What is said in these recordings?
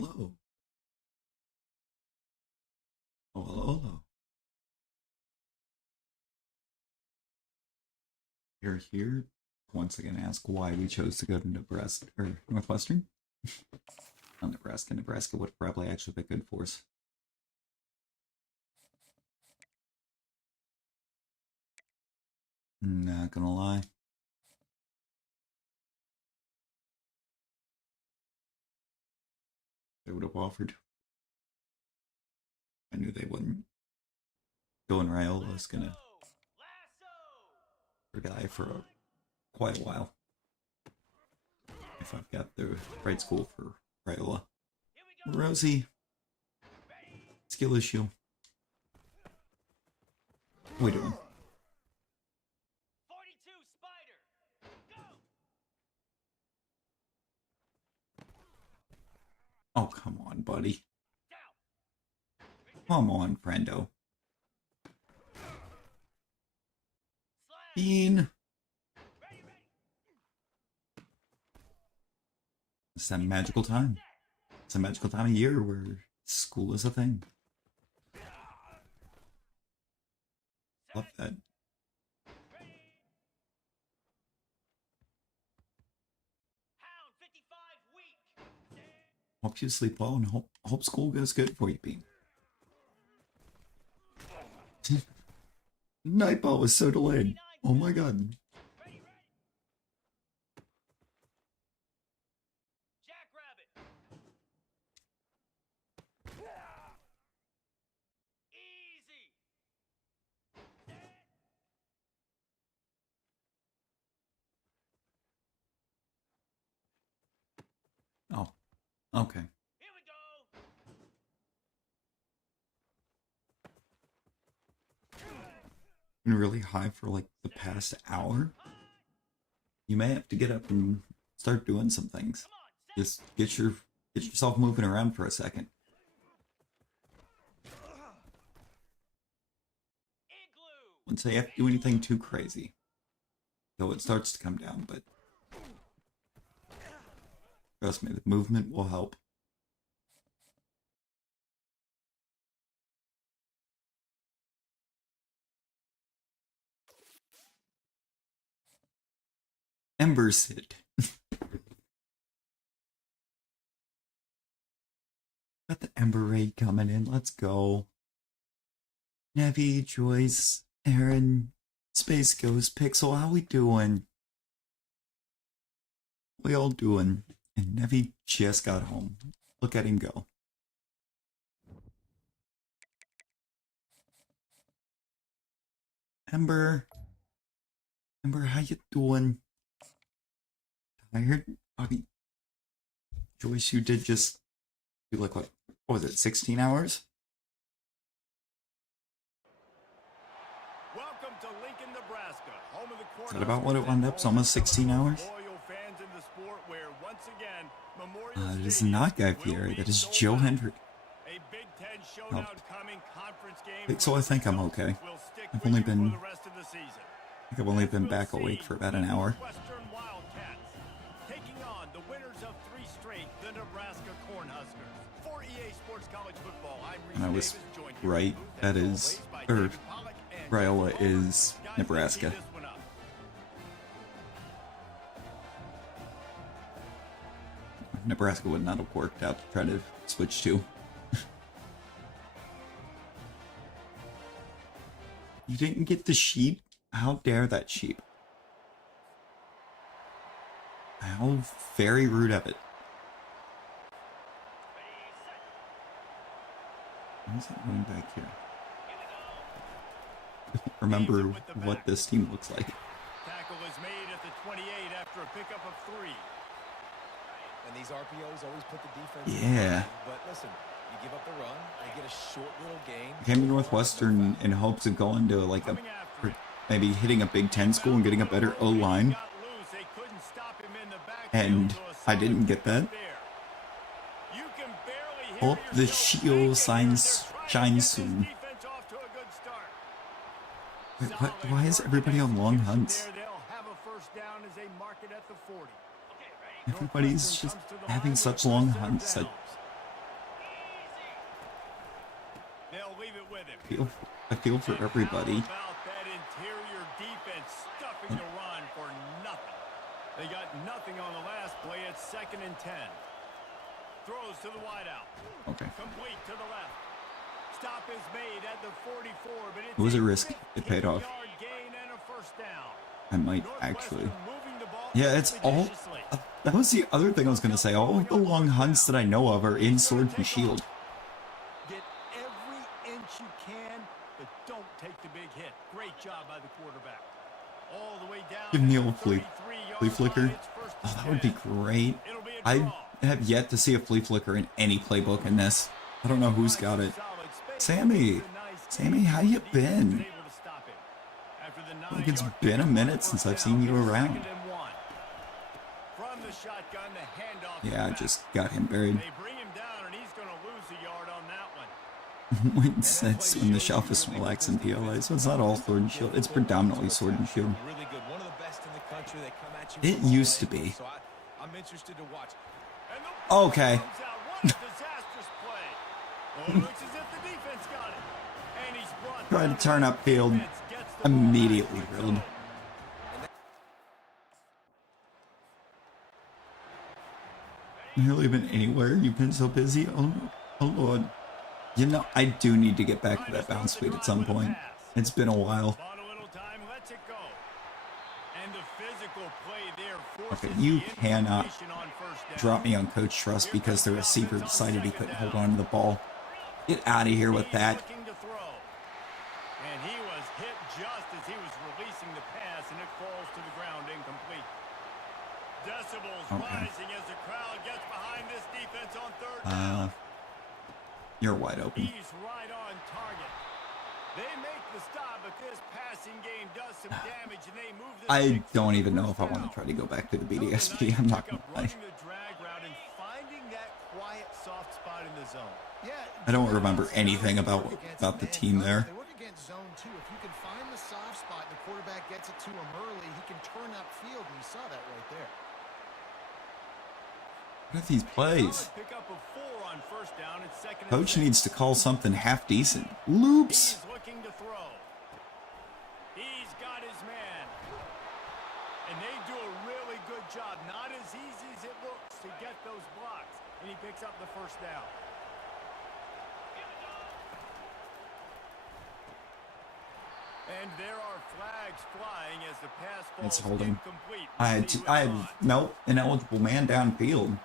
Hello. Oh, hello, hello. You're here once again to ask why we chose to go to Nebraska or Northwestern. Not Nebraska. Nebraska would probably actually be good for us. Not gonna lie. They would have offered. I knew they wouldn't. Going Raiola's gonna die for quite a while. If I've got the right school for Raiola. Rosie. Skill issue. What are we doing? Oh, come on, buddy. Come on, friendo. Bean. It's that magical time. It's a magical time of year where school is a thing. Love that. Hope you sleep well and hope school goes good for you, Bean. Nightball was so delayed. Oh my god. Oh, okay. Been really high for like the past hour. You may have to get up and start doing some things. Just get yourself moving around for a second. Wouldn't say you have to do anything too crazy. Though it starts to come down, but trust me, the movement will help. Ember Sid. Got the Ember Raid coming in. Let's go. Nevi, Joyce, Aaron, Space Ghost, Pixel, how we doing? We all doing? And Nevi just got home. Look at him go. Ember, how you doing? Tired? I mean, Joyce, you did just do like what was it, 16 hours? Welcome to Lincoln, Nebraska, home of the Is that about what it wound up? It's almost 16 hours? It is not Guy Fieri, that is Joe Hendrick. Oh. So I think I'm okay. I've only been back awake for about an hour. And I was right, that is, or Raiola is Nebraska. Nebraska would not have worked out to try to switch to. You didn't get the sheep? How dare that sheep? How very rude of it. Why is it going back here? Remember what this team looks like. Tackle is made at the 28 after a pickup of 3. And these RPOs always put the defense yeah. But listen, you give up the run, they get a short little gain. I came to Northwestern in hopes of going to like a maybe hitting a Big Ten school and getting a better O-line. And I didn't get that. Hope the shield shines soon. Wait, what? Why is everybody on long hunts? Everybody's just having such long hunts that with him. I feel for everybody. How about that interior defense stuffing the run for nothing? They got nothing on the last play. It's 2nd and 10. Throws to the wideout. Okay. Complete to the left. Stop is made at the 44, but It was a risk. It paid off. Gain and a first down. I might actually. Moving the ball Yeah, it's all. That was the other thing I was going to say. All of the long hunts that I know of are in Sword and Shield. Get every inch you can, but don't take the big hit. Great job by the quarterback. All the way down. Give me a flea flicker. Oh, that would be great. I have yet to see a flea flicker in any playbook in this. I don't know who's got it. Sammy, how you been? Like it's been a minute since I've seen you around. Yeah, I just got him buried. That's when the shelf is relaxed in PLA, so it's not all Sword and Shield. It's predominantly Sword and Shield. It used to be. Okay. Try to turn upfield. Immediately drilled. Have you really been anywhere? You've been so busy. Oh Lord. You know, I do need to get back to that bounce speed at some point. It's been a while. Okay, you cannot drop me on Coach Trust because the receiver decided he couldn't hold on to the ball. Get out of here with that. And he was hit just as he was releasing the pass, and it falls to the ground incomplete. Decibels rising as the crowd gets behind this defense on 3rd down. You're wide open. He's right on target. They make the stop, but this passing game does some damage, and they move this. I don't even know if I want to try to go back to the BDSP. I'm not gonna lie. I don't remember anything about the team there. They work against zone 2. If you can find the soft spot and the quarterback gets it to him early, he can turn upfield, and you saw that right there. What are these plays? Coach needs to call something half decent. Loops. He's looking to throw. He's got his man. And they do a really good job. Not as easy as it looks to get those blocks. And he picks up the first down. And there are flags flying as the pass falls It's holding. incomplete. I had no ineligible man downfield.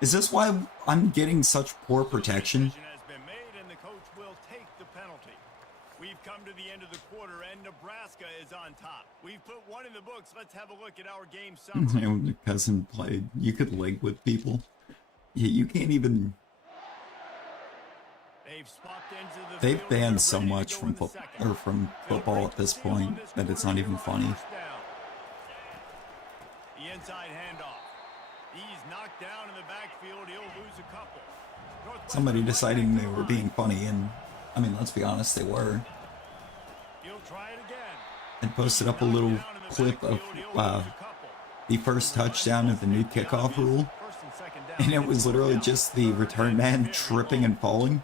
Is this why I'm getting such poor protection? Has been made, and the coach will take the penalty. We've come to the end of the quarter, and Nebraska is on top. We've put one in the books. Let's have a look at our game summary. When your cousin played, you could leg with people. You can't even. They've banned so much from football at this point that it's not even funny. The inside handoff. He's knocked down in the backfield. He'll lose a couple. Somebody deciding they were being funny, and I mean, let's be honest, they were. He'll try it again. And posted up a little clip of the first touchdown of the new kickoff rule, and it was literally just the return man tripping and falling.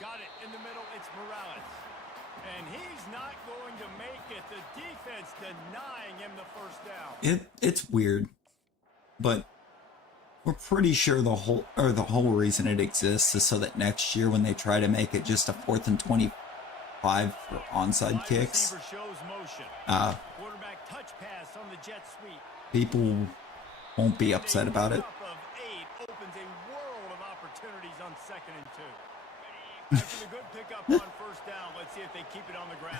Got it in the middle. It's Morales, and he's not going to make it. The defense denying him the first down. It's weird, but we're pretty sure the whole reason it exists is so that next year when they try to make it just a 4th and 25 for onside kicks, Quarterback touch pass on the jet sweep. people won't be upset about it. Opens a world of opportunities on 2nd and 2. After the good pickup on first down, let's see if they keep it on the ground.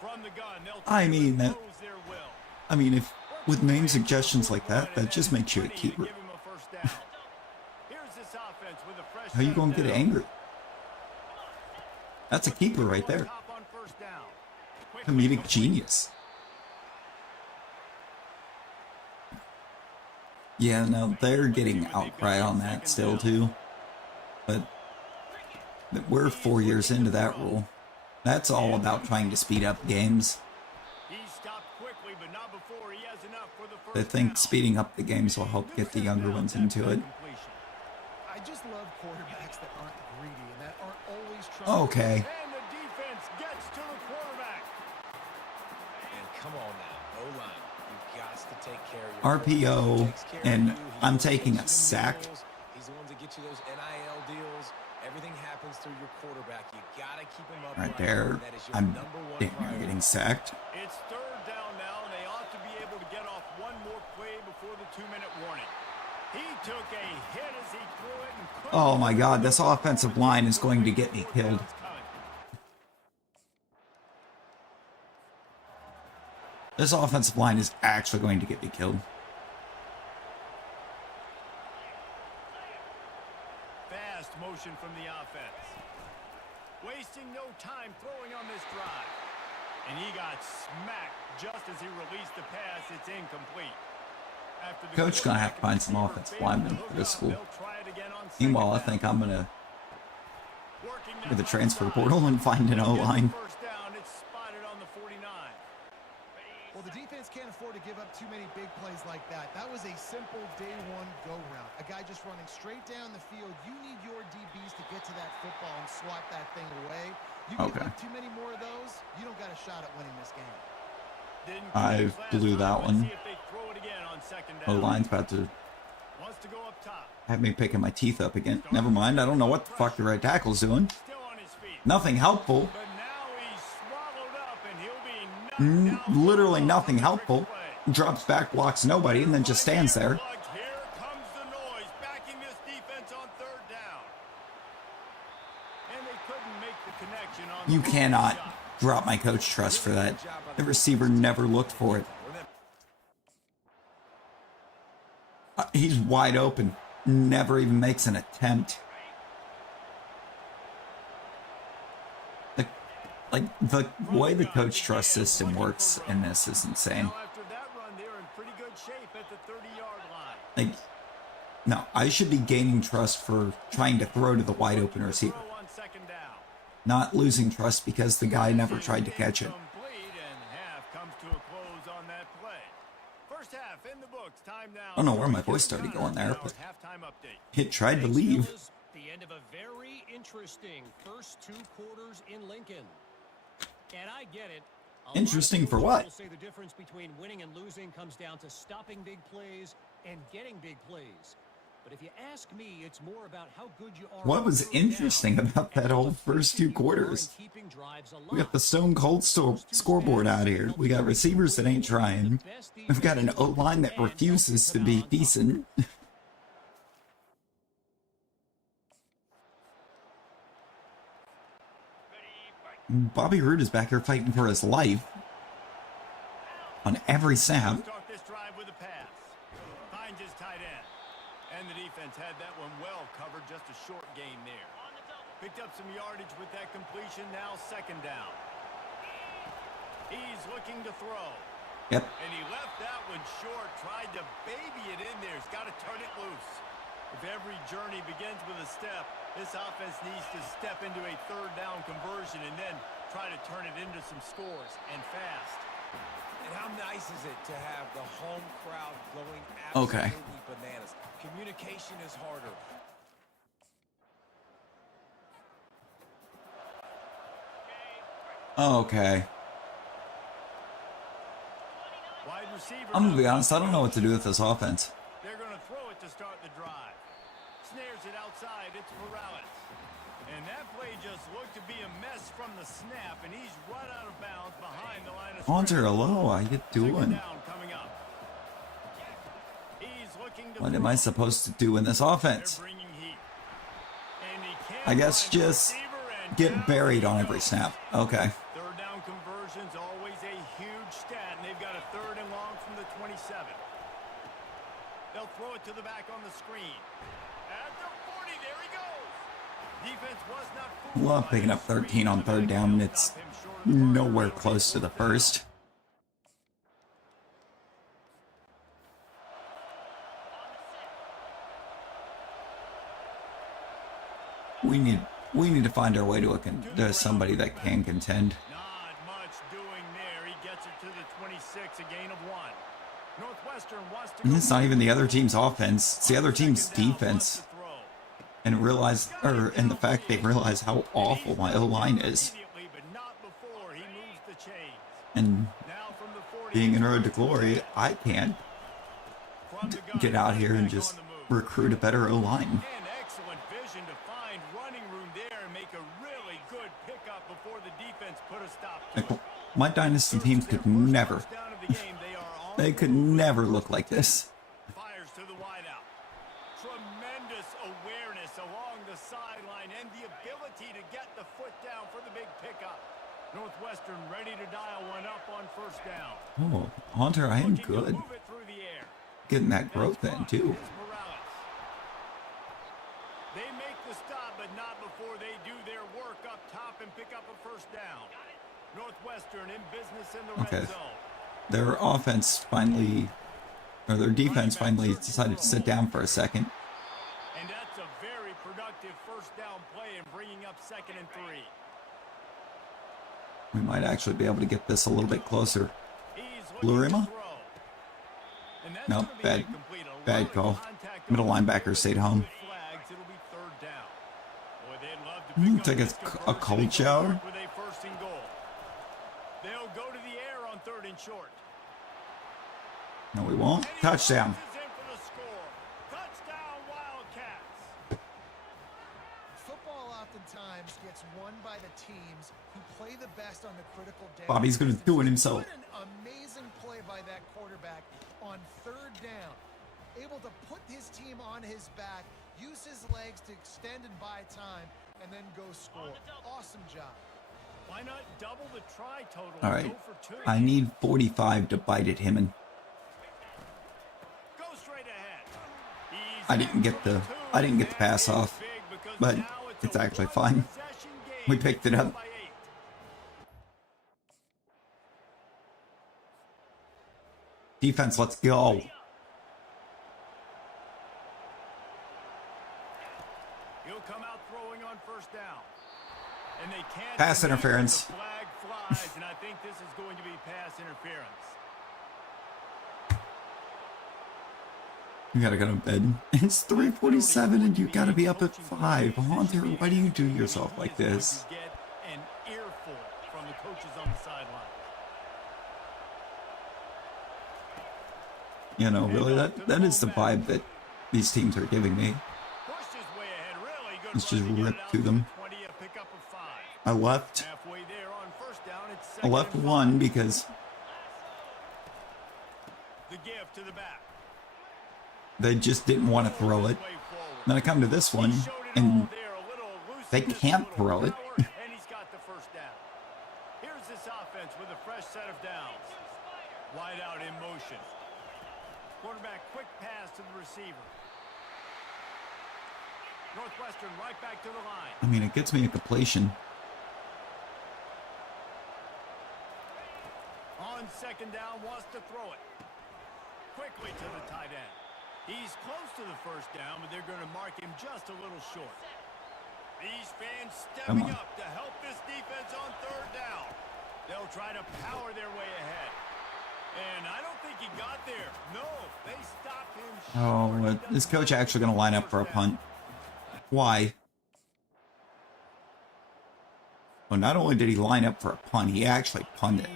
From the gun, they'll I mean, impose their will. if with name suggestions like that, that just makes you a keeper. How you gonna get angry? That's a keeper right there. Comedic genius. Yeah, no, they're getting outcry on that still too. But we're 4 years into that rule. That's all about trying to speed up games. They think speeding up the games will help get the younger ones into it. I just love quarterbacks that aren't greedy and that aren't always trying. Okay. And the defense gets to the quarterback. And come on now, O-line. You've got to take care of your RPO, and I'm taking a sack. He's the one to get you those NIL deals. Everything happens through your quarterback. You gotta keep him up Right there. I'm getting sacked. It's third down now, and they ought to be able to get off one more play before the 2-minute warning. He took a hit as he threw it and couldn't. Oh my God, this offensive line is going to get me killed. This offensive line is actually going to get me killed. Fast motion from the offense. Wasting no time throwing on this drive. And he got smacked just as he released the pass. It's incomplete. Coach gonna have to find some offensive linemen for this school. Meanwhile, I think I'm gonna go to the transfer portal and find an O-line. Well, the defense can't afford to give up too many big plays like that. That was a simple day one go route. A guy just running straight down the field. You need your DBs to get to that football and swat that thing away. You give up too many more of those, you don't got a shot at winning this game. I blew that one. O-line's about to have me picking my teeth up again. Never mind, I don't know what the fuck the right tackle's doing. Nothing helpful. Literally nothing helpful. Drops back, blocks nobody, and then just stands there. Here comes the noise, backing this defense on third down. And they couldn't make the connection on You cannot drop my coach trust for that. The receiver never looked for it. He's wide open. Never even makes an attempt. Like, the way the coach trust system works in this is insane. Like, no, I should be gaining trust for trying to throw to the wide open receiver. Not losing trust because the guy never tried to catch it. I don't know where my voice started going there, but it tried to leave. The end of a very interesting first 2 quarters in Lincoln. And I get it. Interesting for what? Say the difference between winning and losing comes down to stopping big plays and getting big plays. But if you ask me, it's more about how good you are. What was interesting about that whole first 2 quarters? We got the stone cold scoreboard out here. We got receivers that ain't trying. We've got an O-line that refuses to be decent. Bobby Roode is back here fighting for his life on every snap. Start this drive with a pass. Finds his tight end. And the defense had that one well covered, just a short gain there. Picked up some yardage with that completion, now second down. He's looking to throw. Yep. And he left that one short, tried to baby it in there. He's got to turn it loose. If every journey begins with a step, this offense needs to step into a third down conversion and then try to turn it into some scores, and fast. And how nice is it to have the home crowd going absolutely bananas? Communication is harder. Okay. Wide receiver. I'm gonna be honest, I don't know what to do with this offense. They're going to throw it to start the drive. Snares it outside. It's Morales. And that play just looked to be a mess from the snap, and he's right out of bounds behind the line of Haunter, hello, how you doing? What am I supposed to do in this offense? I guess just get buried on every snap. Okay. Third down conversion's always a huge stat, and they've got a third and long from the 27. They'll throw it to the back on the screen. At the 40, there he goes. Defense was not fooled. Love picking up 13 on third down. It's nowhere close to the first. We need to find our way to somebody that can contend. Not much doing there. He gets it to the 26, a gain of 1. Northwestern wants to. And it's not even the other team's offense. It's the other team's defense. and realize, and the fact they realize how awful my O-line is. And being in Road to Glory, I can't get out here and just recruit a better O-line. Excellent vision to find running room there and make a really good pickup before the defense put a stop to it. My dynasty teams could never, they could never look like this. Fires to the wideout. Tremendous awareness along the sideline and the ability to get the foot down for the big pickup. Northwestern ready to dial one up on first down. Oh, Hunter, I am good. Move it through the air. Getting that growth in, too. They make the stop, but not before they do their work up top and pick up a first down. Northwestern in business in the red zone. Their offense finally, or their defense finally decided to sit down for a second. And that's a very productive first down play in bringing up 2nd and 3. We might actually be able to get this a little bit closer. Blurima? No, bad call. Middle linebacker stayed home. Take a cold shower. They'll go to the air on 3rd and short. No, we won't. Touchdown. Touchdown, Wildcats. Football oftentimes gets won by the teams who play the best on the critical day. Bobby's gonna do it himself. What an amazing play by that quarterback on 3rd down. Able to put his team on his back, use his legs to extend and buy time, and then go score. Awesome job. Why not double the try total? All right, I need 45 to bite at him, and Go straight ahead. I didn't get the pass off, but it's actually fine. We picked it up. Defense, let's go. He'll come out throwing on 1st down. And they can't Pass interference. The flag flies, and I think this is going to be pass interference. You gotta go to bed. It's 3:47 and you gotta be up at 5. Hunter, why do you do yourself like this? Get an earful from the coaches on the sideline. You know, really, that is the vibe that these teams are giving me. Pushed his way ahead, really good. Let's just run to get rip it out to to them. 20, a pickup of 5. I left Halfway there on 1st down, it's I 2nd left and 5. one because The give to the back. they just didn't want to throw it. Then I come to this one and they can't throw it. And he's got the 1st down. Here's this offense with a fresh set of downs. Wide out in motion. Quarterback quick pass to the receiver. Northwestern right back to the line. I mean, it gets me a completion. On 2nd down, wants to throw it. Quickly to the tight end. He's close to the 1st down, but they're going to mark him just a little short. These fans stepping up to help this defense on 3rd down. They'll try to power their way ahead. And I don't think he got there. No, they stopped him short. Oh, is coach actually going to line up for a punt? Why? Well, not only did he line up for a punt, he actually punted.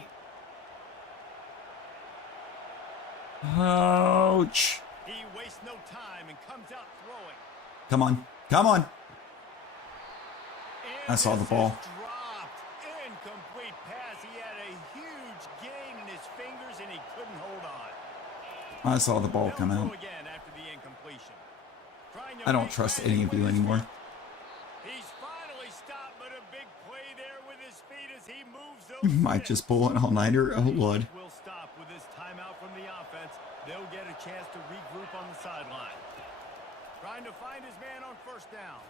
Ouch. He wastes no time and comes out throwing. Come on. Come on. And I saw the this ball. is dropped. Incomplete pass. He had a huge gain in his fingers and he couldn't hold on. I saw the ball come They'll out. throw again after the incompletion. Trying to I don't make trust that any of you anymore. He's finally stopped, but a big play there with his feet as he moves You those might just pull an all-nighter. Oh, Lord. will stop with this timeout from the offense. They'll get a chance to regroup on the sideline. Trying to find his man on 1st down.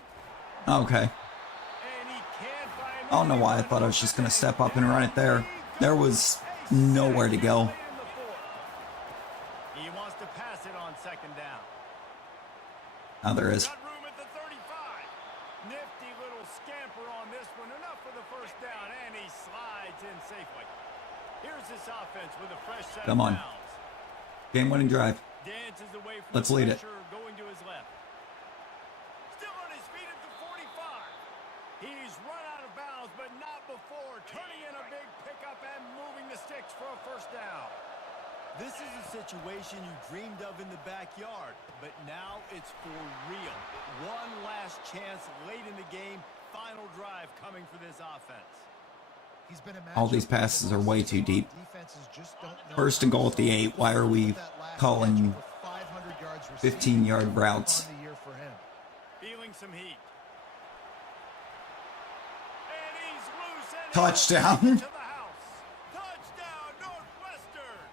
Okay. And he can't find I don't know why I thought I was just going to step up and run it there. There was nowhere to go. He wants to pass it on 2nd down. Now there is. Got room at the 35. Nifty little scamper on this one. Enough for the 1st down, and he slides in safely. Here's this offense with a fresh set Come of on. downs. Game-winning drive. Dances away from Let's the lead it. pressure, going to his left. Still on his a situation you dreamed of in the backyard, but now it's for real. One last chance late in the game. Final drive coming for this offense. He's been a All these passes are way too deep. First and goal at the 8. Why are we calling 15-yard routes? Feeling some heat. And he's loose and Touchdown. to the house. Touchdown, Northwestern.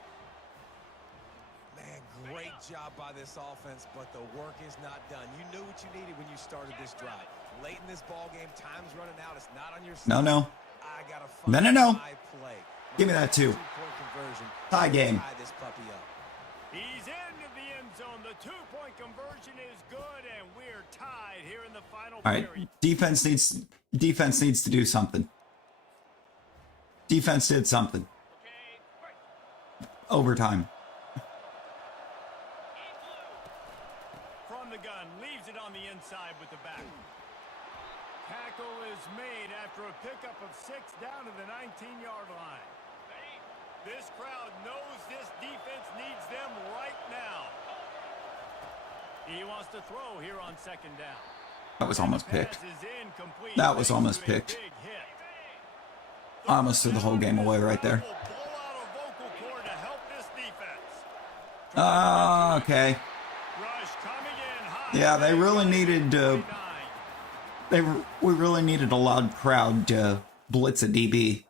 Man, great job by this offense, but the work is not done. You knew what you needed when you started this drive. Late in this ball game, time's running out. It's not on your side. No. I gotta No. play. Give me that 2. Tie game. Tie this puppy up. He's into the end zone. The 2-point conversion is good, and we're tied here in the final All right, period. defense needs to do something. Defense did something. Overtime. From the gun, leaves it on the inside with the back. Tackle is made after a pickup of 6 down to the 19-yard line. This crowd knows this defense needs them right now. He wants to throw here on 2nd down. That was almost picked. Pass is incomplete. That was almost Thanks to a picked. big hit. I almost threw the whole game away right there. Will blow out a vocal cord to help this defense. Okay. Rush coming in high. Yeah, they really needed we really needed a loud crowd to blitz a DB,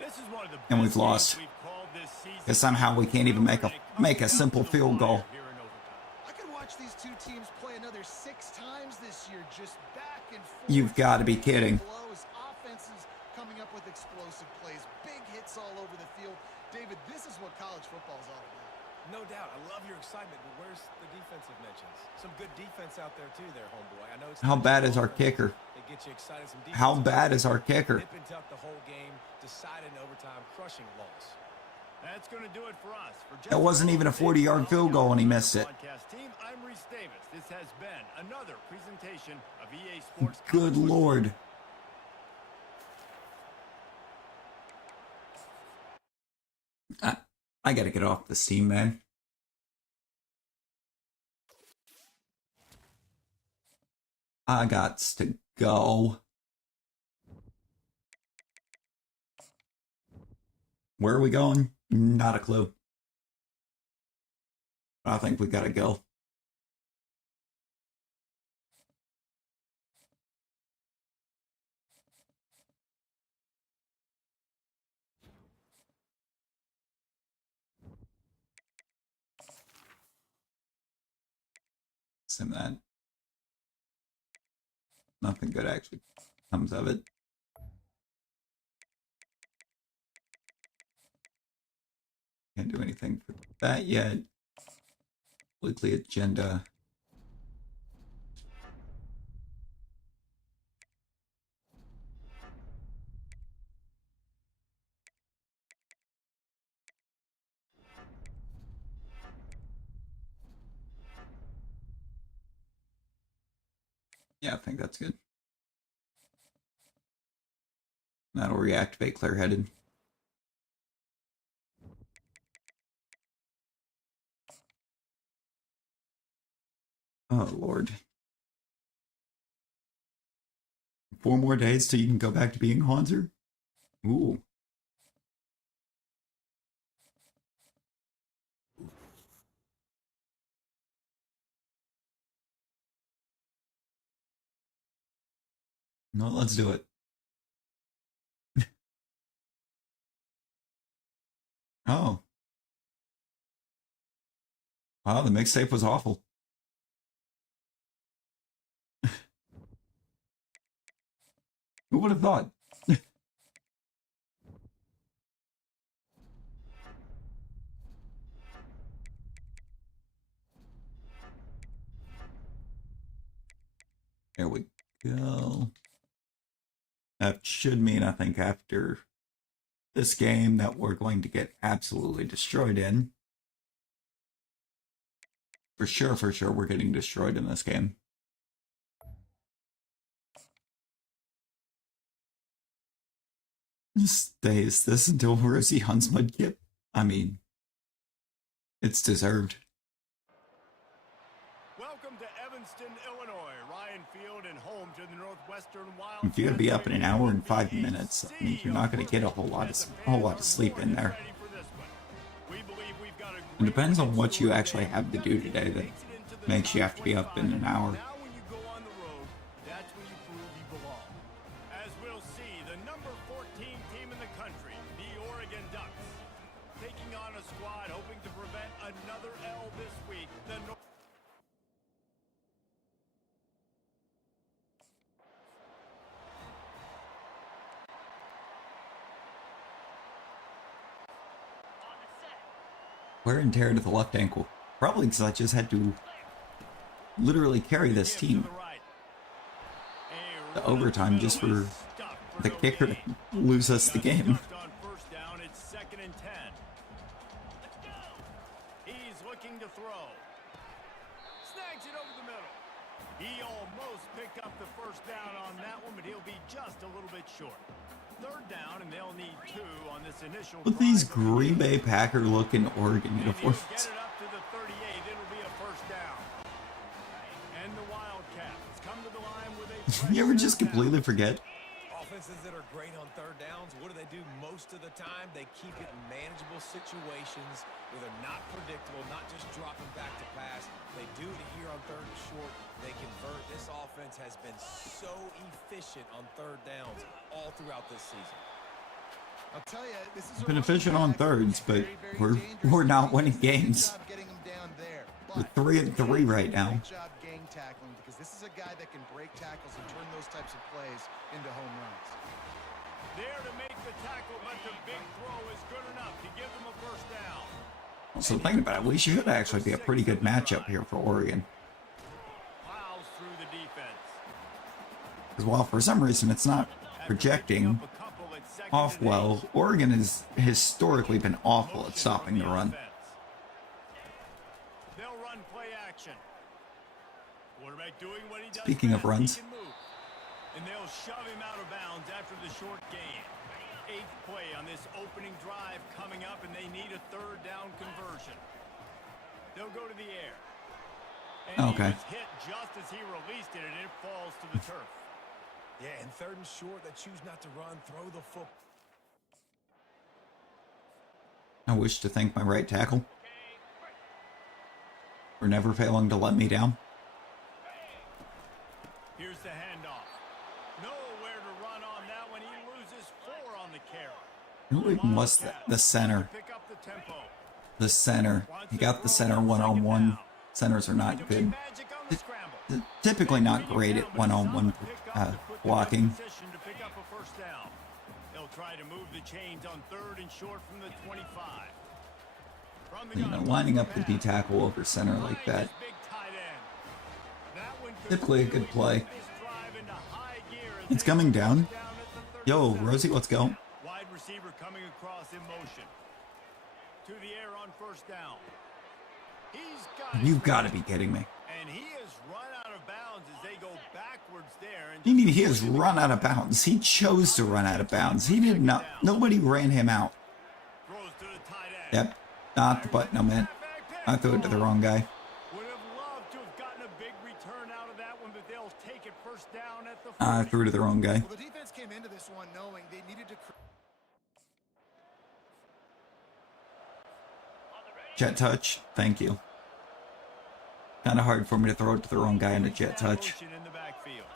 This is one of the and we've best lost. games we've called this season. Because somehow we can't even make a simple field goal. Here in overtime. I could watch these two teams play another 6 times this year, just back and forth. You've got to be kidding. Blows, offenses coming up with explosive plays, big hits all over the field. David, this is what college football is all about. No doubt. I love your excitement, but where's the defensive mentions? Some good defense out there too there, homeboy. I know it's How bad is our kicker? They get you excited. Some defense. How bad is our kicker? Nip and tuck the whole game, decided in overtime, crushing loss. That's going to do it for us. That wasn't even a 40-yard field goal, and he missed it. Team, I'm Reese Davis. This has been another presentation of EA Sports. Good Lord. I gotta get off this team, man. I got to go. Where are we going? Not a clue. I think we gotta go. Sim that. Nothing good actually comes of it. Can't do anything for that yet. Weekly agenda. Yeah, I think that's good. That'll reactivate clear-headed. Oh, Lord. 4 more days till you can go back to being Hanser? Ooh. No, let's do it. Oh. Wow, the mixtape was awful. Who would have thought? There we go. That should mean, I think, after this game that we're going to get absolutely destroyed in. For sure, we're getting destroyed in this game. Stays this until Rosie Huntsman I mean, it's deserved. Welcome to Evanston, Illinois. Ryan Field and home to the Northwestern Wild. If you're gonna be up in an hour and 5 minutes, I mean, you're not gonna get a whole lot of sleep in there. It depends on what you actually have to do today that makes you have to be up in an hour. Now when you go on the road, that's when you prove you belong. As we'll see, the number 14 team in the country, the Oregon Ducks, taking on a squad hoping to prevent another L this week. Wear and tear to the left ankle. Probably because I just had to literally carry this team to overtime just for the kicker to lose us the game. He's looking to throw. Snags it over the middle. He almost picked up the first down on that one, but he'll be just a little bit short. Third down, and they'll need 2 on this initial. With these Green Bay Packer looking Oregon uniforms. Get it up to the 38. It'll be a first down. And the Wildcats come to the line with a. You ever just completely forget? Offenses that are great on third downs, what do most of the time? They keep it in manageable situations where they're not predictable, not just dropping back to pass. They do it here on third and short. They convert. This offense has been so efficient on third downs all throughout this season. I'll tell you, this is Been efficient on thirds, but we're not winning games. We're 3-3 right now. Great job gang tackling, because this is a guy that can break tackles and turn those types of plays into home runs. There to make the tackle, but the big throw is good enough to give them a first down. Also, thinking about it, we should actually be a pretty good matchup here for Oregon. Plows through the defense. Because while for some reason it's not projecting off well, Oregon has historically been awful at stopping the run. They'll run play action. Quarterback doing what he does. Speaking of best, he runs. can move. And they'll shove him out of bounds after the short gain. 8th play on this opening drive coming up, and they need a third down conversion. They'll go to the air. And Okay. he was hit just as he released it, and it falls to the turf. Yeah, and third and short, they choose not to run, throw the football. I wish to thank my right tackle for never failing to let me down. Here's the handoff. Nowhere to run on that one. He loses 4 on the carry. Who even was the center? Pick up the tempo. The center. He got the center one-on-one. Centers are not good. Magic on the scramble. Typically not great at one-on-one blocking. Position to pick up a first down. They'll try to move the chains on third and short from the 25. From the You know, gun, lining up the D tackle over center like that. big tight end. That one could Typically a good play. this drive into high gear as It's they coming push down. it down at the Yo, 37. Rosie, let's go. Wide receiver coming across in motion. To the air on first down. He's got You've got to be kidding me. and he has run out of bounds as they go backwards there. And You mean he has run out of bounds? He chose to run out of bounds. He did not. Nobody ran him out. throws to the tight end. Yep. Not the button I'm in. I threw it to the wrong guy. Would have loved to have gotten a big return out of that one, but they'll take it first down at the I 40. threw to the wrong guy. Well, the defense came into this one knowing they needed to. Jet touch. Thank you. Kind of hard for me to throw it to the wrong guy in a jet touch. Motion in the backfield.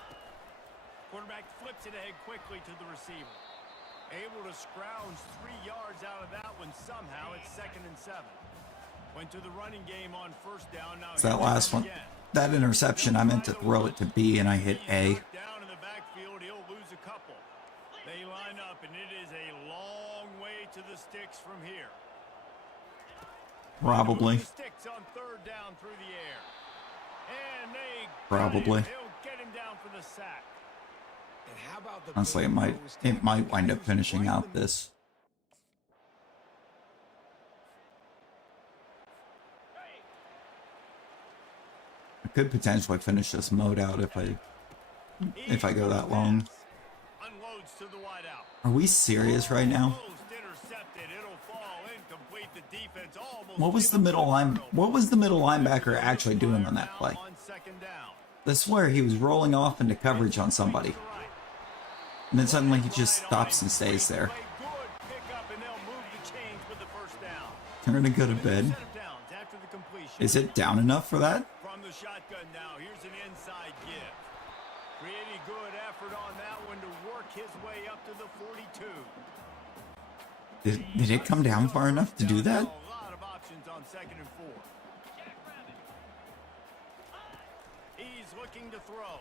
Quarterback flips it ahead quickly to the receiver. Able to scrounge 3 yards out of that one somehow. It's 2nd and 7. Went to the running game on first down. Now It's that last one. That interception, I meant to throw it to B and I hit A. Down in the backfield, he'll lose a couple. They line up, and it is a long way to the sticks from here. Probably. The sticks on third down through the air. And they Probably. They'll get him down for the sack. And how about the Honestly, it might wind up finishing out this. I could potentially finish this mode out if I go that long. Unloads to the wideout. Are we serious right now? Almost intercepted. It'll fall incomplete. defense almost What was the middle linebacker actually doing on that play? on second down. I swear he was rolling off into coverage on somebody. And then suddenly he just stops and stays there. Play good pickup, and they'll move the chains with the first down. Turn to go to bed. Set of downs after the completion. Is it down enough for that? From the shotgun now, here's an inside give. Pretty good effort on that one to work his way up to the 42. Did it come down far enough to do that? A lot of options on second and 4. He's looking to throw.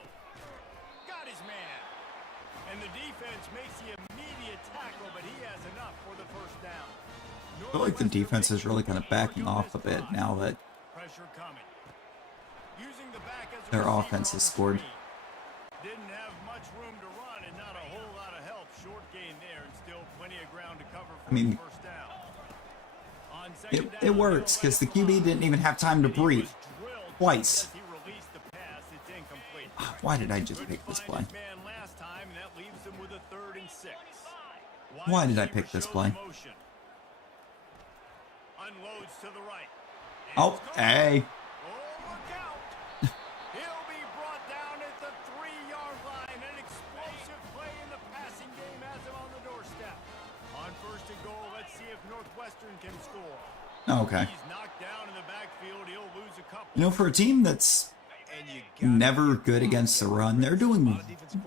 Got his man. And the defense makes the immediate tackle, but he has enough for the first down. I feel like the defense is really kind of backing off a bit now that Pressure coming. Using the back as a their receiver offense on has the scored. screen. Didn't have much room to run and not a whole lot of help. Short gain there and still plenty of ground to cover for the first down. On second It down, works because the QB didn't even have time to breathe. drilled Twice. as he released the pass. It's incomplete. Why did I just pick this play? Find his man last time, and that leaves him with a 3rd and 6. Why did I Wide pick this receiver play? shows motion. Unloads to the right. Oh, hey. Oh, look out. He'll be brought down at the 3-yard line. An explosive play in the passing game has him on the doorstep. On 1st and goal, let's see if Northwestern can score. Okay. He's knocked down in the backfield. He'll lose a couple. You know, for a team that's never good against the run, they're doing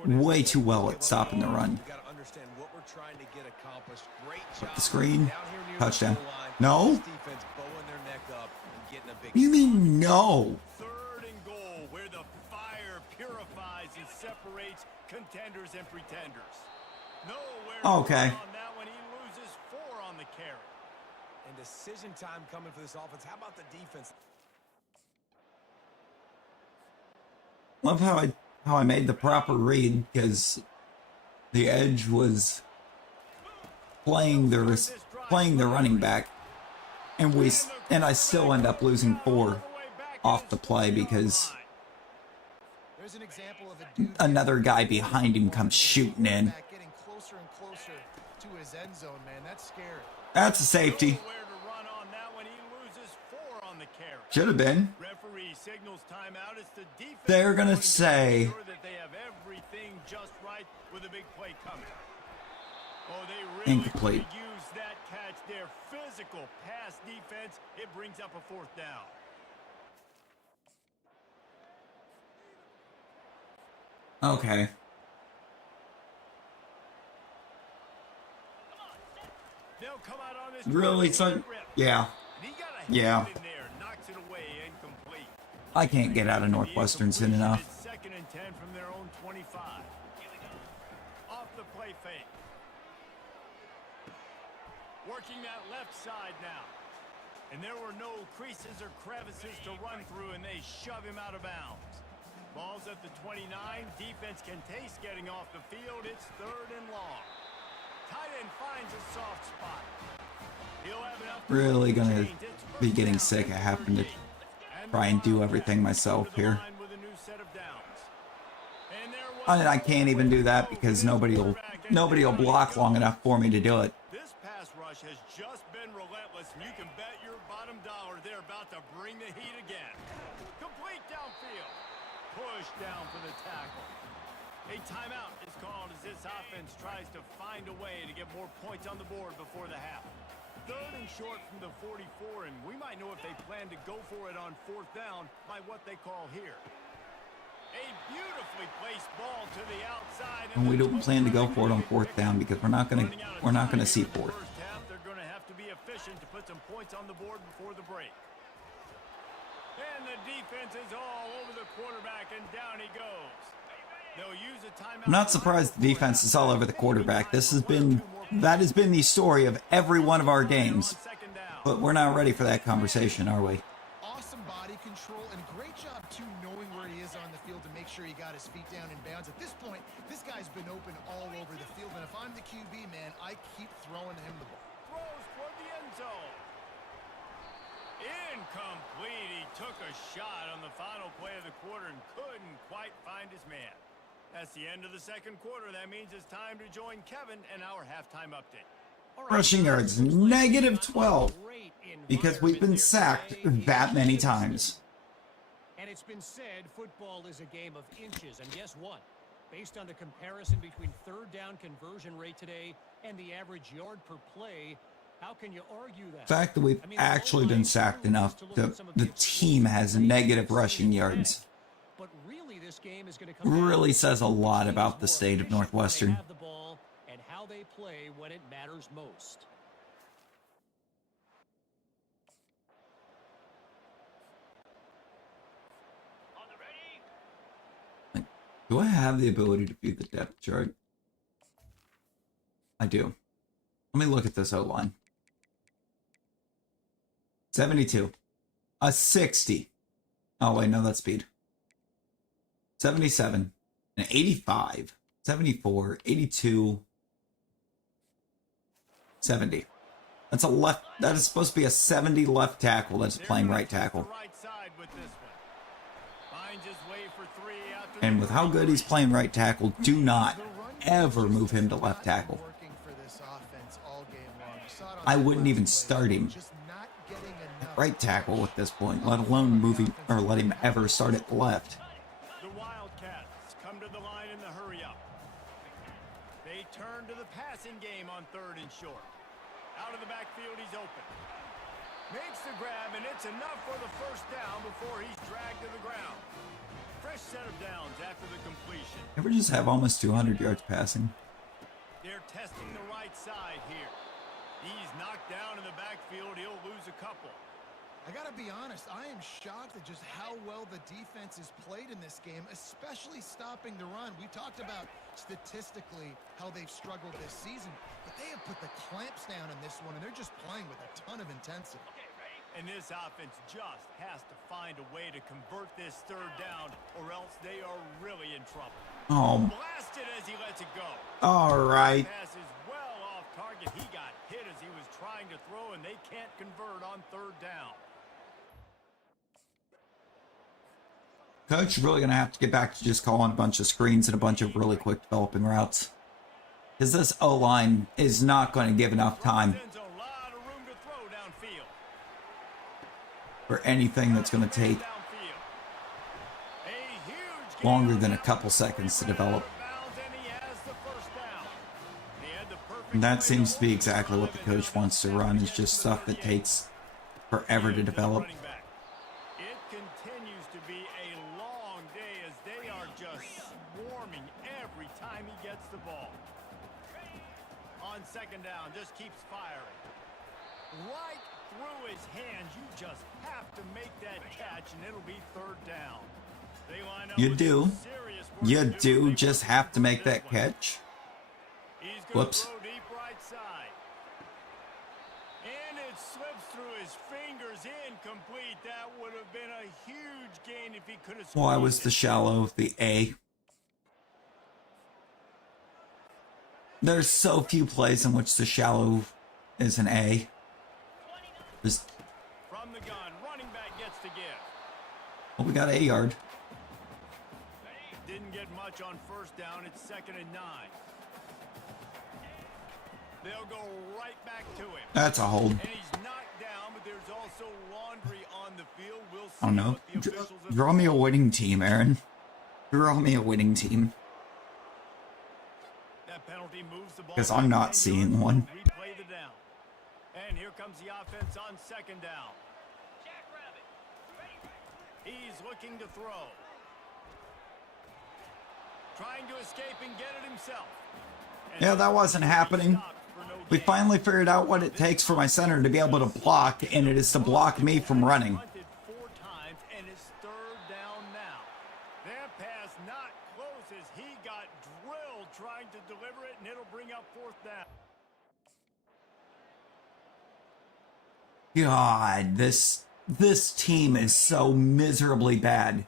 way too well at stopping the run. You got to understand what we're trying to get accomplished. Great Flip job the screen. down here near the Touchdown. goal line. No? This defense bowing their neck up and getting a big You mean no? 3rd and goal, where the fire purifies and separates contenders and pretenders. Nowhere to Okay. run on that one. He loses 4 on the carry. And decision time coming for this offense. How about the defense? Love how I made the proper read because the edge was playing the running back, and I still end up losing 4 off the play because There's an example of a dude another guy behind him comes shooting in. getting closer and closer to his end zone, man. That's scary. That's a safety. Nowhere to run on that one. He loses 4 on the carry. Should have been. Referee signals timeout. It's the defense. They're gonna going to say- ensure that they have everything just right with a big play coming. Oh, they really Incomplete. could use that catch. Their physical pass defense. It brings up a 4th down. Okay. They'll come out on this Really, son? Yeah. And he got a Yeah. hand in there, knocks it away, incomplete. I can't get out of Northwestern soon enough. It's 2nd and 10 from their own 25. Off the play fake. Working that left side now. And there were no creases or crevices to run through, and they shove him out of bounds. Ball's at the 29. Defense can taste getting off the field. It's 3rd and long. Tight end finds a soft spot. He'll have enough to Really move the gonna chains. It's be first getting down sick of for having to Roode. And try and do everything the myself to the here. line with a new set of downs. And there was I can't even do that because nobody will block long enough for me to do it. This pass rush has just been relentless, and you can bet your bottom dollar they're about to bring the heat again. Complete downfield. Push down for the tackle. A timeout is called as this offense tries to find a way to get more points on the board before the half. 3rd and short from the 44, and we might know if they plan to go for it on 4th down by what they call here. A beautifully placed ball to the outside. And we don't plan to go for it on 4th down because we're not gonna see 4th. First half, they're going to have to be efficient to put some points on the board before the break. And the defense is all over the quarterback, and down he goes. They'll use a timeout. I'm not surprised the defense is all over the quarterback. That has been the story of every one of our games. But we're not ready for that conversation, are we? Awesome body control and great job, too, knowing where he is on the field to make sure he got his feet down in bounds. At this point, this guy's been open all over the field, and if I'm the QB, man, I keep throwing him the ball. Throws toward the end zone. Incomplete. He took a shot on the final play of the quarter and couldn't quite find his man. That's the end of the 2nd quarter. That means it's time to join Kevin and our halftime update. Rushing yards, negative 12. Because we've been sacked that many times. And it's been said football is a game of inches. And guess what? Based on the comparison between third down conversion rate today and the average yard per play, how can you argue that? The fact that we've actually been sacked enough, the team has negative rushing yards. But really, this game is going to come Really says a lot about the state of Northwestern. the ball and how they play when it matters most. Do I have the ability to view the depth chart? I do. Let me look at this O-line. 72. A 60. Oh, wait, no, that's speed. 77. An 85. 74. 82. 70. That's a left. That is supposed to be a 70 left tackle that's playing right tackle. And with how good he's playing right tackle, do not ever move him to left tackle. I wouldn't even start him at right tackle at this point, let alone moving or let him ever start at left. The Wildcats come to the line in the hurry up. They turn to the passing game on 3rd and short. Out of the backfield, he's open. Makes the grab, and it's enough for the first down before he's dragged to the ground. Fresh set of downs after the completion. Ever just have almost 200 yards passing? They're testing the right side here. He's knocked down in the backfield. He'll lose a couple. I gotta be honest, I am shocked at just how well the defense has played in this game, especially stopping the run. We talked about statistically how they've struggled this season, but they have put the clamps down in this one, and they're just playing with a ton of intensity. And this offense just has to find a way to convert this 3rd down, or else they are really in trouble. Oh. Blasted as he lets it go. All right. Pass is well off target. He got hit as he was trying to throw, and they can't convert on 3rd down. Coach, you're really going to have to get back to just calling a bunch of screens and a bunch of really quick developing routes. Because this O-line is not going to give enough time for anything that's going to take longer than a couple seconds to develop. And that seems to be exactly what the coach wants to run, is just stuff that takes forever to develop. It continues to be a long day as they are just swarming every time he gets the ball. On 2nd down, just keeps firing. Right through his hands. You just have to make that catch, and it'll be 3rd down. They line up. You do. You do just have to make that catch. Whoops. Throw deep right side. And it slips through his fingers, incomplete. That would have been a huge gain if he could have. Why was the shallow of the A? There's so few plays in which the shallow is an A. Just, from the gun, running back gets to give. well, we got a yard. Didn't get much on 1st down. It's 2nd and 9. They'll go right back to him. That's a hold. And he's knocked down, but there's also laundry on the field. We'll see. Oh no. Draw me a winning team, Aaron. Draw me a winning team. That penalty moves the ball. Because I'm not seeing one. Replay the down. And here comes the offense on 2nd down. He's looking to throw. Trying to escape and get it himself. Yeah, that wasn't happening. We finally figured out what it takes for my center to be able to block, and it is to block me from running. 4 times, and it's 3rd down now. That pass not close as he got drilled trying to deliver it, and it'll bring up 4th down. God, this team is so miserably bad.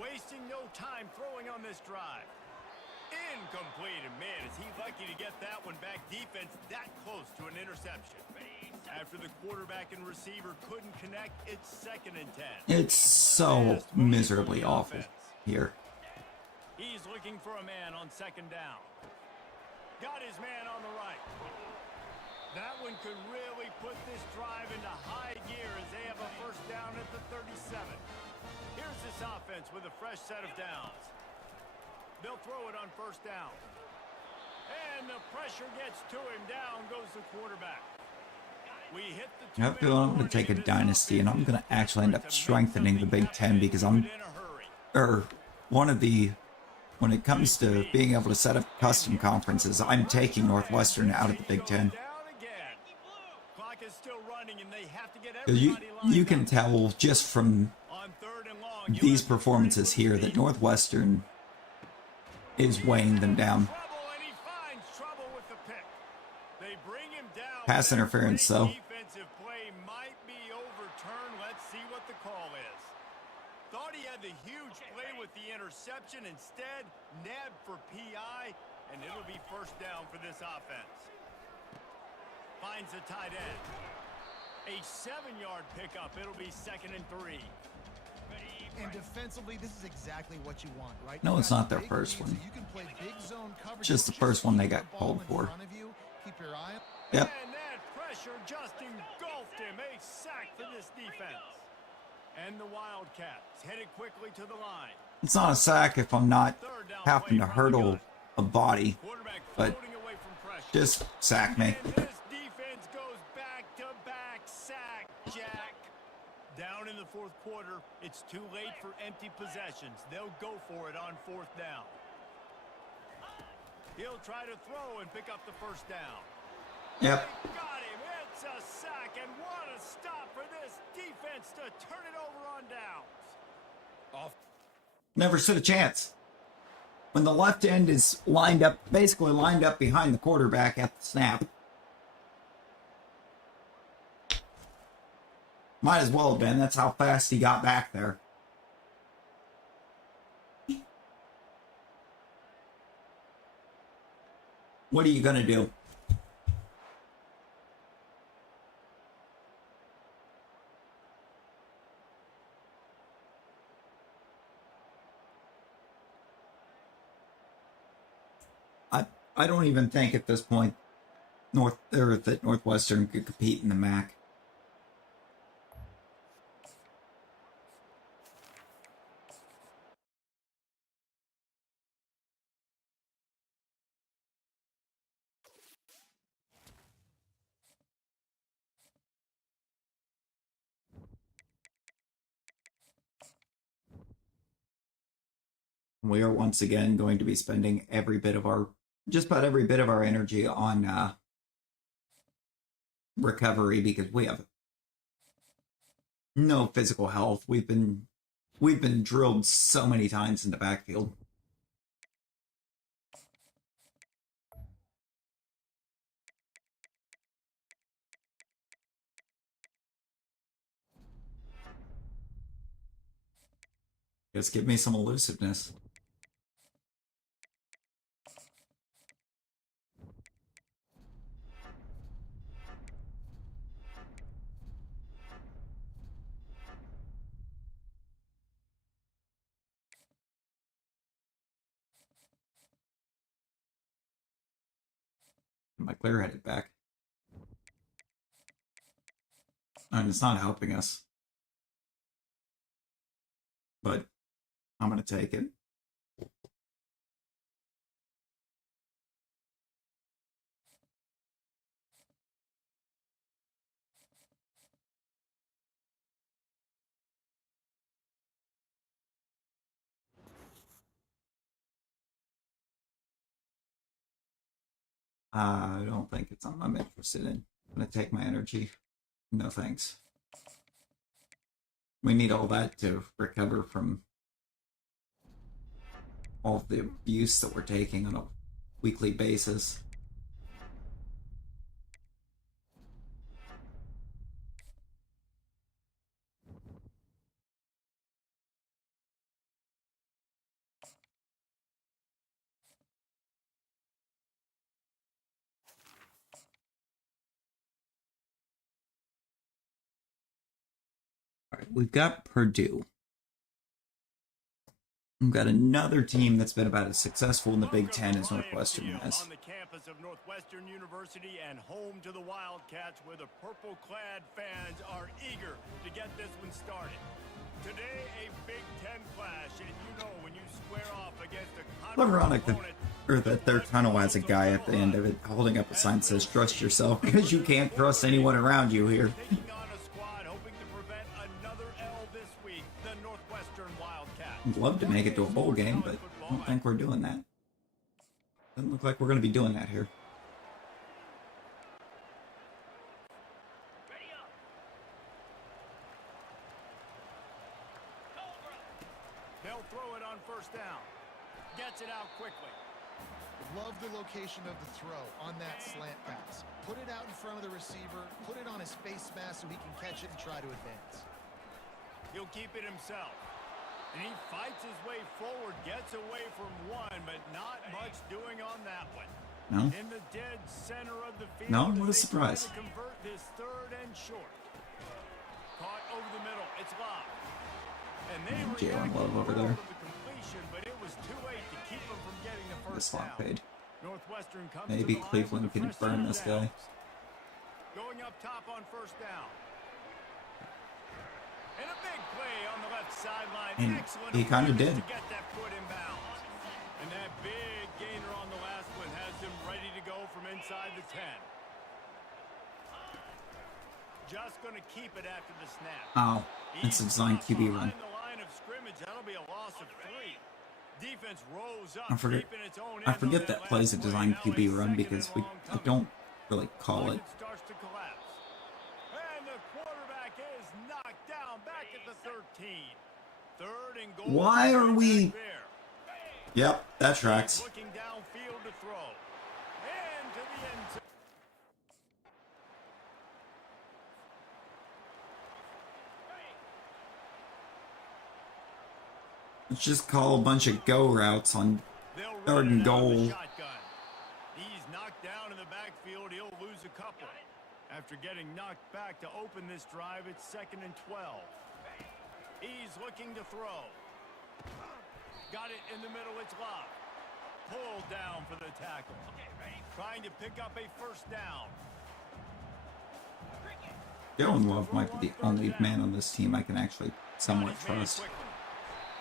Wasting no time throwing on this drive. Incomplete, and man, is he lucky to get that one back. Defense that close to an interception. After the quarterback and receiver couldn't connect, it's 2nd and 10. It's so miserably awful here. He's looking for a man on 2nd down. Got his man on the right. That one could really put this drive into high gear as they have a first down at the 37. Here's this offense with a fresh set of downs. They'll throw it on first down. And the pressure gets to him. Down goes the quarterback. We hit the I feel I'm going to take a dynasty, and I'm going to actually end up strengthening the Big Ten because when it comes to being able to set up custom conferences, I'm taking Northwestern out of the Big Ten. You can tell just from these performances here that Northwestern is weighing them down. Pass interference, though. Defensive play might be overturned. Let's see what the call is. Thought he had the huge play with the interception. Instead, nabbed for PI, and it'll be first down for this offense. Finds a tight end. A 7-yard pickup. It'll be 2nd and 3. And defensively, this is exactly what you want, right? No, it's not their first one. You can play big zone coverage. Just the first one they got called for. Keep your eye. Yep. And that pressure just engulfed him. A sack for this defense. And the Wildcats headed quickly to the line. It's not a sack if I'm not having to hurdle a body, but just sack me. And this defense goes back-to-back sack, Jack. Down in the fourth quarter, it's too late for empty possessions. They'll go for it on 4th down. He'll try to throw and pick up the first down. Yep. They got him. It's a sack, and what a stop for this defense to turn it over on downs. Never stood a chance. When the left end is basically lined up behind the quarterback at the snap. Might as well have been. That's how fast he got back there. What are you going to do? I don't even think at this point that Northwestern could compete in the MAC. We are once again going to be spending just about every bit of our energy on recovery because we have no physical health. We've been drilled so many times in the backfield. Just give me some elusiveness. My clear-headed back. And it's not helping us. But I'm going to take it. I don't think it's something I'm interested in. I'm going to take my energy. No thanks. We need all that to recover from all of the abuse that we're taking on a weekly basis. All right, we've got Purdue. We've got another team that's been about as successful in the Big Ten as Northwestern has. On the campus of Northwestern University and home to the Wildcats, where the purple-clad fans are eager to get this one started. Today, a Big Ten clash, and you know when you square off against a Ironic that their tunnel has a guy at the end of it holding up a sign that says "Trust yourself" because you can't trust anyone around you here. taking on a squad hoping to prevent another L this week, the Northwestern Wildcats. I'd love to make it to a bowl game, but I don't think we're doing that. Doesn't look like we're going to be doing that here. They'll throw it on first down. Gets it out quickly. Love the location of the throw on that slant pass. Put it out in front of the receiver, put it on his face mask so he can catch it and try to advance. He'll keep it himself. And he fights his way forward, gets away from one, but not much doing on that one. No? In the dead center of the field. No? What a they try surprise. to convert this third and short. Caught over the middle. It's locked. And they Jalen reacted Love over well there. to the completion, but it was too late to keep him from getting the This first lock down. paid. Northwestern comes Maybe to the line Cleveland with the can fresh burn set of this guy. downs. Going up top on first down. And a big play on the left sideline. And Excellent he kinda awareness did. to get that foot in bounds. And that big gainer on the last one has him ready to go from inside the 10. Just going to keep it after the snap. Oh, it's a design QB run. Behind the line of scrimmage, that'll be a loss of 3. Defense rose up, I forget keeping its own I edge forget on that last plays a play. design Now QB it's run second because and I long coming. don't really call it. Clock starts to collapse. And the quarterback is knocked down back at the 13. Third and goal. Why are we- Back there. Yep, that tracks. Looking downfield to throw. And to the end zone. Let's just call a bunch of go routes on They'll run third and it out of the goal. shotgun. He's knocked down in the backfield. He'll lose a couple. After getting knocked back to open this drive, it's 2nd and 12. He's looking to throw. Got it in the middle. It's locked. Pulled down for the tackle. Trying to pick up a first down. Jalen Love might be the only man on this team I can actually somewhat Got his man trust. quickly.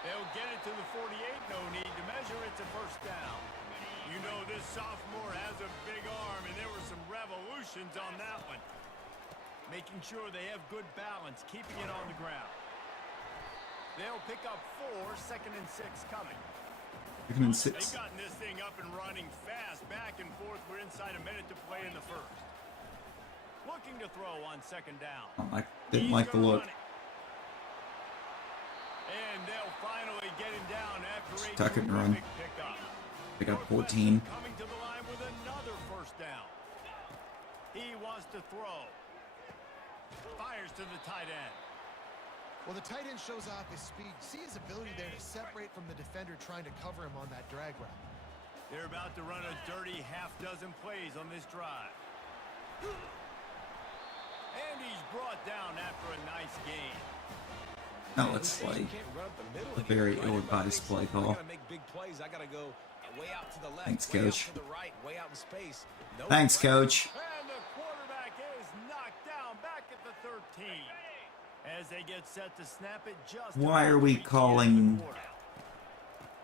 They'll get it to the 48. No need to measure. It's a first down. You know this sophomore has a big arm, and there were some revolutions on that one. Making sure they have good balance, keeping it on the ground. They'll pick up 4, 2nd and 6 coming. Second and They've 6. gotten this thing up and running fast, back and forth. We're inside a minute to play in the first. Looking to throw on 2nd down. I didn't He's like the gonna look. run it. And they'll finally get him down after a Tuck it and run. terrific pickup. They got 14. Coming to the line with another first down. He wants to throw. Fires to the tight end. Well, the tight end shows off his speed. See his ability there to separate from the defender trying to cover him on that drag route. They're about to run a dirty half-dozen plays on this drive. And he's brought down after a nice gain. That looks like a very ill-advised play call. I gotta make big plays. I gotta go way out to the left. Thanks, way out Coach. to the right, way out in space. No Thanks, pressure. Coach. And the quarterback is knocked down back at the 13. As they get set to snap it just Why about are we to begin the calling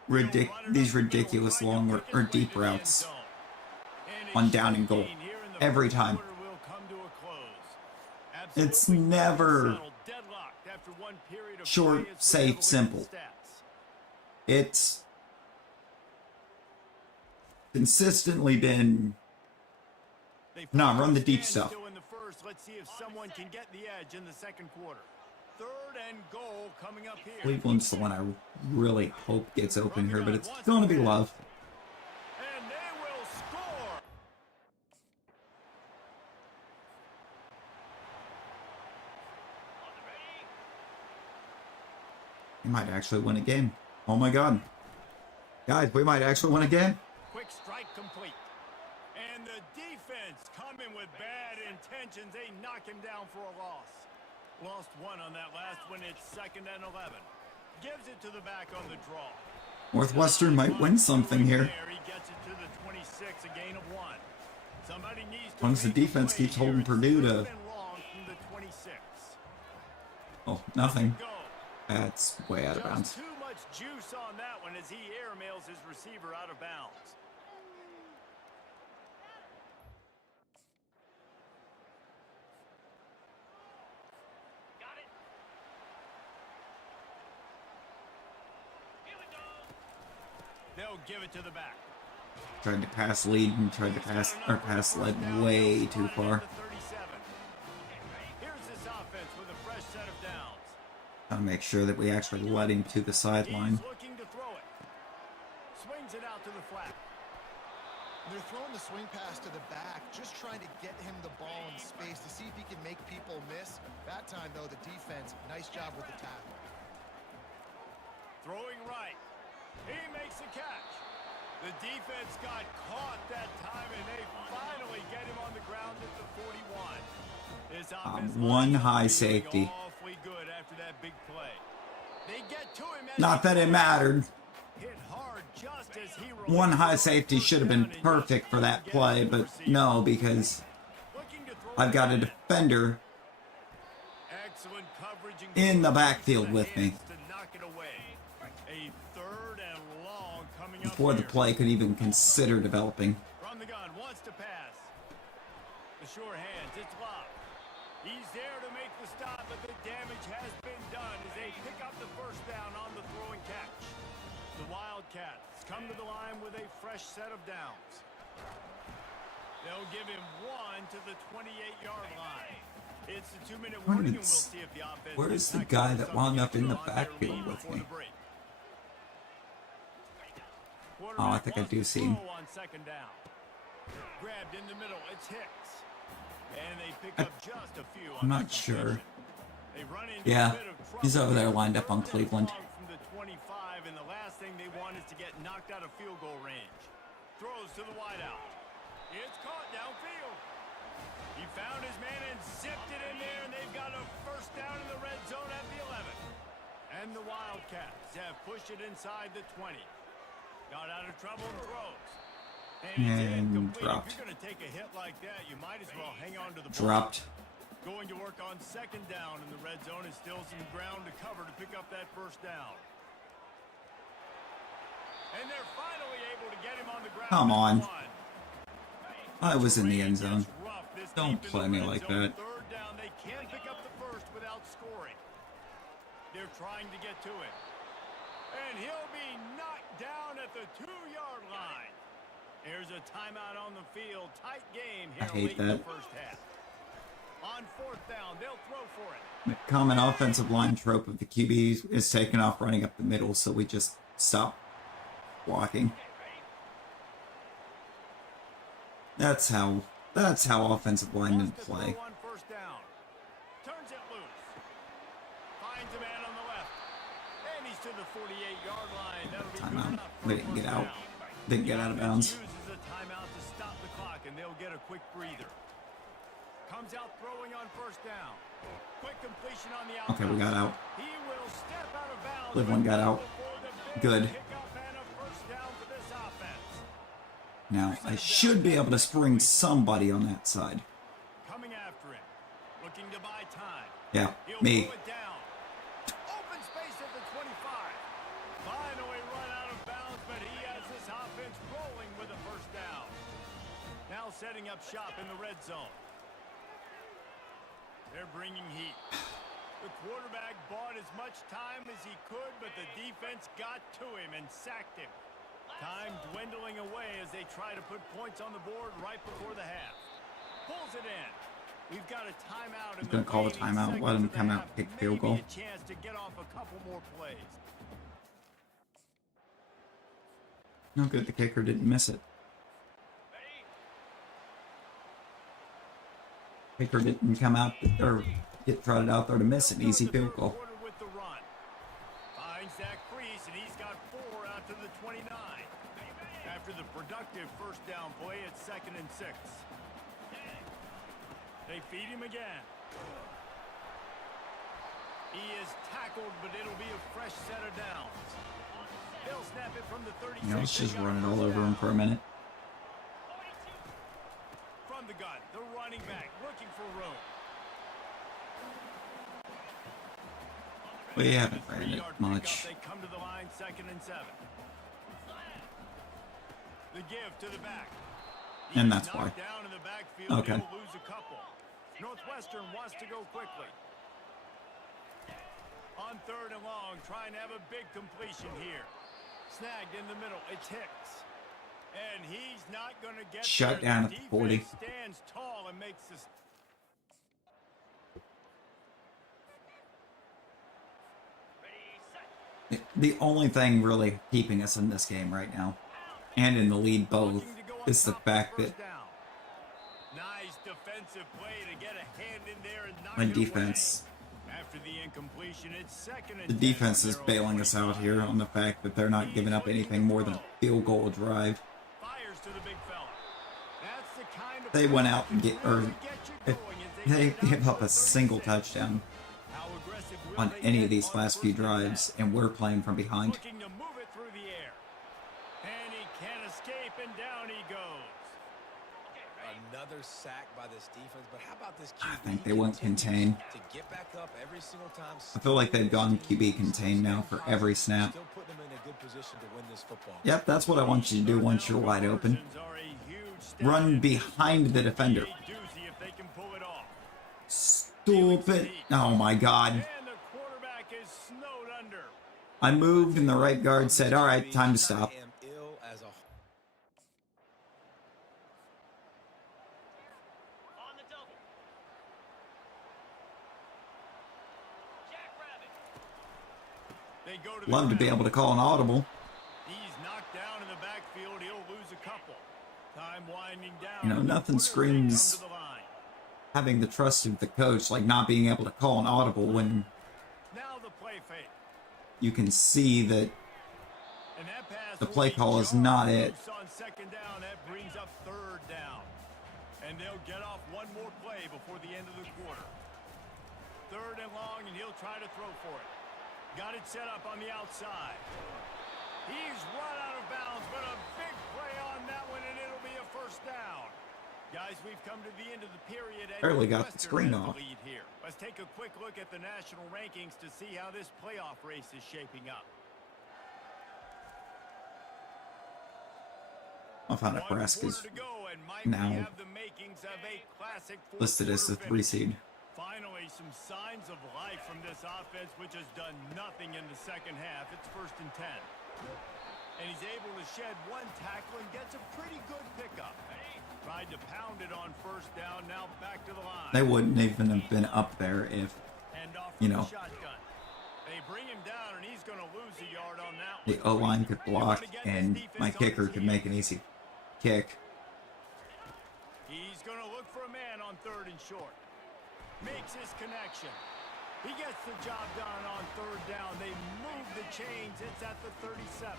quarter. these ridiculous long or deep routes on down and goal every time? It's never short, safe, simple. It's consistently been, nah, run the deep stuff. Let's see if someone can get the edge in the second quarter. 3rd and goal coming up here. Cleveland's the one I really hope gets open here, but it's going to be Love. And they will score. We might actually win a game. Oh my God. Guys, we might actually win a game. Quick strike complete. And the defense coming with bad intentions. They knock him down for a loss. Lost 1 on that last one. It's 2nd and 11. Gives it to the back on the draw. Northwestern might win something here. He gets it to the 26, a gain of 1. Somebody needs As to long as the make a defense play keeps here. holding It's Purdue third to... and long from the 26. Oh, nothing. Go. That's way out of Just bounds. too much juice on that one as he airmails his receiver out of bounds. Got it. Here we go. They'll give it to the back. Tried to pass lead and tried to pass led way too far. Here's this offense with a fresh set of downs. Gotta make sure that we actually led him to the sideline. He's looking to throw it. Swings it out to the flat. They're throwing the swing pass to the back, just trying to get him the ball in space to see if he can make people miss. That time, though, the defense, nice job with the tackle. Throwing right. He makes the catch. The defense got caught that time, and they finally get him on the ground at the 41. This offense One high doing safety. awfully good after that big play. They get to him. Not that it mattered. Hit hard just as he One high safety should have been perfect for that play, but no, because I've got a defender Excellent coverage in the backfield with me to knock it away. A third and long coming up before the here. play could even consider developing. From the gun, wants to pass. The sure hands, it's locked. He's there to make the stop, but the damage has been done as they pick up the first down on the throwing catch. The Wildcats come to the line with a fresh set of downs. They'll give him 1 to the 28-yard line. It's the 2-minute warning, and we'll see if the offense... Where's the guy that wound up in the backfield with me? Oh, I think I do see him. On second down. Grabbed in the middle, it's Hicks. And they pick up just a few. I'm not sure. They run into Yeah, a bit of trouble. he's over there lined up on Cleveland. From the 25, and the last thing they want is to get knocked out of field goal range. Throws to the wideout. It's caught downfield. He found his man and zipped it in there, and they've got a first down in the red zone at the 11. And the Wildcats have pushed it inside the 20. Got out of trouble and throws. And dropped. If you're going to take a hit like that, you might as well hang on to the ball. Dropped. Going to work on second down in the red zone, is still some ground to cover to pick up that first down. And they're finally able to get him on the ground. Come on. I was in the end zone. This Don't deep in play the me red like zone. that. Third down, they can't pick up the first without scoring. They're trying to get to it. And he'll be knocked down at the 2-yard line. There's a timeout on the field. Tight game here late in the first half. On fourth down, they'll throw for it. The common offensive line trope of the QB is taking off running up the middle, so we just stop blocking. That's how offensive linemen play. On first down. Turns it loose. Finds a man on the left. And he's to the 48-yard line. That'll be good Timeout. enough for We a didn't get first out. down. Didn't get out of bounds. Uses a timeout to stop the clock, and they'll get a quick breather. Comes out throwing on first down. Quick completion on the outside. Okay, we got out. He will step out of bounds. Cleveland got out. Good. Now, I should be able to spring somebody on that side. Coming after him. Looking to buy time. Yeah, He'll me. move it down. Open space at the 25. Finally run out of bounds, but he has this offense rolling with a first down. Now setting up shop in the red zone. They're bringing heat. The quarterback bought as much time as he could, but the defense got to him and sacked him. Time dwindling away as they try to put points on the board right before the half. Pulls it in. We've got a timeout. He's going to call a timeout, let him come out and kick field goal. Maybe a chance to get off a couple more plays. No good, the kicker didn't miss it. Kicker didn't come out or get trotted out there to miss an easy field goal. With the run. Finds that crease, and he's got 4 out to the 29. After the productive first down play, it's 2nd and 6. They feed him again. He is tackled, but it'll be a fresh set of downs. They'll snap it from the 36. You know, let's just run it all over him for a minute. From the gun, the running back looking for room. We haven't ran it much. They come to the line, 2nd and 7. The give to the back. And that's why. Down in the backfield, Okay. he'll lose a couple. Northwestern wants to go quickly. On 3rd and long, trying to have a big completion here. Snagged in the middle. It's Hicks. And he's not going to get Shut there. down The at the 40. defense stands tall and makes this. The only thing really keeping us in this game right now, and in the lead both, is the fact that Nice defensive play to get a hand in there and knock my it away. defense, After the incompletion, it's 2nd and the 10 defense on is their own bailing us out 45. here on the fact that they're not giving up anything more than a field goal drive. Fires to the big fella. That's the kind of They play went that out and can get, or really get you if going as they get down give to up the a single 36. touchdown How aggressive will on they any get of these on last few 1st and 10? drives, and we're playing from behind. Looking to move it through the air. And he can't escape, and down he goes. Another sack by this defense, but how about this I QB? think they won't contain. To get back up every single time. I feel like they've gone QB contain now for every snap. Still putting them in a good position to win this football. Yep, that's what I want you to do once you're wide open. Conversions are a huge step Run in. behind the defender. A doozy if they can pull it off. Stupid. Oh my god. And the quarterback is snowed under. I moved and the right guard said, all right, time to stop. I am ill as a On the double. Jackrabbit. They go to the Love to be ground. able to call an audible. He's knocked down in the backfield. He'll lose a couple. Time winding down. You know, nothing Quarterback screams come to the line. having the trust of the coach, like not being able to call an audible when Now the play fake. you can see that And that pass the will play be call is jarred not it. loose on 2nd down. That brings up 3rd down. And they'll get off one more play before the end of the quarter. 3rd and long, and he'll try to throw for it. Got it set up on the outside. He's run out of bounds, but a big play on that one, and it'll be a 1st down. Guys, we've come to the end of the period. And Barely got the Northwestern screen has the off. lead here. Let's take a quick look at the national rankings to see how this playoff race is shaping up. I found 1 Nebraska's quarter to go, and Mike, now we have the makings of a classic listed as the 3 seed. Finally, some signs of life from this offense, which has done nothing in the 2nd half. It's 1st and 10. And he's able to shed one tackle and gets a pretty good pickup. Tried to pound it on 1st down, now back to the line. They wouldn't even have been up there if, Hand off you from know, the shotgun. They bring him down, and he's going to lose a yard on that the one. O-line could block and my kicker could make an easy kick. He's going to look for a man on 3rd and short. Makes his connection. He gets the job done on 3rd down. They move the chains. It's at the 37.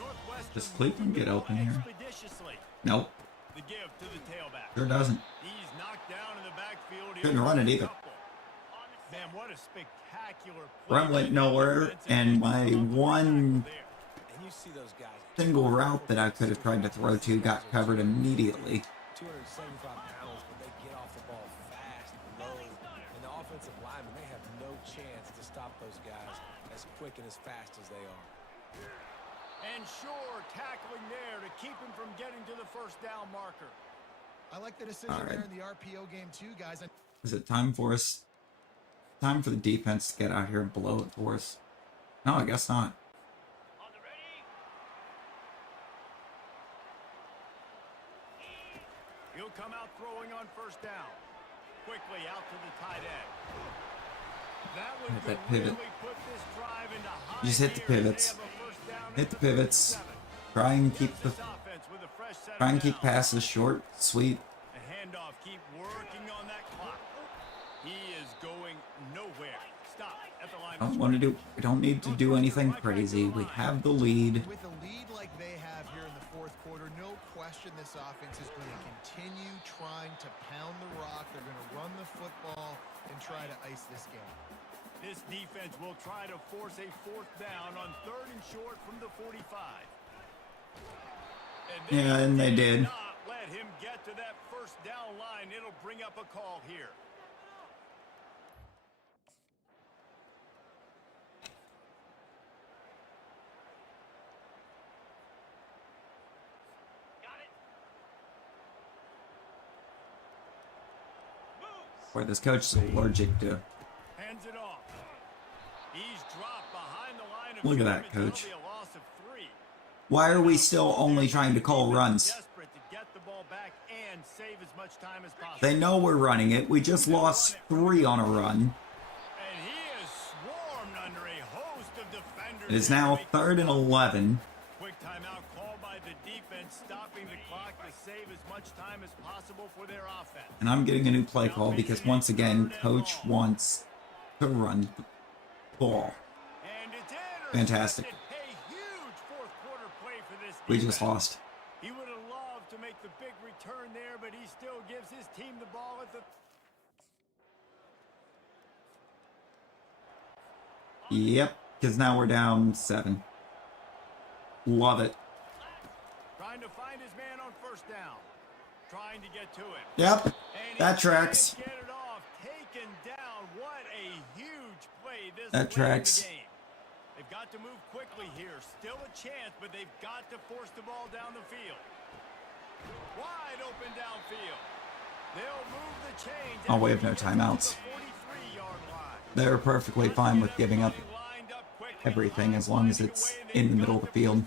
Northwestern Does Cleveland get open here? expeditiously. Nope, The give to the tailback. sure doesn't. He's knocked down in the backfield. Couldn't run it either. Man, what a spectacular Run play. went nowhere, and my one and you see those guys. single route that I could have tried to throw to got covered immediately. 275 pounds, but they get off the ball fast, low, and the offensive linemen, they have no chance to stop those guys as quick and as fast as they are. And sure, tackling there to keep him from getting to the 1st down marker. I like the decision All right. there in the RPO game too, guys. And Is it time for us? Time for the defense to get out here and blow it for us? No, I guess not. On the ready. He'll come out throwing on 1st down. Quickly out to the tight end. That one Hit could that pivot. really put this drive into high Just hit the gear as they pivots. have a 1st down Hit at the 37. pivots. Try and keep the This offense with a fresh set of try and keep downs. passes short, sweet. The handoff, keep working on that clock. He is going nowhere. Stop at the line. I don't want to do. We don't need to do anything crazy. We have the lead. with the lead like they have here in the 4th quarter, no question this this offense is going to continue trying to pound the rock. They're going to run the football and try to ice this game. This defense will try to force a 4th down on 3rd and short from the 45. And they did. Not let him get to that 1st down line. It'll bring up a call here. Boy, this coach is allergic to. Hands it off. He's dropped behind the line of Look at that, scrimmage. That'll coach. be a loss of 3. Why are we still only trying to call runs? Desperate to get the ball back and save as much time as possible. They know we're running it. We just lost 3 on a run. And he is swarmed under a host of defenders. It is now 3rd and 11. Quick timeout called by the defense, stopping the clock to save as much time as possible for their offense. And I'm getting a new play call because once again, coach wants to run the ball. And it's Fantastic. a huge 4th quarter play for this We defense. just lost. He would have loved to make the big return there, but he still gives his team the ball at the... Yep, because now we're down 7. Love it. Trying to find his man on 1st down. Trying to get to it. Yep, And that he tracks. can't get it off. Taken down. What a huge play this That late in the tracks. game. They've got to move quickly here. Still a chance, but they've got to force the ball down the field. Wide open downfield. They'll move the chains. Oh, we have no timeouts. They're perfectly fine with giving up everything as long as it's in the middle of the field.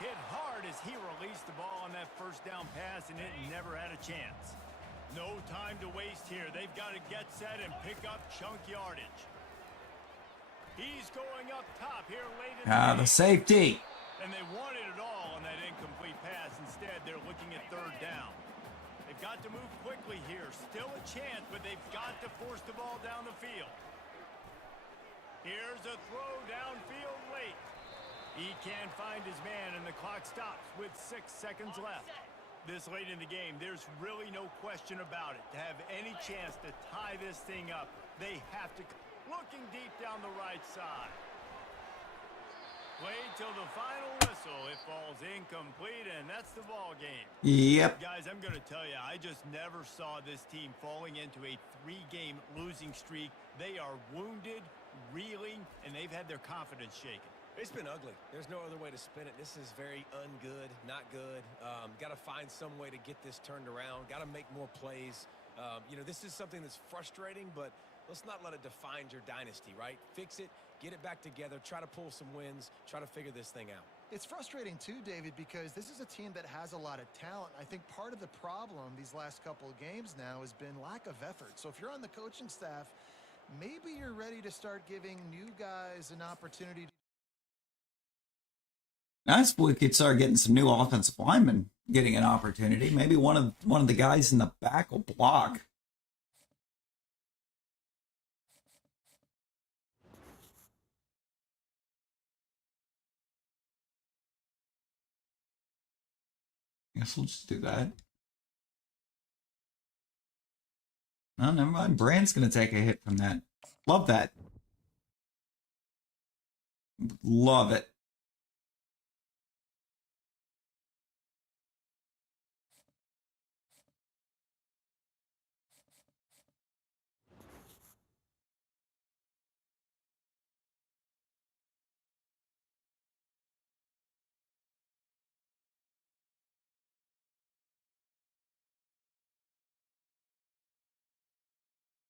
Hit hard as he released the ball on that 1st down pass, and it never had a chance. No time to waste here. They've got to get set and pick up chunk yardage. He's going up top here late in The safety. and they wanted it all on that incomplete pass. Instead, they're looking at 3rd down. They've got to move quickly here. Still a chance, but they've got to force the ball down the field. Here's a throw downfield late. He can't find his man, and the clock stops with 6 seconds left. This late in the game, there's really no question about it. To have any chance to tie this thing up, they have to... Looking deep down the right side. Played till the final whistle. It falls incomplete, and that's the ball game. Yep. Guys, I'm going to tell you, I just never saw this team falling into a 3-game losing streak. They are wounded, reeling, and they've had their confidence shaken. It's been ugly. There's no other way to spin it. This is very ungood, not good. Got to find some way to get this turned around. Got to make more plays. You know, this is something that's frustrating, but let's not let it define your dynasty, right? Fix it, get it back together, try to pull some wins, try to figure this thing out. It's frustrating too, David, because this is a team that has a lot of talent. I think part of the problem these last couple of games now has been lack of effort. So if you're on the coaching staff, maybe you're ready to start giving new guys an opportunity. Nice if we could start getting some new offensive linemen getting an opportunity. Maybe one of the guys in the back will block. I guess we'll just do that. No, never mind. Brand's going to take a hit from that. Love that. Love it.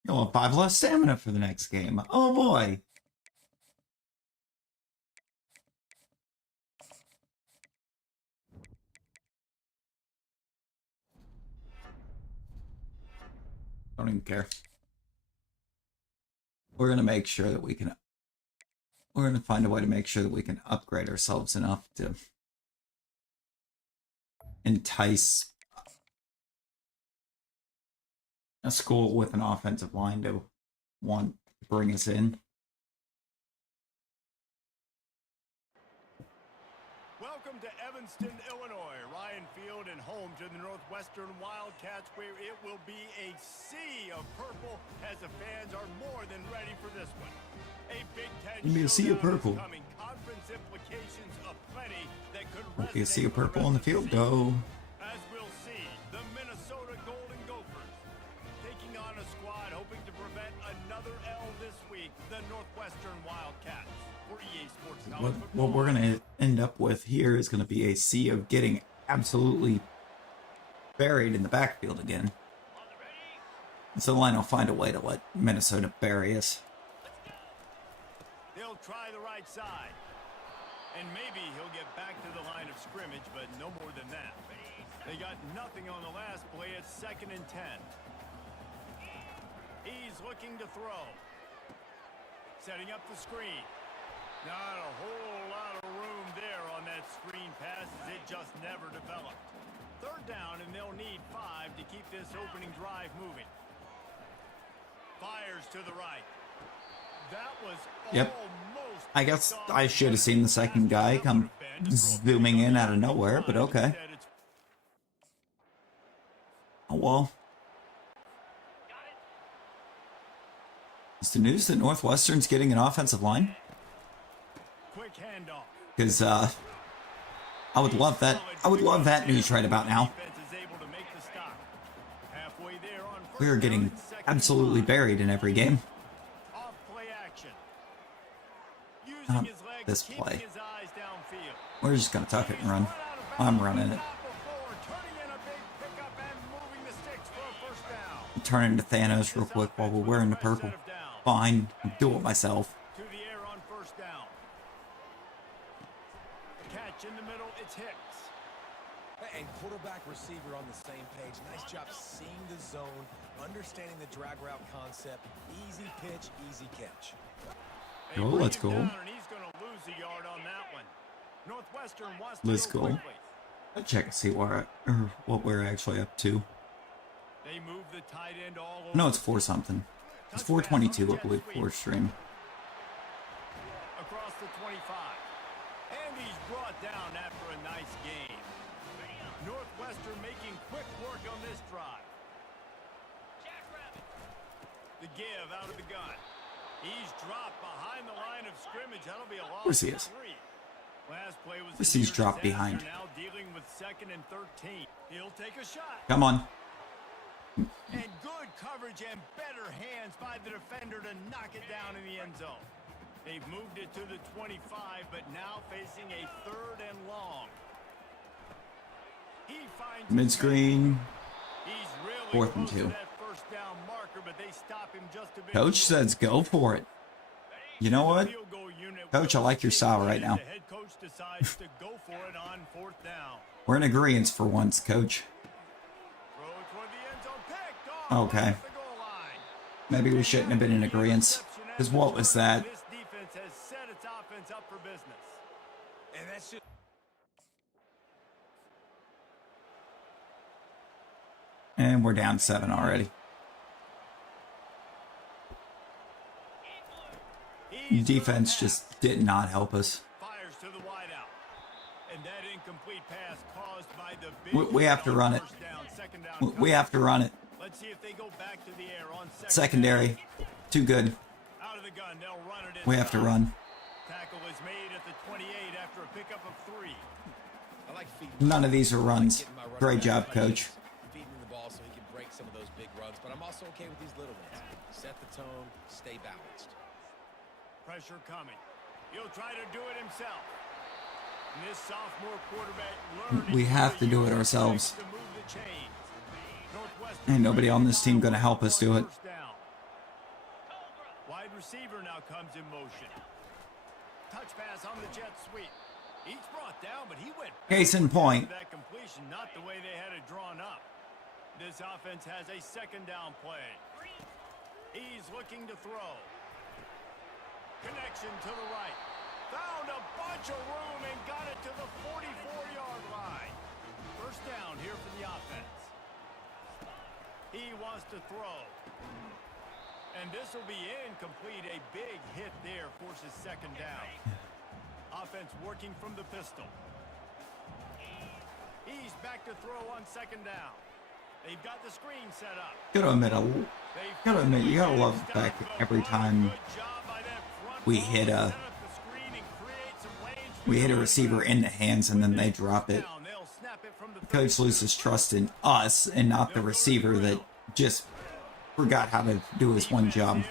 You'll have 5 less stamina for the next game. Oh boy. Don't even care. We're going to make sure that we can... We're going to find a way to make sure that we can upgrade ourselves enough to entice a school with an offensive line to want to bring us in. Welcome to Evanston, Illinois. Ryan Field Northwestern Wildcats, where it will be a sea of purple as the fans are more than ready for this one. A Big Ten Give me a sea of showdown is purple. coming. Conference implications aplenty that could Won't be a sea resonate of for the purple on the rest of field, season. though. As we'll see, the Minnesota Golden Gophers taking on a squad hoping to prevent another L this week, the Northwestern Wildcats. For EA Sports College What we're going to end up with here is going to be a sea of getting absolutely buried in the backfield again. So the line will find a way to let Minnesota bury us. They'll try the right side. And maybe he'll get back to the line of scrimmage, but no more than that. They got nothing on the last play. It's 2nd and 10. He's looking to throw. Setting up the screen. Not a whole lot of room there on that screen pass as it just never developed. 3rd down, and they'll need 5 to keep this opening drive moving. Fires to the right. That was almost... I guess I should have seen the second guy come zooming in out of nowhere, but okay. Oh well. Is the news that Northwestern's getting an offensive line? Quick handoff. Because I would love that. I would love that news right about now. We are getting absolutely buried in every game. Not this play. We're just gonna tuck it and run. I'm running it. Turn into Thanos real quick while we're wearing the purple. Fine, I'll do it myself. To the air on 1st down. Catch in the middle, it's Hicks. And quarterback receiver on the same page. Nice job seeing the zone, understanding the drag route concept. Easy pitch, easy catch. Go, let's go. He's going to lose a yard on that one. Northwestern wants to Let's go. quickly. I'll check and see what we're actually up to. They move the tight end all over. No, it's 4 something. It's 4:22, I believe, for stream. Across the 25. And he's brought down after a nice game. Northwestern making quick work on this drive. The give out of the gun. He's dropped behind the line of scrimmage. That'll be a loss. Of course he is. Last play was Of course he's dropped behind. now dealing with 2nd and 13. He'll take a shot. Come on. And good coverage and better hands by the defender to knock it down in the end zone. They've moved it to the 25, but now facing a 3rd and long. He finds Mid-screen. He's really 4th and 2. that 1st down marker, but they stop him just a bit Coach short. says go for it. You know what? Field goal unit Coach, I like your style right now. The head coach decides to go for it on 4th down. We're in agreement for once, Coach. Throw it toward the end zone, picked off Okay. the goal line. Maybe we shouldn't have been in agreement. Because what was that? This defense has set its offense up for business. And that's just... And we're down 7 already. Defense just did not help us. Fires to the wideout. And that incomplete pass caused by the big We have to run it. first down, 2nd down We have to run it. Let's see if they go back to the air on 2nd Secondary. Too good. Out of the gun, they'll run it in. We have to run. Tackle is made at the 28 after a pickup of 3. I like feeding. None of these are runs. Getting my running Great back job, like Coach. this, feeding him the ball so he can break some of those big runs. But I'm also okay with these little ones. Set the tone, stay balanced. Pressure coming. He'll try to do it himself. And this sophomore quarterback learning We have to do it ourselves. to move the chains. Northwestern Ain't nobody on this team gonna help us do it. first down. Wide receiver now comes in motion. Touch pass on the jet sweep. He's brought down, but he went Case in point. that completion, not the way they had it drawn up. This offense has a 2nd down play. He's looking to throw. Connection to the right. Found a bunch of room and got it to the 44-yard line. First down here for the offense. He wants to throw. And this will be incomplete. A big hit there forces 2nd down. Offense working from the pistol. He's back to throw on second down. They've got the screen set up. Gotta admit, you gotta love the fact that every time we hit a receiver in the hands and then they drop it, the coach loses trust in us and not the receiver that just forgot how to do his one job.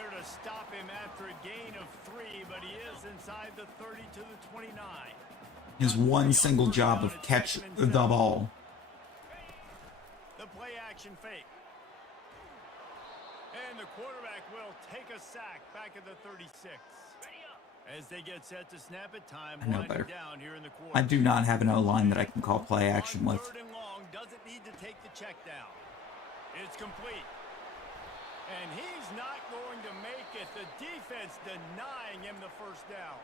His one single job of catch the ball. The play action fake. And the quarterback will take a sack back at the 36. As they get set to snap it, time I know better. down here in the quarter. I do not have an O-line that I can call play action with. Third and long, doesn't need to take the check down. It's complete. And he's not going to make it. The defense denying him the first down.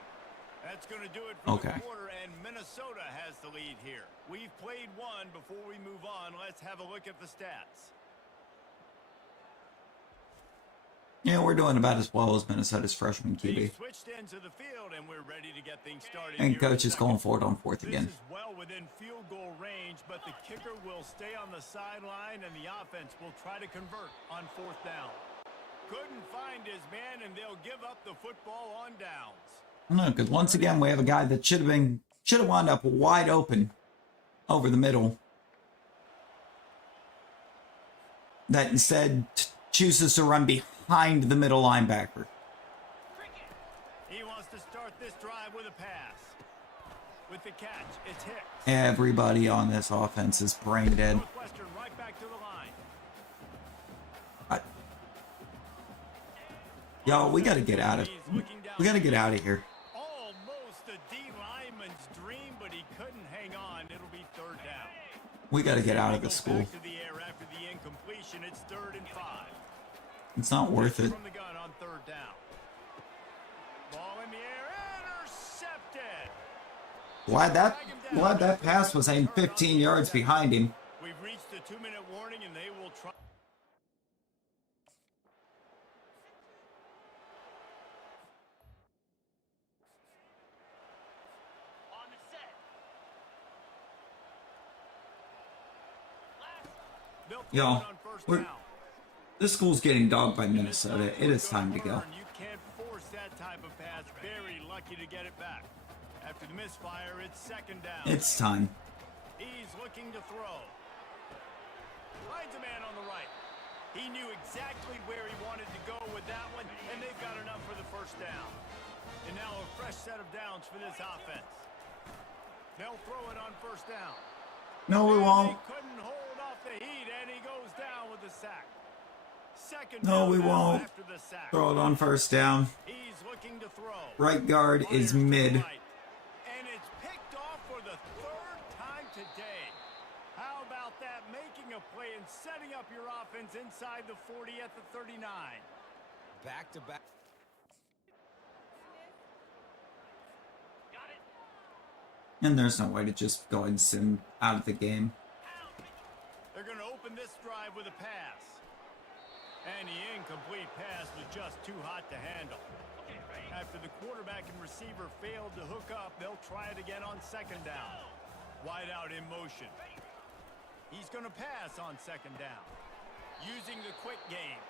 That's going to do it for the quarter, and Minnesota has the lead here. We've played one. Before we move on, let's have a look at the stats. Yeah, we're doing about as well as Minnesota's freshman QB. Switched into the field, and we're ready to get things started. And coach is going for it on fourth again. This is well within field goal range, but the kicker will stay on the sideline, and the offense will try to convert on fourth down. Couldn't find his man, and they'll give up the football on downs. No, because once again we have a guy that should have wound up wide open over the middle. That instead chooses to run behind the middle linebacker. He wants to start this drive with a pass. With the catch, it's Hicks. Everybody on this offense is brain dead. Northwestern right back to the line. Y'all, we gotta get out of here. Almost a D lineman's dream, but he couldn't hang on. It'll be third down. We gotta get out of the school. Back to the air after the incompletion. It's 3rd and 5. It's not worth it. From the gun on 3rd down. Ball in the air, intercepted. Glad that pass was aimed 15 yards behind him. We've reached the 2-minute warning, and they will try. Y'all, this school's getting dogged by Minnesota. It is time to go. You can't force that type of pass. Very lucky to get it back. After the misfire, it's 2nd down. It's time. He's looking to throw. Finds a man on the right. He knew exactly where he wanted to go with that one, and they've got enough for the 1st down. And now a fresh set of downs for this offense. They'll throw it on 1st down. No, we won't. They couldn't hold off the heat, and he goes down with the sack. No, we won't. Throw it on 1st down. He's looking to throw. Right guard is mid. And it's picked off for the 3rd time today. How about that? Making a play and setting up your offense inside the 40 at the 39. Back to back. And there's no way to just go ahead and send him out of the game. They're going to open this drive with a pass. And the incomplete pass was just too hot to handle. After the quarterback and receiver failed to hook up, they'll try it again on 2nd down. Wide out in motion. He's going to pass on 2nd down. Using the quick game.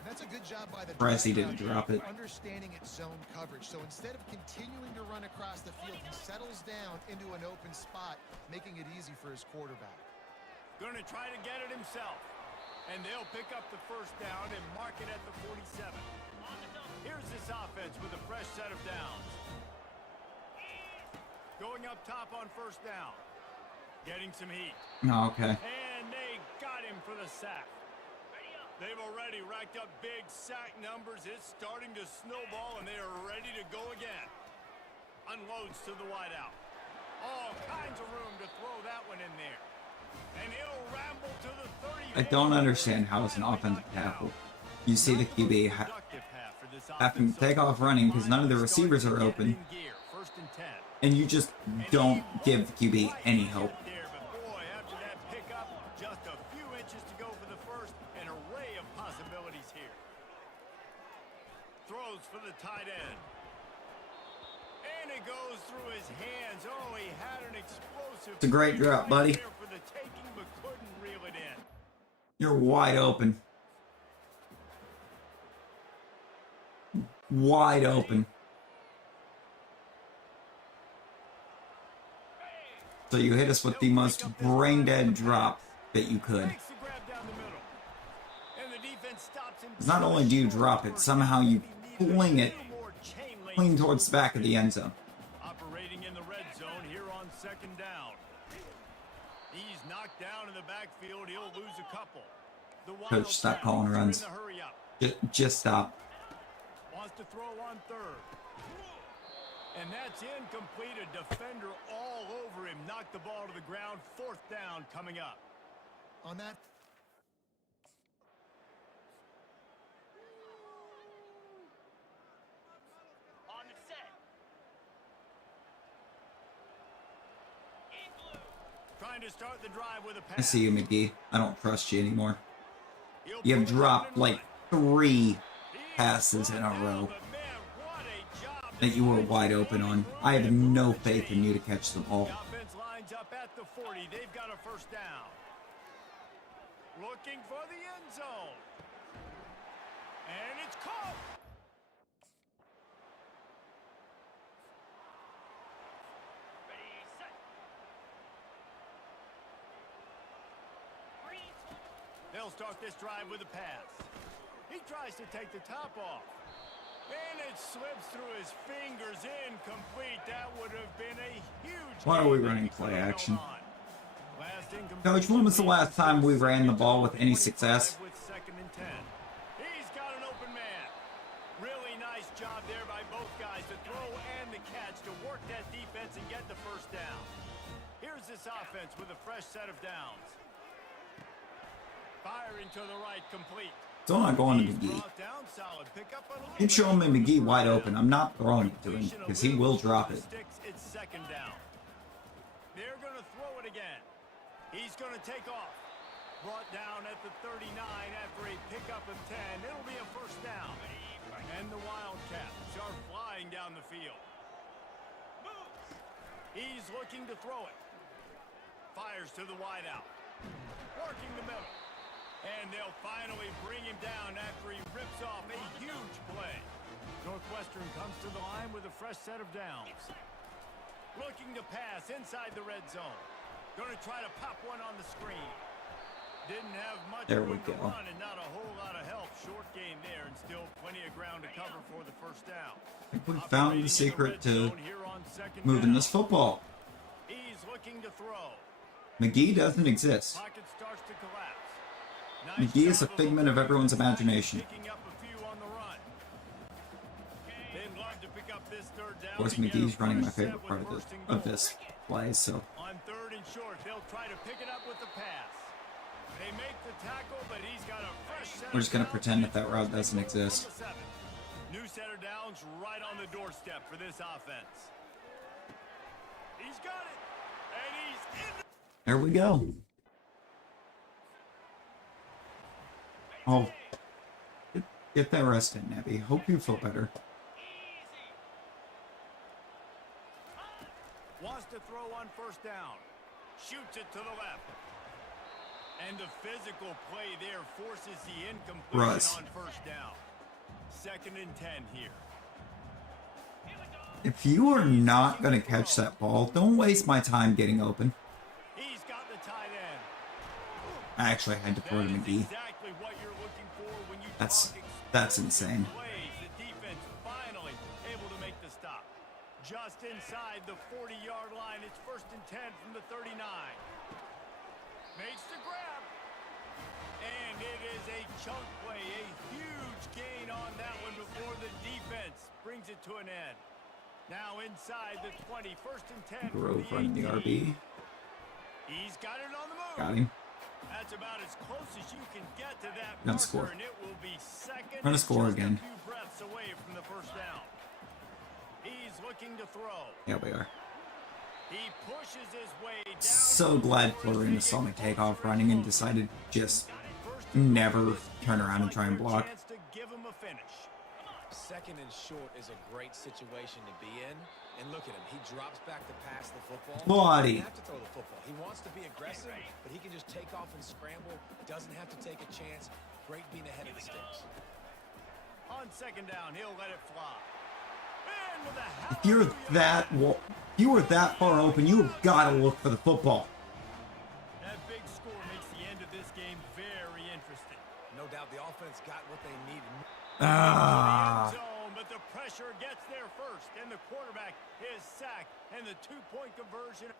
That's a good job by the He didn't drop it. understanding its zone coverage. So instead of continuing to run across the field, he settles down into an open spot, making it easy for his quarterback. Going to try to get it himself. And they'll pick up the 1st down and mark it at the 47. Here's this offense with a fresh set of downs. Going up top on 1st down. Getting some heat. Oh, okay. And they got him for the sack. They've already racked up big sack numbers. It's starting to snowball, and they are ready to go again. Unloads to the wideout. All kinds of room to throw that one in there. And he'll ramble to the 30. I don't understand how it's an offensive tackle. You see the QB having to take off running because none of the receivers are open. And you just don't give the QB any help. For the tight end. And it goes through his hands. Oh, he had an explosive. It's a great drop, buddy. There for the taking, but couldn't reel it in. You're wide open. Wide open. So you hit us with the most brain-dead drop that you could. Makes the grab down the middle. And the defense stops him. 'Cause not only do you drop it, somehow you fling it clean towards the back of the end zone. Operating in the red zone here on second down. He's knocked down in the backfield. He'll lose a couple. The Coach, stop calling runs. Hurry up. Just stop. Wants to throw on third. And that's incomplete. A defender all over him. Knocked the ball to the ground. Fourth down coming up. On that. On the set. Trying to start the drive with a pass. I see you, McGee. I don't trust you anymore. You have dropped like 3 passes in a row that you were wide open on. I have no faith in you to catch the ball. The offense lines up at the 40. They've got a first down. Looking for the end zone. And it's caught. Ready, set. They'll start this drive with a pass. He tries to take the top off. And it slips through his fingers. Incomplete. That would have been a huge... Why are we running play action? Last incomplete. Coach, when was the last time we ran the ball with any success? With second and 10. He's got an open man. Really nice job there by both guys, the throw and the catch, to work that defense and get the first down. Here's this offense with a fresh set of downs. Firing to the right, complete. Still not going to McGee. Keep showing me McGee wide open. I'm not throwing it to him because he will drop it. It's second down. They're going to throw it again. He's going to take off. Brought down at the 39 after a pickup of 10. It'll be a first down. And the Wildcats are flying down the field. He's looking to throw it. Fires to the wideout. Working the middle. And they'll finally bring him down after he rips off a huge play. Northwestern comes to the line with a fresh set of downs. Looking to pass inside the red zone. Going to try to pop one on the screen. Didn't have much room to run and not a whole lot of help. Short gain there and still plenty of ground to cover for the first down. I think we found the secret to moving this football. He's looking to throw. McGee doesn't exist. Pocket starts to collapse. McGee is a figment of everyone's imagination. Of course, McGee's running my favorite part of this play, so. On third and short, they'll try to pick it up with the pass. They make the tackle, but he's got a fresh set. We're just going to pretend that that route doesn't exist. New set of downs right on the doorstep for this offense. He's got it, and he's in. There we go. Oh, get that rest in, Nebby. Hope you feel better. Wants to throw on first down. Shoots it to the left. And the physical play there forces the incompletion on first down. Second and 10 here. If you are not going to catch that ball, don't waste my time getting open. He's got the tight end. I actually had to throw to McGee. Exactly what you're looking for when you That's insane. plays. The defense finally able to make the stop. Just inside the 40-yard line. It's first and 10 from the 39. Makes the grab. And it is a chunk play. A huge gain on that one before the defense brings it to an end. Now inside the 20. First and 10. Grove running the RB. He's got it on the move. Got him. That's about as close as you can get to that Gonna marker, score. and it will be second. Gonna score just again. A few breaths away from the first down. He's looking to throw. Yeah, we are. He pushes his way down. So glad Florina saw me take off running and decided just never turn around and try and block. Chance to give him a finish. Second and short is a great situation to be in. And look at him. He drops back to pass the football. Body. He doesn't have to throw the football. He wants to be aggressive, but he can just take off and scramble. Doesn't have to take a chance. Great being ahead of the sticks. On second down, he'll let it fly. If you were that far open, you've got to look for the football. That big score makes the end of this game very interesting. No doubt the offense got what they needed. But the pressure gets there first, and the quarterback is sacked, and the two-point conversion.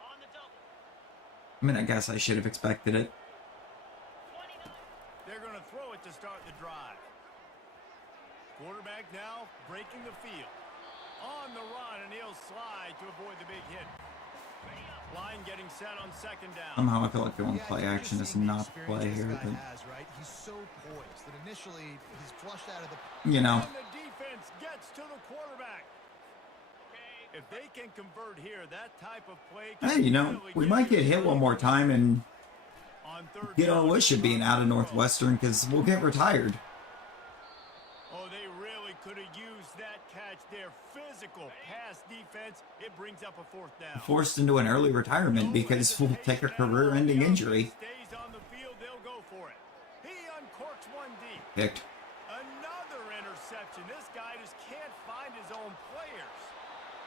On the double. I mean, I guess I should have expected it. They're going to throw it to start the drive. Quarterback now breaking the field. On the run, and he'll slide to avoid the big hit. Line getting set on second down. Somehow I feel like doing play action is not play here, but he's so poised that initially he's flushed out of the. you know. And the defense gets to the quarterback. If they can convert here, that type of play. Hey, you know, we might get hit one more time and get our wish of being out of Northwestern because we'll get retired. Oh, they really could have used that catch there. Physical pass defense. It brings up a fourth down. Forced into an early retirement because we'll take a career-ending injury. Stays on the field, they'll go for it. He uncorks one deep. Picked. Another interception. This guy just can't find his own players.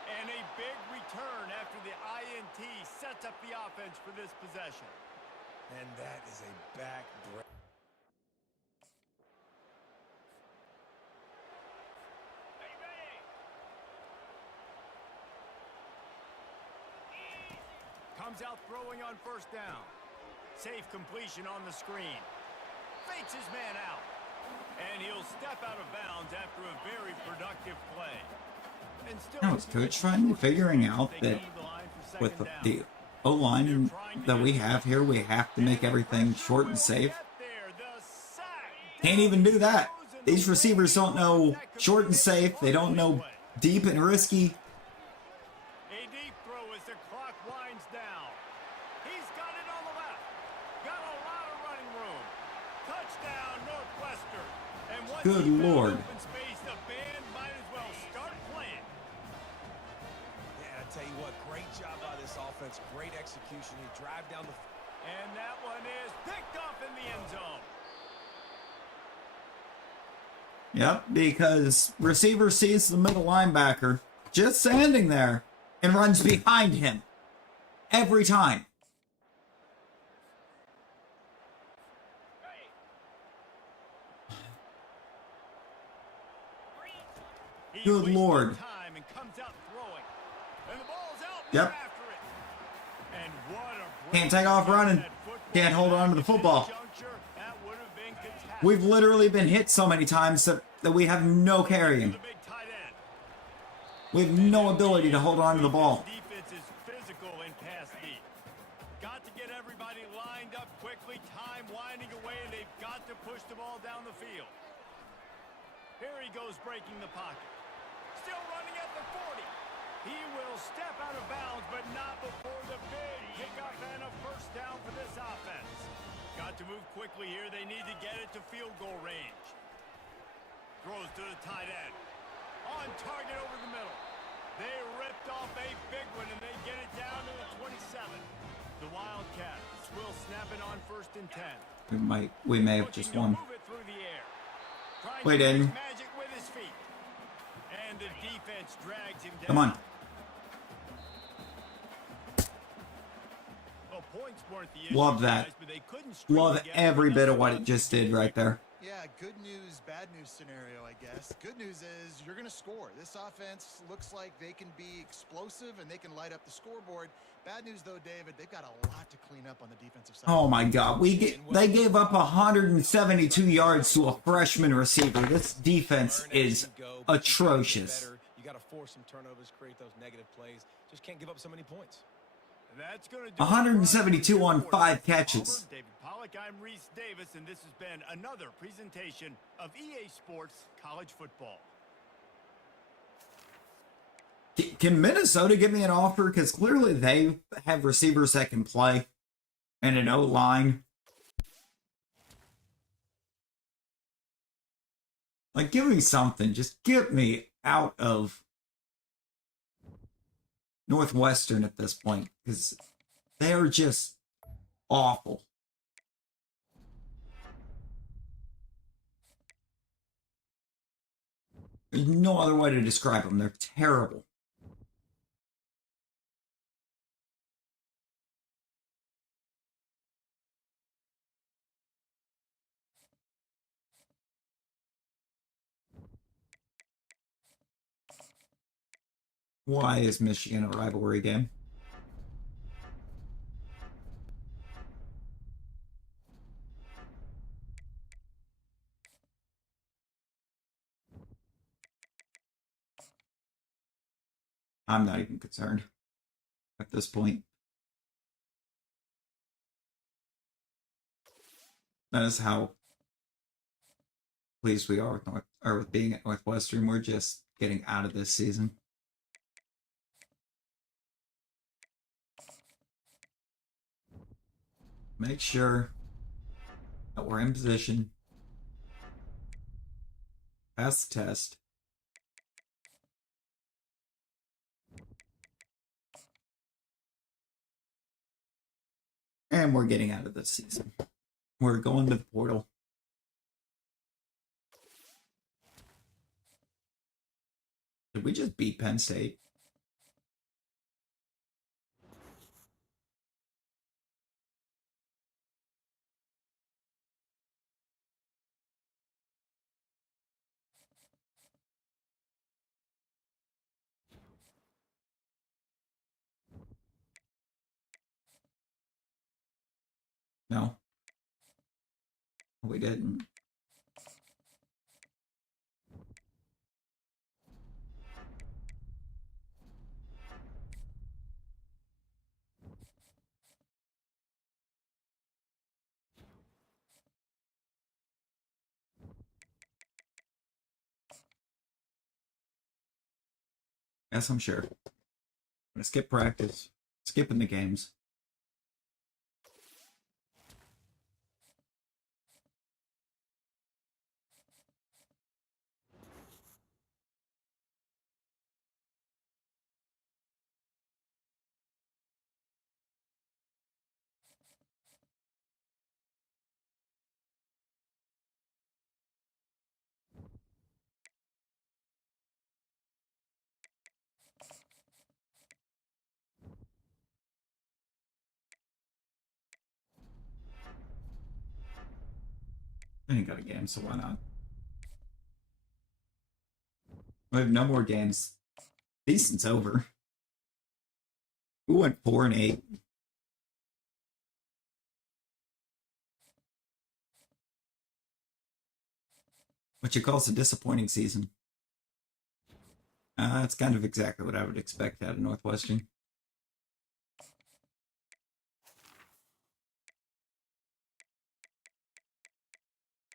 And a big return after the INT sets up the offense for this possession. And that is a back break. Comes out throwing on first down. Safe completion on the screen. Fakes his man out. And he'll step out of bounds after a very productive play. And still Now it's coach finally figuring out that with the O-line that we have here, we have to make everything short and safe. Can't even do that. These receivers don't know short and safe. They don't know deep and risky. A deep throw as the clock winds down. He's got it on the left. Got a lot of running room. Touchdown, Northwestern. And once Good he found Lord. open space, the band might as well start playing. Yeah, I tell you what, great job by this offense. Great execution. You drive down the... And that one is picked off in the end zone. Yep, because receiver sees the middle linebacker just standing there and runs behind him every time. He Good wastes Lord. Time and comes out throwing. And the ball's out. Yep. After it. And what a Can't take off running. Can't hold on to the football. We've literally been hit so many times that we have no carrying. We have no ability to hold on to the ball. Defense is physical and pass deep. Got to get everybody lined up quickly. Time winding away, and they've got to push the ball down the field. Here he goes breaking the pocket. Still running at the 40. He will step out of bounds, but not before the big kickoff and a first down for this offense. Got to move quickly here. They need to get it to field goal range. Throws to the tight end. On target over the middle. They ripped off a big one, and they get it down to the 27. The Wildcats will snap it on first and 10. We may have just won. Move it through the air. Trying We to make didn't. magic with his feet. And the defense drags him down. Come on. Well, points weren't the issue, Love that. guys, but they couldn't string Love together every bit of enough what it just did right there. Yeah, good news, bad news scenario, I guess. Good news is you're going to score. This offense looks like they can be explosive and they can light up the scoreboard. Bad news, though, David, they've got a lot to clean up on the defensive side. Oh my God, they gave up 172 yards to a freshman receiver. This defense is atrocious. You got to force some turnovers, create those negative plays. Just can't give up so many points. That's gonna do 172 on 5 catches. David Pollack, I'm Reese Davis, and this has been another presentation of EA Sports College Football. Can Minnesota give me an offer? Because clearly they have receivers that can play and an O-line. Like, give me something. Just get me out of Northwestern at this point, because they're just awful. There's no other way to describe them. They're terrible. Why is Michigan a rivalry game? I'm not even concerned at this point. That is how pleased we are with with being at Northwestern. We're just getting out of this season. Make sure that we're in position. Pass the test. And we're getting out of this season. We're going to the portal. Did we just beat Penn State? No. We didn't. Yes, I'm sure. I'm gonna skip practice. Skipping the games. I ain't got a game, so why not? We have no more games. Season's over. We went 4-8. What you call a disappointing season. That's kind of exactly what I would expect out of Northwestern.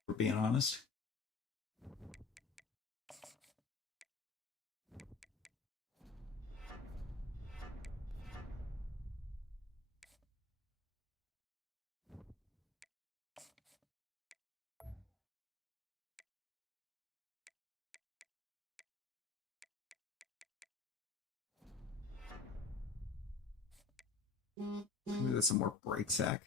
For being honest. Maybe there's some more break sack.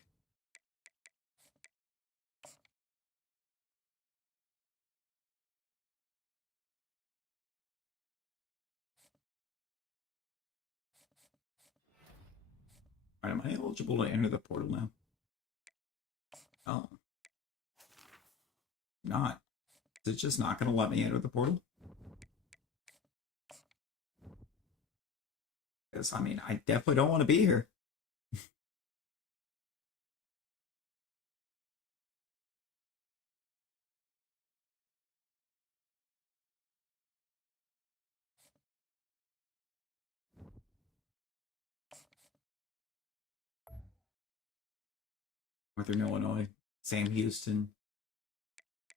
All right, am I eligible to enter the portal now? Oh. Not. It's just not going to let me enter the portal? Because, I mean, I definitely don't want to be here. Northern Illinois, Sam Houston,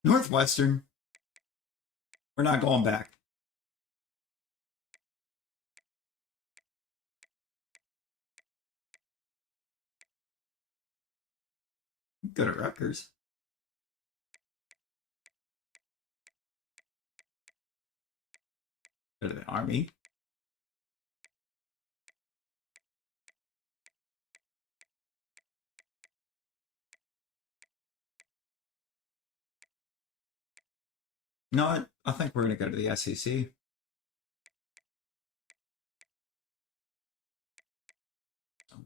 Northwestern. We're not going back. Good at Rutgers. Go to the Army. No, I think we're going to go to the SEC.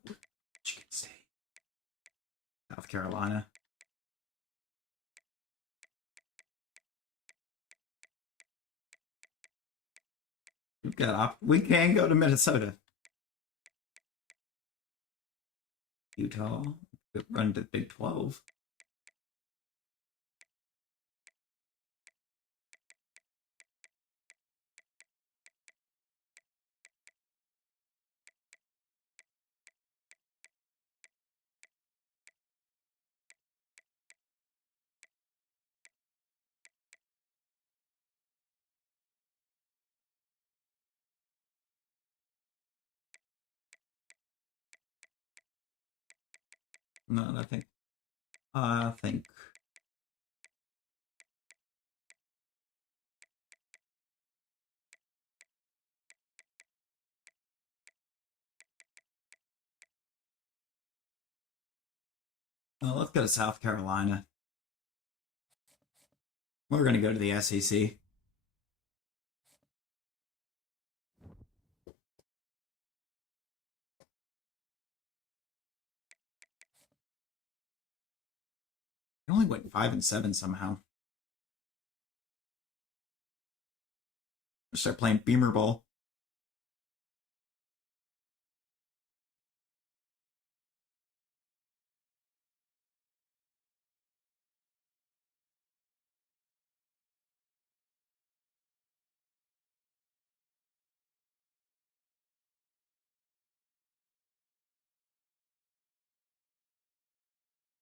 Michigan State. South Carolina. We can go to Minnesota. Utah. Run to the Big 12. No, I think. Well, let's go to South Carolina. We're going to go to the SEC. They only went 5-7 somehow. Start playing Beamer Ball.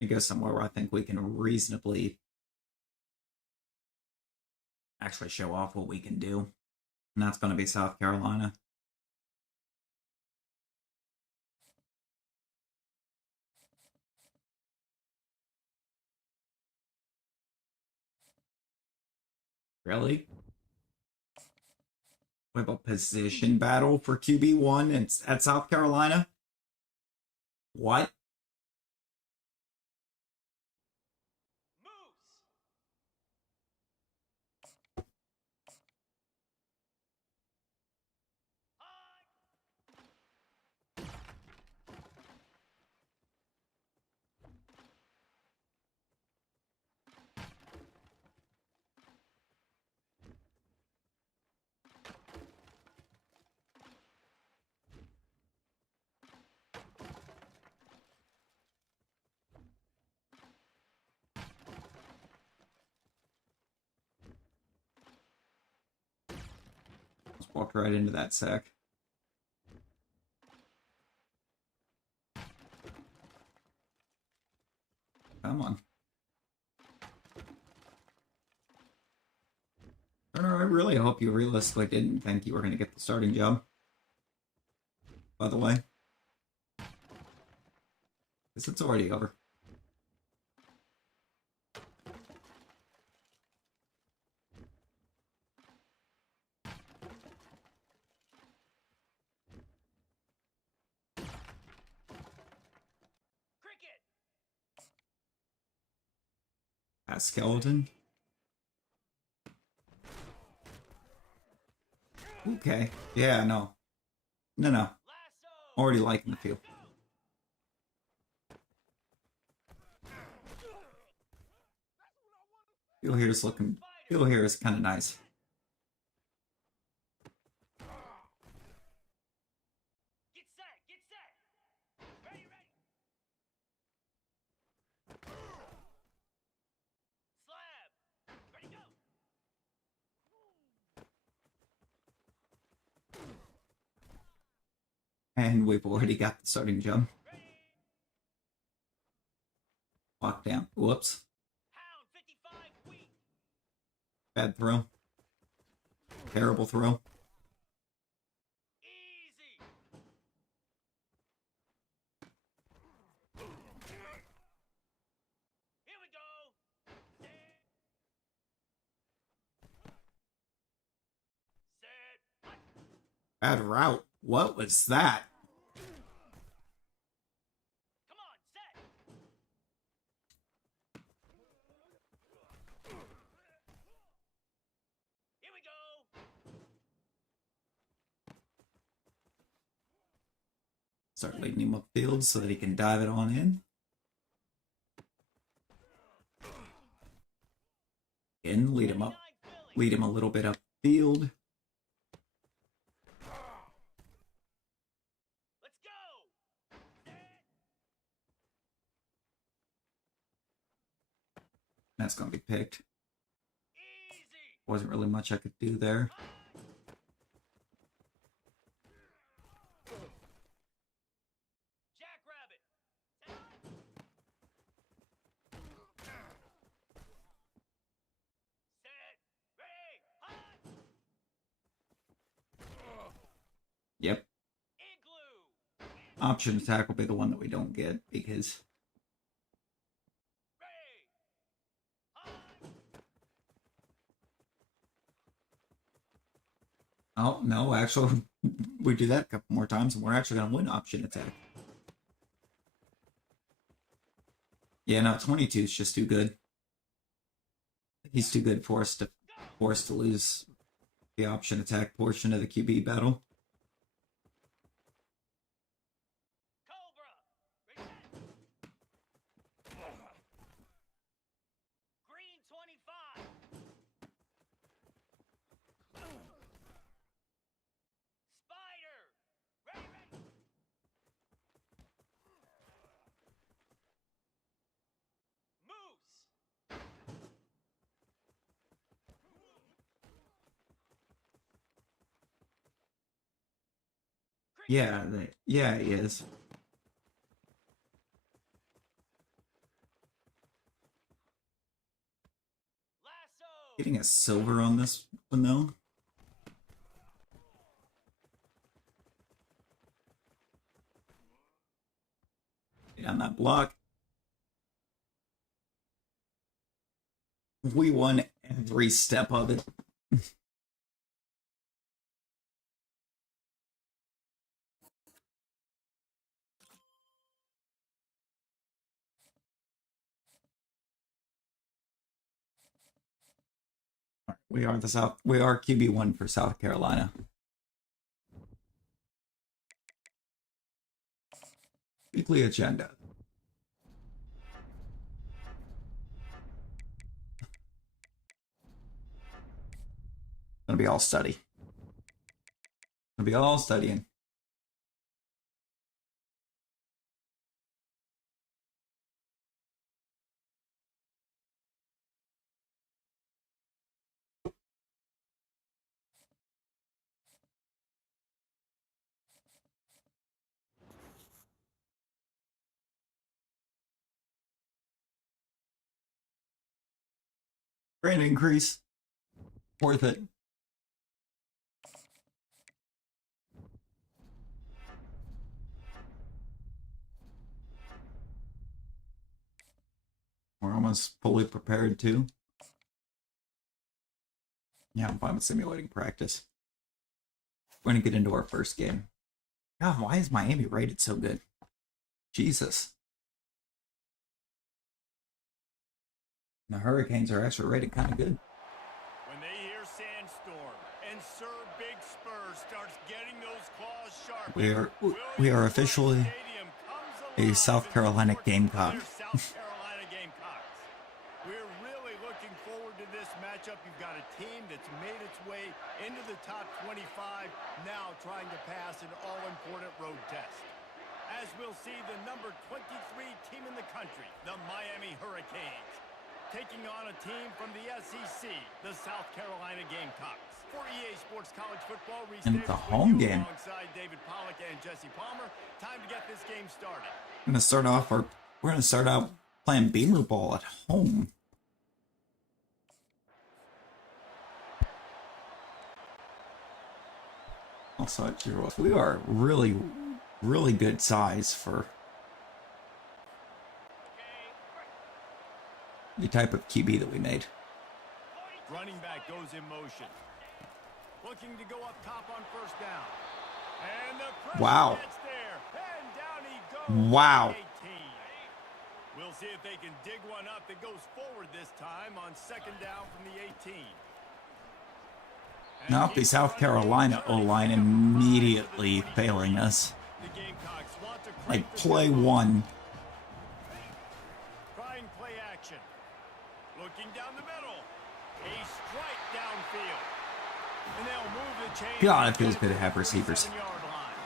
Go somewhere where I think we can reasonably actually show off what we can do. And that's going to be South Carolina. Really? We have a position battle for QB1 at South Carolina? What? Just walked right into that sack. Come on. Turner, I really hope you realistically didn't think you were going to get the starting job. By the way. Because it's already over. That skeleton. Okay. Yeah, no. No. Already liking the feel. Feel here is looking. Feel here is kind of nice. Get set. Ready. Slab. Ready, go. And we've already got the starting jump. Lock down. Whoops. Bad throw. Terrible throw. Easy. Here we go. Set. Bad route. What was that? Come on, set. Here we go. Start leading him upfield so that he can dive it on in. Again, lead him up. Lead him a little bit upfield. Let's go. That's going to be picked. Easy. Wasn't really much I could do there. Jackrabbit. Set. Ready. Hot. Yep. Igloo. Option attack will be the one that we don't get because Ready. Hot. oh no, actually we do that a couple more times and we're actually gonna win option attack. Yeah, no, 22 is just too good. He's too good for us to lose the option attack portion of the QB battle. Cobra. Reset. Green 25. Spider. Ready, ready. Moose. Yeah, yeah, he is. Lasso. Getting a silver on this one though. Get on that block. We won every step of it. We are QB1 for South Carolina. Weekly agenda. Gonna be all study. Gonna be all studying. Brand increase. Worth it. We're almost fully prepared too. Yeah, I'm fine with simulating practice. We're gonna get into our first game. God, why is Miami rated so good? Jesus. The Hurricanes are actually rated kind of good. When they hear Sandstorm and Sir Big Spur starts getting those claws sharp, We are officially a South Carolina Gamecock. South Carolina Gamecocks. We're really looking forward to this matchup. You've got a team that's made its way into the top 25, now trying to pass an all-important road test. As we'll see, the number 23 team in the country, the Miami Hurricanes, taking on a team from the SEC, the South Carolina Gamecocks. For EA Sports College Football, And the home game. Alongside David Pollack and Jesse Palmer, time to get this game started. We're gonna start out playing Beamer ball at home. Also, we are really, really good size for the type of QB that we made. Running back goes in motion. Looking to go up top on first down. And the pressure Wow. gets there. And down he goes. Wow. 18. We'll see if they can dig one up that goes forward this time on second down from the 18. And Now the South Carolina O-line immediately failing us. the Gamecocks want to Like create the play tempo. one. Trying play action. Looking down the middle. A strike downfield. And they'll move the chain. God, it feels good to have receivers. 7-yard line.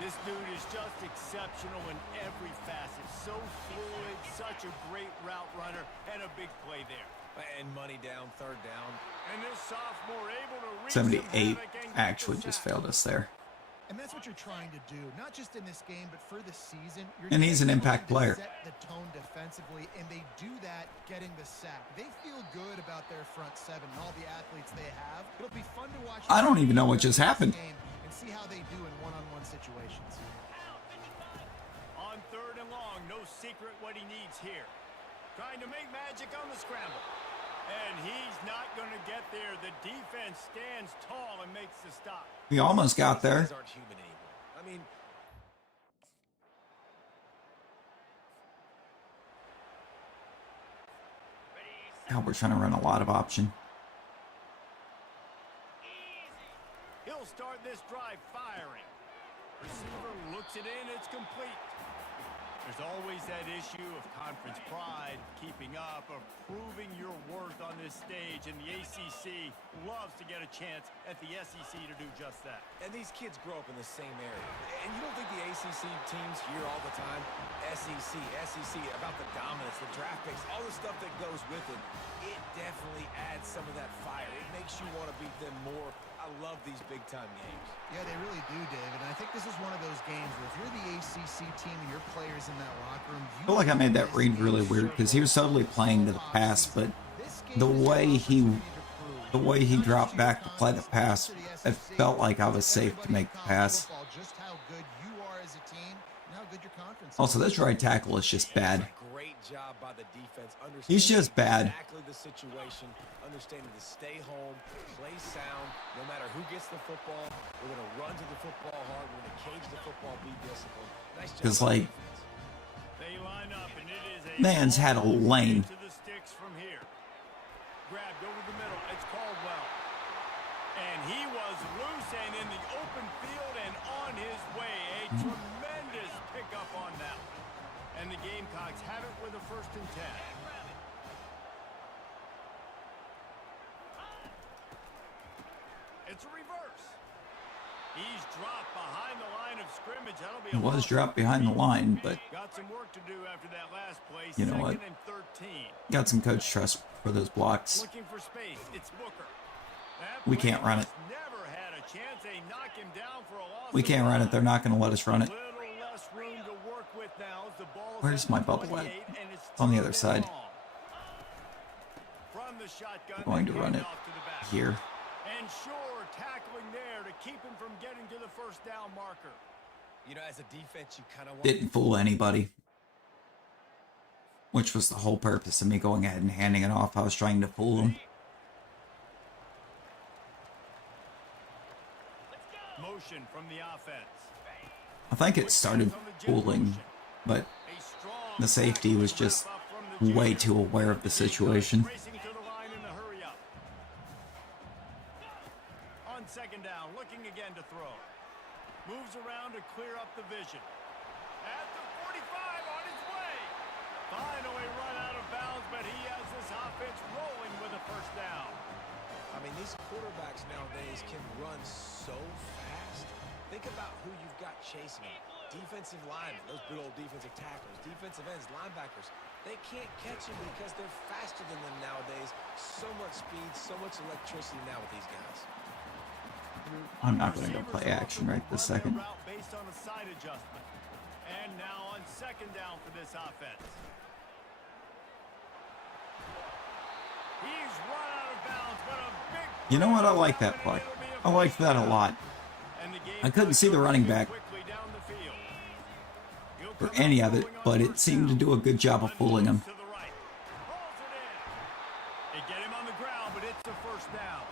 This dude is just exceptional in every facet. So fluid, such a great route runner, and a big play there. And money down, third down. And this sophomore able to reach 78 some havoc and get actually the just sack. failed us there. And that's what you're trying to do, not just in this game, but for the season. You're And he's an trying impact to player. Set the tone defensively, and they do that getting the sack. They feel good about their front seven and all the athletes they have. It'll be fun to watch. I don't even know what just happened. And see how they do in one-on-one situations. On third and long, no secret what he needs here. Trying to make magic on the scramble. And he's not going to get there. The defense stands tall and makes the stop. We almost got there. These guys aren't human anymore. I mean, God, we're trying to run a lot of option. He'll start this drive firing. Receiver looks it in. It's complete. There's always that issue of conference pride, keeping up, of proving your worth on this stage, and the ACC loves to get a chance at the SEC to do just that. and these kids grow up in the same area. And you don't think the ACC teams hear all the time, SEC, about the dominance, the draft picks, all the stuff that goes with it. It definitely adds some of that fire. It makes you want to beat them more. I love these big-time games. Yeah, they really do, David. And I think this is one of those games where if you're the ACC team and your players in that locker room, I feel like I made that read really weird because he was totally playing to the pass, but the way he dropped back to play the pass, it felt like I was safe to make the pass. Just how good you are as a team and how good your conference is. Also, this right tackle is just bad. Great job by the defense. He's just bad. Exactly the situation, understanding to stay home, play sound. No matter who gets the football, we're going to run to the football hard. We're going to cage the football, be disciplined. Nice job. Because, like, They line up, and it is a man's had a lane. to the sticks from here. Grabbed over the middle. It's Caldwell. And he was loose and in the open field and on his way. A tremendous pickup on that one. And the Gamecocks have it with a 1st and 10. It's a reverse. He's dropped behind the line of scrimmage. That'll be He a was loss dropped for behind the three. line, but Got some work to do after that last play. You know what? 2nd and 13. got some coach trust for those blocks. Looking for space. It's Booker. That We play can't run it. just never had a chance. They knock him down for a loss. We of can't run it. They're not going to let us run it. Little less room to work with now as the ball is Where's at my the bubble 28, at? and it's On the 3rd other and side. long. From the shotgun, We're going to they run hand it off to the back. here. And sure, tackling there to keep him from getting to the 1st down marker. You know, as a defense, you kind of want Didn't fool anybody. Which was the whole purpose of me going ahead and handing it off. I was trying to fool him. Motion from the offense. I think it started fooling, but A strong the safety was just way too aware of the situation. racing to the line in the hurry up. On 2nd down, looking again to throw. Moves around to clear up the vision. At the 45 on his way. Finally run out of bounds, but he has this offense rolling with a 1st down. I mean, these quarterbacks nowadays can run so fast. Think about who you've got chasing them. Defensive linemen, those big old defensive tackles, defensive ends, linebackers. They can't catch them because they're faster than them nowadays. So much speed, so much electricity now with these guys. I'm not going to go play action right this second. Route based on a side adjustment. And now on 2nd down for this offense. He's run out of bounds, but a big You know what? I like that play. I liked that a lot. I couldn't see the running back or any of it, but it seemed to do a good job of fooling him. They get him on the ground, but it's a 1st down.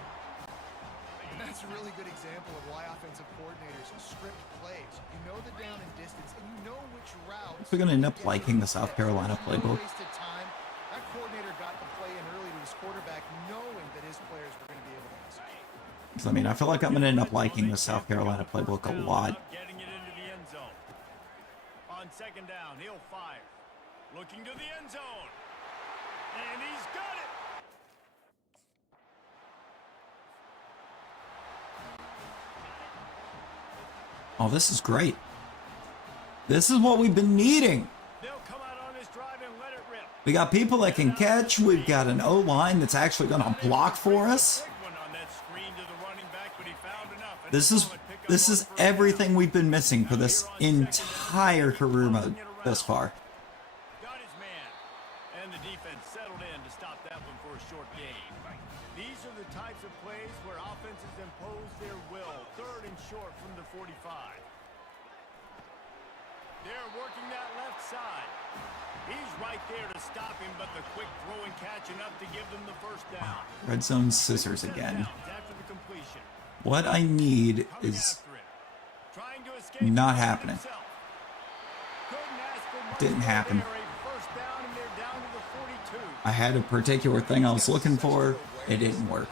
And that's a really good example of why offensive coordinators script plays. You know the down and distance, and you know which routes. We're gonna end up liking the South Carolina playbook. Wasted time. That coordinator got the play in early to his quarterback, knowing that his players were going to be able to execute. I mean, I feel like I'm gonna end up liking the South Carolina playbook a lot. Getting it into the end zone. On second down, he'll fire. Looking to the end zone. And he's got it. Oh, this is great. This is what we've been needing. They'll come out on this drive and let it rip. We got people that can catch. We've got an O-line that's actually going to block for us. This is everything we've been missing for this entire career mode thus far. Got his man. And the defense settled in to stop that one for a short gain. These are the types of plays where offenses impose their will. Third and short from the 45. They're working that left side. He's right there to stop him, but the quick throw and catch enough to give them the first down. Red zone scissors again. After the completion. What I need is not happening. Didn't happen. I had a particular thing I was looking for. It didn't work.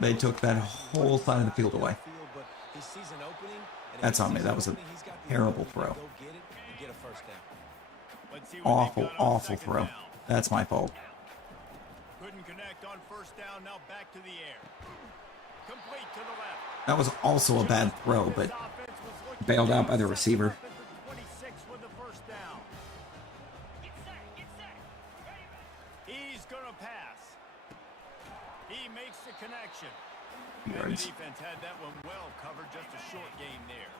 They took that whole side of the field away. That's on me. That was a terrible throw. Awful, awful throw. That's my fault. Couldn't connect on first down. Now back to the air. Complete to the left. That was also a bad throw, but bailed out by the receiver. 26 with the first down. He's gonna pass. He makes the connection. And the defense had that one well covered, just a short gain there.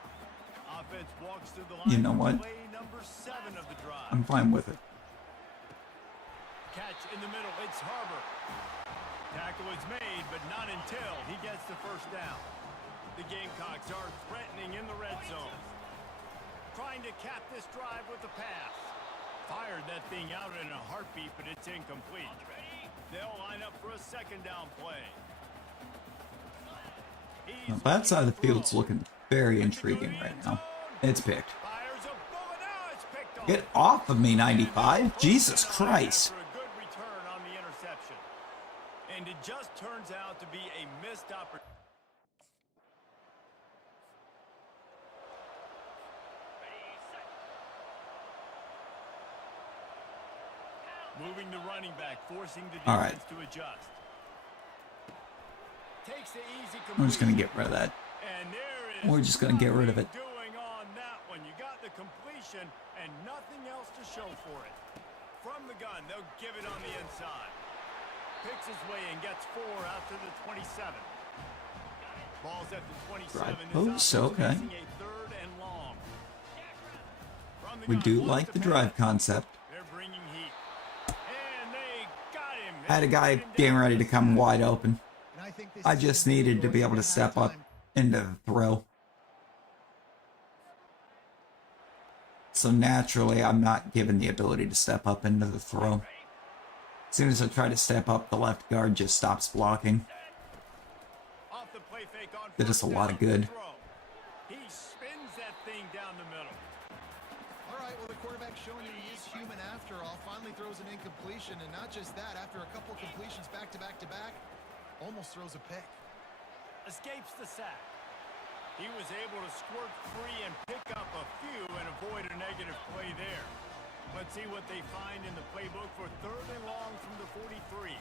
Offense walks through the line. You know what? Play number 7 of the drive. I'm fine with it. Catch in the middle. It's Harbor. Tackle is made, but not until he gets the first down. The Gamecocks are threatening in the red zone. Trying to cap this drive with the pass. Fired that thing out in a heartbeat, but it's incomplete. They'll line up for a second down play. Now, that side of the field's looking very intriguing right now. It's picked. Get off of me, 95. Jesus Christ. And it just turns out to be a missed opportunity. Moving the running back, forcing the defense to adjust. Takes the easy. We're just going to get rid of that. And there is We're just going to get rid of it. doing on that one. You got the completion and nothing else to show for it. From the gun, they'll give it on the inside. Picks his way and gets 4 out to the 27. Ball's at the 27. Post, okay. A third and long. We do like the drive concept. They're bringing heat. And they got him. I had a guy getting ready to come wide open. And I think this I is just a needed to be great able to step up halftime. into the throw. So naturally, I'm not given the ability to step up into the throw. As soon as I try to step up, the left guard just stops blocking. Off the play fake on Did us a first lot down, of good. throw. He spins that thing down the middle. All right, well, the quarterback's showing you he is human after all. Finally throws an incompletion, and not just that, after a couple completions back to back to back, almost throws a pick. Escapes the sack. He was able to squirt free and pick up a few and avoid a negative play there. Let's see what they find in the playbook for third and long from the 43.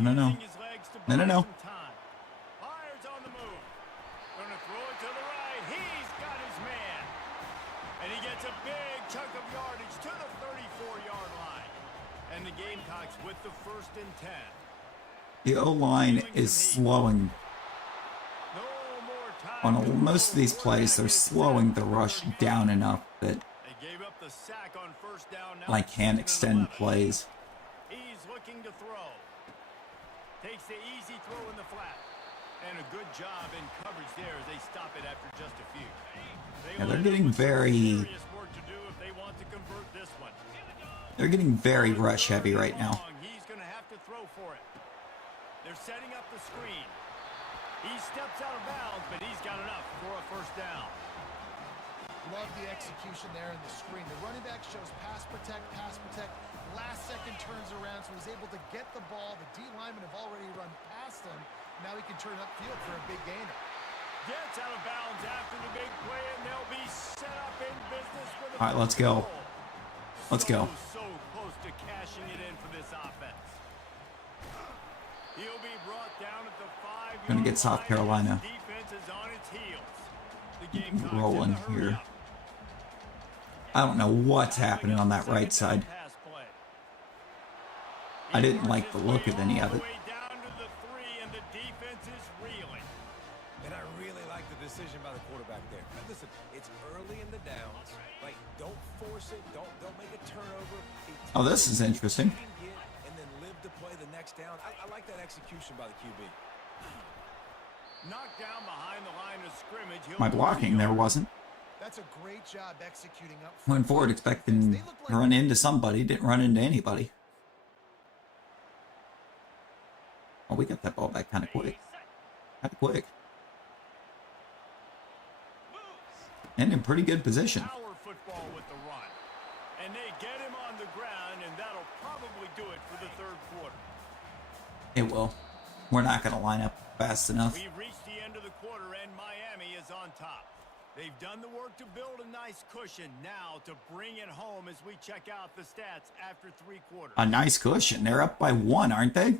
No. Using his legs to No. buy some time. Fires on the move. Gonna throw it to the right. He's got his man. And he gets a big chunk of yardage to the 34-yard line. And the Gamecocks with the first and 10. The O-line is slowing. No more time On most of these plays, they're slowing the rush down enough that They gave up the sack on first down. Now I can't it's extend 11. plays. He's looking to throw. Takes the easy throw in the flat. And a good job in coverage there as they stop it after just a few. Yeah, they're getting very... Serious work to do if they want to convert this one. They're getting very rush heavy right now. He's going to have to throw for it. screen. He steps out of bounds, but he's got enough for a first down. Love the execution there in the screen. The running back shows pass protect, pass protect. Last second turns around, so he's able to get the ball. The D linemen have already run past him. Now he can turn upfield for a big gainer. Gets out of bounds after the big play, and they'll be set up in business with a All right, let's go. Let's go. So close to cashing it in for this offense. He'll be brought down at the 5-yard Gonna get South Carolina Defense is on its heels. The Gamecocks rolling in the hurry here. up. I don't know what's happening on that right side. I didn't like the look of any of it. And I really like the decision by the quarterback there. Now listen, it's early in the downs. Like, don't force it. Don't make a turnover. Oh, this is interesting. And then live to play the next down. I like that execution by the QB. Knocked down behind the line of scrimmage. My blocking there wasn't. That's a great job executing up. Went forward expecting to run into somebody, didn't run into anybody. Oh, we got that ball back kind of quick. Kind of quick. And in pretty good position. Power football with the run. And they get him on the ground, and that'll probably do it for the third quarter. It will. We're not going to line up fast enough. We've reached the end of the quarter, and Miami is on top. They've done the work to build a nice cushion. Now to bring it home as we check out the stats after 3 quarters. A nice cushion. They're up by 1, aren't they?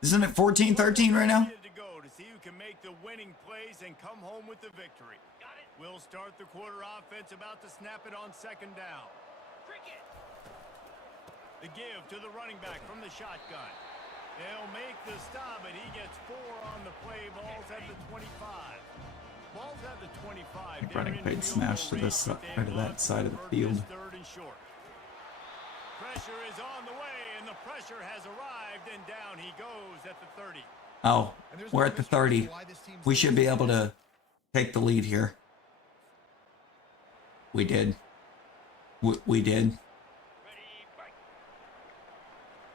Isn't it 14-13 right now? To go to see who can make the winning plays and come home with the victory. We'll start the quarter offense about to snap it on second down. The give to the running back from the shotgun. They'll make the stop, but he gets 4 on the play. Ball's at the 25. Ball's at the 25. I think running bait smash to this side of that side of the field. Third and short. Pressure is on the way, and the pressure has arrived, and down he goes at the 30. Oh, we're at the 30. We should be able to take the lead here. We did. We did.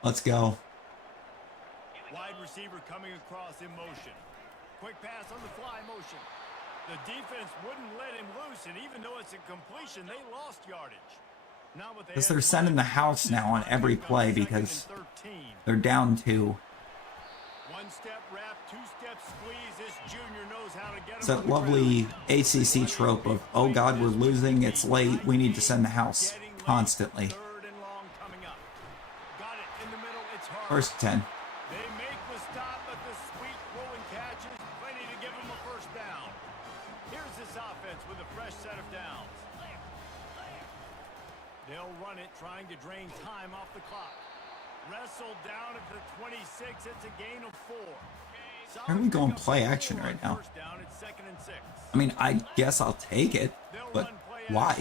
Let's go. Wide receiver coming across in motion. Quick pass on the fly motion. The defense wouldn't let him loose, and even though it's a completion, they lost yardage. Because they're sending the house now on every play because they're down 2. One-step wrap, two-step squeeze. This junior knows how to get It's that lovely ACC trope of, oh God, we're losing, it's late, we need to send the house constantly. Third and long coming up. Got it in the middle. It's hard. First 10. They make the stop, but the sweet rolling catch is plenty to give them a first down. Here's this offense with a fresh set of downs. They'll run it, trying to drain time off the clock. Wrestled down at the 26. It's a gain of 4. Why are we going play action right now? First down, it's 2nd and 6. I mean, I guess I'll take it, but why?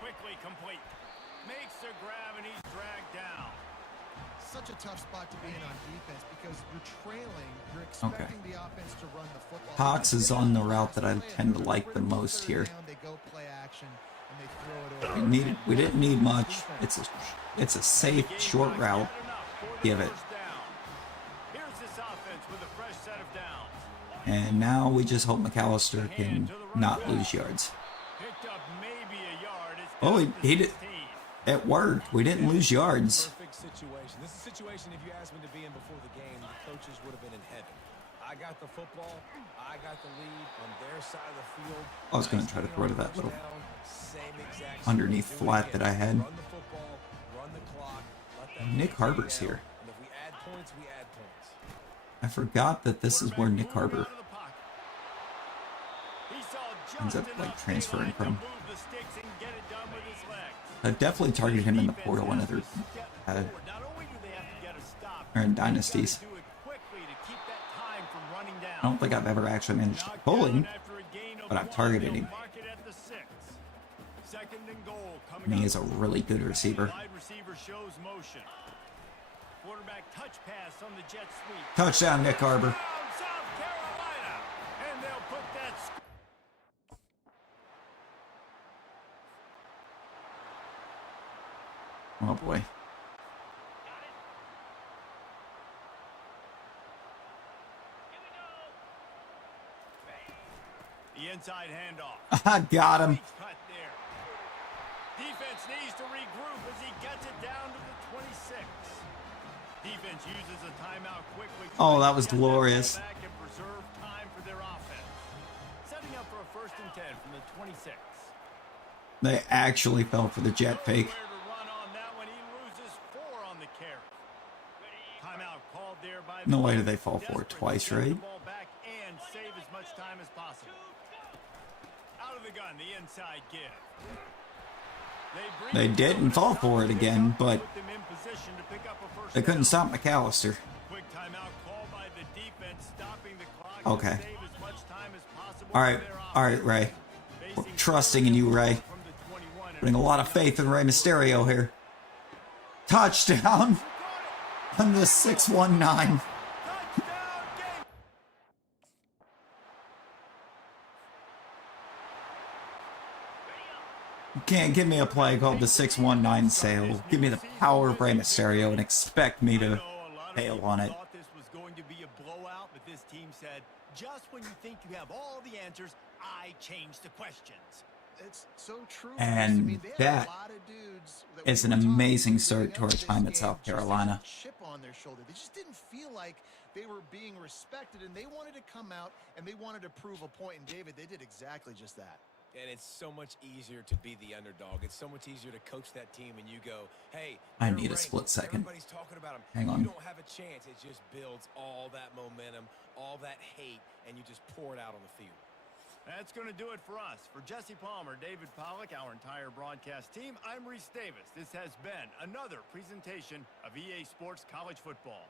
Quickly complete. Makes the grab, and he's dragged down. Such a tough spot to be in on defense because you're trailing. You're expecting the offense to run the football. Cox is on the route that I tend to like the most here. They go play action and they throw it over. We didn't need much. It's a safe short route. Give it. Here's this offense with a fresh set of downs. And now we just hope McAllister can not lose yards. Picked up maybe a yard. It's Oh, down to he did. 16. It worked. We didn't lose yards. Perfect situation. This is a situation if you asked me to be in before the game, the coaches would have been in heaven. I got the football. I got the lead on their side of the field. I was going to try to throw to that little Same exact underneath do it flat again. that I had. Run the football, run the clock, let that Nick play Harbor's down, here. And if we add points, we add points. I forgot that this is where Nick Harbor Quarterback moving out of the pocket. He saw just ends up like enough transferring daylight to from. move the sticks and get it done with his legs. I've definitely targeted him in the portal in other Not only do they have to get a stop, or in they've gotta dynasties. do it quickly to keep that time from running down. I don't think I've ever actually managed to pull him, but I've targeted him. And he is a really good receiver. Wide receiver shows motion. Quarterback touch pass on the jet sweep. Touchdown, Nick Harbor. South Carolina, and they'll put that. Oh boy. inside handoff. I got him. Cut there. Defense needs to regroup as he gets it down to the 26. Defense uses a timeout quickly. Oh, that was glorious. Back and preserve time for their offense. Setting up for a 1st and 10 from the 26. They actually fell for the jet fake. Nowhere to run on that one. He loses 4 on the carry. Timeout called there by No way did they fall for it twice, Desperate to right? get the ball back and save as much time as possible. Out of the gun, the inside give. They didn't fall for it again, but Put them in position to pick up a first they couldn't down. stop McAllister. Quick timeout called by the defense, stopping the clock Okay. to save as much time as possible All right, for their all right, offense. Ray. We're Facing trusting in you, Ray. from the 21 and Putting a lot of faith in Rey Mysterio here. Touchdown on the 619. touchdown game. You can't give me a play called the 619 sale. Give me the power of Rey Mysterio and expect me to fail on it. Thought this was going to be a blowout, but this team said, just when you think you have all the answers, I change the questions. It's so true. And I mean, they had that a lot of dudes that is we an were talking amazing to start leading to our up this time at game, South just had Carolina. a chip on their shoulder. They just didn't feel like they were being respected, and they wanted to come out and they wanted to prove a point. And David, they did exactly just that. And it's so much easier to be the underdog. It's so much easier to coach that team and you go, hey, I they're need a ranked. split second. Everybody's talking about them. Hang on. You don't have a chance. It just builds all that momentum, all that hate, and you just pour it out on the field. That's going to do it for us. For Jesse Palmer, David Pollack, our entire broadcast team, I'm Reese Davis. This has been another presentation of EA Sports College Football.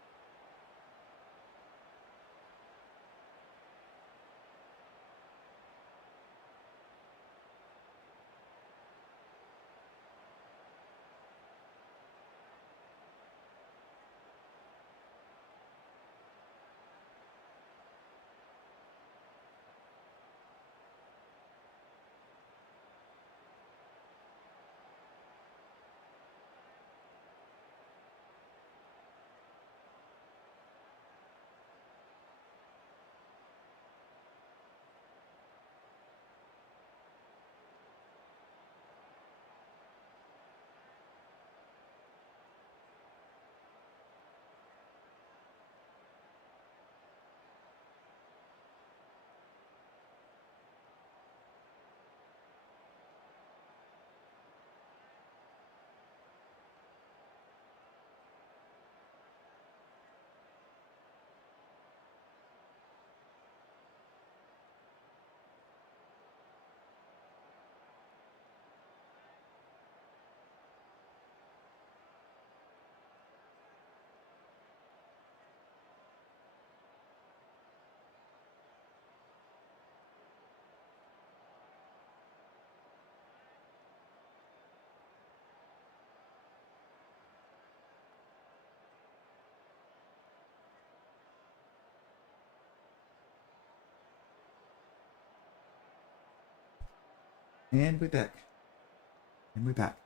And we're back. And we're back.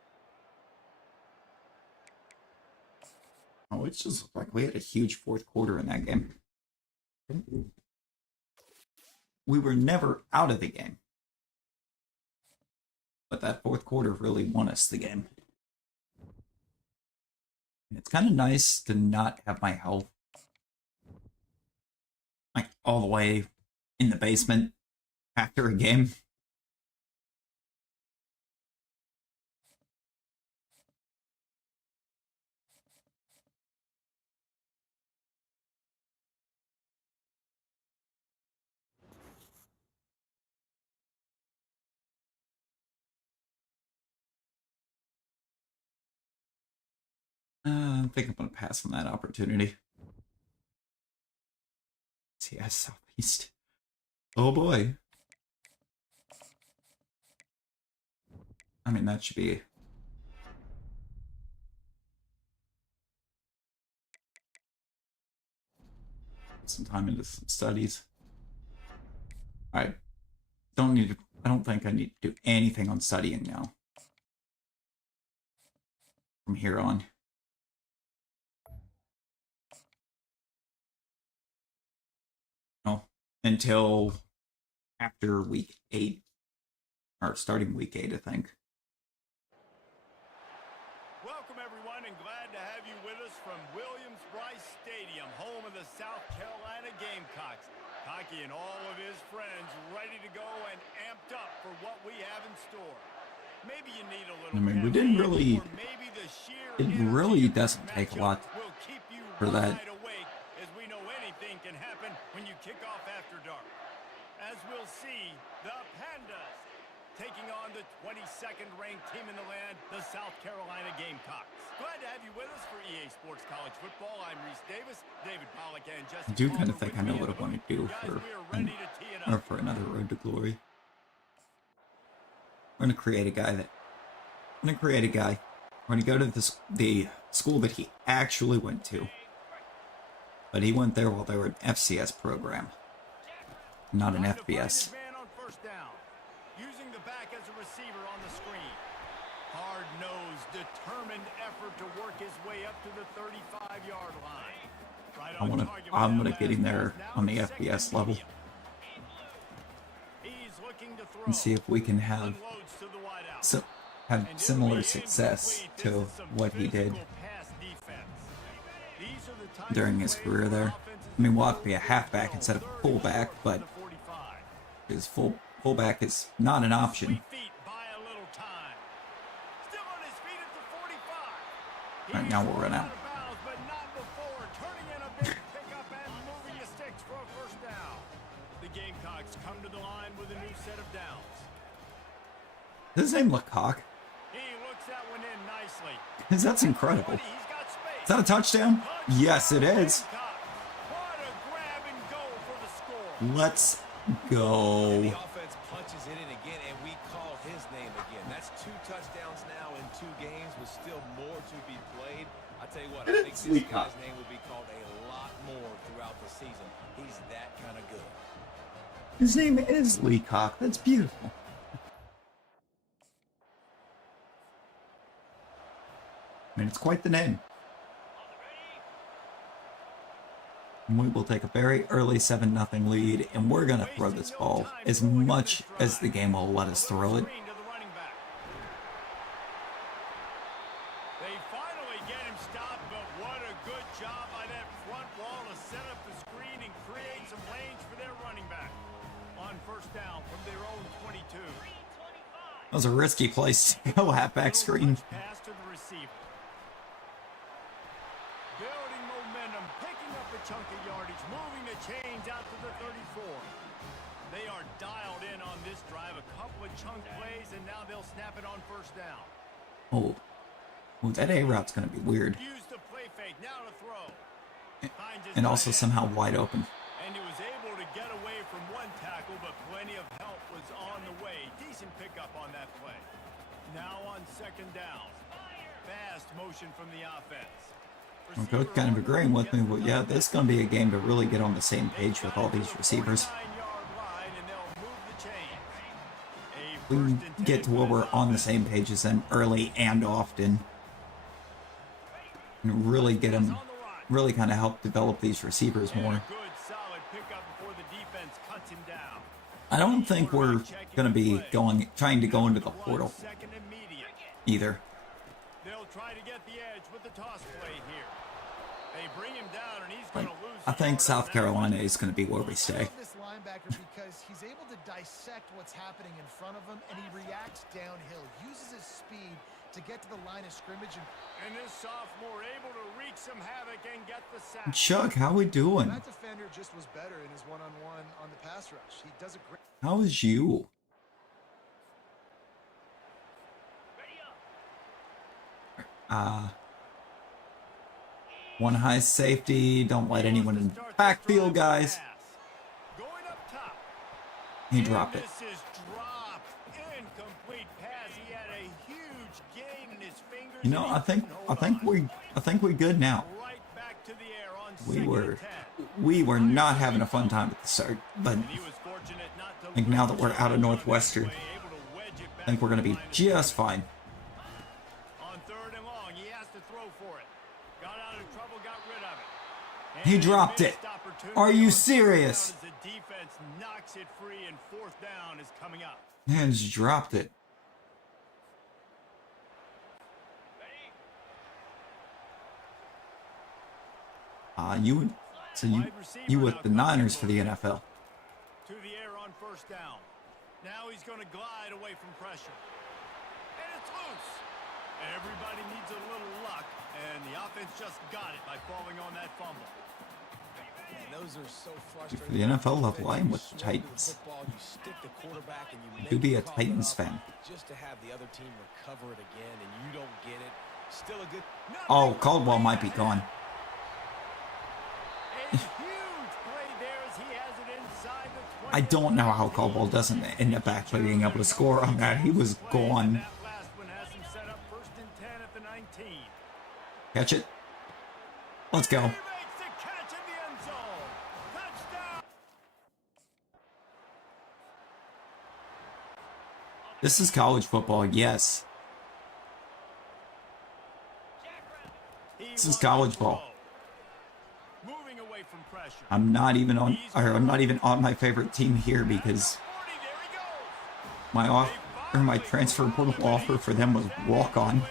Oh, it's just like we had a huge fourth quarter in that game. We were never out of the game. But that fourth quarter really won us the game. And it's kind of nice to not have my health like all the way in the basement after a game. I think I'm going to pass on that opportunity. CS Southeast. Oh boy. I mean, that should be... some time into some studies. I don't think I need to do anything on studying now. From here on. Until after week 8, or starting week 8, I think. Welcome, everyone, and glad to have you with us from Williams-Brice Stadium, home of the South Carolina Gamecocks. Hockey and all of his friends ready to go and amped up for what we have in store. Maybe you need a little. I mean, we didn't really. It really doesn't take a lot for that. As we know, anything can happen when you kick off after dark. As we'll see, the Pandas taking on the 22nd ranked team in the land, the South Carolina Gamecocks. Glad to have you with us for EA Sports College Football. I'm Reese Davis, David Pollack, and Jesse. I do kind of think I know what I want to do for another Road to Glory. We're gonna create a guy. We're gonna go to the school that he actually went to, but he went there while they were an FCS program, not an FBS. Using the back as a receiver on the screen. Hard-nosed, determined effort to work his way up to the 35-yard line. I'm gonna get him there on the FBS level and see if we can have similar success to what he did during his career there. I mean, we'll have to be a halfback instead of a fullback, but his fullback is not an option. All right, now we'll run out. Is his name Lecoq? That's incredible. Is that a touchdown? Yes, it is. Let's go. The offense punches it in again, and we call his name again. That's 2 touchdowns now in 2 games, with still more to be played. I tell you what, I think this guy's name will be called a lot more throughout the season. He's that kind of good. His name is Lecoq. That's beautiful. I mean, it's quite the name. We will take a very early 7-0 lead, and we're going to throw this ball as much as the game will let us throw it. They finally get him stopped, but what a good job by that front wall to set up the screen and create some lanes for their running back. On first down from their own 22. That was a risky place to go, halfback screen. Pass to the receiver. Building momentum, picking up a chunk of yardage, moving the chains out to the 34. They are dialed in on this drive, a couple of chunk plays, and now they'll snap it on first down. Oh, that A route's going to be weird. Use the play fake, now to throw. And also somehow wide open. And he was able to get away from one tackle, but plenty of help was on the way. Decent pickup on that play. Now on second down. Fast motion from the offense. Well, Coach kind of agreeing with me, but yeah, this is going to be a game to really get on the same page with all these receivers. We can get to where we're on the same page as them early and often. And really get them, really kind of help develop these receivers more. I don't think we're going to be trying to go into the portal either. They'll try to get the edge with the toss play here. They bring him down and he's going to lose. I think South Carolina is going to be where we stay. I love this linebacker because he's able to dissect what's happening in front of him, and he reacts downhill, uses his speed to get to the line of scrimmage. And this sophomore able to wreak some havoc and get the sack. Chuck, how we doing? That defender just was better in his one-on-one on the pass rush. He does a great. How is you? One high safety. Don't let anyone in the backfield, guys. He dropped it. You know, I think we're good now. We were not having a fun time at the start, but I think now that we're out of Northwestern, I think we're going to be just fine. He dropped it. Are you serious? The defense knocks it free and fourth down is coming up. Man, just dropped it. You with the Niners for the NFL. To the air on first down. Now he's going to glide away from pressure. And it's loose. Everybody needs a little luck, and the offense just got it by falling on that fumble. And those are so For frustrating. the NFL level, I am with the Titans. To be a Titans fan. Just to have the other team recover it again, and you don't get it. Still a good. Oh, Caldwell might be gone. A huge play there as he has it inside the 20. I don't know how Caldwell doesn't end up actually being able to score on that. He was gone. That last one has him set up 1st and 10 at the 19. Catch it. Let's go. He makes the catch in the end zone. Touchdown. This is college football, yes. This is college ball. Moving away from pressure. I'm not even on my favorite team here because 40, there he goes. my transfer portal offer for them was walk on. Big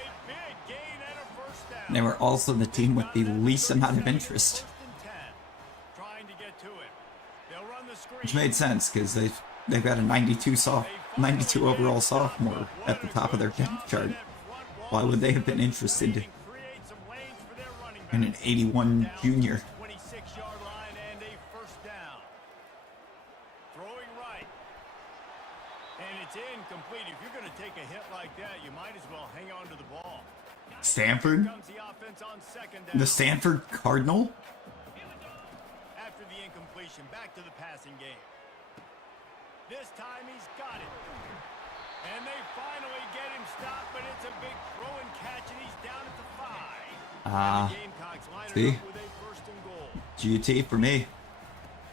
gain and a first down. They were also the team with the least amount of interest, 1st and 10. Trying to get to it. They'll run the screen. which made sense because they've got a 92 overall sophomore at the top of their depth chart. Why would they have been interested Create some lanes for their running in an 81 junior? 26-yard line and a first down. Throwing right. And it's incomplete. If you're going to take a hit like that, you might as well hang on to the ball. Stanford? Comes the offense on 2nd down. The Stanford Cardinal? After the incompletion, back to the passing game. This time he's got it. And they finally get him stopped, but it's a big throw and catch, and he's down at the 5. Gamecocks line it see? up with a 1st and goal. GT for me.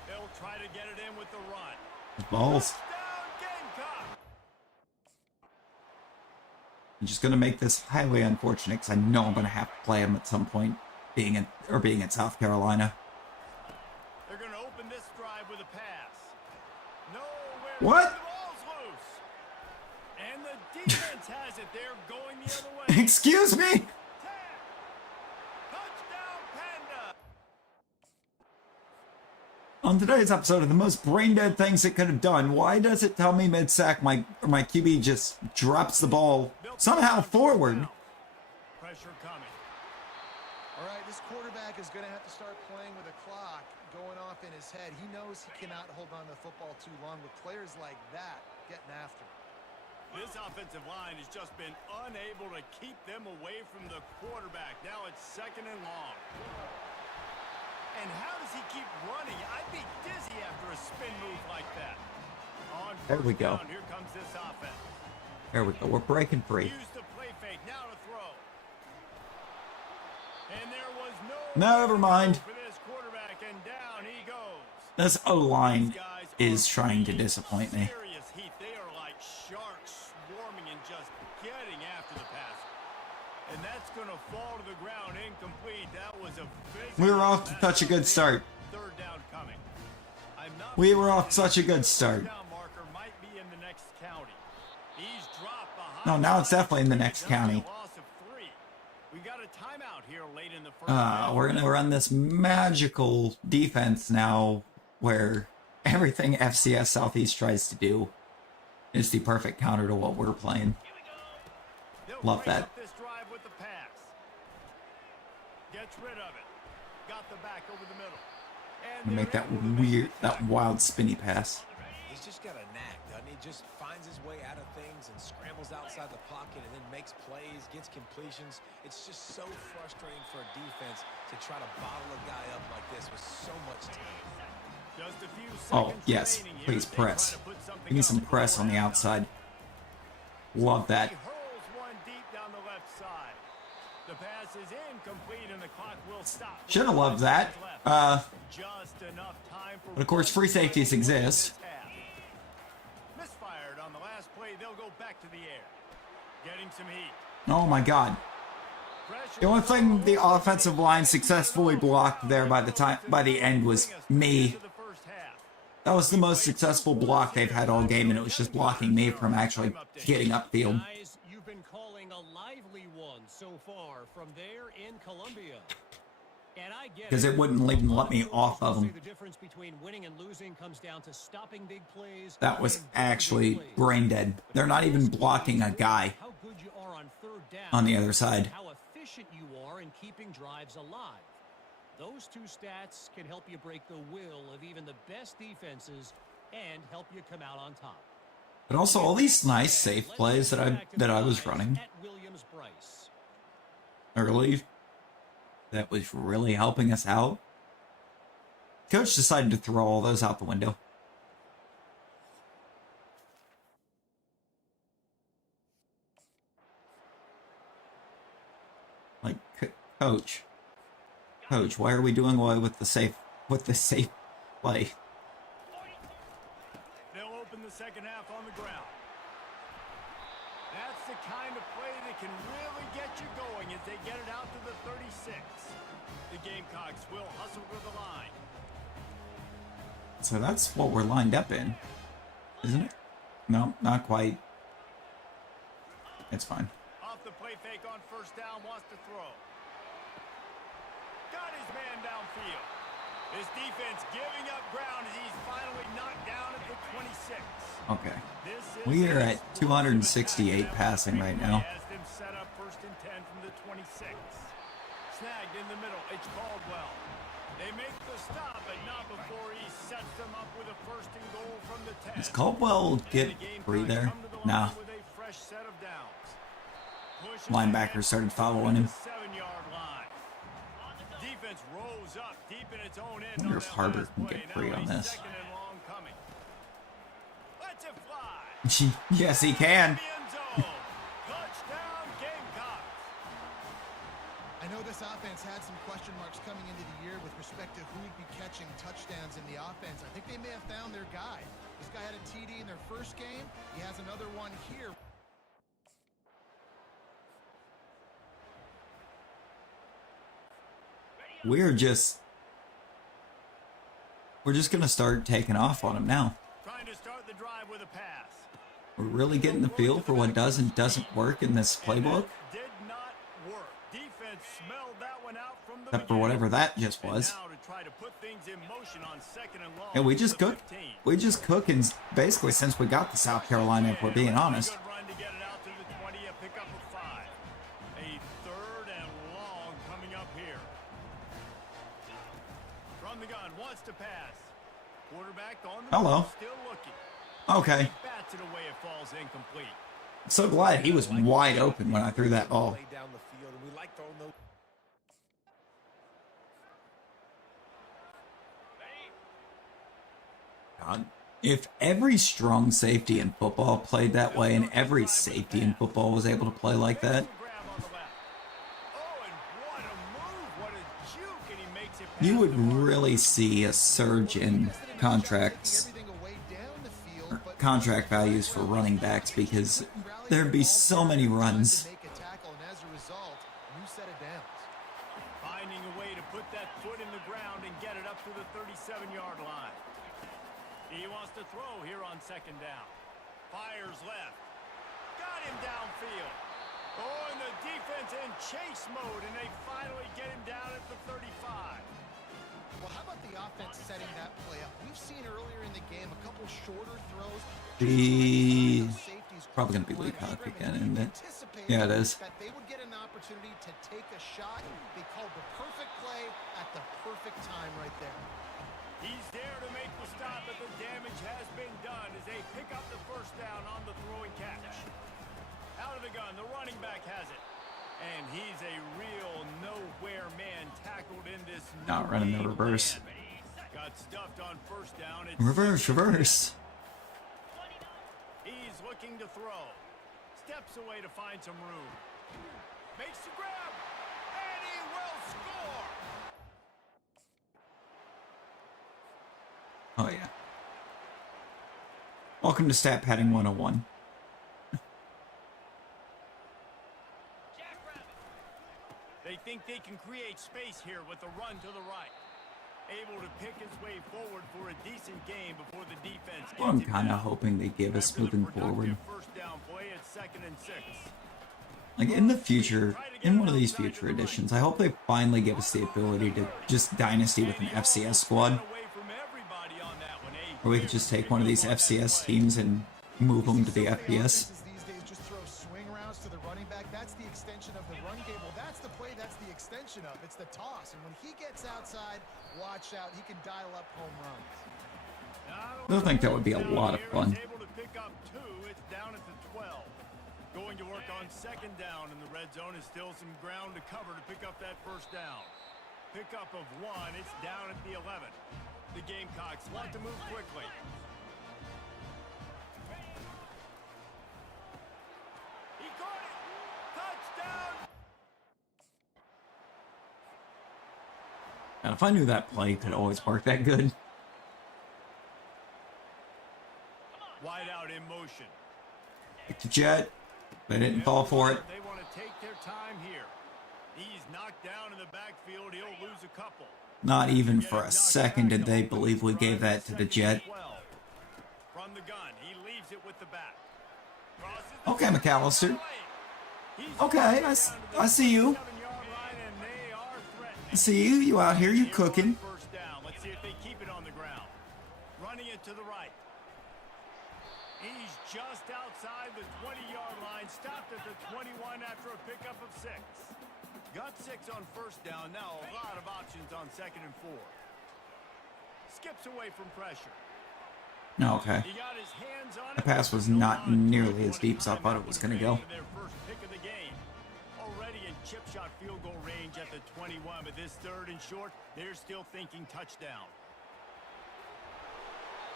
They'll try to get it in with the run. Balls. Touchdown, Gamecock! I'm just gonna make this highly unfortunate because I know I'm gonna have to play him at some point, being in South Carolina. They're going to open this drive with a pass. Nowhere. What? The ball's loose. And the defense has it. They're going the other way. Excuse me. 10. Touchdown, Panda. On today's episode of the most brain dead things it could have done, why does it tell me mid sack my QB just drops the ball somehow forward? Pressure coming. All right, this quarterback is going to have to start playing with a clock going off in his head. He knows he cannot hold on to the football too long with players like that getting after him. This offensive line has just been unable to keep them away from the quarterback. Now it's 2nd and long. And how does he keep running? I'd be dizzy after a spin move like that. On There we first go. down, here comes this offense. There we go. We're breaking free. Use the play fake. Now to throw. And there was Never mind. for this quarterback, and down he goes. This O-line These guys is are trying to in disappoint me. serious heat. They are like sharks swarming and just getting after the passer. And that's going to fall to the ground incomplete. That was a big. We were off to such a good start. 3rd down coming. I'm not We were off such a good start. down marker might be in the next county. He's dropped behind. No, now it's definitely in the next It's only a county. loss of 3. We got a timeout here late in the first half. We're gonna run this magical defense now, where everything FCS Southeast tries to do is the perfect counter to what we're playing. They'll Love break that. up this drive with the pass. Gets rid of it. Got the back over the middle. And And make they're that able to make weird, the that wild spinny pass. He's just got a knack, doesn't he? Just finds his way out of things and scrambles outside the pocket and then makes plays, gets completions. It's just so frustrating for a defense to try to bottle a guy up like this with so much time. Just a few Oh, seconds yes. remaining here. Please They try press. to put something Give me some up. press on the outside. Love that. He hurls one deep down the left side. The pass is incomplete and the clock will stop. Should have loved that. Just enough time for But of course, free safeties exist. Misfired on the last play. They'll go back to the air. Getting some heat. Oh my God. The only thing the offensive line successfully blocked there by the end was me. That was the most successful block they've had all game, and it was just blocking me from actually getting upfield. Guys, you've been calling a lively one so far from there in Columbia. And I get Because it wouldn't even let me off of them. The difference between winning and losing comes down to stopping big plays. That was actually brain dead. They're not even blocking a guy How good you are on third down, on the other side. how efficient you are in keeping drives alive. Those two stats can help you break the will of even the best defenses and help you come out on top. But also all these nice safe plays that I was running early, that was really helping us out. Coach decided to throw all those out the window. Like, Coach, why are we doing away with the safe play? They'll open the second half on the ground. That's the kind of play that can really get you going as they get it out to the 36. The Gamecocks will hustle to the line. So that's what we're lined up in, isn't it? No, not quite. It's fine. Off the play fake on first down, wants to throw. Got his man downfield. His defense giving up ground as he's finally knocked down at the 26. Okay. We are at 268 passing right now. Has them set up first and 10 from the 26. Snagged in the middle. It's Caldwell. They make the stop, but not before he sets them up with a first and goal from the 10. Does Caldwell get free there? Nah. Linebacker started following him. Defense rolls up deep in its own end. I wonder if Harbor can get free on this. Let's it fly. Yes, he can. Touchdown Gamecocks. I know this offense had some question marks coming into the year with respect to who would be catching touchdowns in the offense. I think they may have found their guy. This guy had a TD in their first game. He has another one here. We're just gonna start taking off on him now. Trying to start the drive with a pass. We're really getting the feel for what does and doesn't work in this playbook. Did not work. Defense smelled that one out from the Except for whatever that just was. now to try to put things in motion on second and long. And we just cook. We just cook, and basically since we got to South Carolina, if we're being honest. Good run to get it out to the 20, a pickup of 5. A third and long coming up here. From the gun, wants to pass. Quarterback on the Hello. move, still looking. Okay. Bats it away, it falls incomplete. I'm so glad he was wide open when I threw that ball. Down the field, and we like throwing those. God, if every strong safety in football played that way, and every safety in football was able to play like that, you would really see a surge in contract values for running backs, because there'd be so many runs. Finding a way to put that foot in the ground and get it up to the 37-yard line. He wants to throw here on second down. Fires left. Got him downfield. Oh, and the defense in chase mode, and they finally get him down at the 35. Well, how about the offense setting that play up? We've seen earlier in the game a couple shorter throws. Probably going to be Leacock again, isn't it? Yeah, it is. That they would get an opportunity to take a shot. They called the perfect play at the perfect time right there. He's there to make the stop, but the damage has been done as they pick up the first down on the throwing catch. Out of the gun, the running back has it. And he's a real nowhere man tackled in this. Not running the reverse. Got stuffed on first down. Reverse. He's looking to throw. Steps away to find some room. Makes the grab. And he will score. Oh, yeah. Welcome to Stat Padding 101. They think they can create space here with the run to the right. Able to pick his way forward for a decent game before the defense gets Well, I'm him kind of down. hoping they give us After the moving productive forward. first down play at 2nd and 6. Like in the future, in one of these future editions, I hope they finally give us the ability to just dynasty with an FCS squad. Or we could just take one of these FCS teams and move them to the FBS. These days just throw swing routes to the running back. That's the extension of the run game. Well, that's the play. That's the extension of. It's the toss. And when he gets outside, watch out. He can dial up home runs. I think that would be a lot of fun. Able to pick up 2. It's down at the 12. Going to work on 2nd down in the red zone is still some ground to cover to pick up that first down. Pickup of 1. It's down at the 11. The Gamecocks want to move quickly. He got it! Touchdown! And if I knew that play could always work that good. Wide out in motion. Like the jet. They didn't fall for it. They want to take their time here. He's knocked down in the backfield. He'll lose a couple. Not even for a second did they believe we gave that to the jet. From the gun, he leaves it with the back. Okay, McAllister. Okay, I see you. I see you. You out here, you cooking. First down. Let's see if they keep it on the ground. Running it to the right. He's just outside the 20-yard line. Stopped at the 21 after a pickup of 6. Got 6 on first down. Now a lot of options on 2nd and 4. Skips away from pressure. Okay. He got his hands on The it. pass was not nearly as deep as I thought it was going to go. Their first pick of the game. Already in chip shot field goal range at the 21, but this 3rd and short, they're still thinking touchdown.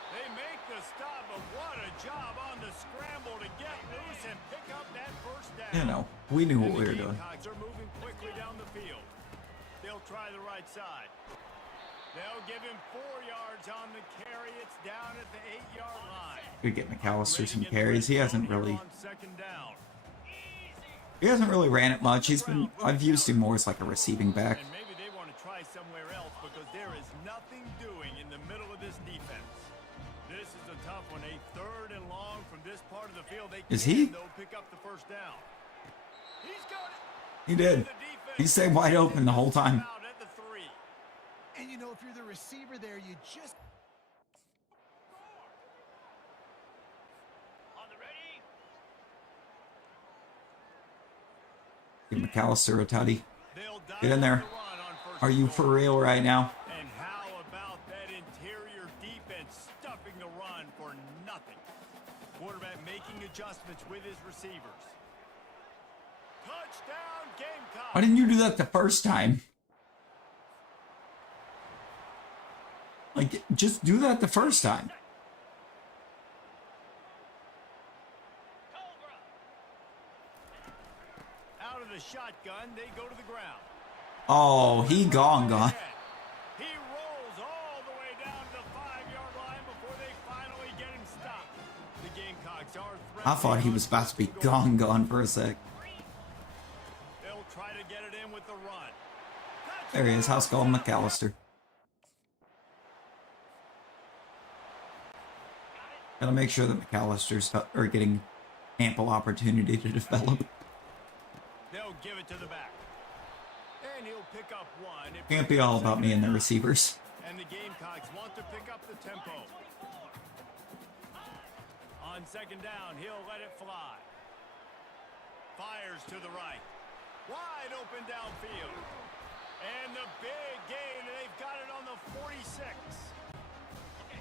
They make the stop, but what a job on the scramble to get loose and pick up that first down. You know, we knew what we were doing. Gamecocks are moving quickly down the field. They'll try the right side. They'll give him 4 yards on the carry. It's down at the 8-yard line. We get McAllister some carries. He hasn't really On 2nd down. ran it much. I've used him more as like a receiving back. And maybe they want to try somewhere else because there is nothing doing in the middle of this defense. This is a tough one. A 3rd and long from this part of the field. They Is he? They'll pick up the first down. He's got it. He did. He stayed wide open the whole time. Out at the 3. And you know, if you're the receiver there, you just... Give McAllister a tutty. They'll Get in there. Are you for real right now? And how about that interior defense stuffing the run for nothing? Quarterback making adjustments with his receivers. Touchdown, Gamecocks. Why didn't you do that the first time? Like, just do that the first time. Out of the shotgun, they go to the ground. Oh, he gone. He rolls all the way down to the 5-yard line before they finally get him stopped. The Gamecocks are I thought he was about to be gone for a sec. They'll try to get it in with the run. There he is. House call McAllister. Gotta make sure that McAllister's are getting ample opportunity to develop. They'll give it to the back. And he'll pick up 1. Can't be all about me and the receivers. And the Gamecocks want to pick up the tempo. On 2nd down, he'll let it fly. Fires to the right. Wide open downfield. And the big gain, and they've got it on the 46.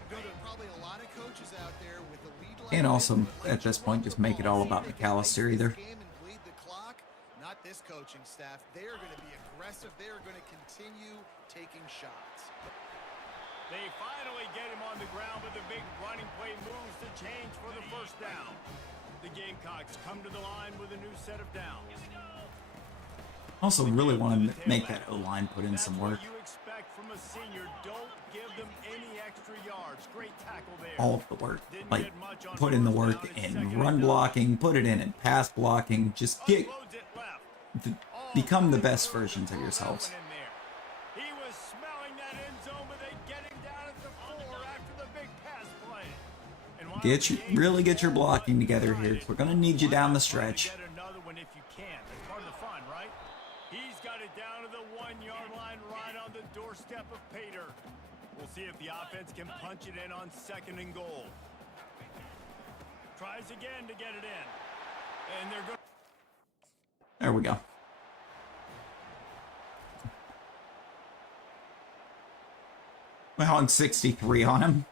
You know, there are probably a lot of coaches out there with the lead line. And also, at this point, just make it all about McAllister either. Game and bleed the clock. Not this coaching staff. They are going to be aggressive. They are going to continue taking shots. They finally get him on the ground, but the big running play moves to change for the first down. The Gamecocks come to the line with a new set of downs. Also, really want to make that O-line put in some work. That's what you expect from a senior. Don't give them any extra yards. Great tackle there. All of the work. Like, put in the work in run blocking, put it in pass blocking. Just get... become the best versions of yourselves. He was smelling that end zone, but they get him down at the 4 after the big pass play. Really get your blocking together here, because we're going to need you down the stretch. Get another one if you can. That's part of the fun, right? He's got it down to the 1-yard line, right on the doorstep of Pater. We'll see if the offense can punch it in on 2nd and goal. Tries again to get it in. And they're going. There we go. Well, on 63 on him.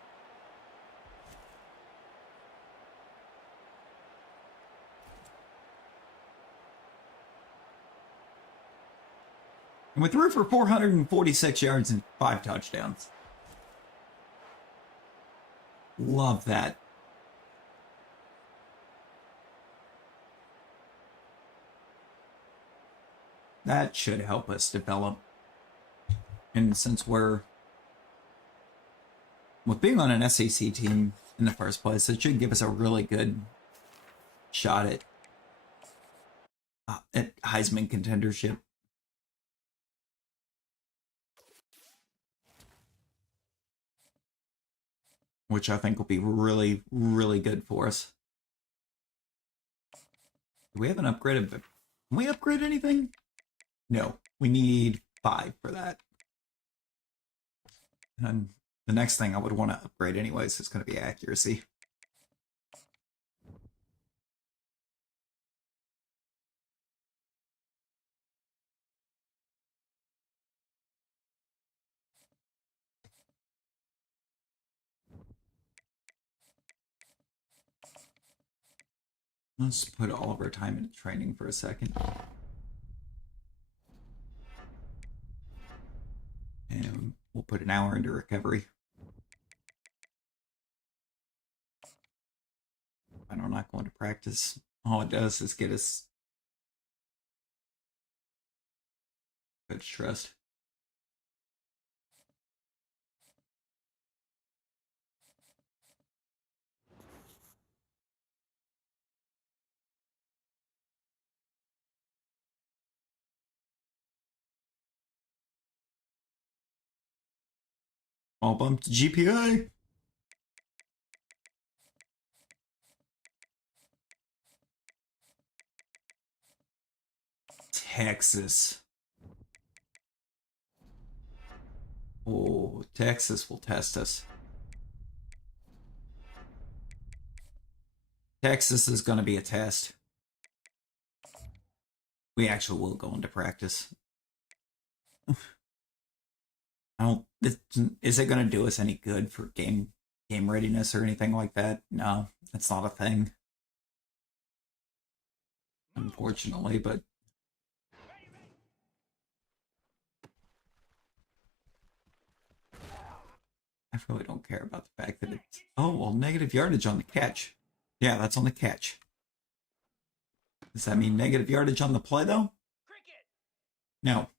And we threw for 446 yards and 5 touchdowns. Love that. That should help us develop. And since we're with being on an SEC team in the first place, it should give us a really good shot at Heisman contendership. Which I think will be really, really good for us. Do we have an upgraded? Can we upgrade anything? No, we need 5 for that. And the next thing I would want to upgrade anyways is going to be accuracy. Let's put all of our time into training for a second. And we'll put an hour into recovery. I don't not going to practice. All it does is get us coach trust. All bumped GPA. Texas. Oh, Texas will test us. Texas is going to be a test. We actually will go into practice. Is it going to do us any good for game readiness or anything like that? No, that's not a thing. Unfortunately, but I really don't care about the fact that it's... Oh, well, negative yardage on the catch. Yeah, that's on the catch. Does that mean negative yardage on the play, though? No.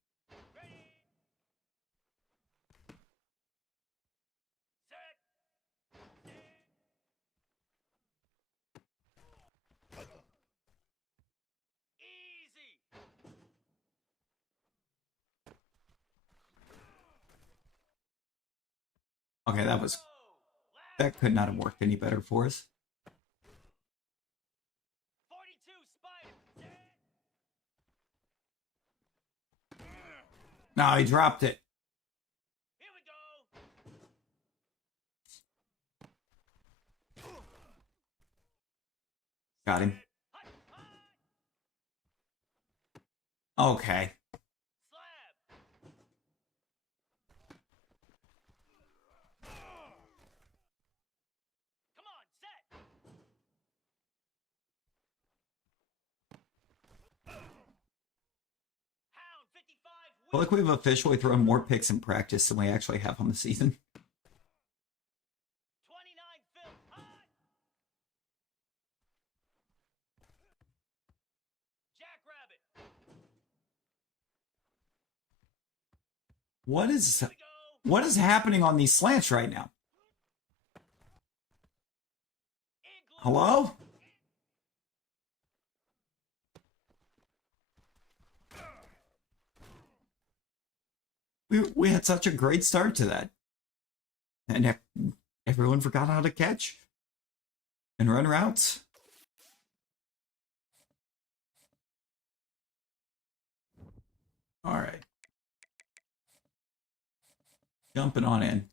Okay, that could not have worked any better for us. No, he dropped it. Here we go. Got him. Okay. I feel like we've officially thrown more picks in practice than we actually have on the season. What is happening on these slants right now? Hello? we had such a great start to that. And everyone forgot how to catch and run routes. All right. Jumping on in.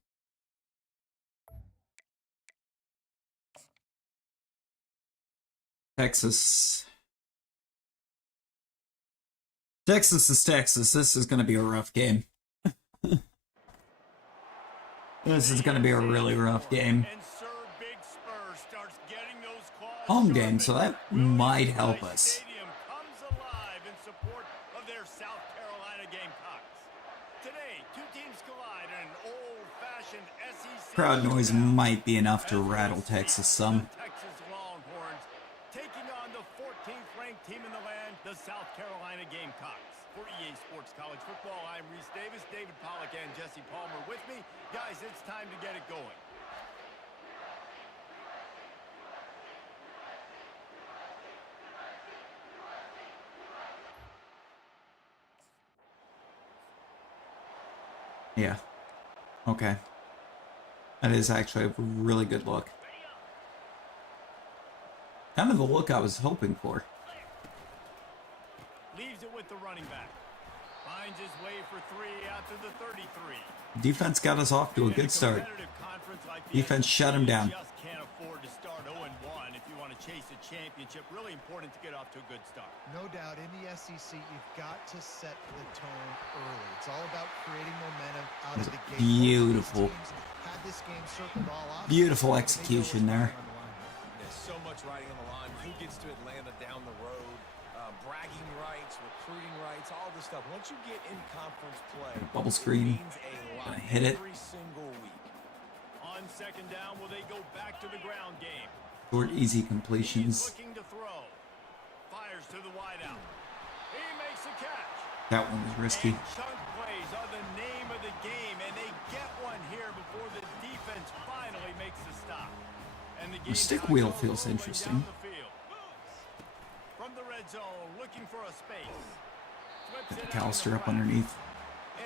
Texas. Texas is Texas. This is going to be a rough game. This is going to be a really rough game. Home game, so that might help us. Crowd noise might be enough to rattle Texas some. Taking on the 14th ranked team in the land, the South Carolina Gamecocks. For EA Sports College Football, I'm Reese Davis, David Pollack, and Jesse Palmer with me. Guys, it's time to get it going. Yeah. Okay. That is actually a really good look. Kind of the look I was hoping for. Leaves it with the running back. Finds his way for 3 out to the 33. Defense got us off to a good start. Defense shut him down. Just can't afford to start 0-1 if you want to chase a championship. Really important to get off to a good start. No doubt, in the SEC, you've got to set the tone early. It's all about creating momentum out of the gate. Beautiful. Had this game circled all off. Beautiful execution there. There's so much riding on the line. Who gets to Atlanta down the road? Bragging rights, recruiting rights, all this stuff. Once you get in conference play, Bubble screen. Gonna hit it. every single week. On second down, will they go back to the ground game? Short, easy He's completions. looking to throw. Fires to the wideout. He makes a catch. That one was risky. And chunk plays are the name of the game, and they get one here before the defense finally makes the stop. And the stick wheel feels interesting. From the red zone, looking for a space. McAllister up underneath.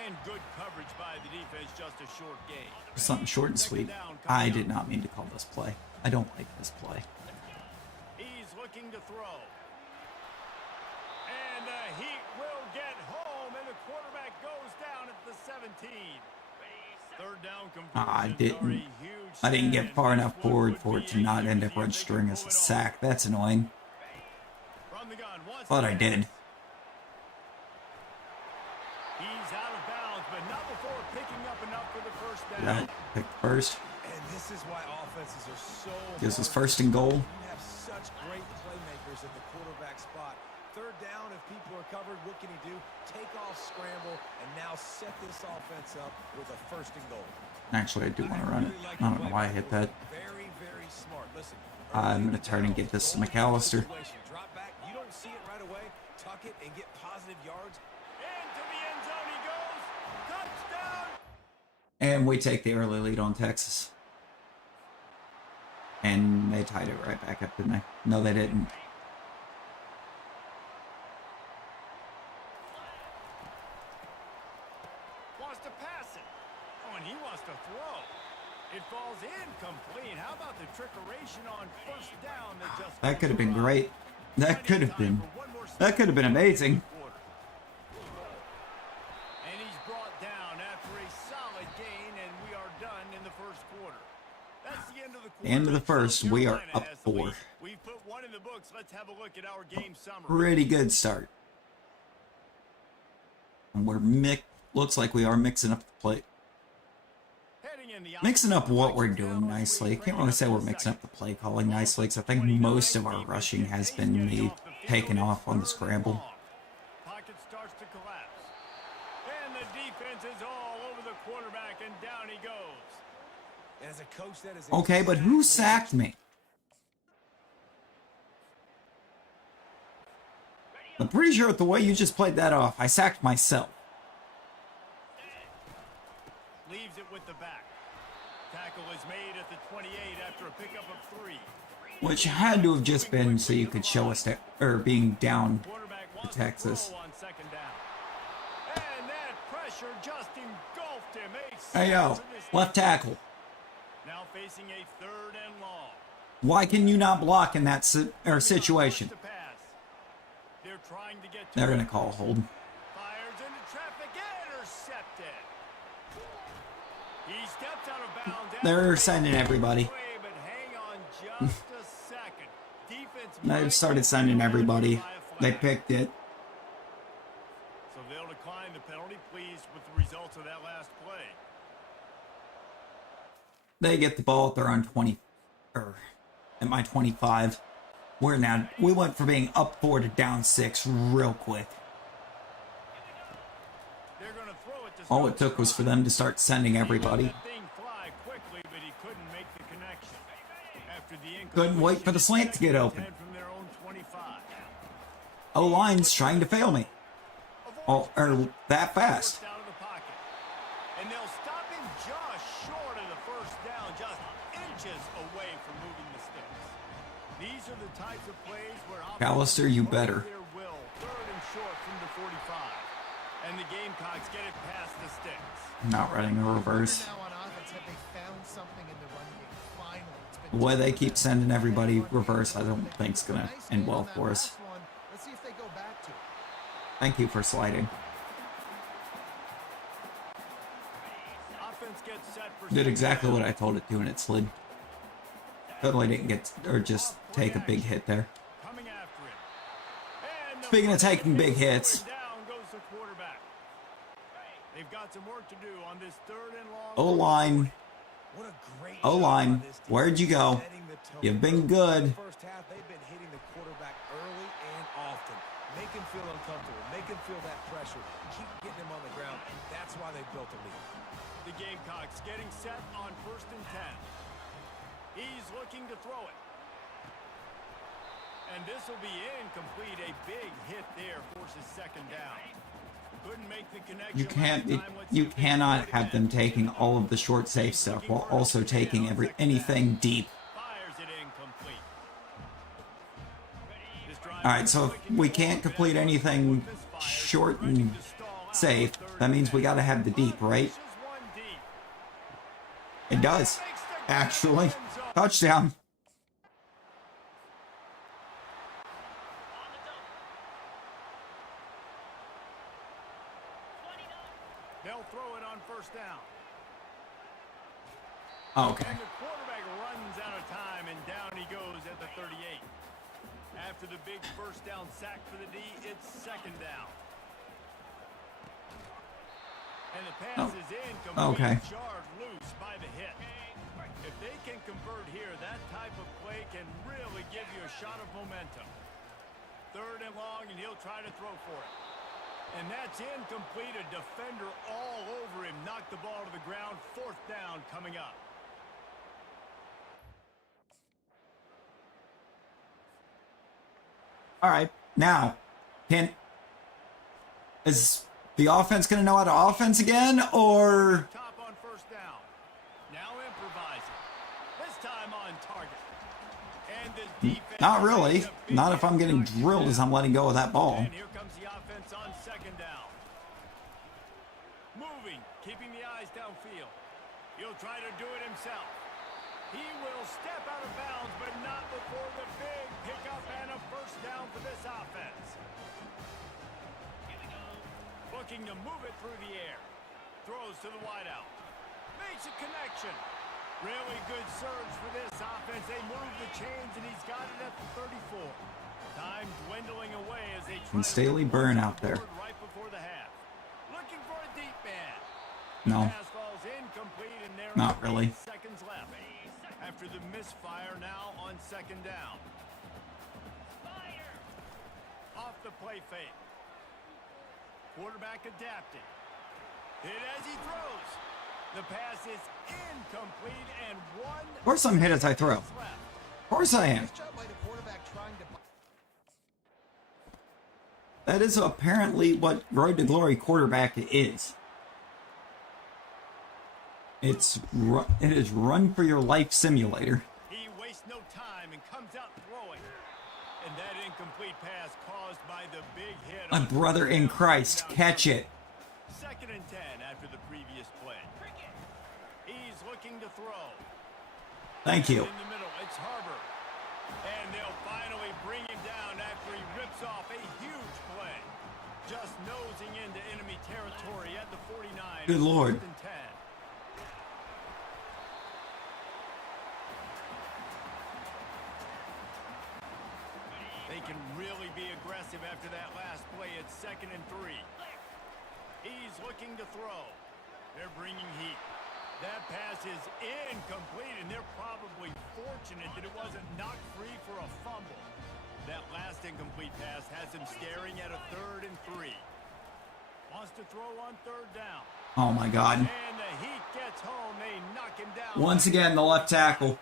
And good coverage by the defense, just a short gain. Something short and sweet. I did not mean to call this play. I don't like this play. He's looking to throw. And the Heat will get home, and the quarterback goes down at the 17. Third down conversions I didn't get far enough forward for it to not end up registering as a sack. That's annoying. Thought I did. He's out of bounds, but not before picking up enough for the first down. That picked first. And this is why offenses are so Gives us hard. first and goal. You have such great playmakers at the quarterback spot. Third down, if people are covered, what can he do? Take off, scramble, and now set this offense up with a first and goal. Actually, I do want to run it. I don't know why I hit that. Very, very smart. Listen, I'm going to turn and get this to McAllister. drop back. You don't see it right away. Tuck it and get positive yards. Into the end zone he goes. Touchdown. And we take the early lead on Texas. And they tied it right back up, didn't they? No, they didn't. Wants to pass it. Oh, and he wants to throw. It falls incomplete. How about the trickeration on first down that just... That could have been great. That could have been. That could have been amazing. And he's brought down after a solid gain, and we are done in the first quarter. That's the end of the quarter. End of the first, we are up 4. We've put one in the books. Let's have a look at our game summary. Pretty good start. And we're looks like we are mixing up the play. Mixing up what we're doing nicely. Can't really say we're mixing up the play calling nicely, because I think most of our rushing has been me taking off on the scramble. Pocket starts to collapse. And the defense is all over the quarterback, and down he goes. And as a coach, that is Okay, but who sacked me? I'm pretty sure with the way you just played that off, I sacked myself. Leaves it with the back. Tackle is made at the 28 after a pickup of 3. Which had to have just been so you could show us that, or being down Quarterback to wants Texas. to throw on second down. And that pressure just Hey, yo, left tackle. Now facing a third and long. Why can you not block in that situation? They're trying to get to They're going to call a hold. Fires into traffic, intercepted. He steps out of bounds. They're sending everybody. But hang on just a second. Defense They've started sending everybody. They picked it. So they'll decline the penalty, pleased with the results of that last play. They get the ball at their own 20, or at my 25. We went from being up 4 to down 6 real quick. They're gonna throw it to All it took was for them to start sending everybody. That thing fly quickly, but he couldn't make the connection. After the Couldn't wait for the slant to get open. from their own 25. O-line's trying to fail me. Oh, or that fast. Out of the pocket. And they'll stop him just short of the first down, just inches away from moving the sticks. These are the types of plays where Callister, you better. their will. Third and short from the 45. And the Gamecocks get it past the sticks. Not running a reverse. Now on offense, have they found something in the run game? Finally. It's been The way they keep sending everybody reverse, I don't think it's going to nice end game well on that for us. last one. Let's see if they go back to it. Thank you for sliding. Offense gets set for Did exactly what I told it to, and it slid. Totally didn't get, or just take a big hit there. coming after him. And the Speaking of taking big hits, down goes the quarterback. They've got some work to do on this third and long. O-line, What a great O-line, job by this team, where'd you go? setting the tone. You've been good. First half, they've been hitting the quarterback early and often. Make him feel uncomfortable. Make him feel that pressure. Keep getting him on the ground. That's why they built a lead. The Gamecocks getting set on first and 10. He's looking to throw it. And this will be incomplete. A big hit there forces second down. Couldn't make the connection. You cannot have them taking all of the short safe stuff while also taking anything deep. Fires it incomplete. This drive All right, so if we can't complete anything short and safe, that means we got to have the deep, right? pushes one deep. It does, actually. Touchdown. They'll throw it on first down. Okay. And the quarterback runs out of time, and down he goes at the 38. After the big first down sack for the D, it's second down. And the pass is incomplete. Okay. Jarred loose by the hit. If they can convert here, that type of play can really give you a shot of momentum. Third and long, and he'll try to throw for it. And that's incomplete. A defender all over him. Knocked the ball to the ground. Fourth down coming up. All right. Now, is the offense going to know how to offense again, or Top on first down. Now improvising. This time on target. And this defense. not really? Not if I'm getting drilled as I'm letting go of that ball. And here comes the offense on second down. Moving, keeping the eyes downfield. He'll try to do it himself. He will step out of bounds, but not before the big pickup and a first down for this offense. Looking to move it through the air. Throws to the wideout. Makes a connection. Really good surge for this offense. They move the chains, and he's got it at the 34. Time dwindling away as they try And Staley to burn out there. right before the half. Looking for a deep man. No, Pass falls incomplete, and there not are really. 8 seconds left. After the misfire, now on second down. Off the play fake. Quarterback adapted. Hit as he throws. The pass is incomplete, and one. Of course I'm hit as I throw. left. Of course I am. Nice job by the quarterback trying to... That is apparently what Road to Glory quarterback is. It is run for your life simulator. He wastes no time and comes out throwing. And that incomplete pass caused by the big hit. My on brother in first down. Christ, catch it. Second and 10 after the previous play. looking to throw. Thank you. In the middle, it's Harbor. And they'll finally bring him down after he rips off a huge play. Just nosing into enemy territory at the 49. Good Lord. First and 10. They can really be aggressive after that last play. It's 2nd and 3. He's looking to throw. They're bringing heat. That pass is incomplete, and they're probably fortunate that it wasn't knocked free for a fumble. That last incomplete pass has him staring at a 3rd and 3. Wants to throw on 3rd down. Oh my God. And the Heat gets home. They knock him down. Once again, the left tackle.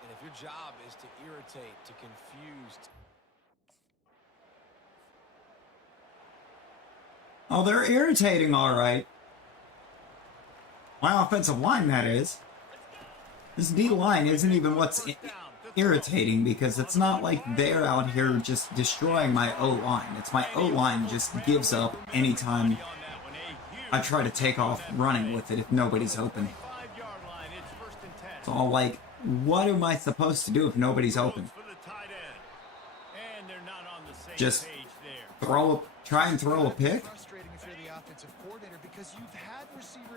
And if your job is to irritate, to confuse... Oh, they're irritating, all right. My offensive line, that is. This D-line isn't even what's irritating, because it's not like they're out here just destroying my O-line. It's my O-line just gives up anytime I try to take off running with it if nobody's open. It's all like, what am I supposed to do if nobody's open? Just try and throw a pick?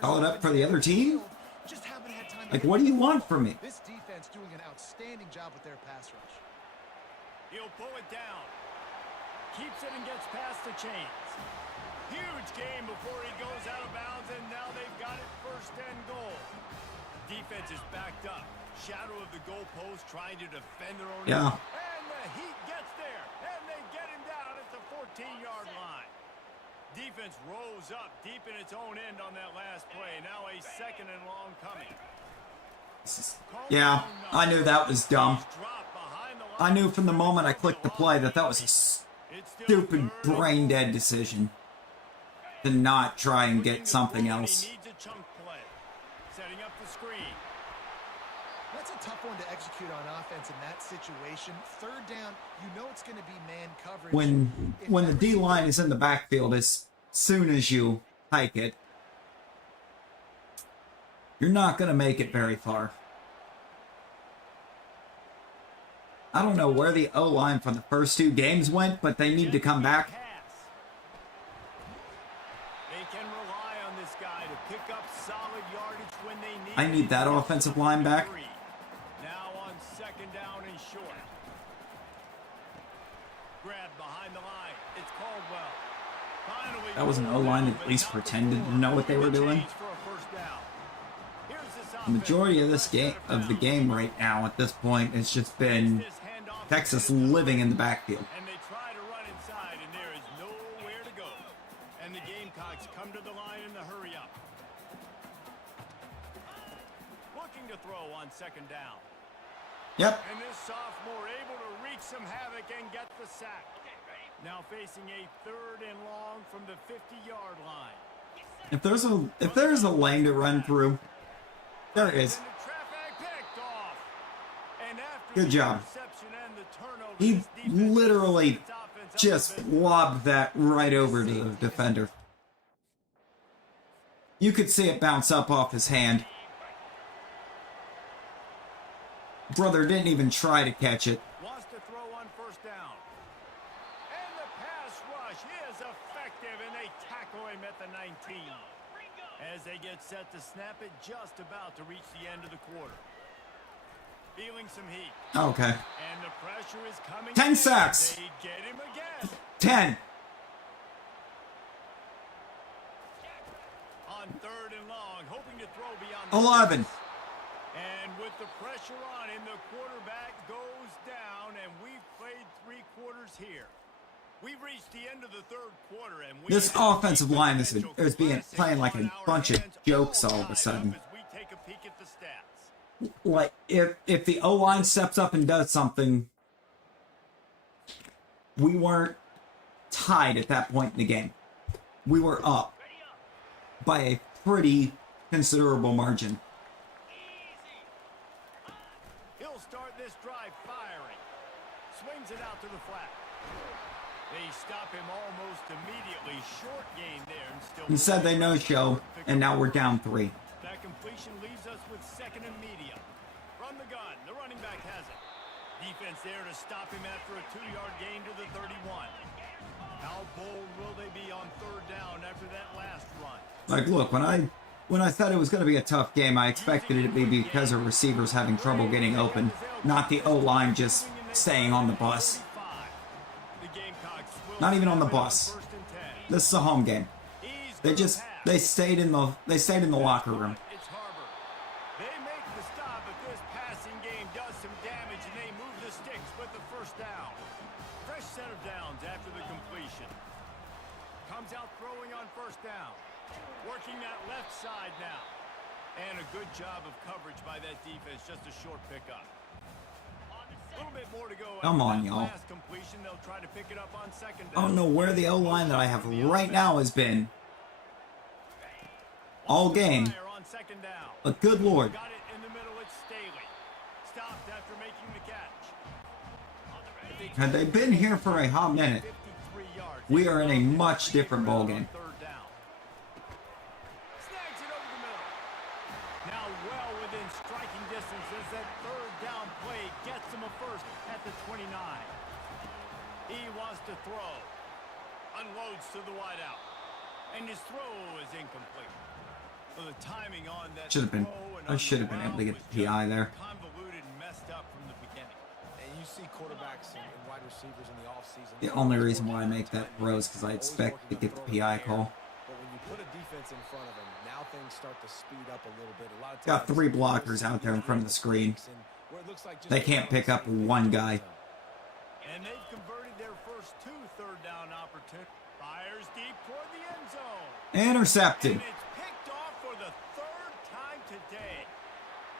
Call it up for the other team? Like, what do you want from me? This defense doing an outstanding job with their pass rush. He'll pull it down. Keeps it and gets past the chains. Huge game before he goes out of bounds, and now they've got it 1st and goal. Defense is backed up. Shadow of the goalpost trying to defend their own. Yeah. And the Heat gets there, and they get him down at the 14-yard line. Defense rose up deep in its own end on that last play. Now a 2nd and long coming. Yeah, I knew that was dumb. I knew from the moment I clicked the play that that was a stupid, brain-dead decision to not try and get something else. Setting up the screen. That's a tough one to execute on offense in that situation. 3rd down, you know it's going to be man coverage. When the D-line is in the backfield, as soon as you hike it, you're not going to make it very far. I don't know where the O-line from the first 2 games went, but they need to come back. They can rely on this guy to pick up solid yardage when they need. I need that offensive line back. Now on 2nd down and short. Grab behind the line. It's Caldwell. Finally, That was an O-line that at least pretended to know what they were doing. The majority of this game, the game right now at this point, has just been Texas living in the backfield. And they try to run inside, and there is nowhere to go. And the Gamecocks come to the line in the hurry up. Looking to throw on 2nd down. Yep. And this sophomore able to wreak some havoc and get the sack. Now facing a 3rd and long from the 50-yard line. If there's a lane to run through, there is. Good job. He literally just lobbed that right over to the defender. You could see it bounce up off his hand. Brother didn't even try to catch it. Wants to throw on 1st down. And the pass rush is effective, and they tackle him at the 19. As they get set to snap it, just about to reach the end of the quarter. Feeling some heat. Okay. And the pressure is coming. 10 sacks. They get him again. 10. On 3rd and long, hoping to throw beyond the 11. And with the pressure on him, the quarterback goes down, and we've played 3 quarters here. We've reached the end of the 3rd quarter, and This offensive line is playing like a bunch of jokes all of a sudden. we take a peek at the stats. Like, if the O-line steps up and does something, we weren't tied at that point in the game. We were up by a pretty considerable margin. He'll start this drive firing. Swings it out to the flat. They stop him almost immediately. Short gain there. And still He said they no-show, and now we're down 3. that completion leaves us with second and medium. From the gun, the running back has it. Defense there to stop him after a 2-yard gain to the 31. How bold will they be on third down after that last run? Like, look, when I said it was going to be a tough game, I expected it to be because of receivers having trouble getting open, not the O-line just staying on the bus. Not even on the bus. This is a home game. They stayed in the locker room. It's Harbor. They make the stop, but this passing game does some damage, and they move the sticks with the first down. Fresh set of downs after the completion. Comes out throwing on first down. Working that left side now. And a good job of coverage by that defense. Just a short pickup. A little bit more to go. Come on, y'all. They'll try to pick it up on second I down. don't know where the O-line that I have right now has been all game, On second down. but good lord. Got it in the middle. It's Staley. Stopped after making the catch. Had they been here for a hot minute, 53 yards. we are in a much different ballgame. Third down. Snags it over the middle. Now well within striking distance as that third down play gets him a first at the 29. He wants to throw. Unloads to the wideout. And his throw is incomplete. So the timing on that I should have been able to get the PI there. Convoluted and messed up from the beginning. And you see quarterbacks and wide receivers in the offseason. The only reason why I make that throw is because I expect to get the PI call. But when you put a defense in front of them, now things start to speed up a little bit. A lot of Got 3 blockers out there in front of the screen. They can't pick up one guy. And they've converted their first 2 third down opportunities. Fires deep toward the end zone. Intercepted. And it's picked off for the 3rd time today.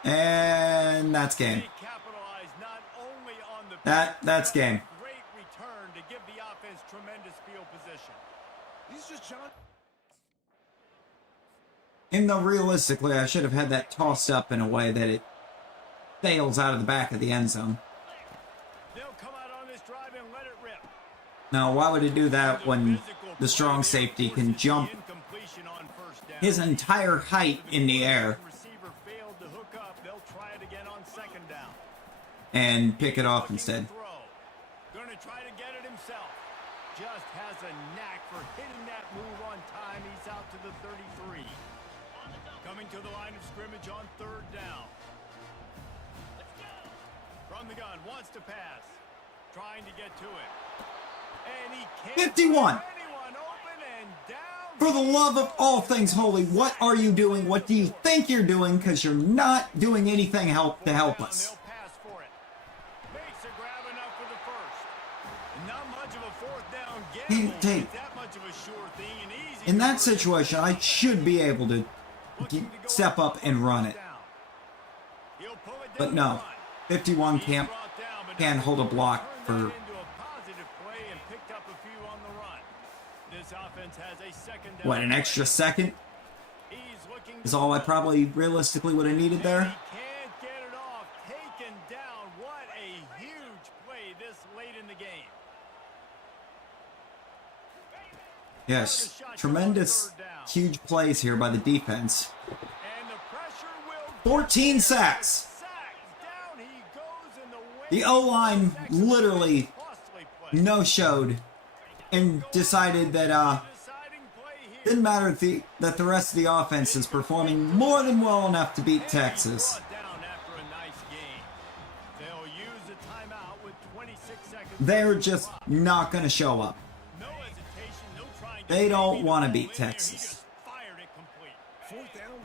And that's game. They capitalized not only on the That's game. great return to give the offense tremendous field position. He's just John. Realistically, I should have had that tossed up in a way that it sails out of the back of the end zone. They'll come out on this drive and let it rip. Now, why would it do that when the strong safety can jump Incompletion on first down. his entire height in the air Receiver failed to hook up. They'll try it again on second down. and pick it off instead? Going to try to get it himself. Just has a knack for hitting that move on time. He's out to the 33. Coming to the line of scrimmage on third down. From the gun, wants to pass. Trying to get to it. And he can't 51. find anyone open and down. For the love of all things holy, what are you doing? What do you think you're doing? Because you're not doing anything to help us. They'll pass for it. Makes a grab enough for the first. Not much of a fourth down gamble. Hey, That much of a sure thing and easy. in that situation, I should be able to step up and run it. He'll pull it down But the no, run. 51 He's can't brought down, but can't hold a block turned for. that into a positive play and picked up a few on the run. This offense has a second down. What, an extra second He's looking is all I probably realistically would have needed and there. he can't get it off. Taken down. What a huge play this late in the game. Yes, tremendous, huge plays here by the defense. And the pressure will 14 sacks. down he goes in the way. The O-line literally Costly play. no-showed and decided that Deciding play here. didn't matter that the rest of the offense is performing more than well enough to beat Texas. Brought down after a nice game. They'll use a timeout with 26 seconds. They're just not going to show up. No hesitation, no trying to They don't save it. want to beat He Texas. just fired it complete. 4th down,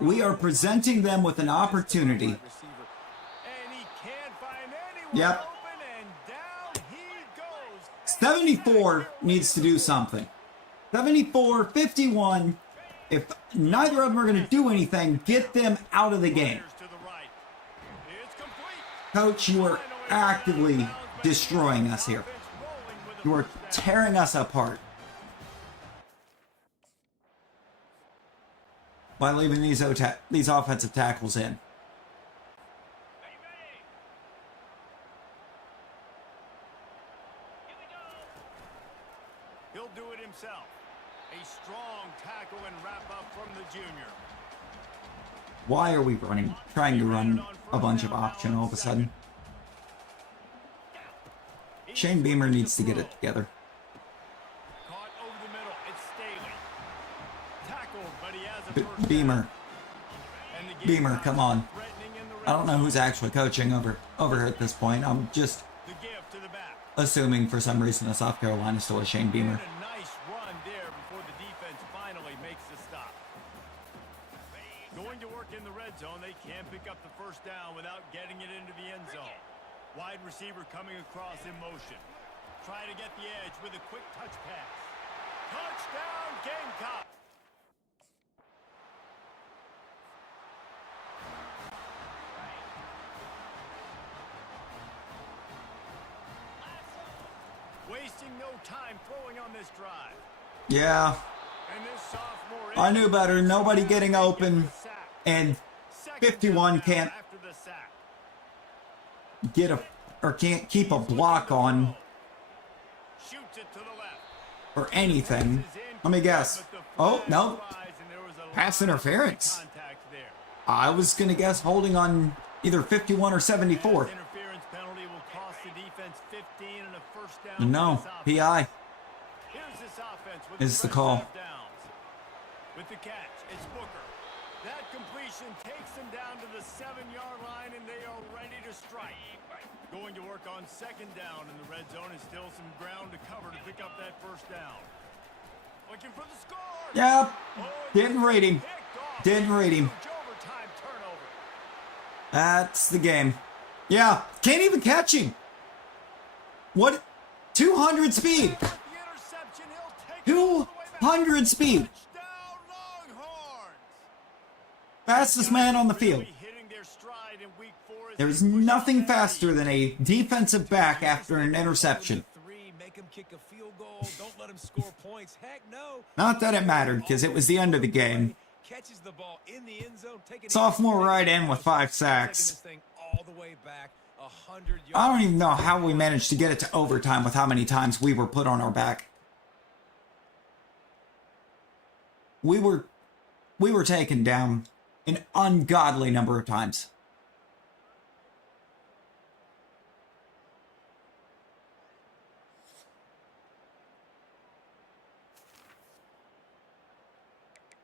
no. We are presenting them with an opportunity. And he can't find anyone Yep. open, and down he goes. 74 needs to do something. 74, 51. If neither of them are going to do anything, get them out of the game. Fires to the right. It's complete. Coach, you are actively destroying us here. Offense rolling with a You are first down. tearing us apart by leaving these offensive tackles in. he'll do it himself. A strong tackle and wrap up from the junior. Why are we running? Trying to run a bunch of option all of a sudden. Shane Beamer needs to get it together. Caught over the middle. It's Staley. Tackled, but he has a first Beamer. down. And the game Beamer, come on. threatening in the red I don't know who's zone. actually coaching over here at this point. I'm just The give to the back. assuming for some reason that South Carolina still has Shane Beamer. And a nice run there before the defense finally makes the stop. Going to work in the red zone. They can't pick up the first down without getting it into the end zone. Wide receiver coming across in motion. Try to get the edge with a quick touch pass. Touchdown, Gamecock! Wasting no time throwing on this drive. Yeah, And this sophomore I knew better. Nobody getting open, and 51 can't after the sack. get a or can't keep a block on Shoots it to the left. or anything. Let me guess. Oh no, pass interference. Contact there. I was gonna guess holding on either 51 or 74. Interference penalty will cost the defense 15 and a first down. No, PI Here's this offense with is the fresh call. half downs. With the catch, it's Booker. That completion takes them down to the 7-yard line, and they are ready to strike. Going to work on second down in the red zone, and still some ground to cover to pick up that first down. Looking for the score. Yeah, Oh, didn't read him. picked off. Didn't read him. Huge overtime turnover. That's the game. Yeah, can't even catch him. What? 200 speed. The interception, he'll take it all the way back. 200 speed. Touchdown, Longhorns. Fastest man on the field. Really hitting their stride in week 4 as There's they push nothing ahead. faster than a defensive back after an interception. Three, make him kick a field goal. Don't let him score points. Heck no. Not that it mattered, because it was the end of the game. Catches the ball in the end zone. Take it Sophomore easy. right in with 5 Taking sacks. this thing all the way back 100 yards. I don't even know how we managed to get it to overtime with how many times we were put on our back. We were taken down an ungodly number of times.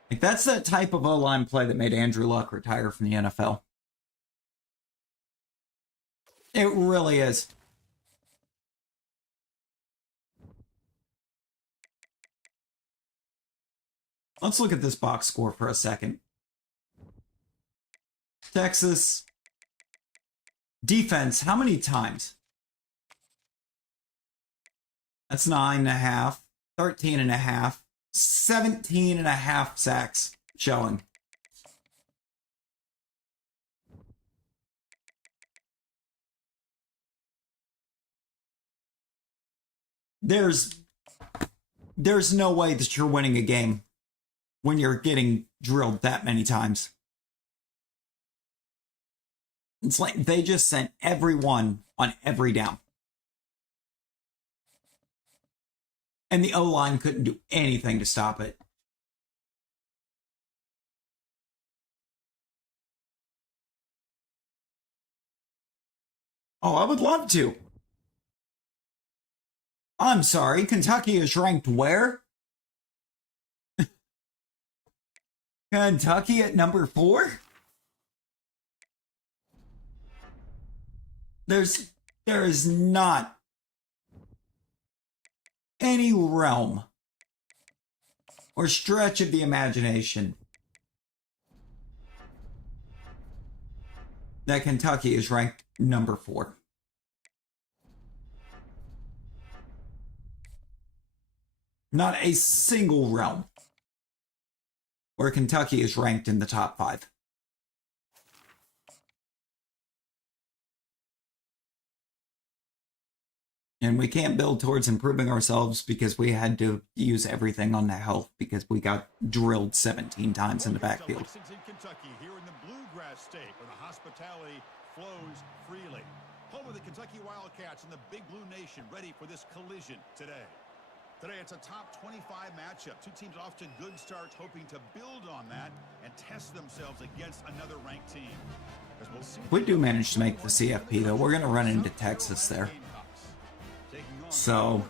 Like, that's that type of O-line play that made Andrew Luck retire from the NFL. It really is. Let's look at this box score for a second. Texas defense, how many times? That's 9.5, 13.5, 17.5 sacks showing. There's no way that you're winning a game when you're getting drilled that many times. It's like they just sent everyone on every down. And the O-line couldn't do anything to stop it. Oh, I would love to. I'm sorry, Kentucky is ranked where? Kentucky at number 4? There is not any realm or stretch of the imagination that Kentucky is ranked number 4. Not a single realm where Kentucky is ranked in the top 5. And we can't build towards improving ourselves because we had to use everything on the health because we got drilled 17 times in the backfield. Lexington, Kentucky, here in the Bluegrass State, where the hospitality flows freely. Home of the Kentucky Wildcats and the Big Blue Nation, ready for this collision today. Today, it's a top 25 matchup. Two teams off to good starts, hoping to build on that and test themselves against another ranked team. We'll see We do manage to make the CFP, though. We're going to run into Texas there. So,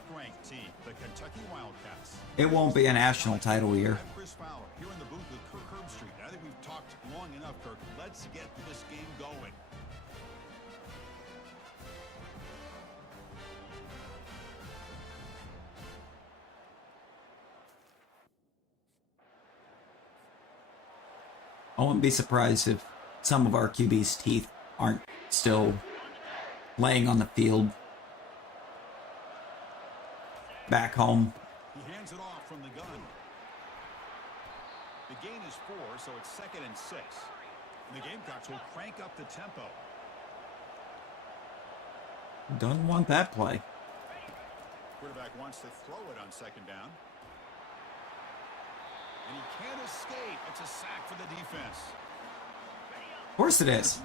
it won't be a national title year. Chris Fowler here in the booth with Kirk Herbstreit. I think we've talked long enough, Kirk. Let's get this game going. I wouldn't be surprised if some of our QB's teeth aren't still laying on the field back home. He hands it off from the gun. The gain is 4, so it's 2nd and 6. And the Gamecocks will crank up the tempo. Don't want that play. Quarterback wants to throw it on 2nd down. And he can't escape. It's a sack for the defense. Of course it is.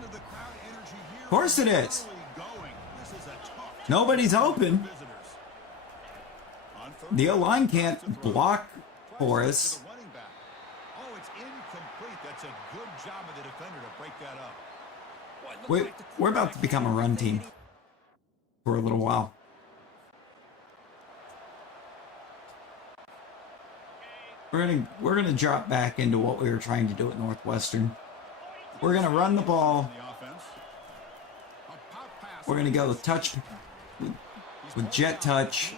Of course it is. Nobody's open. The O-line can't block for us. Oh, it's incomplete. That's a good job of the defender to break that up. We're about to become a run team for a little while. We're gonna drop back into what we were trying to do at Northwestern. We're gonna run the ball. We're gonna go with with jet touch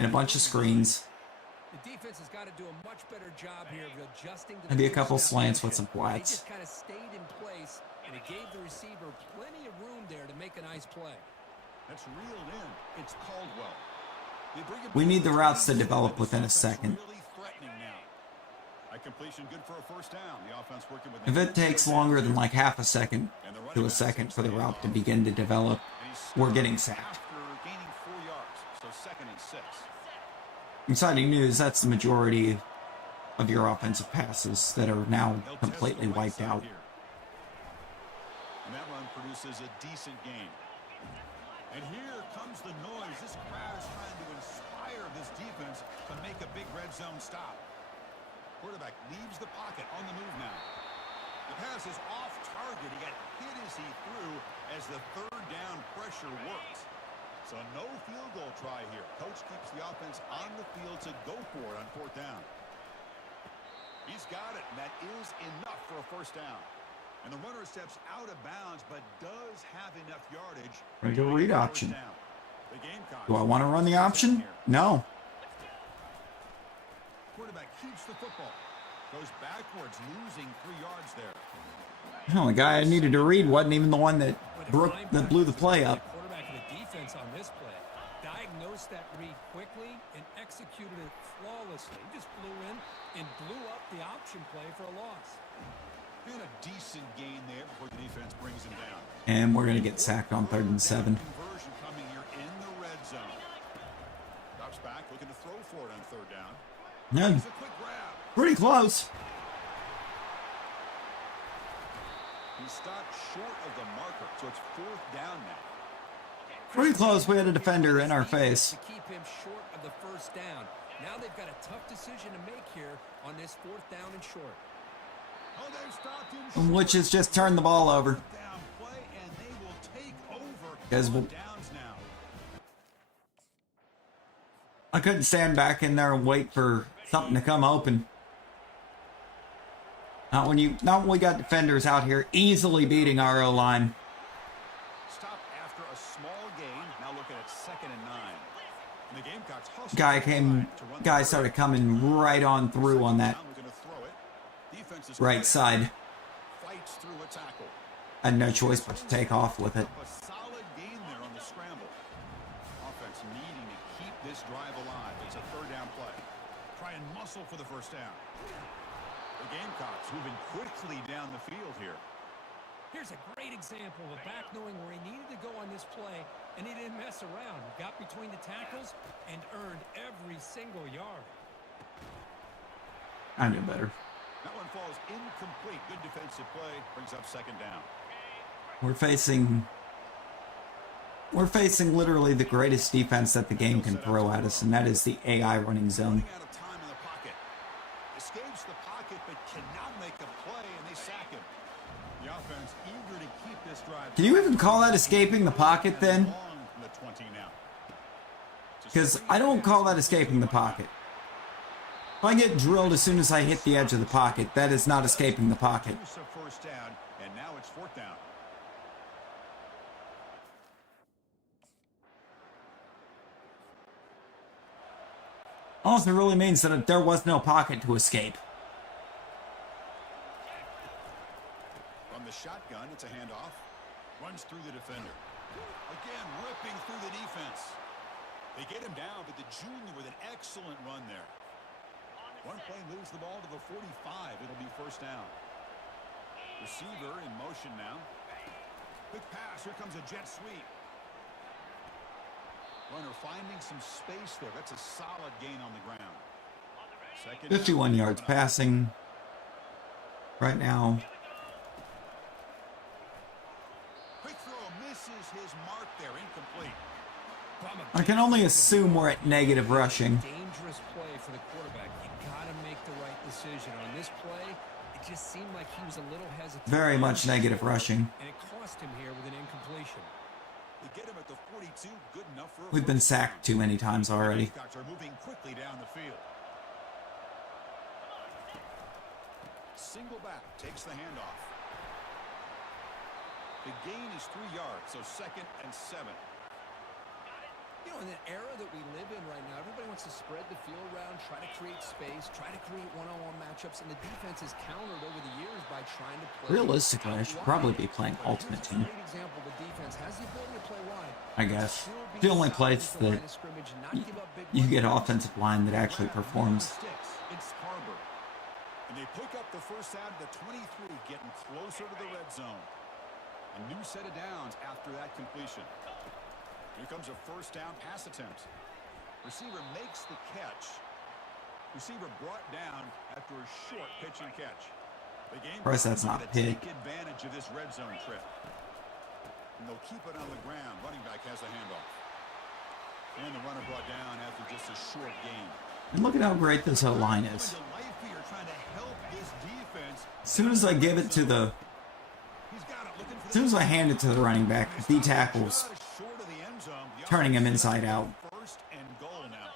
and a bunch of screens. The defense has got to do a much better job here of adjusting to Maybe a couple slants with some flats. They just kind of stayed in place, and it gave the receiver plenty of room there to make a nice play. That's reeled in. It's Caldwell. We need the routes to develop within a second. A completion good for a first down. The offense working with If it takes longer than like half a second to a second for the route to begin to develop, we're getting sacked. After gaining 4 yards, so 2nd and 6. Exciting news, that's the majority of your offensive passes that are now completely wiped out. And that run produces a decent gain. And here comes the noise. This crowd is trying to inspire this defense to make a big red zone stop. Quarterback leaves the pocket on the move now. The pass is off target. He got hit as he threw as the 3rd down pressure works. So no field goal try here. Coach keeps the offense on the field to go for it on 4th down. He's got it, and that is enough for a first down. And the runner steps out of bounds, but does have enough yardage. Ready to read option. Do I want to run the option? No. Quarterback keeps the football. Goes backwards, losing 3 yards there. Oh, the guy I needed to read wasn't even the one that blew the play up. Quarterback of the defense on this play diagnosed that read quickly and executed it flawlessly. He just flew in and blew up the option play for a loss. Been a decent gain there before the defense brings him down. And we're going to get sacked on 3rd and 7. Conversion coming here in the red zone. Drops back, looking to throw for it on 3rd down. Yeah, It's a quick grab. pretty close. He stopped short of the marker, so it's 4th down now. Pretty close. We had a defender in our face. To keep him short of the first down. Now they've got a tough decision to make here on this 4th down and short. Oh, they've stopped him Which has just turned the ball over. down play, and they will take over Guys, on downs now. I couldn't stand back in there and wait for something to come open. Not when we got defenders out here easily beating our O-line. Stop after a small gain. Now looking at 2nd and 9. And the Gamecocks hustle Guy started coming right on through on that looking to throw it. Defense is right side. fights through a tackle. I had no choice but to take off with it. A solid gain there on the scramble. Offense needing to keep this drive alive. It's a 3rd down play. Try and muscle for the first down. The Gamecocks moving quickly down the field here. Here's a great example of a back knowing where he needed to go on this play, and he didn't mess around. He got between the tackles and earned every single yard. I knew better. That one falls incomplete. Good defensive play. Brings up 2nd down. We're facing We're facing literally the greatest defense that the game can throw at us, and that is the AI running zone. Running out of time in the pocket. Escapes the pocket, but cannot make a play, and they sack him. The offense eager to keep this drive. Can you even call that escaping the pocket then? Because I don't call that escaping the pocket. If I get drilled as soon as I hit the edge of the pocket, that is not escaping the pocket. First down, and now it's fourth down. Also, it really means that there was no pocket to escape. From the shotgun, it's a handoff. Runs through the defender. Again, ripping through the defense. They get him down, but the junior with an excellent run there. One play moves the ball to the 45. It'll be first down. Receiver in motion now. Quick pass. Here comes a jet sweep. Runner finding some space there. That's a solid gain on the ground. 51 yards passing right now. Quick throw misses his mark there. Incomplete. I can only assume we're at negative rushing. Dangerous play for the quarterback. You got to make the right decision on this play. It just seemed like he was a little hesitant. Very much negative rushing. And it cost him here with an incompletion. They get him at the 42. Good enough for. We've been sacked too many times already. Gamecocks are moving quickly down the field. Single back takes the handoff. The gain is 3 yards, so 2nd and 7. You know, in the era that we live in right now, everybody wants to spread the field around, try to create space, try to create one-on-one matchups, and the defense has countered over the years by trying to play. Realistically, I should probably be playing Ultimate Team. Great example, the defense has the ability to play wide. I guess. The only place that you get offensive line that actually performs. It's Harbor. And they pick up the first out of the 23, getting closer to the red zone. A new set of downs after that completion. Here comes a first down pass attempt. Receiver makes the catch. Receiver brought down after a short pitch and catch. The game Of course, that's not take pick. advantage of this red zone trip. And they'll keep it on the ground. Running back has the handoff. And the runner brought down after just a short gain. And look at how great this O-line is. As soon as I give it to the... As soon as I hand it to the running back, the tackles turning him inside out. First and goal now.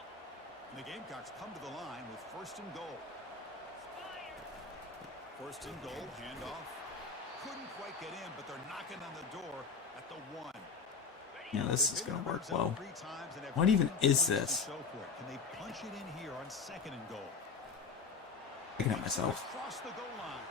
And the Gamecocks come to the line with first and goal. First and goal, handoff. Couldn't quite get in, but they're knocking on the door at the 1. Yeah, this is going to work well. What even is this? Can they punch it in here on 2nd and goal? Picking at myself. Across the goal line.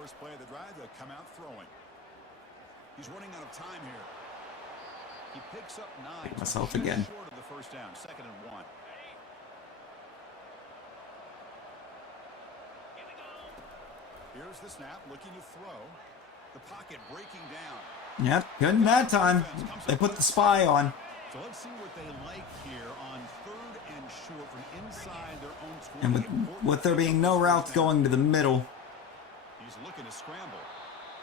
First play of the drive, they'll come out throwing. He's running out of time here. He picks up 9. Myself again. Short of the first down, 2nd and 1. Here's the snap, looking to throw. The pocket breaking down. Yep, couldn't that time. They put the spy on. So let's see what they like here on 3rd and short from inside their own 20. And with there being no routes going to the middle. He's looking to scramble.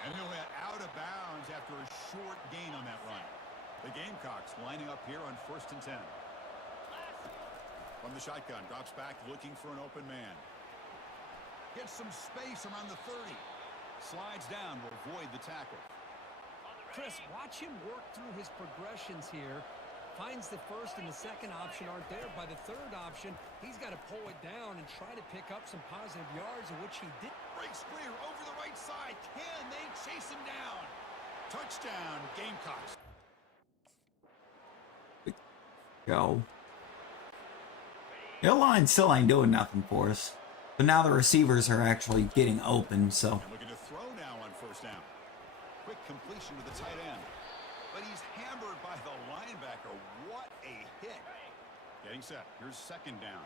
And he'll hit out of bounds after a short gain on that run. The Gamecocks lining up here on 1st and 10. From the shotgun, drops back looking for an open man. Gets some space around the 30. Slides down, will avoid the tackle. Chris, watch him work through his progressions here. Finds the first and the second option aren't there. By the third option, he's got to pull it down and try to pick up some positive yards, of which he did. Breaks clear over the right side. Can they chase him down? Touchdown, Gamecocks. Go. The line still ain't doing nothing for us. But now the receivers are actually getting open, so. And looking to throw now on first down. Quick completion to the tight end. But he's hammered by the linebacker. What a hit. Getting set. Here's 2nd down.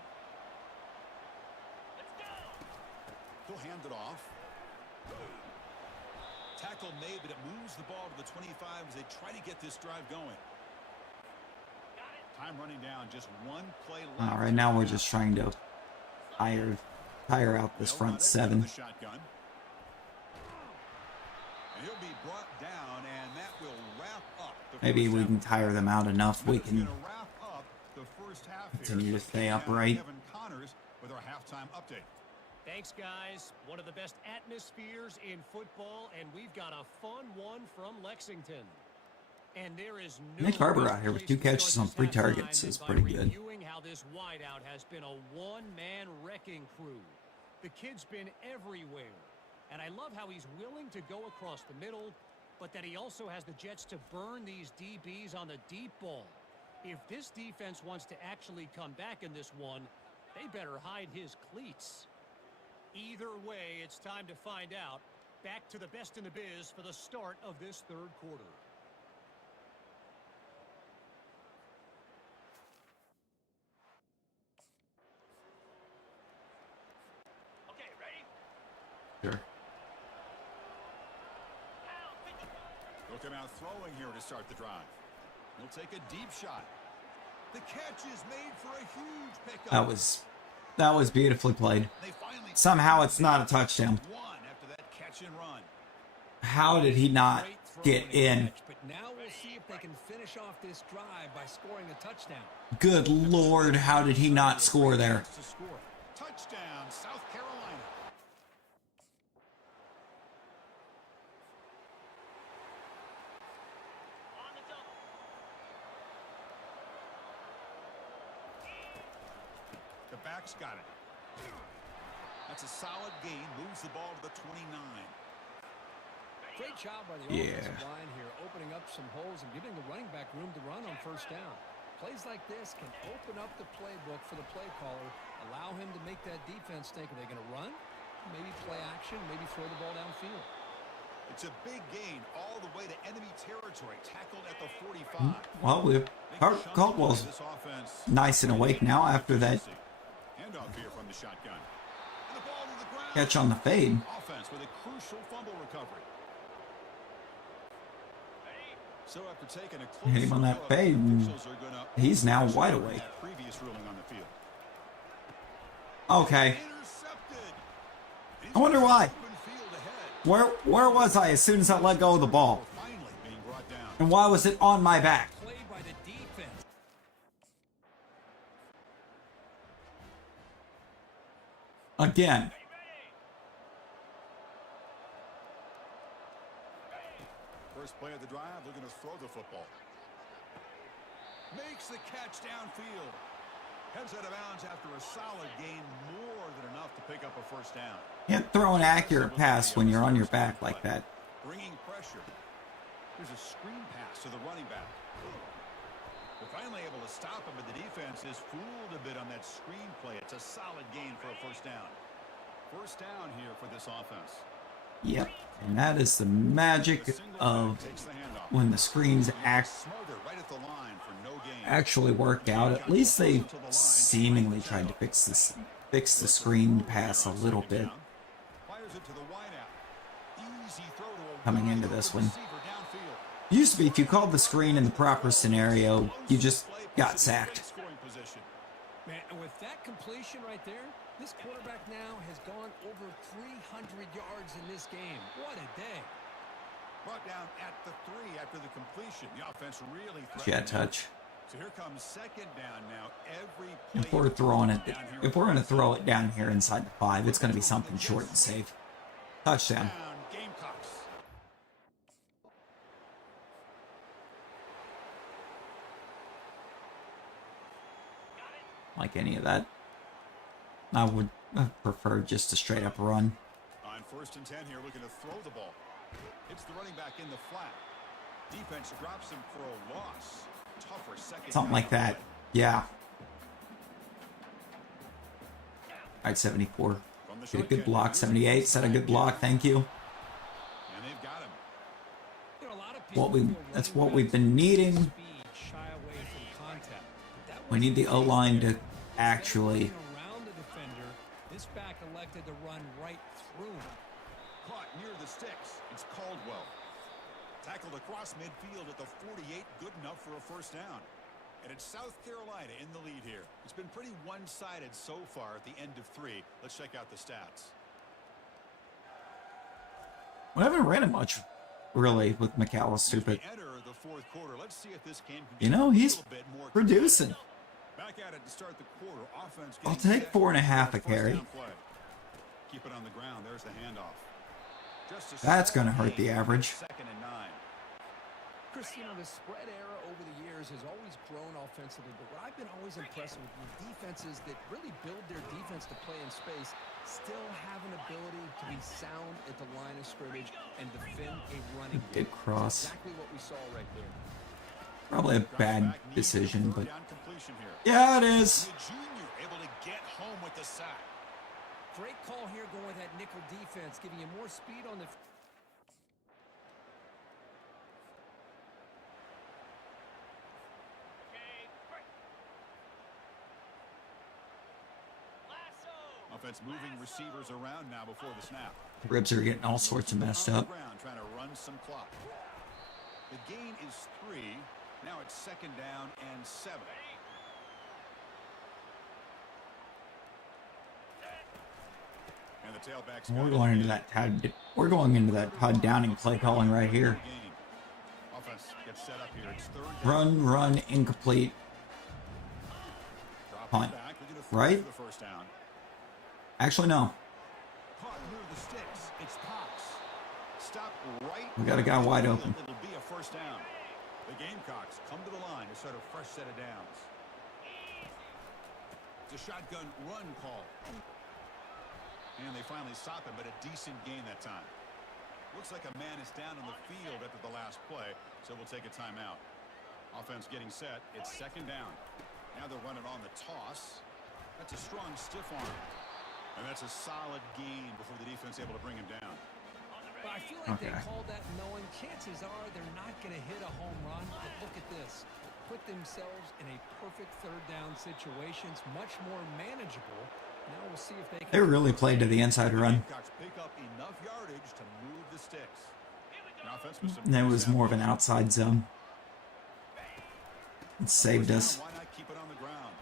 He'll hand it off. Tackle made, but it moves the ball to the 25 as they try to get this drive going. Time running down, just one play left. All right, now we're just trying to tire out this front seven. Shotgun. And he'll be brought down, and that will wrap up the Maybe first we half. can tire them out enough. We That's can gonna wrap up the first half here. continue to stay Now upright. Kevin Connors with our halftime update. Thanks, guys. One of the best atmospheres in football, and we've got a fun one from Lexington. And there is no Nick Barber out here with 2 catches on 3 targets is pretty good. Reviewing how this wideout has been a one-man wrecking crew. The kid's been everywhere, and I love how he's willing to go across the middle, but that he also has the jets to burn these DBs on the deep ball. If this defense wants to actually come back in this one, they better hide his cleats. Either way, it's time to find out. Back to the best in the biz for the start of this third quarter. Okay, ready? Sure. They'll come out throwing here to start the drive. He'll take a deep shot. The catch is made for a huge pickup. That was beautifully played. They finally Somehow it's not a touchdown. one after that catch and run. How did he not Great throw get and a in? catch, but now we'll see if they can finish off this drive by scoring a touchdown. Good Lord, how did he not score there? To score. Touchdown, South Carolina. The back's got it. That's a solid gain. Moves the ball to the 29. Great job by the Yeah. offensive line here, opening up some holes and giving the running back room to run on first down. Plays like this can open up the playbook for the play caller, allow him to make that defense think, are they going to run? Maybe play action, maybe throw the ball downfield. It's a big gain all the way to enemy territory. Tackled at the 45. Well, Caldwell's This offense nice and awake now after that handoff here from the shotgun. And the ball to the ground. catch on the fade. Offense with a crucial fumble recovery. So after taking a close Hit him on that look, fade, and officials are gonna he's now overturn wide awake. that previous ruling on the field. Okay. Intercepted. I wonder why. Open field ahead. Where was I as soon as I let go of the ball? Finally being brought down. And why was it on my back? Play by the defense. Again. First play of the drive, looking to throw the football. Makes the catch downfield. Heads out of bounds after a solid gain, more than enough to pick up a first down. Can't throw an accurate pass when you're on your back like that. Bringing pressure. There's a screen pass to the running back. They're finally able to stop him, but the defense is fooled a bit on that screen play. It's a solid gain for a first down. First down here for this offense. Yep. And that is the magic of when the screens Smothered right at the line for no gain. actually work out. At least they seemingly tried to fix the screen pass a little bit Fires it to the wideout. Easy throw to a coming into wide this open one. receiver downfield. Used to be if you called the screen in the proper scenario, you just got sacked. Scoring position. Man, and with that completion right there, this quarterback now has gone over 300 yards in this game. What a day. Brought down at the 3 after the completion. The offense really Jet threatened. touch. So here comes second down now. Every If play we're throwing it, down here if we're going to throw it down here inside the 5, it's going to be something short and safe. Touchdown. down, Gamecocks. Like any of that. I would prefer just a straight up run. On 1st and 10 here, looking to throw the ball. Hits the running back in the flat. Defense drops him for a loss. Tougher second. Something like that. Yeah. Alright, 74. Get a good block. 78. Set a good block. Thank you. And they've got him. You know, a lot of people What we feel that's running what we've backs been needing. speed, shy away from contact. But that We need the wasn't O-line case to there. actually Instead of running around the defender, this back elected to run right through him. Caught near the sticks. It's Caldwell. Tackled across midfield at the 48. Good enough for a first down. And it's South Carolina in the lead here. It's been pretty one-sided so far at the end of 3. Let's check out the stats. We haven't ran it much, really, with McAllister, but Enter the fourth quarter. Let's see if this game can you get know, a he's little bit more producing. Back at it to start the quarter. Offense I'll getting take set 4.5 a for first carry. down play. Keep it on the ground. There's the handoff. Just a That's small going to hurt the gain. average. 2nd and 9. Chris, you know, the spread era over the years has always grown offensively, but what I've been always impressed with defenses that really build their defense to play in space still have an ability to be sound at the line of scrimmage and defend a running Good game. cross. That's exactly what we saw right there. Probably a bad decision, but Down completion here. yeah, it is. The junior able to get home with the sack. Great call here going with that nickel defense, giving you more speed on the... Offense moving receivers around now before the snap. Ribs are getting all sorts of messed On the up. ground, trying to run some clock. The gain is 3. Now it's 2nd down and 7. And the tailback's We're got going it. into that Todd Downing play calling right here. Offense gets set up here. It's 3rd down. Run, incomplete. Drop it Punt. back. We're gonna throw Right? for the first down. Actually, no. Caught near the sticks. It's Cox. Stop right. We got a guy wide downfield. open. It'll be a first down. The Gamecocks come to the line to start a fresh set of downs. It's a shotgun run call. And they finally stop him, but a decent gain that time. Looks like a man is down on the field after the last play, so we'll take a timeout. Offense getting set. It's 2nd down. Now they're running on the toss. That's a strong stiff arm. And that's a solid gain before the defense able to bring him down. But I feel like Okay. they called that knowing chances are they're not going to hit a home run. But look at this. Put themselves in a perfect 3rd down situation. It's much more manageable. Now we'll see if they can... They really played to the inside run. Gamecocks pick up enough yardage to move the sticks. The offense with some And that was first more of an down. outside zone. It saved us. Why not keep it on the ground?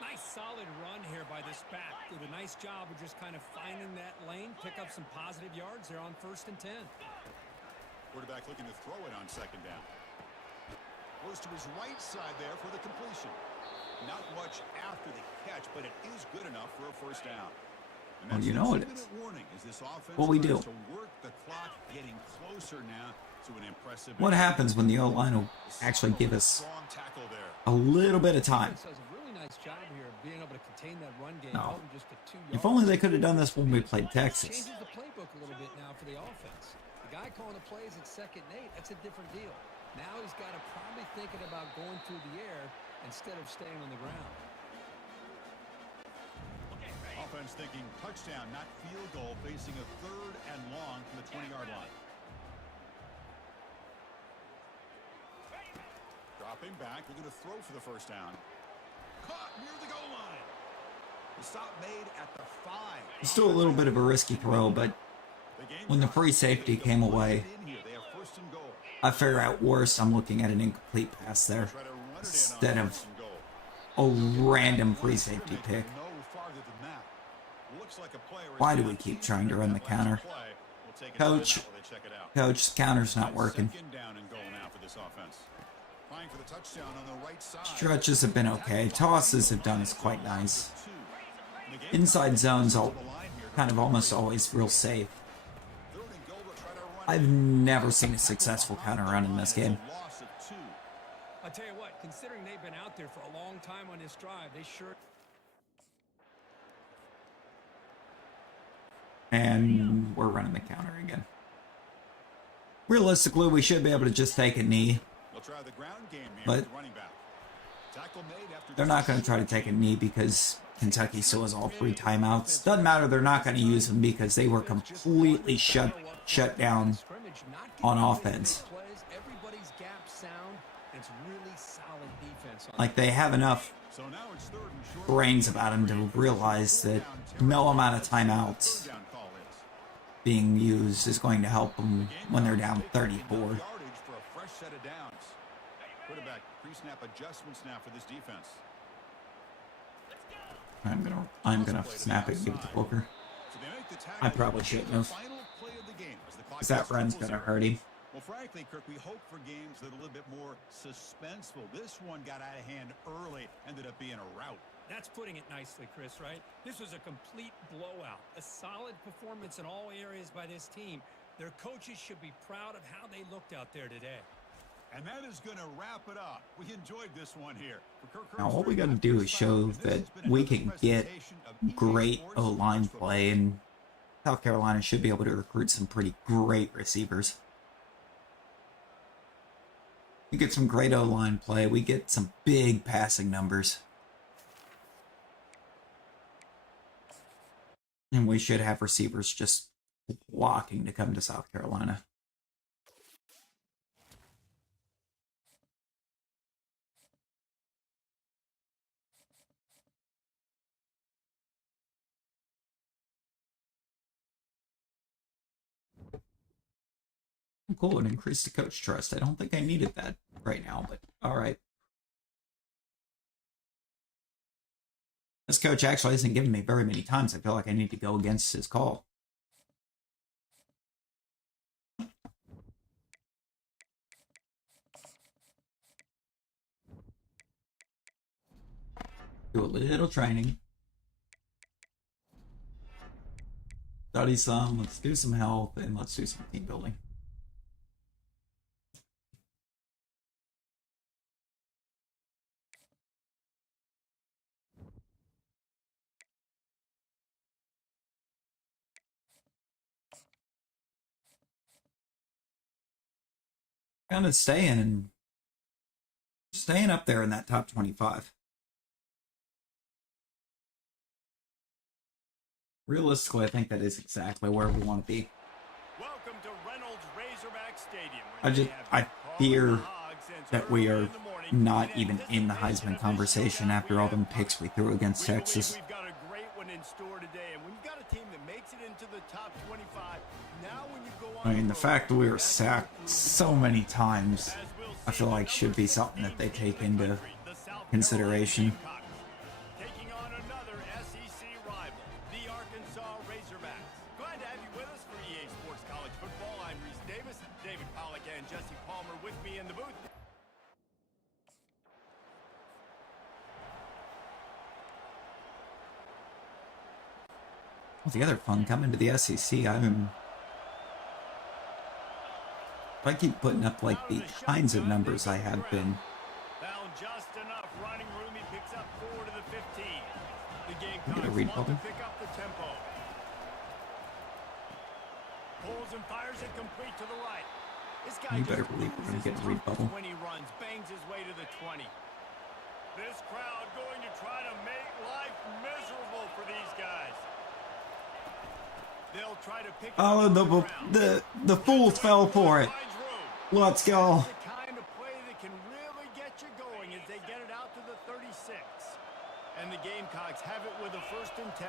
Nice solid run here by this back. Did a nice job of just kind of finding that lane, pick up some positive yards there on 1st and 10. Quarterback looking to throw it on 2nd down. Goes to his right side there for the completion. Not much after the catch, but it is good enough for a first down. And Well, that's you a know it 2-minute is. warning as this offense What we tries do. to work the clock, getting closer now to an impressive. What happens when the O-line will actually give us Strong tackle there. a little bit of time? Defense does a really nice job here of being able to contain that run game. No. held them just to 2 yards. If only they could have done this when we played Texas. Changes the playbook a little bit now for the offense. The guy calling the plays at 2nd and 8, that's a different deal. Now he's got to probably thinking about going through the air instead of staying on the ground. Offense thinking touchdown, not field goal, facing a 3rd and long from the 20-yard line. Dropping back, we're going to throw for the first down. Caught near the goal line. The stop made at the 5. Still a little bit of a risky throw, but when the free safety came away, They have 1st and goal. I figure out worse. I'm looking at an incomplete pass there Try to run it in on instead of 1st and goal. a random free safety pick. No farther than that. Looks like a player is Why do down we keep easy trying to run the that last counter? play. We'll take a Coach, timeout while they check it out. Coach, counter's not working. 2nd down and goal now for this offense. Trying for the touchdown on the right side. Stretches have been okay. Tosses have done us quite nice. Inside zones are kind of almost always real safe. I've never seen a successful counter run in this game. I'll tell you what, considering they've been out there for a long time on this drive, they sure... And we're running the counter again. Realistically, we should be able to just take a knee, They'll try the ground game here but with the running back. Tackle made after they're not going to try to take a knee because Kentucky still has all 3 timeouts. Doesn't matter, they're not going to use them because they were completely shut down on offense. Everybody's gap sound, and it's really solid defense on Like, they have enough So now it's 3rd and short. brains about them to realize that no amount of timeouts Down call is. being used is going to help them when they're down 34. Yardage for a fresh set of downs. Quarterback pre-snap adjustments now for this defense. I'm gonna snap it and give it to Booker. So they make the tackle. I probably shouldn't have. Final play of the game as the clock Because that gets run's to gonna 0-0. hurt him. Well, frankly, Kirk, we hope for games that are a little bit more suspenseful. This one got out of hand early, ended up being a rout. That's putting it nicely, Chris, right? This was a complete blowout. A solid performance in all areas by this team. Their coaches should be proud of how they looked out there today. And that is going to wrap it up. We enjoyed this one here. Now all we got to do is show that we can get great O-line play, and South Carolina should be able to recruit some pretty great receivers. We get some great O-line play. We get some big passing numbers. And we should have receivers just flocking to come to South Carolina. Cool, and increase the coach trust. I don't think I needed that right now, but all right. This coach actually hasn't given me very many times. I feel like I need to go against his call. Do a little training. Study some, let's do some health, and let's do some team building. Kind of staying up there in that top 25. Realistically, I think that is exactly where we want to be. Welcome to Reynolds Razorback Stadium. I fear that we are not even in the Heisman conversation after all them picks we threw against Texas. We've got a great one in store today, and when you've got a team that makes it into the top 25, now when you go on, I mean, the fact that we were sacked so many times, I feel like should be something that they take into consideration. taking on another SEC rival, the Arkansas Razorbacks. Glad to have you with us for EA Sports College Football. I'm Reese Davis, David Pollack, and Jesse Palmer with me in the booth. Altogether fun coming to the SEC. If I keep putting up like the kinds of numbers I have been, Found just enough running room. He picks up 4 to the 15. The Get a Gamecocks read want to bubble. pick up the tempo. Pulls and fires it complete to the right. This guy You better just believe we're gonna loses get a read toughness bubble. when he runs, bangs his way to the 20. This crowd going to try to make life miserable for these guys. They'll try to pick it oh, up on the ground. the fools fell for it. Finds room. Let's go. The kind of play that can really get you going as they get it out to the 36. And the Gamecocks have it with a 1st and 10.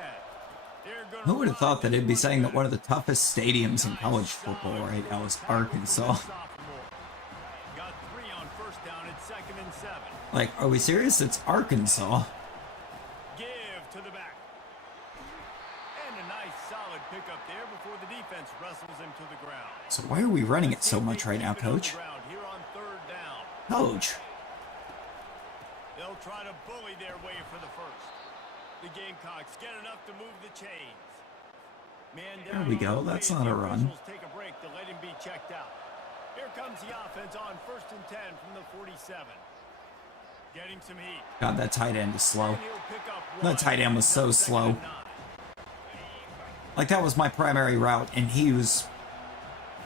They're gonna Who would have thought that it'd be saying that one of the run toughest stadiums in college football right now is Arkansas? Got 3 on 1st down at 2nd and 7. Like, are we serious? It's Arkansas. Give to the back. And a nice solid pickup there before the defense wrestles him to the ground. So why are we running it so much right now, Keep it on the Coach? ground here on 3rd down. Coach. They'll try to bully their way for the 1st. The Gamecocks get enough to move the chains. Man down There we on go. the That's play, not the a run. officials take a break to let him be checked out. Here comes the offense on 1st and 10 from the 47. Getting some heat. God, that tight end is slow. And he'll pick up That 1. tight end was so 2nd slow. and 9. Like, that was my primary route, and he was,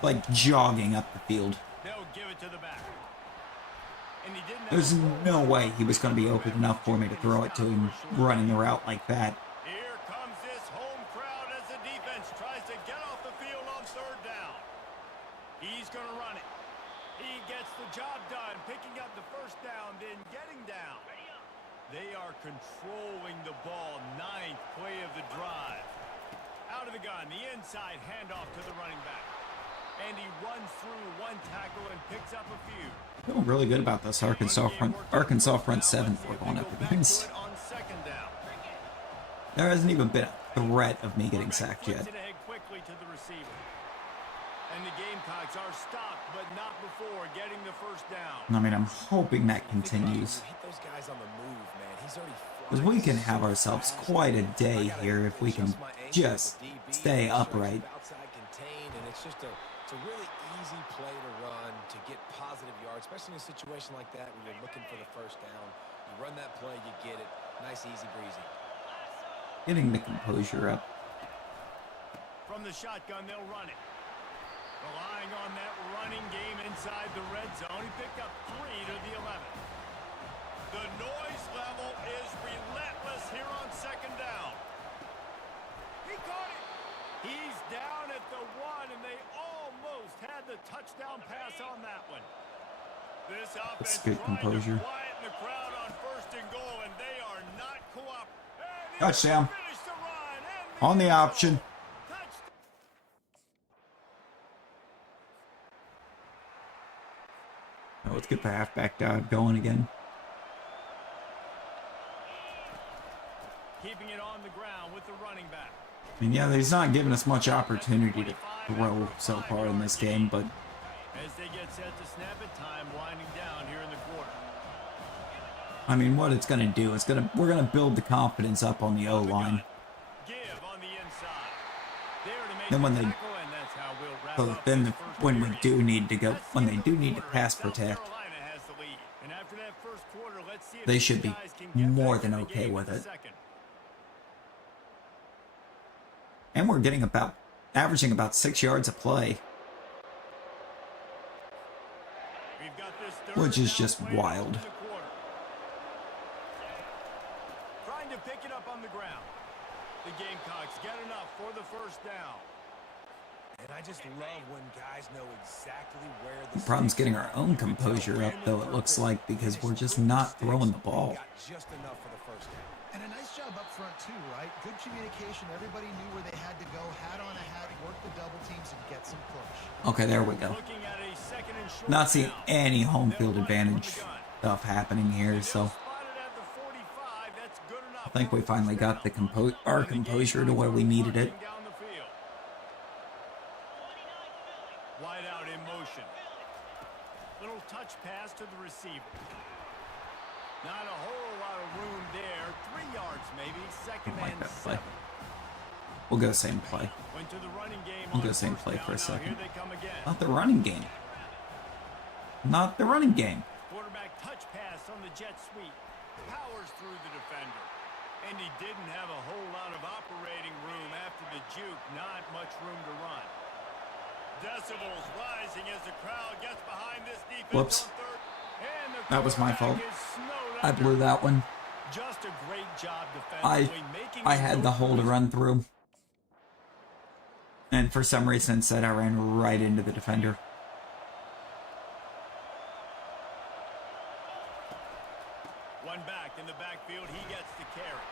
like, jogging up the field. They'll give it to the back. And he didn't have There's a full no read. way he was going to be open enough for me to throw it to him running the route like that. Here comes this home crowd as the defense tries to get off the field on 3rd down. He's going to run it. He gets the job done, picking up the 1st down, then getting down. They are controlling the ball. 9th play of the drive. Out of the gun, the inside handoff to the running back. And he runs through one tackle and picks up a few. Feeling really good about this Arkansas front seven we're going up against. There hasn't even been a threat of me getting sacked yet. And the Gamecocks are stopped, but not before getting the first down. I mean, I'm hoping that continues. Because we can have ourselves quite a day here if we can just stay upright. It's a really easy play to run to get positive yards, especially in a situation like that where you're looking for the first down. You run that play, you get it. Nice, easy, breezy. Getting the composure up. From the shotgun, they'll run it. Relying on that running game inside the red zone. He picked up 3 to the 11. The noise level is relentless here on second down. He caught it. He's down at the 1, and they almost had the touchdown pass on that one. This offense good composure. trying to quieten the crowd on first and goal, and they are not cooperating. Touchdown. On the option. Now let's get the halfback dive going again. Keeping it on the ground with the running back. I mean, yeah, he's not giving us much opportunity to throw so far in this game, but as they get set to snap it, time winding down here in the quarter. I mean, what it's gonna do is we're gonna build the confidence up on the O-line. Give on the inside. There to make Then when the they tackle, and that's how we'll wrap up then this first when we period. do need to go, when they do need to Quarter, pass South protect, Carolina has the lead. And after that first quarter, let's see if they these should be guys can get more back than in the okay game with in the it. second. And we're getting averaging about 6 yards a play, We've got this third which is down just play wild. into the quarter. Trying to pick it up on the ground. The Gamecocks get enough for the first down. And I just love when guys know exactly where the The problem's getting our own composure up, though, it looks like, because we're just not throwing the ball. got just enough for the first down. And a nice job up front, too, right? Good communication. Everybody knew where they had to go. Hat on a hat, work the double teams, and get some push. Okay, there we go. Looking at a second and short Not seeing down. any home They'll field run it from advantage the gun. stuff happening here, so They'll spot it at the 45. That's good enough I think for we a finally first got the down. our And the composure to Gamecocks where we are needed it. marching down the field. Wide out in motion. Little touch pass to the receiver. Not a whole lot of room there. 3 yards maybe. Second I like and that play. 7. We'll go same play. Went to the running game We'll on go same first play down. for a Now second. here they come again. Not the running game. Not the running game. Quarterback touch pass on the jet sweep. Powers through the defender. And he didn't have a whole lot of operating room after the juke. Not much room to run. Decibels rising as the crowd gets behind this defense. Whoops. On third. And the That was my fault. quarterback is snowed I under. blew that one. Just a great job defensively. making I it had the look hole to easy. run through. And for some reason instead I ran right into the defender. One back in the backfield, he gets the carry.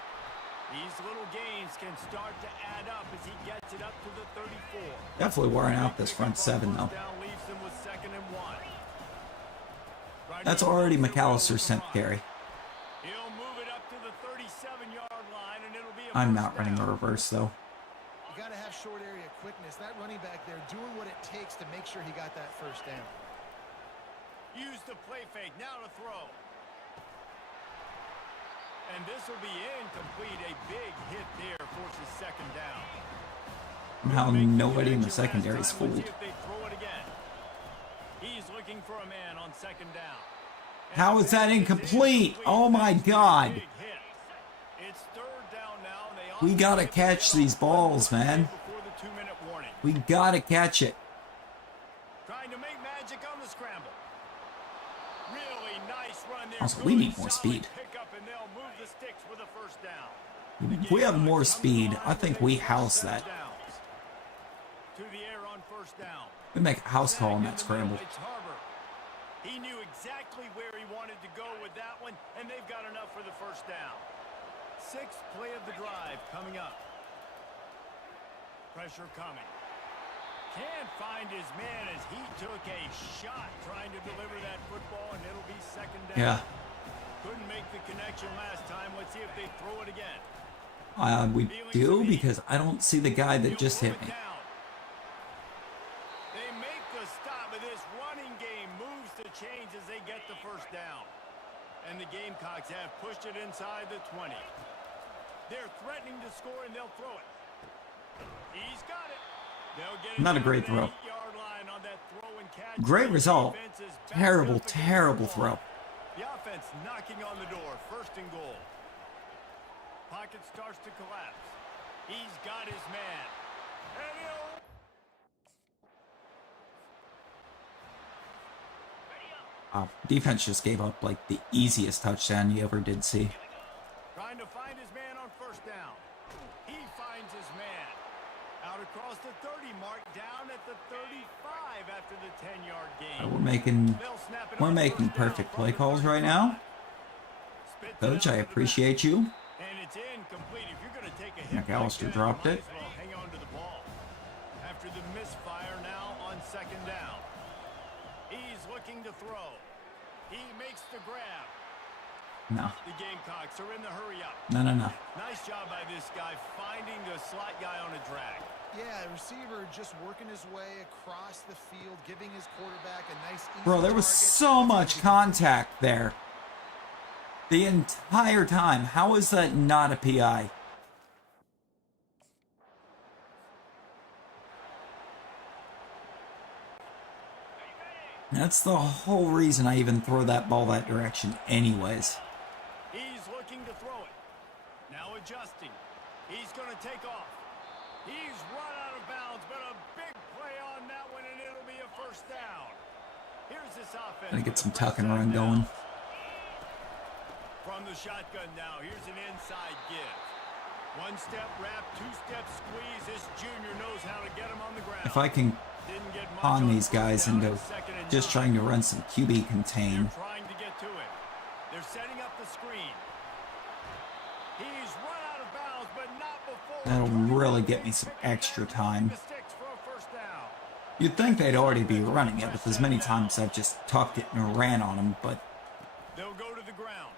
These little gains can start to add up as he gets it up to the 34. Definitely wearing out this front seven though. Down leaves him with 2nd and 1. Right That's now, already they'll McAllister's throw 10th it carry. He'll move it up to the 37-yard line, and it'll be a I'm first not running a down. reverse though. You got to have short area quickness. That running back there doing what it takes to make sure he got that first down. Use the play fake. Now to throw. And this will be incomplete. A big hit there forces 2nd down. Somehow nobody in the secondary is fooled. He's looking for a man on 2nd down. How is that incomplete? Oh my God. Big hit. It's 3rd down now, and they We gotta catch these balls, man. before the 2-minute warning. We gotta catch it. Trying to make magic on the scramble. Really nice run there. Also, we need Good, more solid speed. pickup, and they'll move the sticks with a first down. If we have more speed, I think we house that. To the air on first down. We make a house call on that scramble. It's Harbor. He knew exactly where he wanted to go with that one, and they've got enough for the first down. 6th play of the drive coming up. Pressure coming. Can't find his man as he took a shot trying to deliver that football, and it'll be second down. Yeah. Couldn't make the connection last time. Let's see if they throw it again. We do, because I don't see the guy that just hit me. They make the stop, but this running game moves to change as they get the first down. And the Gamecocks have pushed it inside the 20. They're threatening to score, and they'll throw it. He's got it. They'll get it. Not a great throw. 8-yard line on that throw and catch. Great result. Terrible, terrible throw. The offense knocking on the door. First and goal. Pocket starts to collapse. He's got his man. And he'll... Defense just gave up like the easiest touchdown you ever did see. Trying to find his man on first down. He finds his man. Out across the 30 mark, down at the 35 after the 10-yard gain. We're making perfect play calls right now. Coach, I appreciate you. And it's incomplete. If you're going to take a hit, McAllister dropped it. well hang on to the ball. After the misfire, now on second down. He's looking to throw. He makes the grab. No. The Gamecocks are in the hurry up. No. Nice job by this guy finding the slot guy on a drag. Yeah, receiver just working his way across the field, giving his quarterback a nice easy Bro, there was target. so much contact there. The entire time. How is that not a PI? That's the whole reason I even throw that ball that direction anyways. He's looking to throw it. Now adjusting. He's going to take off. He's run out of bounds, but a big play on that one, and it'll be a first down. Here's this offense. Gonna get some tuck and run going. From the shotgun now, here's an inside give. One step wrap, two step squeeze. This junior knows how to get him on the ground. If I can pawn these guys into just trying to run some QB contain. They're trying to get to it. They're setting up the screen. He's run out of bounds, but not before. That'll really get me some extra time. You'd think they'd already be running it with as many times I've just tucked it and ran on them, but they'll go to the ground.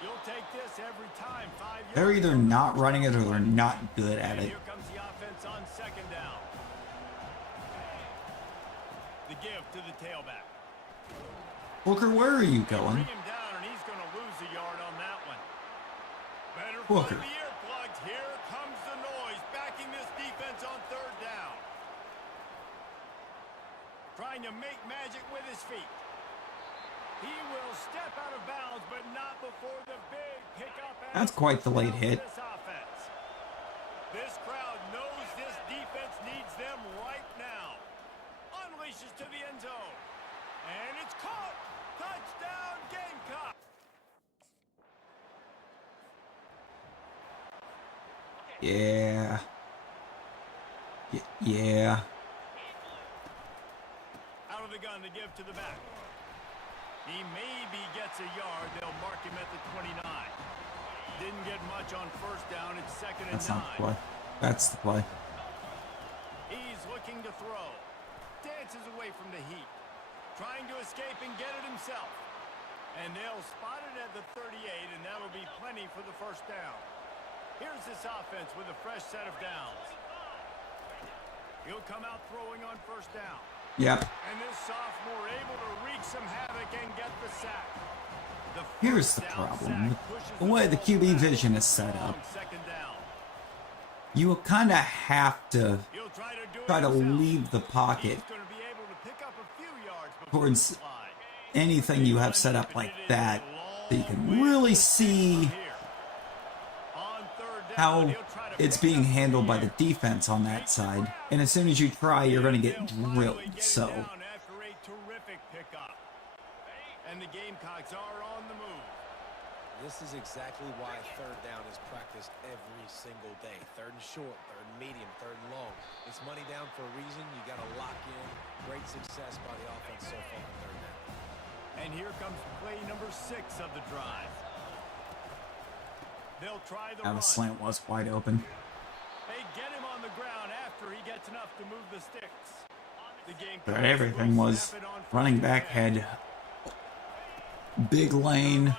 You'll take this every time. 5 yards. they're either not running it or they're not good at it. Here comes the offense on second down. The give to the tailback. Booker, where are you going? Bring him down, and he's going to lose a yard on that one. Better Booker. play the earplugs. Here comes the noise, backing this defense on third down. Trying to make magic with his feet. He will step out of bounds, but not before the big pickup. That's quite the late hit. This crowd knows this defense needs them right now. Unleashes to the end zone. And it's caught. Touchdown, Gamecock. Yeah. Yeah. Out of the gun to give to the back. He maybe gets a yard. They'll mark him at the 29. Didn't get much on first down. It's second and 9. That's not the play. That's the play. He's looking to throw. Dances away from the heat. Trying to escape and get it himself. And they'll spot it at the 38, and that'll be plenty for the first down. Here's this offense with a fresh set of downs. He'll come out throwing on first down. Yep. And this sophomore able to wreak some havoc and get the sack. Here's the problem. The way the QB vision is set up, you kind of have to try to leave the pocket towards anything you have set up like that, so you can really see how it's being handled by the defense on that side. And as soon as you try, you're going to get drilled. So and the Gamecocks are on the move. This is exactly why third down is practiced every single day. Third and short, third and medium, third and long. It's money down for a reason. You got to lock in. Great success by the offense so far on third down. And here comes play number 6 of the drive. They'll try the now run. the slant was wide open. A get him on the ground after he gets enough to move the sticks. The game But everything was running back head. Big lane.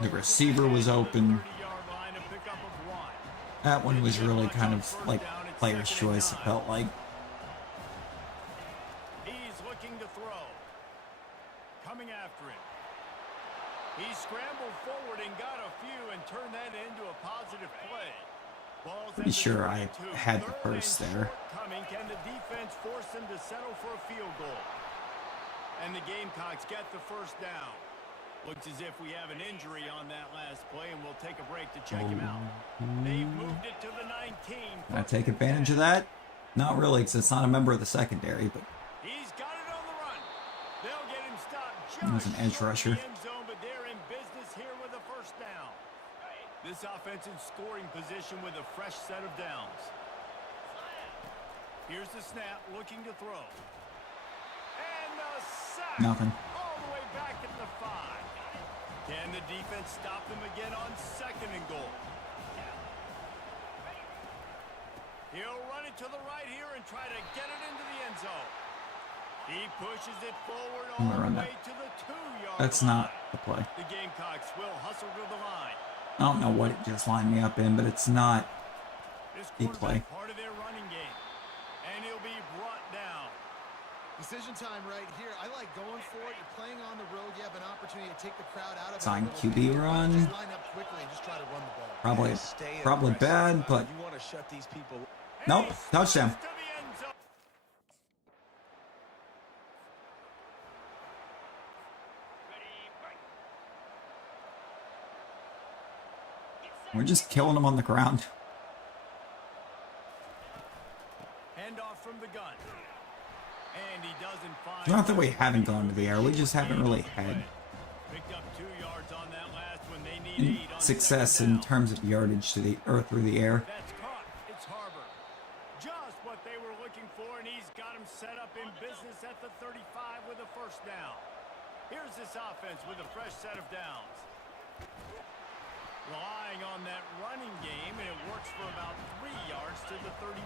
The receiver was open. That one was really kind of like player's choice, it felt like. He's looking to throw. Coming after him. He scrambled forward and got a few and turned that into a positive play. Pretty sure I had the first there. Can the defense force them to settle for a field goal? And the Gamecocks get the first down. Looks as if we have an injury on that last play, and we'll take a break to check him out. They've moved it to the 19. Can I take advantage of that? Not really, because it's not a member of the secondary, but He's got it on the run. They'll get him stopped he was an edge rusher. but they're in business here with a first down. This offense in scoring position with a fresh set of downs. Here's the snap, looking to throw. And the sack. Nothing. All the way back at the 5. Can the defense stop them again on 2nd and goal? He'll run it to the right here and try to get it into the end zone. He pushes it forward all the way to the 2-yard line. That's not the play. The Gamecocks will hustle to the line. I don't know what it just lined me up in, but it's not the play. Part of their running game. And he'll be brought down. Decision time right here. I like going for it. You're playing on the road. You have an opportunity to take the crowd out of it. Sign QB run. Just line up quickly and just try to run the ball. Probably bad, but You want to shut these people. nope, touchdown. To the end zone. We're just killing them on the ground. Handoff from the gun. And he doesn't find. It's not that we haven't gone to the air, we just haven't really had Picked up 2 yards on that last one. They need 8 on success 2nd in down. terms of yardage to the or through the air. That's caught. It's Harbor. Just what they were looking for, and he's got him set up in business at the 35 with a first down. Here's this offense with a fresh set of downs. Relying on that running game, and it works for about 3 yards to the 31.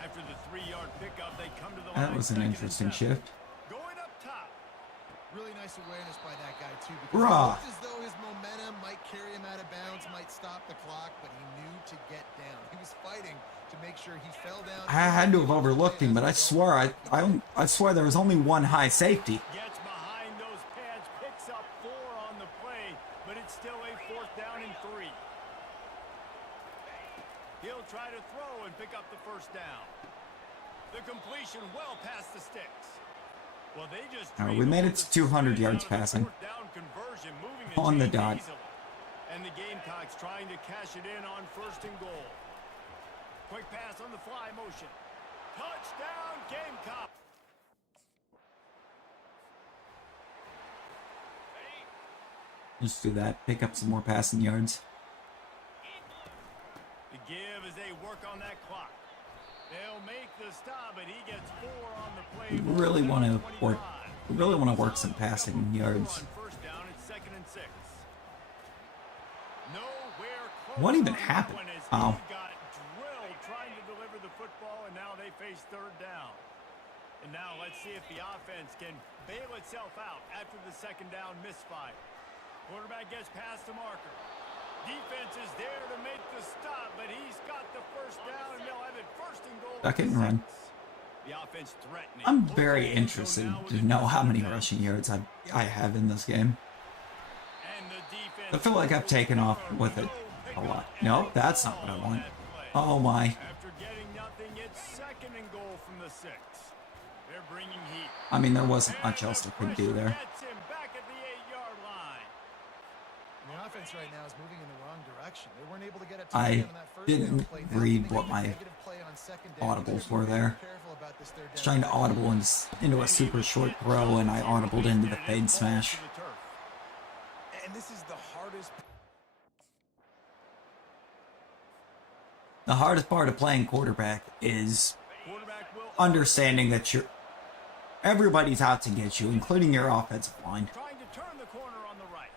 After the 3-yard pickup, they come to the line. That was an 2nd and interesting 7. shift. Going up top. Really nice awareness by that guy, too. Because Bruh. it looked as though his momentum might carry him out of bounds, might stop the clock, but he knew to get down. He was fighting to make sure he fell down. I had to have overlooked him, but I swear I swear there was only one high safety. Gets behind those pads, picks up 4 on the play, but it's still a 4th down and 3. He'll try to throw and pick up the first down. The completion well past the sticks. Well, they just We made it to 200 yards passing. On the dot. And the Gamecocks trying to cash it in on 1st and goal. Quick pass on the fly motion. Touchdown, Gamecock. Just do that. Pick up some more passing yards. The give as they work on that clock. They'll make the stop, but he gets 4 on the play. We really want to work. We really want to work some passing yards. On 1st down, it's 2nd and 6. Nowhere close What even on that happened? one as he Oh. got drilled trying to deliver the football, and now they face 3rd down. And now let's see if the offense can bail itself out after the 2nd down misfire. Quarterback gets past the marker. Defense is there to make the stop, but he's got the 1st down, and they'll have it 1st and goal. 2nd and run. The offense threatening. I'm very interested to know how many rushing yards I have in this game. And the defense I feel like I've taken off with it a lot. No, that's not what I want. Oh my. After getting nothing, it's 2nd and goal from the 6. They're bringing heat. I mean, there wasn't much else I could do there. Gets him back at the 8-yard line. The offense right now is moving in the wrong direction. They weren't able to get it I on that 1st didn't down play. Now read they what make a my negative play on 2nd down. audibles were there. Careful about this 3rd I was down. trying to audible into a super short throw, and I audibled into the fade smash. And this is the hardest. The hardest part of playing quarterback is understanding that everybody's out to get you, including your offensive line. Trying to turn the corner on the right.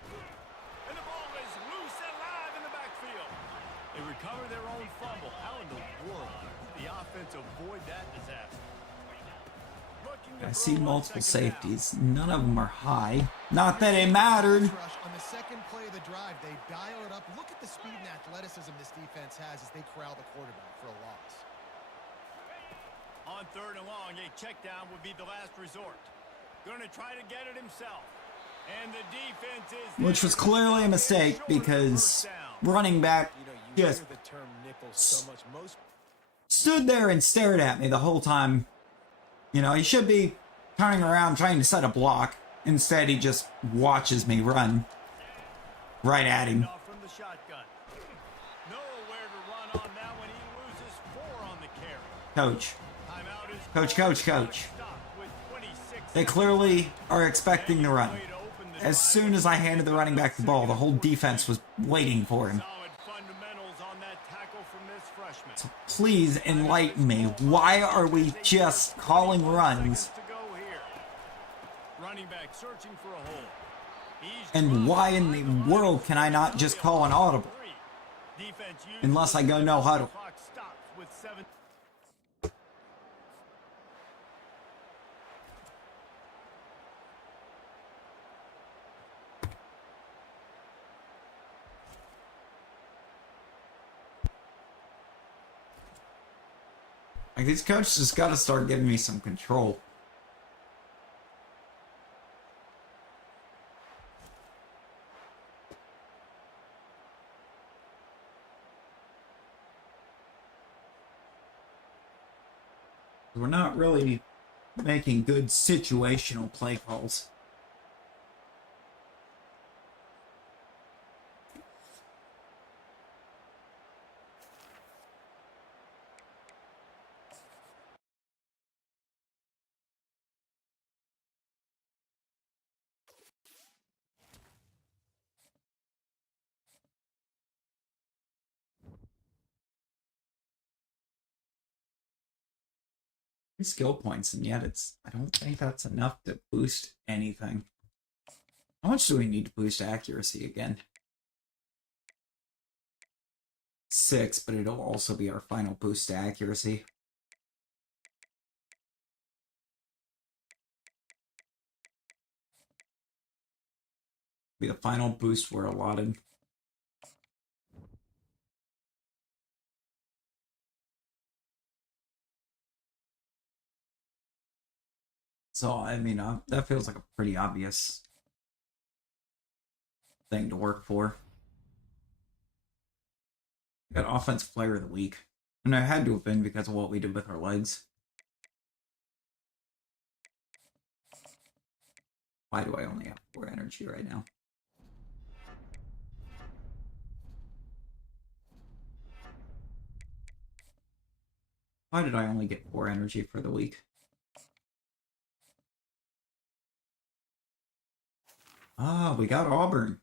And the ball is loose and live in the backfield. They recover their own fumble. How in the world did the offense avoid that disaster? I see multiple safeties. None of them are high. Not that it mattered. On the second play of the drive, they dial it up. Look at the speed and athleticism this defense has as they corral the quarterback for a loss. On 3rd and long, a check down would be the last resort. Going to try to get it himself. And the defense is... Which was clearly a mistake because running back just stood there and stared at me the whole time. You know, he should be turning around trying to set a block. Instead, he just watches me run right at him. Coach. Coach. They clearly are expecting the run. As soon as I handed the running back the ball, the whole defense was waiting for him. So please enlighten me. Why are we just calling runs? And why in the world can I not just call an audible? Unless I go no huddle. Like, these coaches just got to start giving me some control. We're not really making good situational play calls. Skill points, and yet I don't think that's enough to boost anything. How much do we need to boost accuracy again? 6, but it'll also be our final boost to accuracy. Be the final boost we're allotted. So, I mean, that feels like a pretty obvious thing to work for. Got Offensive Player of the Week. And I had to have been because of what we did with our legs. Why do I only have 4 energy right now? Why did I only get 4 energy for the week? Ah, we got Auburn.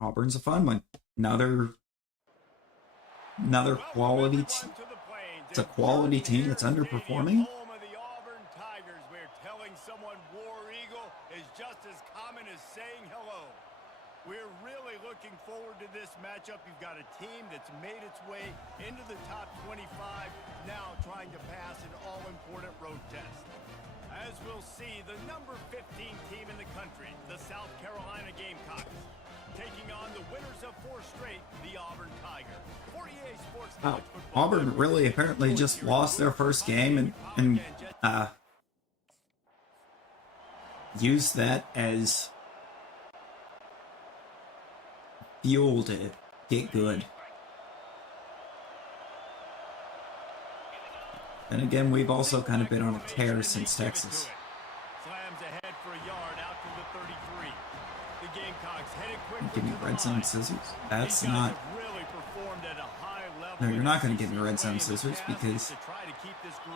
Auburn's a fun one. Another quality team. It's a quality team that's underperforming. We're really looking forward to this matchup. You've got a team that's made its way into the top 25, now trying to pass an all-important road test. As we'll see, the number 15 team in the country, the South Carolina Gamecocks, taking on the winners of 4 straight, the Auburn Tigers. 48 Sports College Football. Auburn really apparently just lost their first game and used that as fuel to get good. And again, we've also kind of been on a tear since Texas. Slams ahead for a yard out to the 33. The Gamecocks headed quickly. Give me red zone scissors. That's not. No, you're not going to give me red zone scissors because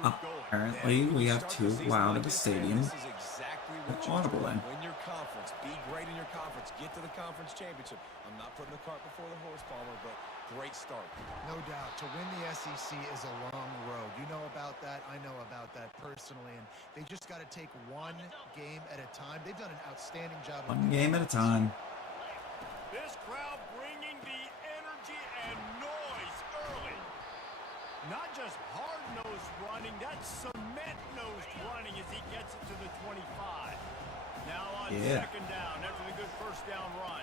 apparently we have too loud of a stadium. That's audible in. Win your conference. Be great in your conference. Let's get to the conference championship. I'm not putting the cart before the horse, Palmer, but great start. No doubt. To win the SEC is a long road. You know about that. I know about that personally. And they just got to take one game at a time. They've done an outstanding job. One game at a time. This crowd bringing the energy and noise early. Not just hard-nosed running, that's cement-nosed running as he gets it to the 25. Now on second down, after the good first down run,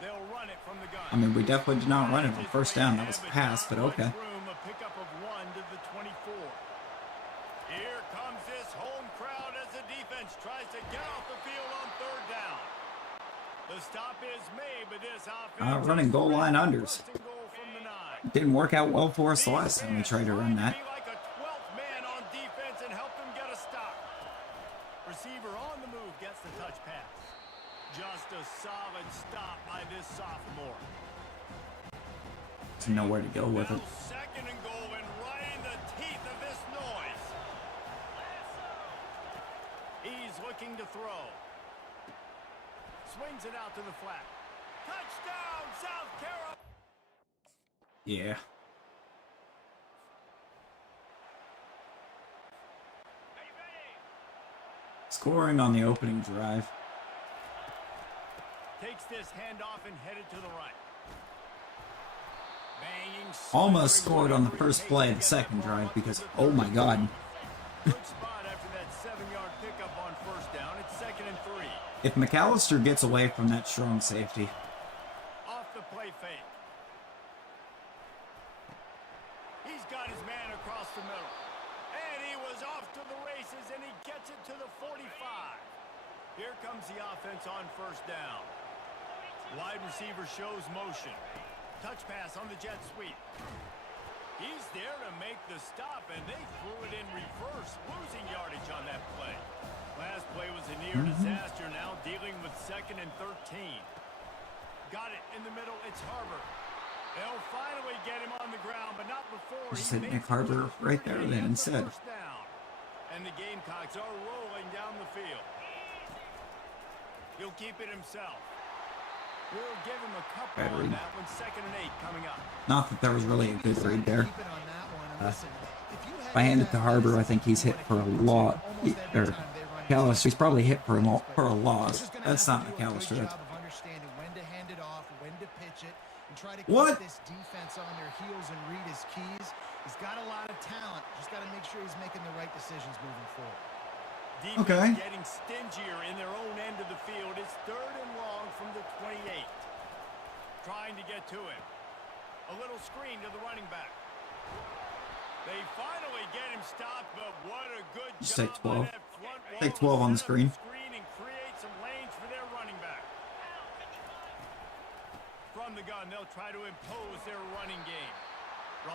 they'll run it from the gun. I mean, we definitely did not run it on first down. That was a pass, but okay. A pickup of 1 to the 24. Here comes this home crowd as the defense tries to get off the field on third down. The stop is made, but this offense running goal line unders. Didn't work out well for us the last time we tried to run that. Like a 12th man on defense and help them get a stop. Receiver on the move gets the touch pass. Just a solid stop by this sophomore. There's nowhere to go with it. Second and goal and right in the teeth of this noise. He's looking to throw. Swings it out to the flat. Touchdown, South Carolina. Yeah. Scoring on the opening drive. Takes this handoff and headed to the right. Banging. Almost scored on the first play of the second drive because, oh my god. Good spot after that 7-yard pickup on first down. It's 2nd and 3. If McAllister gets away from that strong safety. Off the play fake. He's got his man across the middle. And he was off to the races, and he gets it to the 45. Here comes the offense on first down. Wide receiver shows motion. Touch pass on the jet sweep. He's there to make the stop, and they threw it in reverse, losing yardage on that play. Last play was a near disaster, now dealing with 2nd and 13. Got it in the middle, it's Harbor. They'll finally get him on the ground, but not before Just hit Nick Harbor right there then instead. And the Gamecocks are rolling down the field. He'll keep it himself. We'll give him a couple on that one. 2nd and 8 coming up. Not that there was really a good read there. If I hand it to Harbor, I think he's hit for a lot. Or McAllister, he's probably hit for a loss. That's not McAllister. That's... What? This defense on their heels and read his keys. He's got a lot of talent. Just got to make sure he's making the right decisions moving forward. Defense getting stingier in their own end of the field. It's 3rd and long from the 28. Trying to get to him. A little screen to the running back. They finally get him stopped, but what a good Just job take 12. on that front wall. Take 12 on the screen. And create some lanes for their running back. From the gun, they'll try to impose their running game.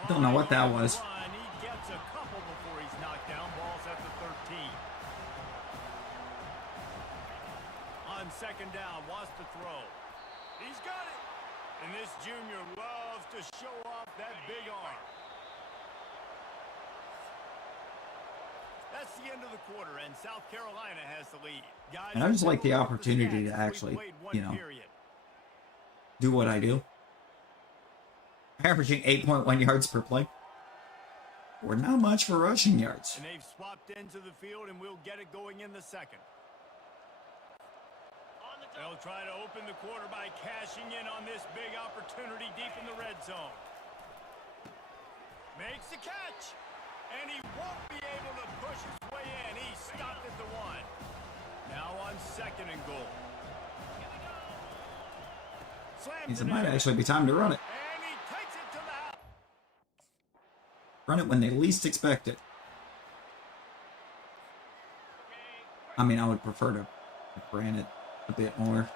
Don't know what that was. He gets a couple before he's knocked down. Ball's at the 13. On 2nd down, wants to throw. He's got it. And this junior loves to show off that big arm. That's the end of the quarter, and South Carolina has the lead. Guys, and I just like the opportunity to actually, you know, do what I do. Averaging 8.1 yards per play. Or not much for rushing yards. And they've swapped into the field, and we'll get it going in the 2nd. They'll try to open the quarter by cashing in on this big opportunity deep in the red zone. Makes the catch. And he won't be able to push his way in. He stopped at the 1. Now on 2nd and goal. It might actually be time to run it. And he takes it to the house. Run it when they least expect it. I mean, I would prefer to ran it a bit more.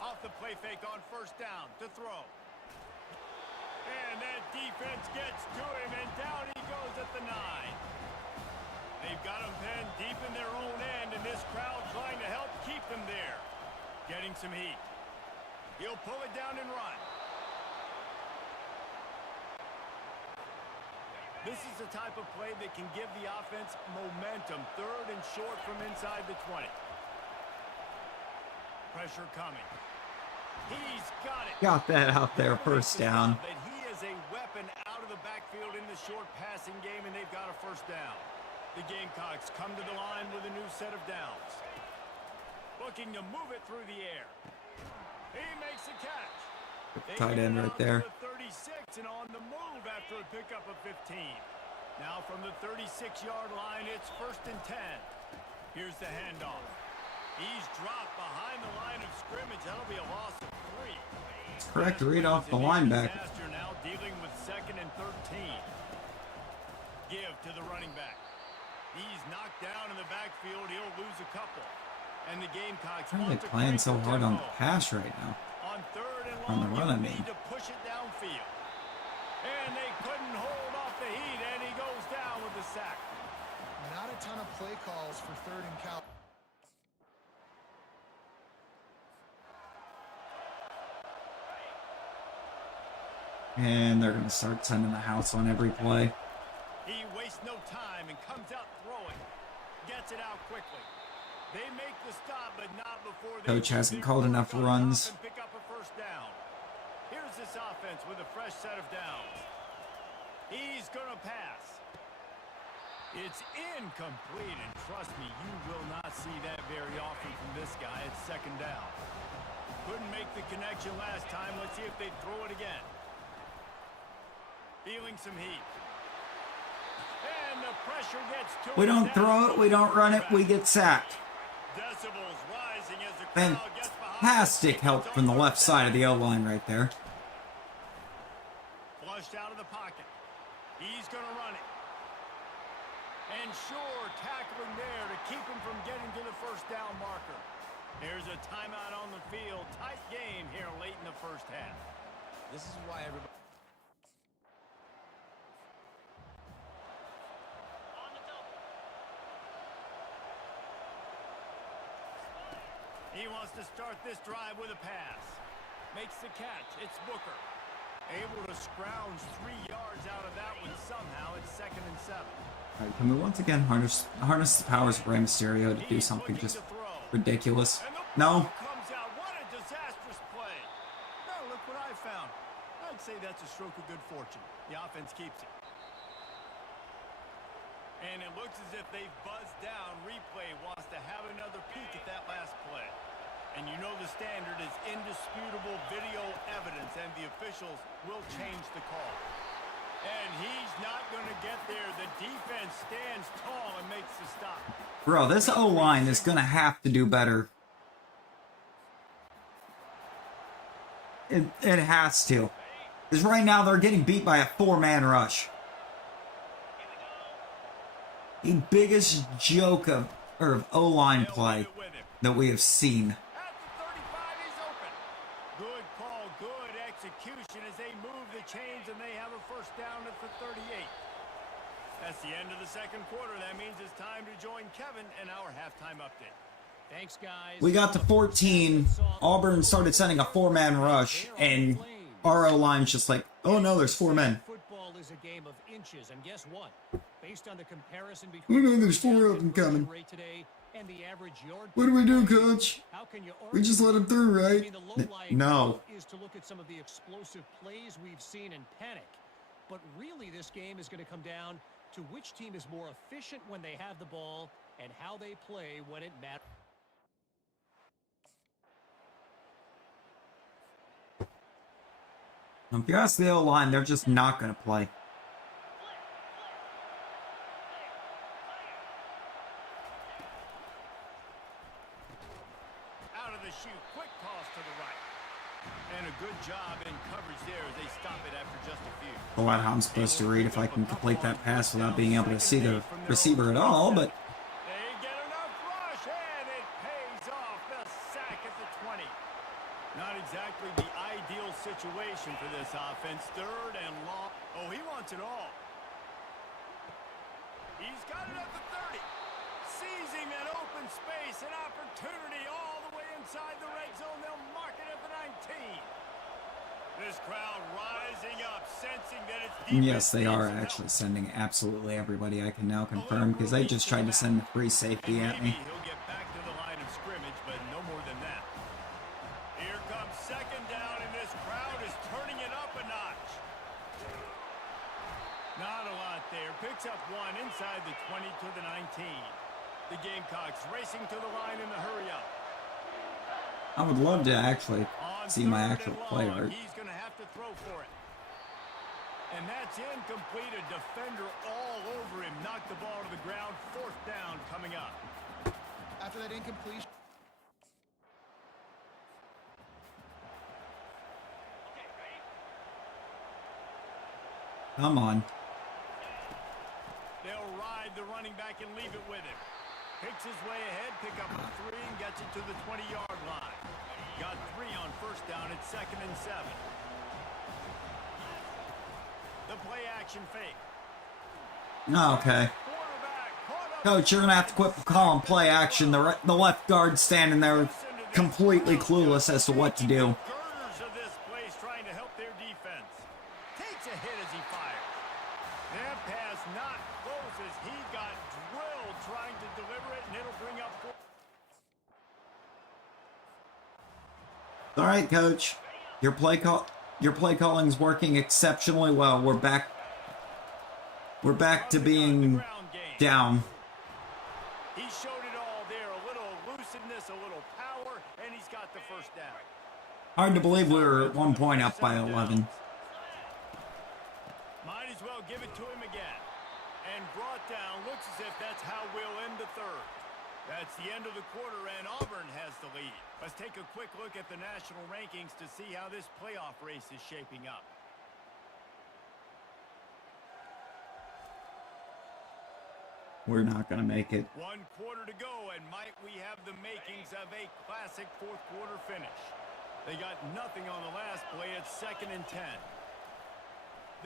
Off the play fake on first down to throw. And that defense gets to him, and down he goes at the 9. They've got him pinned deep in their own end, and this crowd trying to help keep them there. Getting some heat. He'll pull it down and run. This is the type of play that can give the offense momentum. 3rd and short from inside the 20. Pressure coming. He's got it. Got that out there, first down. But he is a weapon out of the backfield in the short passing game, and they've got a first down. The Gamecocks come to the line with a new set of downs. Looking to move it through the air. He makes a catch. Tight end right there. 36 and on the move after a pickup of 15. Now from the 36-yard line, it's 1st and 10. Here's the handoff. He's dropped behind the line of scrimmage. That'll be a loss of 3. Correct read off the linebacker. Now dealing with 2nd and 13. Give to the running back. He's knocked down in the backfield. He'll lose a couple. And the Gamecocks Why are they playing so hard on the pass right now? On 3rd and On the long, run, I mean. need to push it downfield. And they couldn't hold off the heat, and he goes down with the sack. Not a ton of play calls for 3rd and Cal. And they're going to start sending the house on every play. He wastes no time and comes out throwing. Gets it out quickly. They make the stop, but not before they Coach hasn't called enough runs. and pick up a first down. Here's this offense with a fresh set of downs. He's going to pass. It's incomplete, and trust me, you will not see that very often from this guy. It's 2nd down. Couldn't make the connection last time. Let's see if they throw it again. Feeling some heat. And the pressure gets to We don't throw it, we don't run it, we get sacked. Decibels rising as the crowd gets behind. Fantastic help from the left side of the O-line right there. Flushed out of the pocket. He's going to run it. And sure, tackling there to keep him from getting to the first down marker. Here's a timeout on the field. Tight game here late in the first half. This is why everybody... He wants to start this drive with a pass. Makes the catch. It's Booker. Able to scrounge 3 yards out of that one somehow. It's 2nd and 7. All right, can we once again harness the powers of Rey Mysterio to do something just ridiculous? No? Comes out. What a disastrous play. Now look what I found. I'd say that's a stroke of good fortune. The offense keeps it. And it looks as if they've buzzed down. Replay wants to have another peek at that last play. And you know the standard is indisputable video evidence, and the officials will change the call. And he's not going to get there. The defense stands tall and makes the stop. Bro, this O-line is going to have to do better. It has to. Because right now they're getting beat by a 4-man rush. The biggest joke of O-line play that we have seen. At the 35, he's open. Good call, good execution as they move the chains, and they have a first down at the 38. That's the end of the second quarter. That means it's time to join Kevin in our halftime update. Thanks, guys. We got to 14. Auburn started sending a 4-man rush, and our O-line's just like, oh no, there's 4 men. Football is a game of inches, and guess what? Based on the comparison Oh between no, there's 4 of them coming. rate today and the average yard What do we do, coach? how can you We just let him through, I right? mean, the low-lying No. fruit is to look at some of the explosive plays we've seen and panic. But really, this game is going to come down to which team is more efficient when they have the ball and how they play when it matters. If you ask the O-line, they're just not going to play. Out of the chute, quick toss to the right. And a good job in coverage there as they stop it after just a few. Well, I'm supposed to read if I can complete that pass without being able to see the receiver at all, but They get enough rush, and it pays off. The sack at the 20. Not exactly the ideal situation for this offense. 3rd and long. Oh, he wants it all. He's got it at the 30. Seizing that open space, an opportunity all the way inside the red zone. They'll mark it at the 19. This crowd rising up, sensing that it's yes, they are actually sending absolutely everybody. I can now confirm because they just tried to send the free safety at me. He'll get back to the line of scrimmage, but no more than that. Picks up one inside the 20 to the 19. The Gamecocks racing to the line in the hurry-up. I would love to actually see my actual play art. He's going to have to throw for it. And that's incomplete. A defender all over him. Knocked the ball to the ground. 4th down coming up. After that incompletion. Come on. They'll ride the running back and leave it with him. Picks his way ahead, pick up a 3 and gets it to the 20-yard line. Got 3 on 1st down. It's 2nd and 7. The play action fake. Okay. Coach, you're going to have to quit calling play action. The left guard standing there completely clueless as to what to do. Girders of this place trying to help their defense. Takes a hit as he fires. That pass not close as he got drilled trying to deliver it, and it'll bring up 4. All right, Coach. Your play calling's working exceptionally well. We're back to being down. He showed it all there. A little elusiveness, a little power, and he's got the 1st down. Hard to believe we were at 1 point up by 11. Might as well give it to him again. And brought down. Looks as if that's how we'll end the 3rd. That's the end of the quarter, and Auburn has the lead. Let's take a quick look at the national rankings to see how this playoff race is shaping up. We're not going to make it. 1 quarter to go, and might we have the makings of a classic 4th quarter finish. They got nothing on the last play. It's 2nd and 10.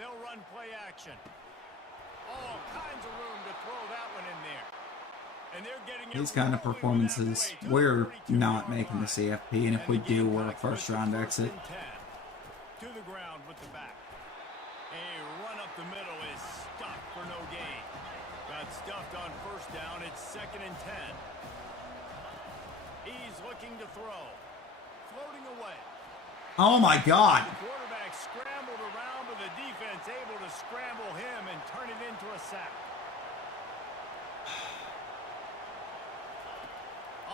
They'll run play action. All kinds of room to throw that one in there. And they're getting These kind of performances, we're not making the CFP, and if we do, we're a 1st-round exit. To the ground with the back. A run up the middle is stuffed for no gain. Got stuffed on 1st down. It's 2nd and 10. He's looking to throw. Floating away. Oh my God! The quarterback scrambled around, but the defense able to scramble him and turn it into a sack.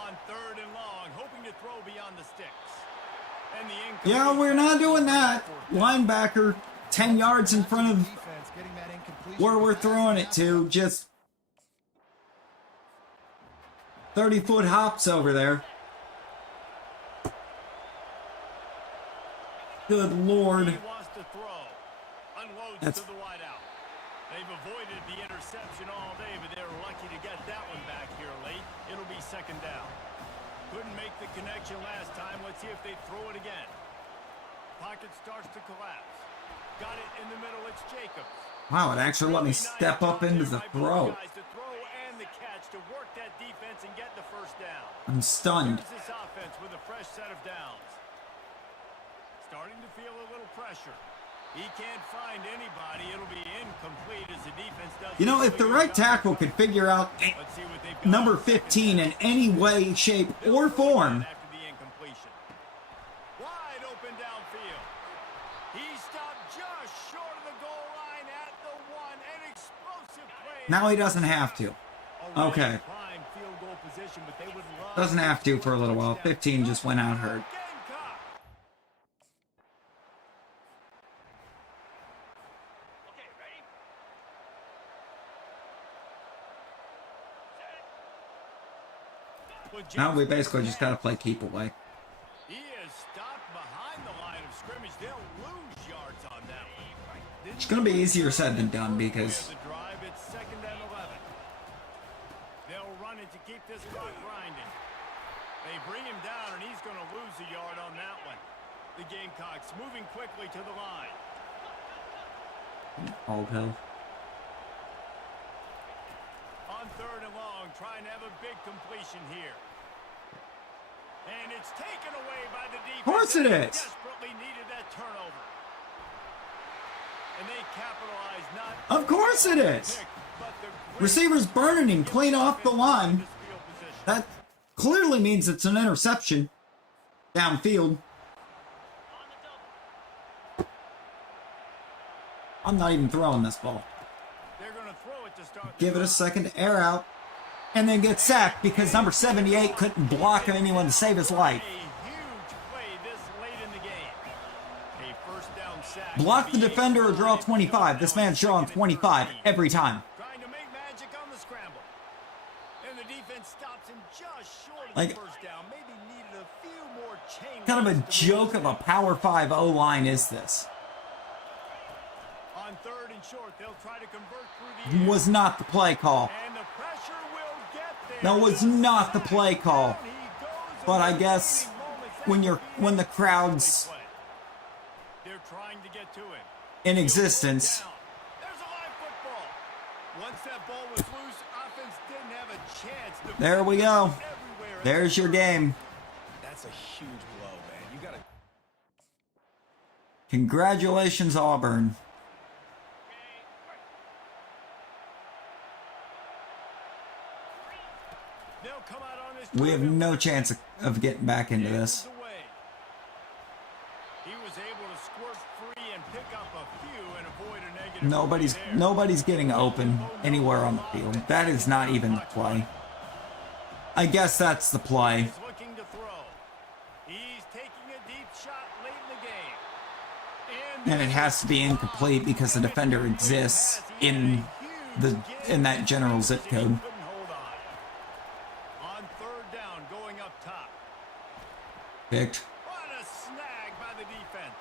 On 3rd and long, hoping to throw beyond the sticks. And the Yeah, we're not doing that. Linebacker, 10 yards in front of where we're throwing it to. Just 30-foot hops over there. Good Lord. He wants to throw. Unloads That's... to the wideout. They've avoided the interception all day, but they're lucky to get that one back here late. It'll be 2nd down. Couldn't make the connection last time. Let's see if they throw it again. Pocket starts to collapse. Got it in the middle. It's Jacobs. Wow, it actually let me step up into the throw. To throw and the catch to work that defense and get the 1st down. I'm stunned. Here's this offense with a fresh set of downs. Starting to feel a little pressure. He can't find anybody. It'll be incomplete as the defense does. You know, if the right tackle could figure out number 15 in any way, shape, or form. After the incompletion. Wide open downfield. He stopped just short of the goal line at the 1. An explosive play. Now he doesn't have to. Okay. Doesn't have to for a little while. 15 just went out hurt. Now we basically just gotta play keep away. He is stopped behind the line of scrimmage. They'll lose yards on that one. It's gonna be easier said than done because It's 2nd and 11. They'll run it to keep this clock grinding. They bring him down, and he's going to lose a yard on that one. The Gamecocks moving quickly to the line. all hell. On 3rd and long, trying to have a big completion here. And it's taken away by the defense. Of course it is. Desperately needed that turnover. And they capitalized not. Of course it is. Receivers burning him clean off the line. That clearly means it's an interception downfield. I'm not even throwing this ball. They're going to throw it give it a second to air out, and then get sacked because number 78 couldn't block anyone to save his life. Block the defender or draw 25. This man's drawing 25 every time. Trying to make magic on the scramble. And the defense stops him just short of Like, the first down. Maybe needed a few more chain. kind of a runs to joke move of a Power 5 O-line is this. On third and short, they'll try to convert through the air. Was not the play call. And the pressure will get there. That was not the play call. Down he goes. But I guess when the crowd's They're trying to get to him. in existence, There's a live football. Once that ball was loose, offense didn't have a chance to there we go. everywhere. There's your game. That's a huge blow, man. You got to Congratulations, Auburn. They'll come out on this We have drive. no chance of getting back into this. Away. He was able to squirt free and pick up a few and avoid a negative play there. Nobody's getting open anywhere on the field. That is not even the play. I guess that's the play. He's looking to throw. He's taking a deep shot late in the game. And it has to be incomplete because the defender exists in that general zip code. Couldn't hold on. On third down, going up top. Picked. What a snag by the defense.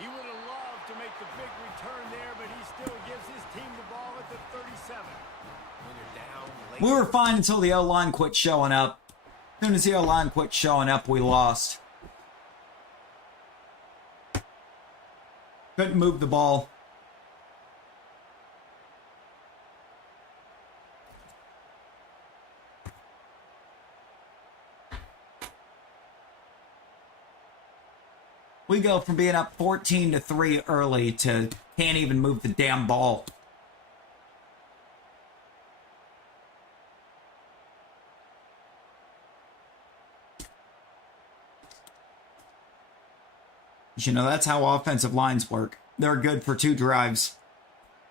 He would have loved to make the big return there, but he still gives his team the ball at the 37. when you're down late. We were fine until the O-line quit showing up. As soon as the O-line quit showing up, we lost. Couldn't move the ball. We go from being up 14-3 early to can't even move the damn ball. You know, that's how offensive lines work. They're good for 2 drives,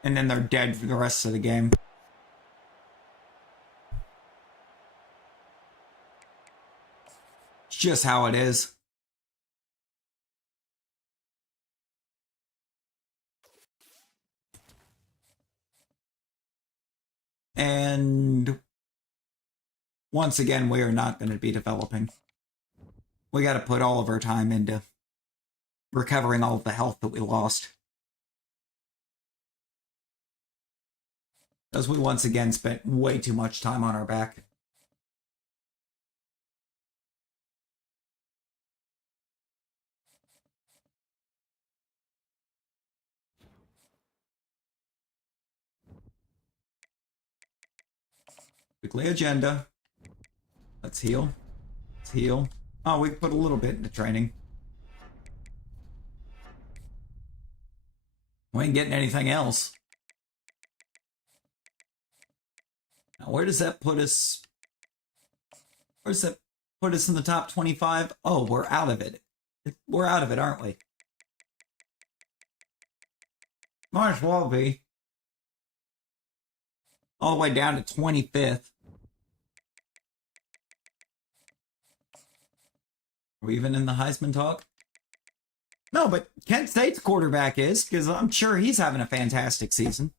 and then they're dead for the rest of the game. It's just how it is. And once again, we are not going to be developing. We got to put all of our time into recovering all of the health that we lost. As we once again spent way too much time on our back. Weekly agenda. Let's heal. Let's heal. Oh, we put a little bit into training. We ain't getting anything else. Now, where does that put us? Where does that put us in the top 25? Oh, we're out of it. We're out of it, aren't we? Might as well be. All the way down to 25th. Are we even in the Heisman talk? No, but Kent State's quarterback is, because I'm sure he's having a fantastic season.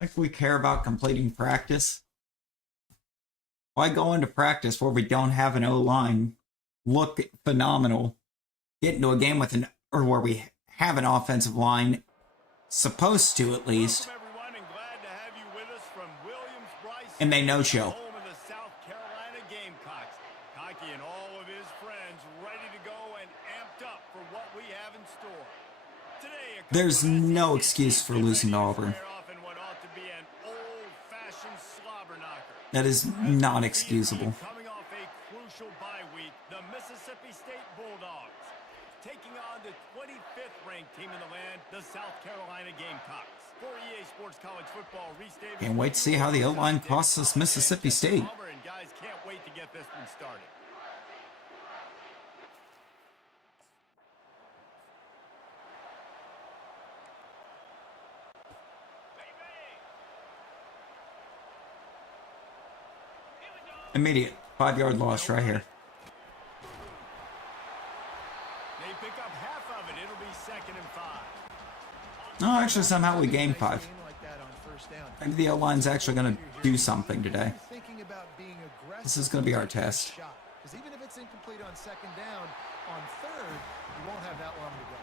If we care about completing practice, why go into practice where we don't have an O-line, look phenomenal, get into a game with or where we have an offensive line, supposed to at least, Welcome, everyone, and glad to have you with us from Williams-Brice, and they no-show. home of the South Carolina Gamecocks. Cocky and all of his friends ready to go and amped up for what we have in store. Today, There's no excuse for losing to Auburn. Often what ought to be an old-fashioned slobber knocker. That is not excusable. Coming off a crucial bye week, the Mississippi State Bulldogs taking on the 25th ranked team in the land, the South Carolina Gamecocks. For EA Sports College Football, Reese Davis. Can't wait to see how the O-line costs us Mississippi State. And guys can't wait to get this one started. Immediate 5-yard loss right here. They pick up half of it. It'll be 2nd and 5. No, actually, somehow we gained 5. Like that on first down. Maybe the O-line's actually going to do something today. Thinking about being aggressive. This is going to be our test. Because even if it's incomplete on 2nd down, on 3rd, you won't have that long to go.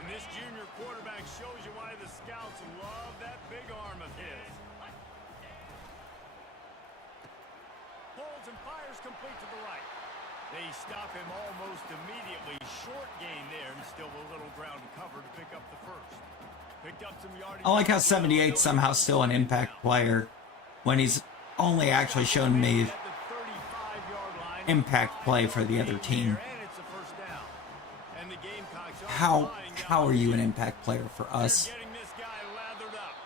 And this junior quarterback shows you why the scouts love that big arm of his. Holds and fires complete to the right. They stop him almost immediately. Short gain there, and still a little ground to cover to pick up the first. Picked up some yardage. I like how 78 somehow still an impact player when he's only actually shown me impact play for the other team. How are you an impact player for us? Getting this guy lathered up.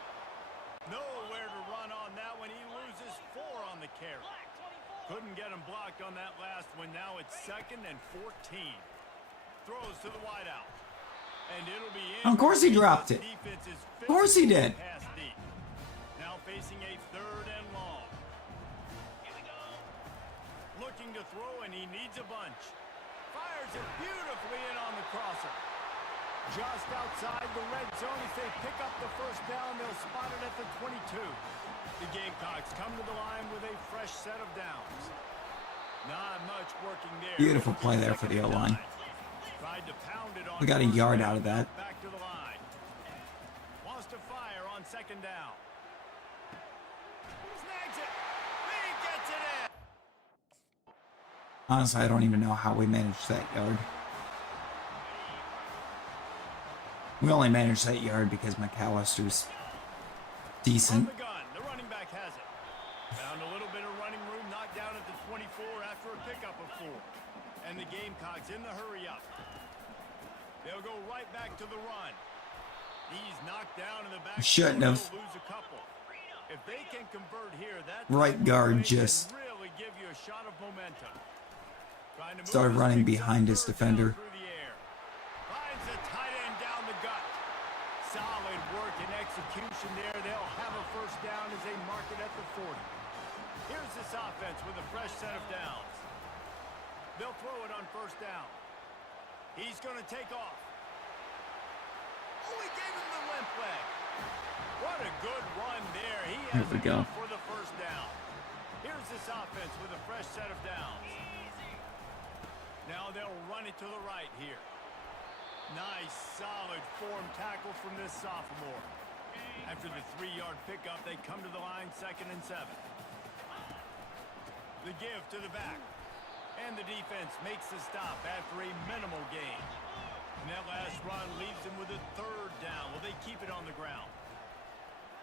Nowhere to run on that one. He loses 4 on the carry. Couldn't get him blocked on that last one. Now it's 2nd and 14. Throws to the wideout. And it'll be in. Of course he dropped it. Of course he did. Now facing a 3rd and long. Looking to throw, and he needs a bunch. Fires it beautifully in on the crosser. Just outside the red zone as they pick up the first down. They'll spot it at the 22. The Gamecocks come to the line with a fresh set of downs. Not much working there. Beautiful play there for the O-line. We got a yard out of that. Back to the line. Wants to fire on 2nd down. Snags it. He gets it in. Honestly, I don't even know how we managed that yard. We only managed that yard because McAllister's decent. On the gun, the running back has it. Found a little bit of running room, knocked down at the 24 after a pickup of 4. And the Gamecocks in the hurry up. They'll go right back to the run. He's knocked down in the back. Shouldn't have. Lose a couple. If they can convert here, that Right guard just really give you a shot of momentum. started running behind his defender. Finds a tight end down the gut. Solid work and execution there. They'll have a first down as they mark it at the 40. Here's this offense with a fresh set of downs. They'll throw it on first down. He's going to take off. Oh, he gave him the limp leg. What a good run there. He has enough for the first down. Here's this offense with a fresh set of downs. Now they'll run it to the right here. Nice, solid form tackle from this sophomore. After the 3-yard pickup, they come to the line 2nd and 7. The give to the back. And the defense makes the stop after a minimal gain. And that last run leaves them with a 3rd down. Will they keep it on the ground?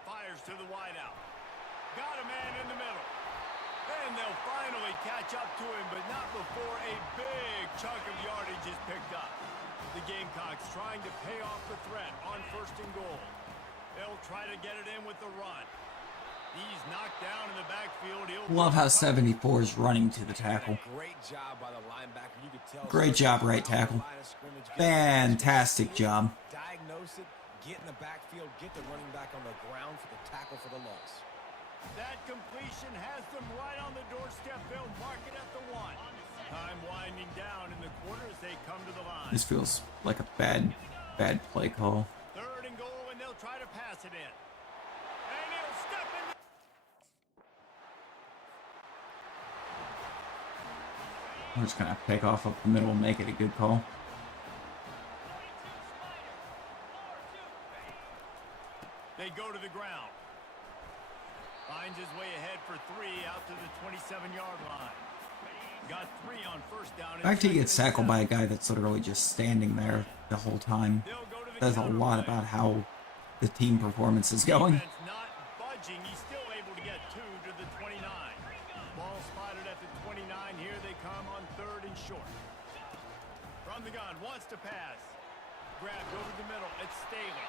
Fires to the wideout. Got a man in the middle. And they'll finally catch up to him, but not before a big chunk of yardage is picked up. The Gamecocks trying to pay off the threat on 1st and goal. They'll try to get it in with the run. He's knocked down in the backfield. Love how 74 is running to the tackle. Great job by the linebacker. You could tell. Great job, right tackle. Fantastic job. Diagnose it, get in the backfield, get the running back on the ground for the tackle for the loss. That completion has them right on the doorstep. They'll mark it at the 1. Time winding down in the quarter as they come to the line. This feels like a bad play call. 3rd and goal, and they'll try to pass it in. And he'll step in. We're just gonna pick off up the middle and make it a good call. They go to the ground. Finds his way ahead for 3 out to the 27-yard line. Got 3 on first down. The fact he gets tackled by a guy that's literally just standing there the whole time says a lot about how the team performance is going. Not budging. He's still able to get 2 to the 29. Ball spotted at the 29. Here they come on 3rd and short. From the gun, wants to pass. Grabbed over the middle. It's Staley.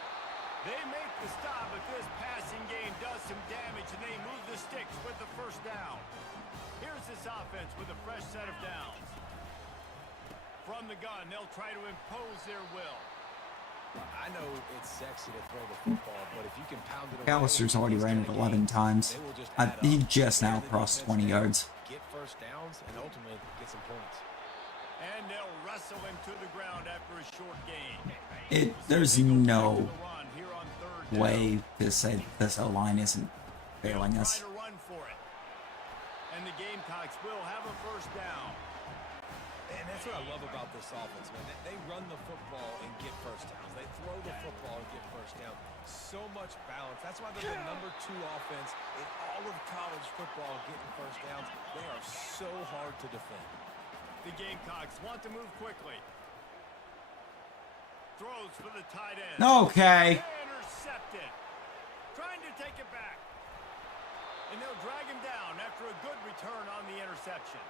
They make the stop, but this passing game does some damage, and they move the sticks with the first down. Here's this offense with a fresh set of downs. From the gun, they'll try to impose their will. I know it's sexy to throw the football, but if you can pound it away, McAllister's already ran it 11 times. He just now crossed 20 yards. Get first downs and ultimately get some points. And they'll wrestle him to the ground after a short gain. There's no way to say this O-line isn't failing us. Try to run for it. And the Gamecocks will have a first down. And that's what I love about this offense, man. They run the football and get first downs. They throw the football and get first down. So much balance. That's why they're the #2 offense in all of college football getting first downs. They are so hard to defend. The Gamecocks want to move quickly. Throws for the tight end. Okay. Intercepted. Trying to take it back. And they'll drag him down after a good return on the interception.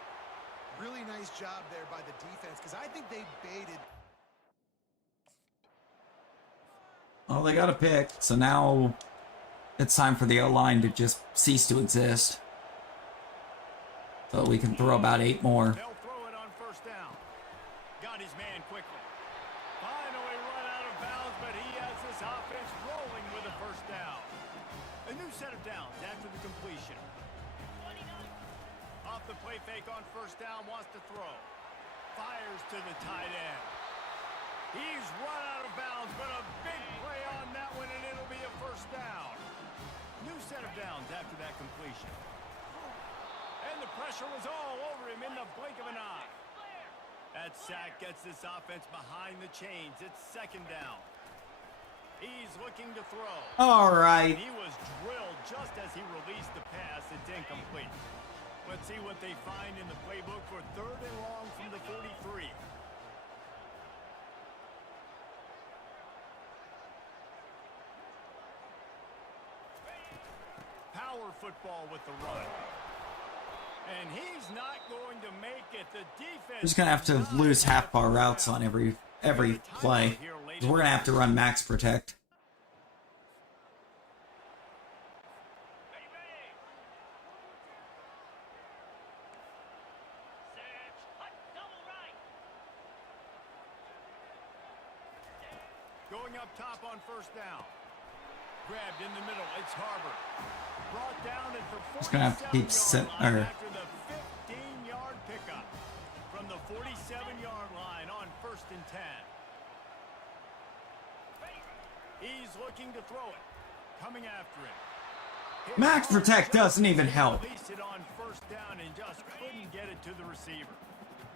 Really nice job there by the defense because I think they baited. Well, they got a pick, so now it's time for the O-line to just cease to exist. So we can throw about 8 more. They'll throw it on first down. Got his man quickly. Finally run out of bounds, but he has this offense rolling with a first down. A new set of downs after the completion. Off the play fake on first down, wants to throw. Fires to the tight end. He's run out of bounds, but a big play on that one, and it'll be a first down. New set of downs after that completion. And the pressure was all over him in the blink of an eye. That sack gets this offense behind the chains. It's second down. He's looking to throw. All right. He was drilled just as he released the pass. It's incomplete. Let's see what they find in the playbook for third and long from the 43. Power football with the run. And he's not going to make it. The defense. We're just gonna have to lose half our routes on every play. We're gonna have to run max protect. Going up top on first down. Grabbed in the middle. It's Harbor. Brought down at the Just gonna have to keep 47-yard line after the 15-yard pickup from the 47-yard line on first and 10. He's looking to throw it. Coming after him. Max protect doesn't even help. Released it on first down and just couldn't get it to the receiver.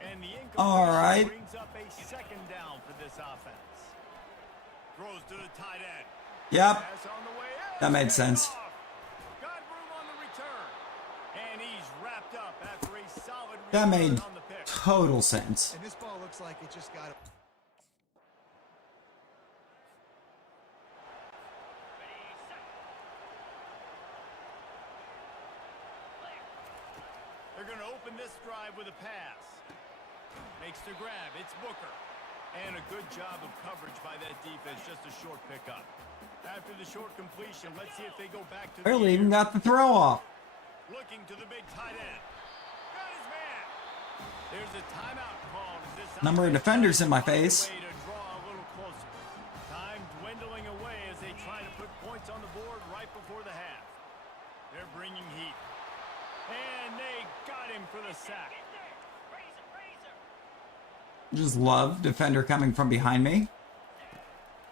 And the All right. brings up a second down for this offense. Throws to the tight end. Yep. Pass on the way in. That made sense. Got room on the return. And he's wrapped up after a solid That return made on the pick. total sense. And this ball looks like it just got. They're going to open this drive with a pass. Makes the grab. It's Booker. And a good job of coverage by that defense. Just a short pickup. After the short completion, let's see if they go back to Barely the even got the throw off. looking to the big tight end. Got his man. There's a timeout called. Number of defenders in my face. Way to draw a little closer. Time dwindling away as they try to put points on the board right before the half. They're bringing heat. And they got him for the sack. Just love defender coming from behind me.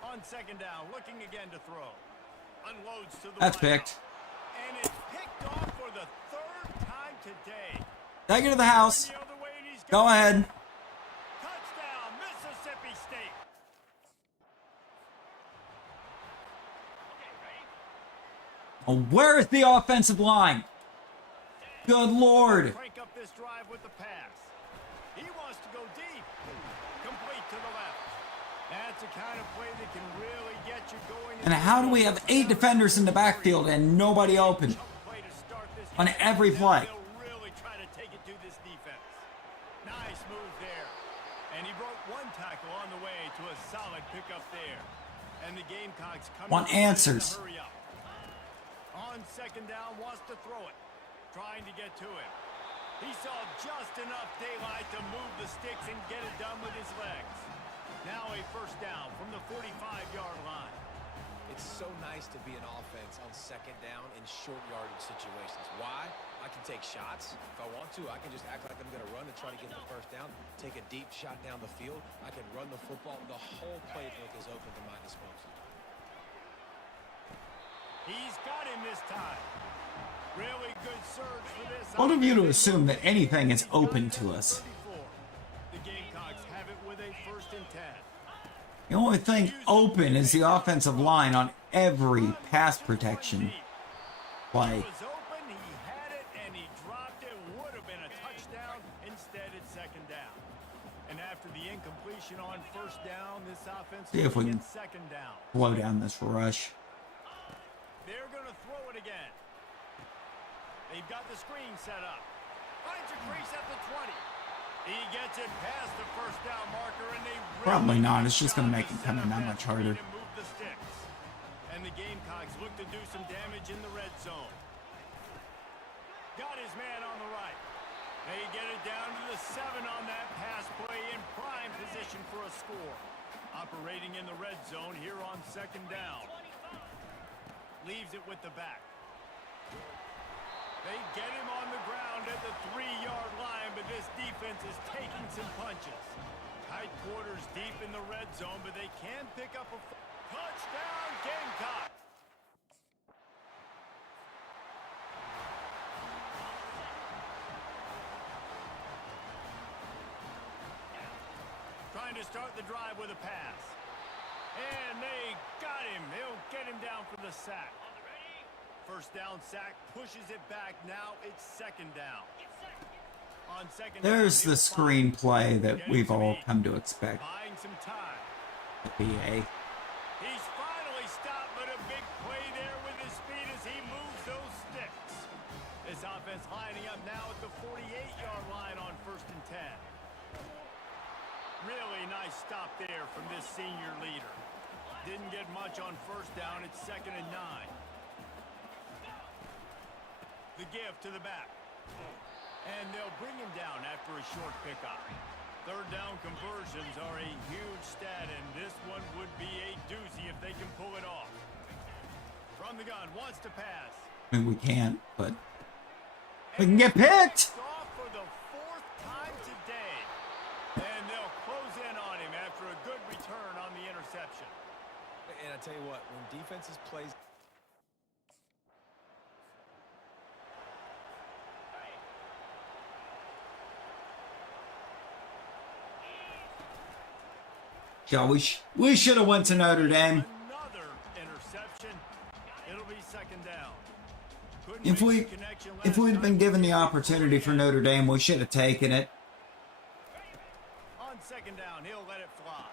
On second down, looking again to throw. Unloads to the That's wideout. picked. And it's picked off for the third time today. Take it to the house. The other way, and he's Go got it. ahead. Touchdown, Mississippi State. Oh, where is the offensive line? Good Lord. Crank up this drive with the pass. He wants to go deep. Complete to the left. That's the kind of play that can really get you going. And how do we have 8 defenders in the backfield and nobody open Play to start this on game. every play? They'll really try to take it to this defense. Nice move there. And he broke one tackle on the way to a solid pickup there. And the Gamecocks come Want answers. hurry up. On second down, wants to throw it. Trying to get to him. He saw just enough daylight to move the sticks and get it done with his legs. Now a first down from the 45-yard line. It's so nice to be an offense on second down in short yardage situations. Why? I can take shots. If I want to, I can just act like I'm going to run and try to get the first down, take a deep shot down the field. I can run the football. The whole playbook is open to my disposal. He's got him this time. Really good surge for this. What of you to assume that anything is open to us? The Gamecocks have it with a 1st and 10. The only thing open is the offensive line on every pass protection play. He was open, he had it, and he dropped it. Would have been a touchdown. Instead, it's 2nd down. And after the incompletion on 1st down, this offense See if we can gets 2nd down. blow down this rush. They're going to throw it again. They've got the screen set up. Finds a crease at the 20. He gets it past the 1st down marker, and they Probably not. It's just going to make it come in that much harder. move the sticks. And the Gamecocks look to do some damage in the red zone. Got his man on the right. They get it down to the 7 on that pass play in prime position for a score. Operating in the red zone here on 2nd down. Leaves it with the back. They get him on the ground at the 3-yard line, but this defense is taking some punches. Tight quarters deep in the red zone, but they can pick up a touchdown, Gamecock. Trying to start the drive with a pass. And they got him. They'll get him down for the sack. 1st down sack, pushes it back. Now it's 2nd down. On 2nd There's down, the screenplay that we've all come to expect. buying some time. The BA. He's finally stopped, but a big play there with his speed as he moves those sticks. This offense lining up now at the 48-yard line on 1st and 10. Really nice stop there from this senior leader. Didn't get much on 1st down. It's 2nd and 9. The give to the back. And they'll bring him down after a short pickup. 3rd down conversions are a huge stat, and this one would be a doozy if they can pull it off. From the gun, wants to pass. I mean, we can't, but we can get picked. Off for the 4th time today. And they'll close in on him after a good return on the interception. And I tell you what, when defenses plays... Yeah, we should have went to Notre Dame. Another interception. It'll be 2nd down. Couldn't If make the connection if last we'd been time. given the opportunity for Notre Dame, we should have taken it. On 2nd down, he'll let it fly.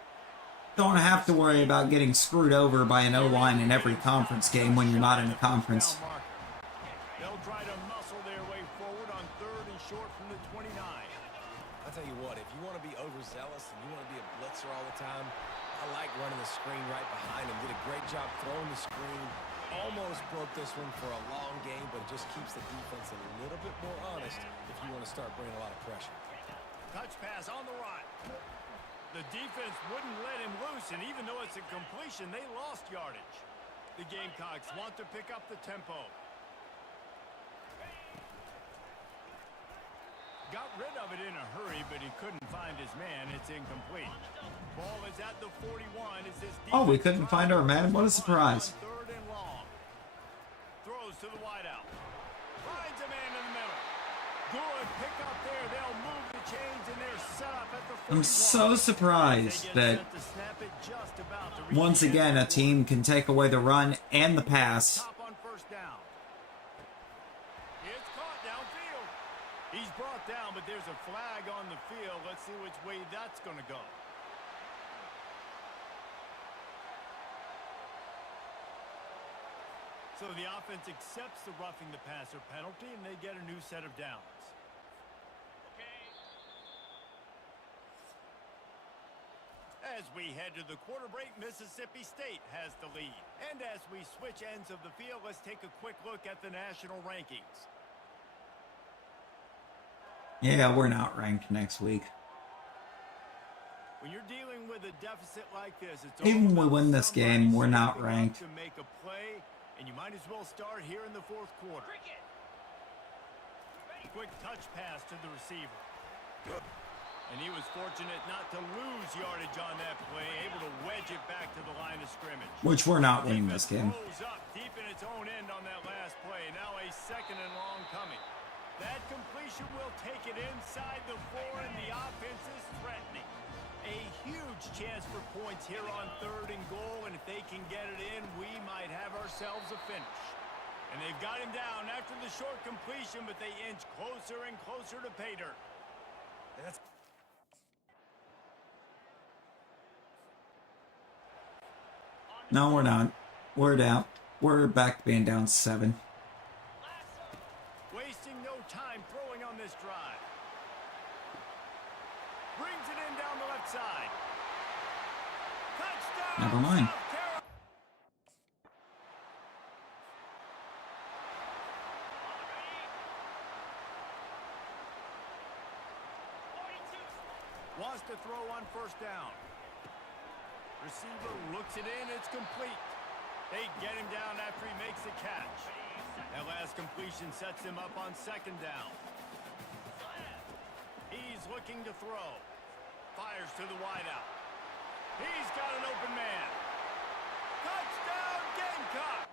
Don't have to worry about getting screwed over by an O-line in every conference game when you're not in a conference. Down marker. They'll try to muscle their way forward on 3rd and short from the 29. I'll tell you what, if you want to be overzealous and you want to be a blitzer all the time, I like running the screen right behind him. Did a great job throwing the screen. Almost broke this one for a long game, but it just keeps the defense a little bit more honest if you want to start bringing a lot of pressure. Touch pass on the right. The defense wouldn't let him loose, and even though it's a completion, they lost yardage. The Gamecocks want to pick up the tempo. Got rid of it in a hurry, but he couldn't find his man. It's incomplete. Ball is at the 41. As this Oh, we couldn't find our man? What a surprise. 3rd and long. Throws to the wideout. Finds a man in the middle. Good pick up there. They'll move the chains, and they're set up at the 41. I'm so surprised that once again a team can take away the run and the pass. Top on 1st down. It's caught downfield. He's brought down, but there's a flag on the field. Let's see which way that's going to go. So the offense accepts the roughing the passer penalty, and they get a new set of downs. As we head to the quarter break, Mississippi State has the lead. And as we switch ends of the field, let's take a quick look at the national rankings. Yeah, we're not ranked next week. When you're dealing with with a deficit like this, it's Even all when we about win this somebody game, we're not stepping up ranked. to make a play, and you might as well start here in the fourth quarter. Quick touch pass to the receiver. And he was fortunate not to lose yardage on that play, able to wedge it back to the line of scrimmage. Which we're not winning this game. Throws up deep in its own end on that last play. Now a second and long coming. That completion will take it inside the 4, and the offense is threatening. A huge chance for points here on 3rd and goal, and if they can get it in, we might have ourselves a finish. And they've got him down after the short completion, but they inch closer and closer to pay dirt. No, we're not. We're down. We're back to being down 7. Wasting no time throwing on this drive. Brings it in down the left side. Touchdown! Never mind. South Carolina. Wants to throw on 1st down. Receiver looks it in, it's complete. They get him down after he makes the catch. That last completion sets him up on 2nd down. He's looking to throw. Fires to the wideout. He's got an open man. Touchdown, Gamecock!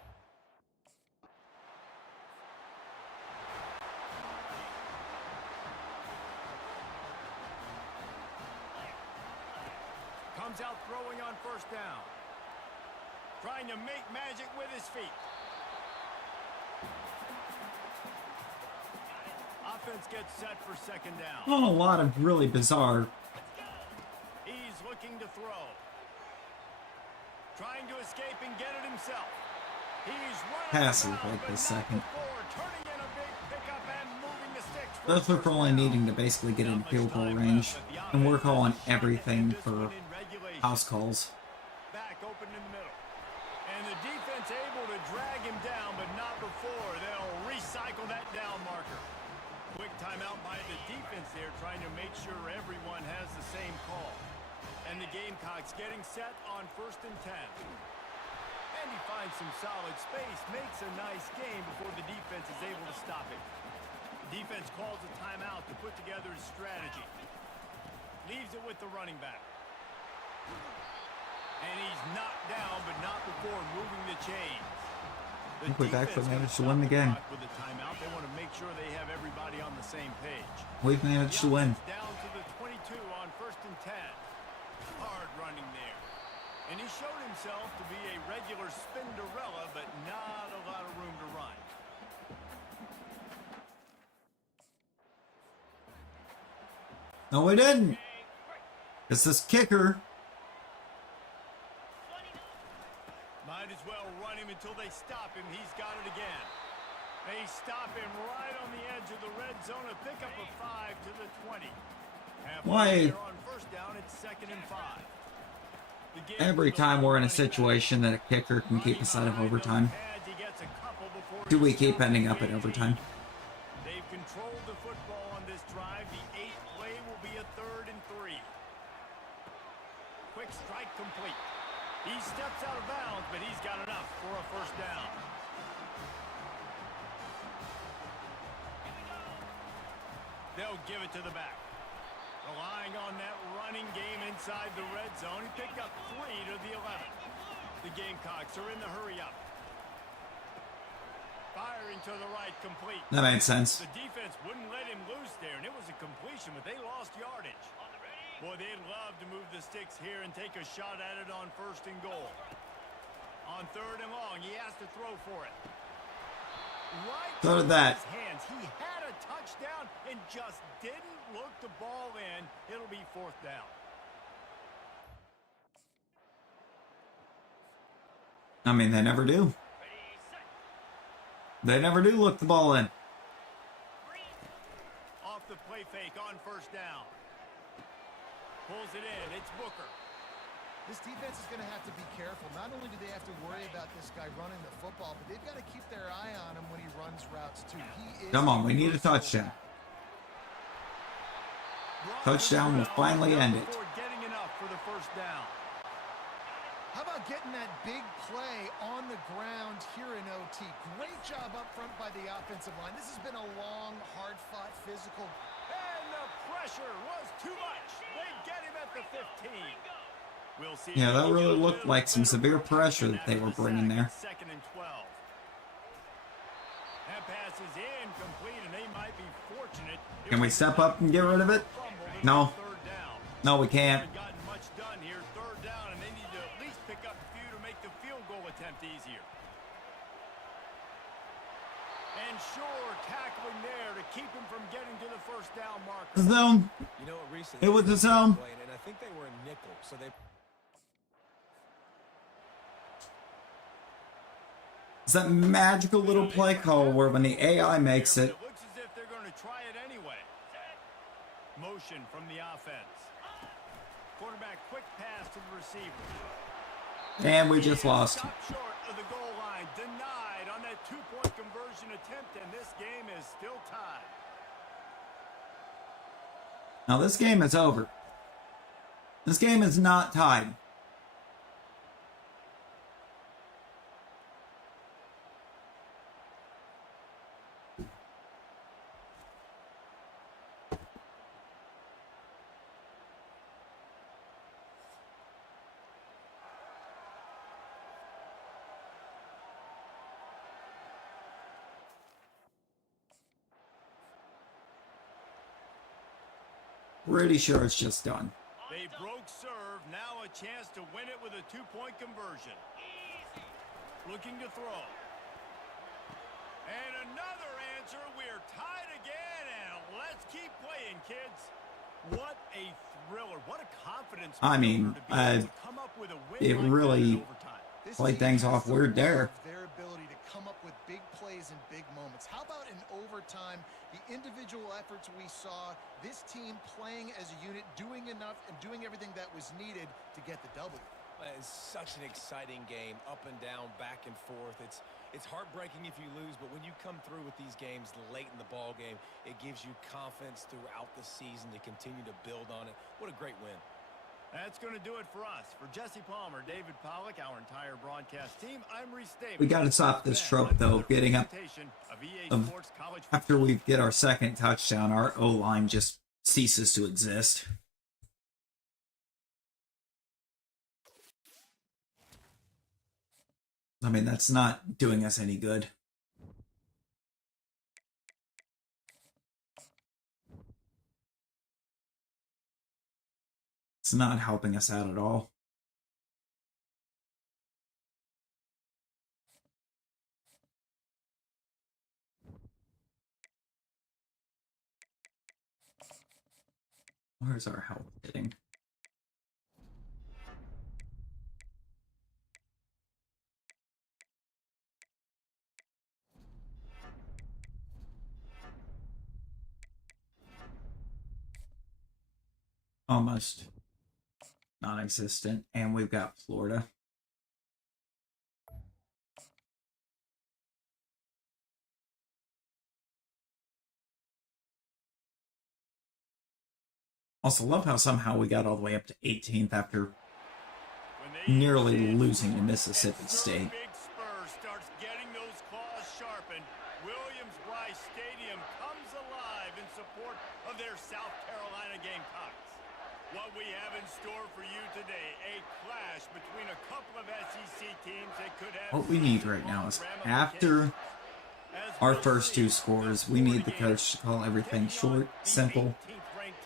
Comes out throwing on 1st down. Trying to make magic with his feet. Offense gets set for 2nd down. Oh, a lot of really bizarre. He's looking to throw. Trying to escape and get it himself. He's running Passes around, like but this not second. before turning in a big pickup and moving the sticks for Those are 1st only down. needing to basically get in field goal range. And we're calling everything for house calls. Back open in the middle. And the defense able to drag him down, but not before they'll recycle that down marker. Quick timeout by the defense there, trying to make sure everyone has the same call. And the Gamecocks getting set on 1st and 10. And he finds some solid space, makes a nice game before the defense is able to stop it. The defense calls a timeout to put together his strategy. Leaves it with the running back. And he's knocked down, but not before moving the chains. I think we've actually managed to win the game. With the timeout, they want to make sure they have everybody on the same page. We've managed to win. Down to the 22 on 1st and 10. Hard running there. And he showed himself to be a regular Spinderella, but not a lot of room to run. No, we didn't. It's this kicker. Might as well run him until they stop him. He's got it again. They stop him right on the edge of the red zone. A pickup of 5 to the 20. Why? On 1st down, it's 2nd and 5. Every time we're in a situation that a kicker can keep us out of overtime, do we keep ending up at overtime? They've controlled the football on this drive. The 8th play will be a 3rd and 3. Quick strike complete. He steps out of bounds, but he's got enough for a 1st down. They'll give it to the back. Relying on that running game inside the red zone. He picked up 3 to the 11. The Gamecocks are in the hurry-up. Firing to the right, complete. That made sense. The defense wouldn't let him loose there, and it was a completion, but they lost yardage. Boy, they'd love to move the sticks here and take a shot at it on 1st and goal. On 3rd and long, he has to throw for it. Right So did that. his hands. He had a touchdown and just didn't look the ball in. It'll be 4th down. I mean, they never do. They never do look the ball in. Off the play fake on 1st down. Pulls it in. It's Booker. This defense is going to have to be careful. Not only do they have to worry about this guy running the football, but they've got to keep their eye on him when he runs routes too. Come on, we need a touchdown. Touchdown will finally end it. Getting enough for the 1st down. getting that big play on the ground here in OT. Great job up front by the offensive line. This has been a long, hard-fought, physical. And the pressure was too much. They get him at the 15. We'll see. Yeah, that really looked like some severe pressure that they were bringing there. Second and 12. That pass is incomplete, and they might be fortunate. Can we step up and get rid of it? No. No, we can't. Gotten much done here. Third down, and they need to at least pick up a few to make the field goal attempt easier. And sure, tackling there to keep him from getting to the first down marker. Zone. You know, recently It was the zone. and I think they were in nickel, so they. It's that magical little play call where when the AI makes it, It looks as if they're going to try it anyway. Motion from the offense. Quarterback quick pass to the receiver. and we just lost. Stop short of the goal line. Denied on that two-point conversion attempt, and this game is still tied. Now this game is over. This game is not tied. Pretty sure it's just done. They broke serve. Now a chance to win it with a two-point conversion. Looking to throw. And another answer. We're tied again, and let's keep playing, kids. What a thriller. What a confidence. I mean, to be able to come up with a win it like that in really overtime. This played team things has off to weird there. love their ability to come up with big plays and big moments. How about in overtime, the individual efforts we saw, this team playing as a unit, doing enough and doing everything that was needed to get the W. It's such an exciting game, up and down, back and forth. It's heartbreaking if you lose, but when you come through with these games late in the ball game, it gives you confidence throughout the season to continue to build on it. What a great win. That's going to do it for us. For Jesse Palmer, David Pollack, our entire broadcast team, I'm Reese Davis. We got to stop this trope, though, getting up after we get our second touchdown, our O-line just ceases to exist. I mean, that's not doing us any good. It's not helping us out at all. Where's our health hitting? Almost non-existent, and we've got Florida. Also, love how somehow we got all the way up to 18th after nearly losing to Mississippi State. Big Spur starts getting those claws sharpened. Williams-Brice Stadium comes alive in support of their South Carolina Gamecocks. What we have in store for you today, a clash between a couple of SEC teams that could have... What we need right now is after our first two scores, we need the coach to call everything short, simple.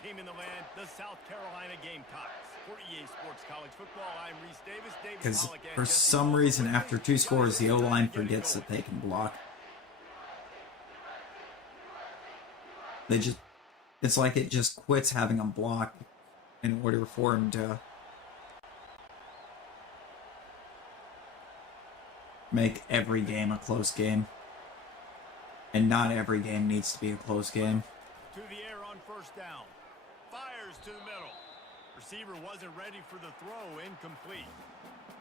Team in the land, the South Carolina Gamecocks. For EA Sports College Football, I'm Reese Davis. Because for some reason, after two scores, the O-line forgets that they can block. They just, it's like it just quits having them block in order for them to make every game a close game. And not every game needs to be a close game. To the air on first down. Fires to the middle. Receiver wasn't ready for the throw. Incomplete.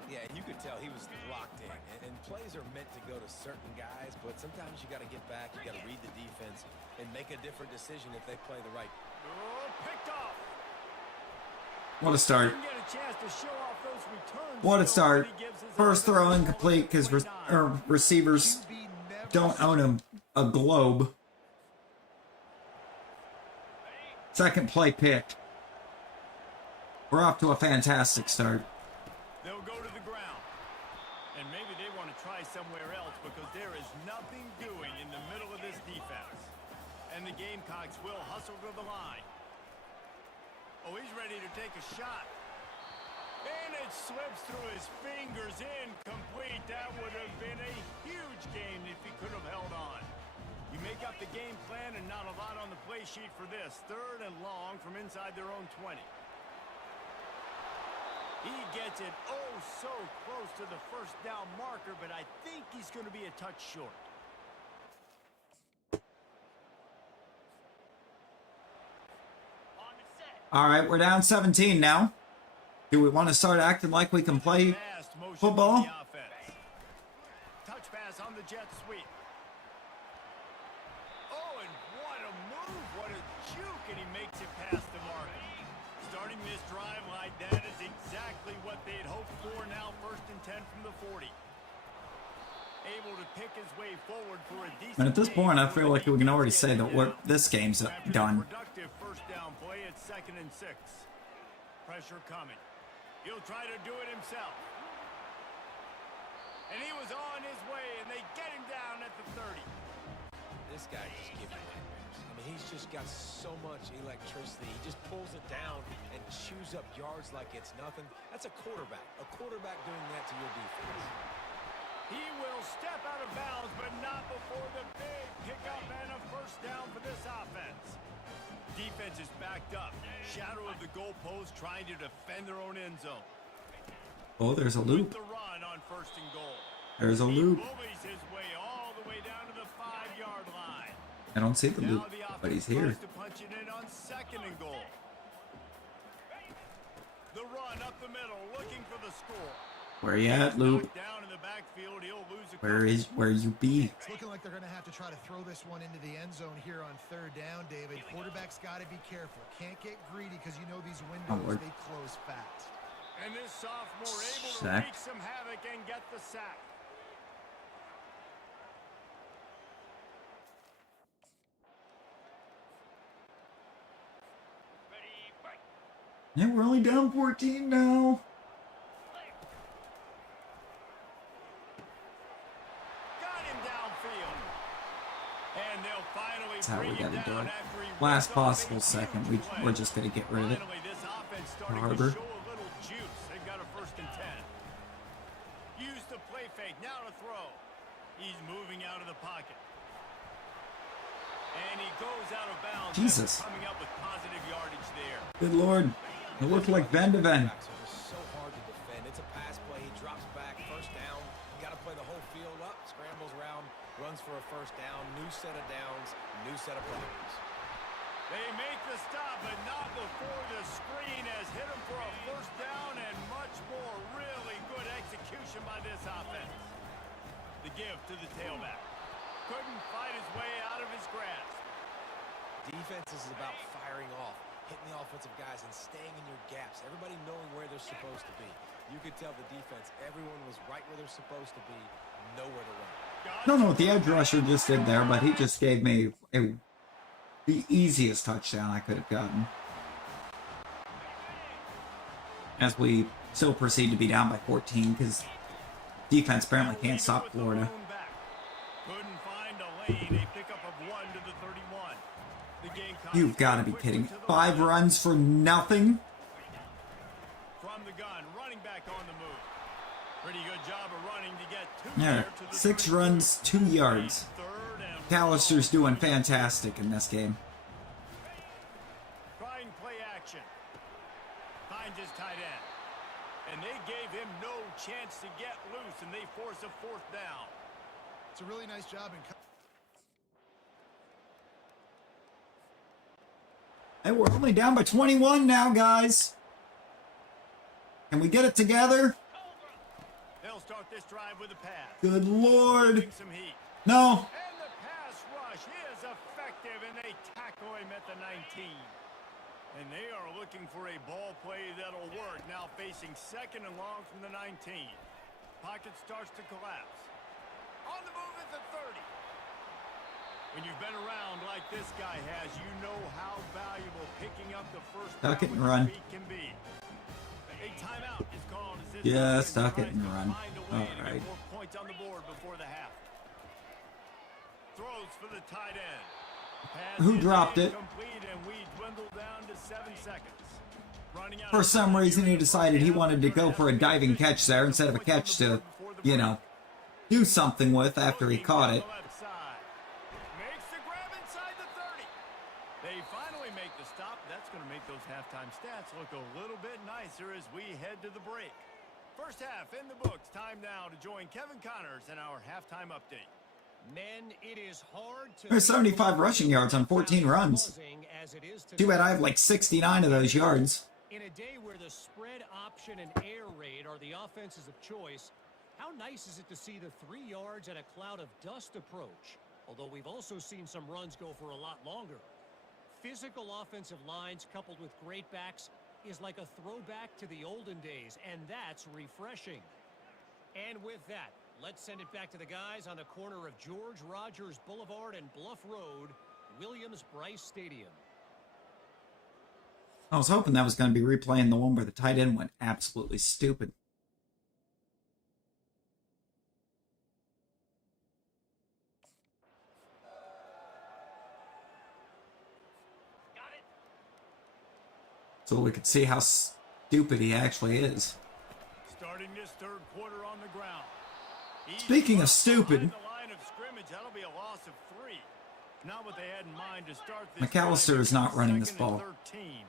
Yeah, and you could tell he was locked in. And plays are meant to go to certain guys, but sometimes you got to get back, you got to read the defense, and make a different decision if they play the right. Oh, picked off. What a start. Didn't get a chance to show off those returns, What a though, start. but he gives his First throw incomplete because receivers QB never don't own a globe. Second play picked. We're off to a fantastic start. They'll go to the ground. And maybe they want to try somewhere else because there is nothing doing in the middle of this defense. And the Gamecocks will hustle to the line. Oh, he's ready to take a shot. And it slips through his fingers. Incomplete. That would have been a huge gain if he could have held on. You make up the game plan and not a lot on the play sheet for this. 3rd and long from inside their own 20. He gets it oh so close to the first down marker, but I think he's going to be a touch short. All right, we're down 17 now. Do we want to start acting like we can play football? Touch pass on the jet sweep. Oh, and what a move, what a juke, and he makes it past the mark. Starting this drive like that is exactly what they'd hoped for. Now 1st and 10 from the 40. Able to pick his way forward for a decent. And at this point, I feel like we can already say that this game's done. Productive first down play at 2nd and 6. Pressure coming. He'll try to do it himself. And he was on his way, and they get him down at the 30. This guy just gives me nightmares. I mean, he's just got so much electricity. He just pulls it down and chews up yards like it's nothing. That's a quarterback. A quarterback doing that to your defense. He will step out of bounds, but not before the big pickup and a first down for this offense. Defense is backed up. Shadow of the goalpost trying to defend their own end zone. Oh, there's a loop. The run on 1st and goal. There's a loop. He bullies his way all the way down to the 5-yard line. I don't see the loop, but he's here. To punch it in on 2nd and goal. The run up the middle, looking for the score. Where you at, loop? Down in the backfield, he'll lose a Where you be? It's looking like they're going to have to try to throw this one into the end zone here on 3rd down, David. Quarterback's got to be careful. Can't get greedy because you know these windows, they close fast. And this sophomore able to Sack. wreak some havoc and get the sack. Yeah, we're only down 14 now. That's how we gotta do it. Last possible second, we're just gonna get rid of it. Harbor. They've got a 1st and 10. Use the play fake, now to throw. He's moving out of the pocket. And he goes out of bounds. Jesus. Coming up with positive yardage there. Good Lord. It looked like Van de Ven. So hard to defend. It's a pass play. He drops back. First down. Got to play the whole field up. Scrambles around. Runs for a first down. New set of downs. New set of problems. They make the stop, but not before the screen has hit him for a first down and much more. Really good execution by this offense. The give to the tailback. Couldn't fight his way out of his grasp. Defense is about firing off, hitting the offensive guys, and staying in your gaps. Everybody knowing where they're supposed to be. You could tell the defense, everyone was right where they're supposed to be, nowhere to run. I don't know what the edge rusher just did there, but he just gave me the easiest touchdown I could have gotten. As we still proceed to be down by 14, because defense apparently can't stop Florida. Couldn't find a lane. A pickup of 1 to the 31. The Gamecocks You've got to be kidding me. 5 runs for nothing? From the gun, running back on the move. Pretty good job of running to get 2 Yeah, there to the 6 32. runs, 2 yards. 3rd and Callister's doing fantastic in this game. trying play action. Finds his tight end. And they gave him no chance to get loose, and they force a 4th down. It's a really nice job in. Hey, we're only down by 21 now, guys. Can we get it together? They'll start this drive with a pass. Good Lord. Giving some heat. No. And the pass rush is effective, and they tackle him at the 19. And they are looking for a ball play that'll work. Now facing 2nd and long from the 19. Pocket starts to collapse. On the move at the 30. When you've been around like this guy has, you know how valuable picking up the first Duck it down and with run. speed can be. A timeout is called as this Yeah, defense duck it tries and to run. find a way to Alright. get more points on the board before the half. Throws for the tight end. Pass Who is dropped it? incomplete, and we dwindle down to 7 seconds. Running out For of some time reason, here he in the decided he first wanted to half. go for a diving catch there instead of a catch to, you know, do something with after he caught it. Makes the grab inside the 30. They finally make the stop. That's going to make those halftime stats look a little bit nicer as we head to the break. First half in the books. Time now to join Kevin Connors in our halftime update. Men, it is hard to There's 75 rushing yards on 14 runs. Too bad I have like 69 of those yards. In a day where the spread option and air raid are the offenses of choice, how nice is it to see the 3 yards and a cloud of dust approach? Although we've also seen some runs go for a lot longer. Physical offensive lines coupled with great backs is like a throwback to the olden days, and that's refreshing. And with that, let's send it back to the guys on the corner of George Rogers Boulevard and Bluff Road, Williams-Brice Stadium. I was hoping that was going to be replaying the one where the tight end went absolutely stupid. So we could see how stupid he actually is. Starting this third quarter on the ground. Speaking of stupid, The line of scrimmage, that'll be a loss of 3. Not what they had in mind to start this McAllister is not running this ball 13.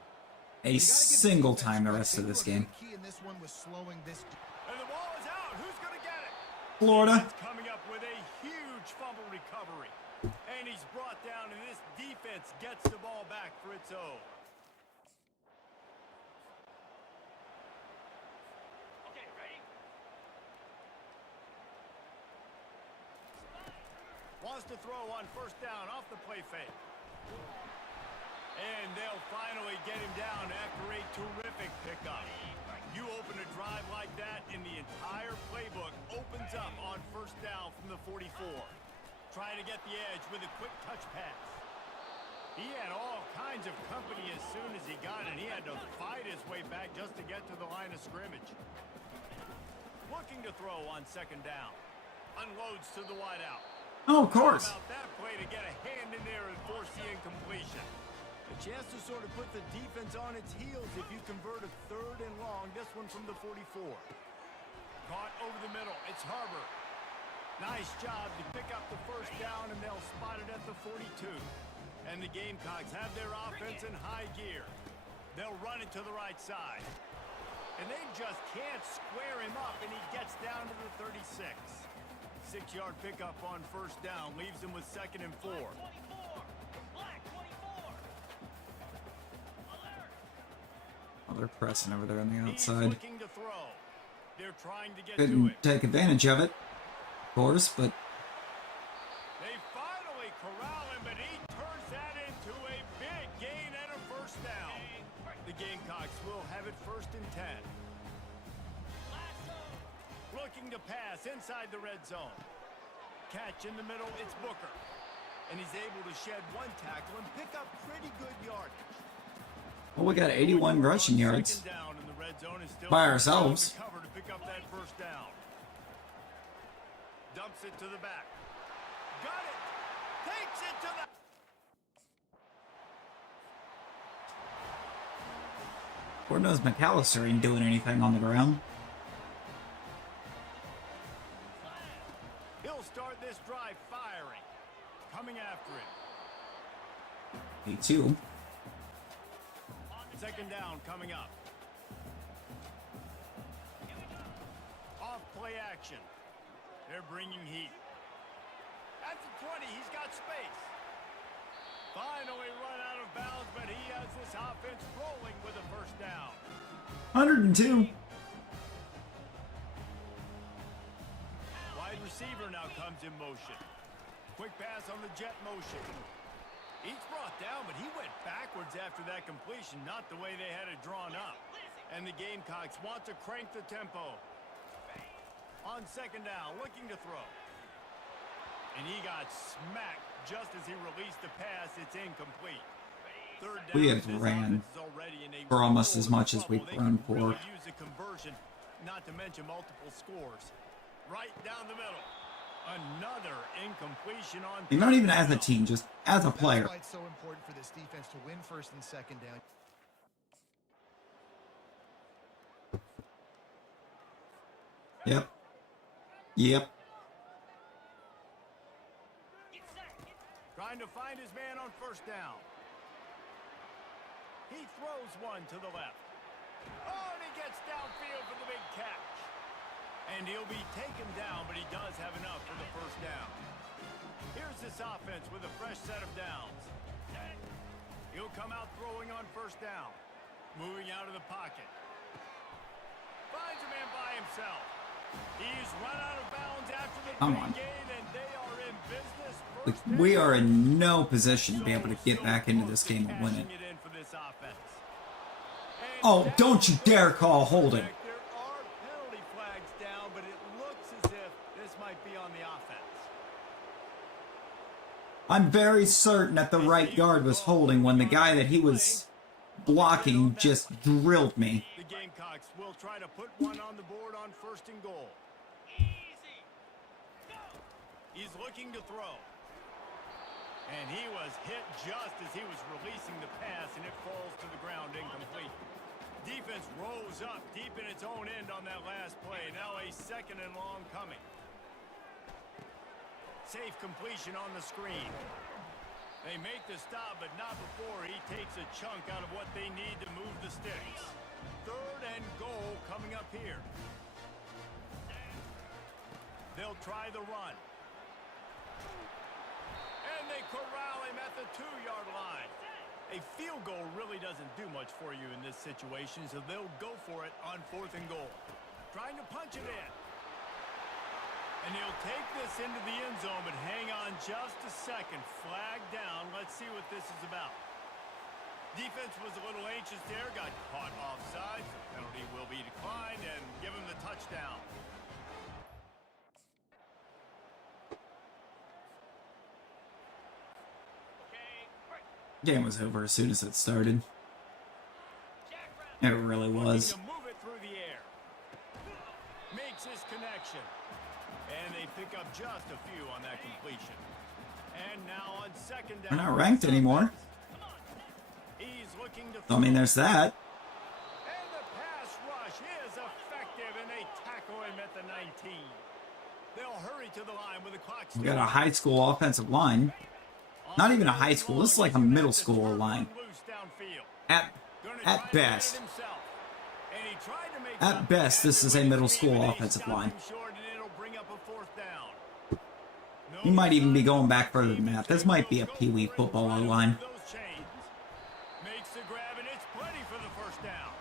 a single time the rest of this game. Key in this one was slowing this. And the ball is out. Who's going to get it? Florida. He's coming up with a huge fumble recovery. And he's brought down, and this defense gets the ball back for its own. Okay, ready? Wants to throw on first down off the play fake. And they'll finally get him down after a terrific pickup. You open a drive like that, and the entire playbook opens up on first down from the 44. Trying to get the edge with a quick touch pass. He had all kinds of company as soon as he got it. He had to fight his way back just to get to the line of scrimmage. Looking to throw on second down. Unloads to the wideout. Oh, of course. How about that play to get a hand in there and force the incompletion? A chance to sort of put the defense on its heels if you convert a 3rd and long. This one from the 44. Caught over the middle. It's Harbor. Nice job to pick up the first down, and they'll spot it at the 42. And the Gamecocks have their offense in high gear. They'll run it to the right side. And they just can't square him up, and he gets down to the 36. 6-yard pickup on first down leaves him with 2nd and 4. Oh, they're pressing over there on the He's outside. looking to throw. They're trying to get to Couldn't it. take advantage of it, of course, but They finally corral him, but he turns that into a big gain and a first down. The Gamecocks will have it 1st and 10. Looking to pass inside the red zone. Catch in the middle, it's Booker. And he's able to shed 1 tackle and pick up pretty good yardage. well, we got 81 rushing yards Second down, and the red zone is still by ourselves. to cover to pick up that first down. Dumps it to the back. Got it. Takes it to the... Lord knows McAllister ain't doing anything on the ground. He'll start this drive firing. Coming after it. Me too. Second down coming up. Off play action. They're bringing heat. At the 20, he's got space. Finally run out of bounds, but he has this offense rolling with a first down. 102. Wide receiver now comes in motion. Quick pass on the jet motion. He's brought down, but he went backwards after that completion, not the way they had it drawn up. And the Gamecocks want to crank the tempo. On second down, looking to throw. And he got smacked just as he released the pass. It's incomplete. Third down, We have ran for almost as much as we've run for. Really use a conversion, not to mention multiple scores. Right down the middle. Another incompletion on. Not even as a team, just as a player. That's why it's so important for this defense to win first and second down. Yep. Yep. Trying to find his man on first down. He throws one to the left. Oh, and he gets downfield for the big catch. And he'll be taken down, but he does have enough for the first down. Here's this offense with a fresh set of downs. He'll come out throwing on first down. Moving out of the pocket. Finds a man by himself. He's run out of bounds after the big gain, and they are in business. Like, we are in no position to be able to get back into this game and win it. Oh, don't you dare call holding. There are penalty flags down, but it looks as if this might be on the offense. I'm very certain that the right guard was holding when the guy that he was blocking just drilled me. The Gamecocks will try to put one on the board on first and goal. He's looking to throw. And he was hit just as he was releasing the pass, and it falls to the ground incomplete. Defense rose up deep in its own end on that last play. Now a second and long coming. Safe completion on the screen. They make the stop, but not before he takes a chunk out of what they need to move the sticks. Third and goal coming up here. They'll try the run. And they corral him at the 2-yard line. A field goal really doesn't do much for you in this situation, so they'll go for it on fourth and goal. Trying to punch it in. And he'll take this into the end zone, but hang on just a second. Flag down. Let's see what this is about. Defense was a little anxious there, got caught offside. The penalty will be declined and give him the touchdown. Game was over as soon as it started. It really was. Move it through the air. Makes his connection. And they pick up just a few on that completion. And now on second down. We're not ranked anymore. He's looking to I mean, there's that. And the pass rush is effective, and they tackle him at the 19. They'll hurry to the line with the clock. We got a high school offensive line. Not even a high school. This is like a middle school line. At best. At best, this is a middle school offensive line. You might even be going back further than that. This might be a pee-wee football line. Makes the grab, and it's plenty for the first down.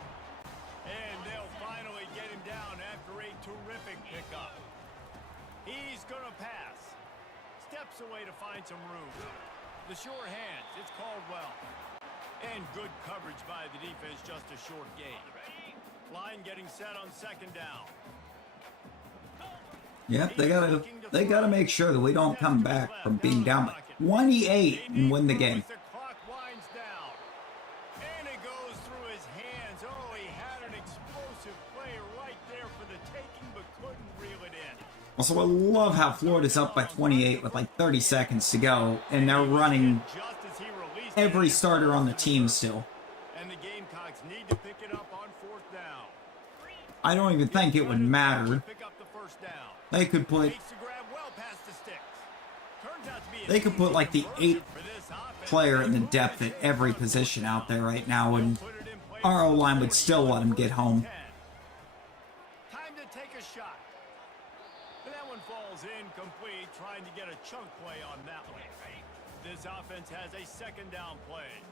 And they'll finally get him down after a terrific pickup. He's going to pass. Steps away to find some room. The sure hands, it's called well. And good coverage by the defense, just a short gain. Line getting set on second down. Yep, they gotta make sure that we don't come back from being down by 28 and win the game. The clock winds down. And it goes through his hands. Oh, he had an explosive play right there for the taking, but couldn't reel it in. Also, I love how Florida's up by 28 with like 30 seconds to go, and they're running every starter on the team still. And the Gamecocks need to pick it up on fourth down. I don't even think it would matter. Pick up the first down. They could put like the 8th player in the depth at every position out there right now, and our O-line would still let him get home. Time to take a shot. That one falls incomplete, trying to get a chunk play on that one. This offense has a second down play.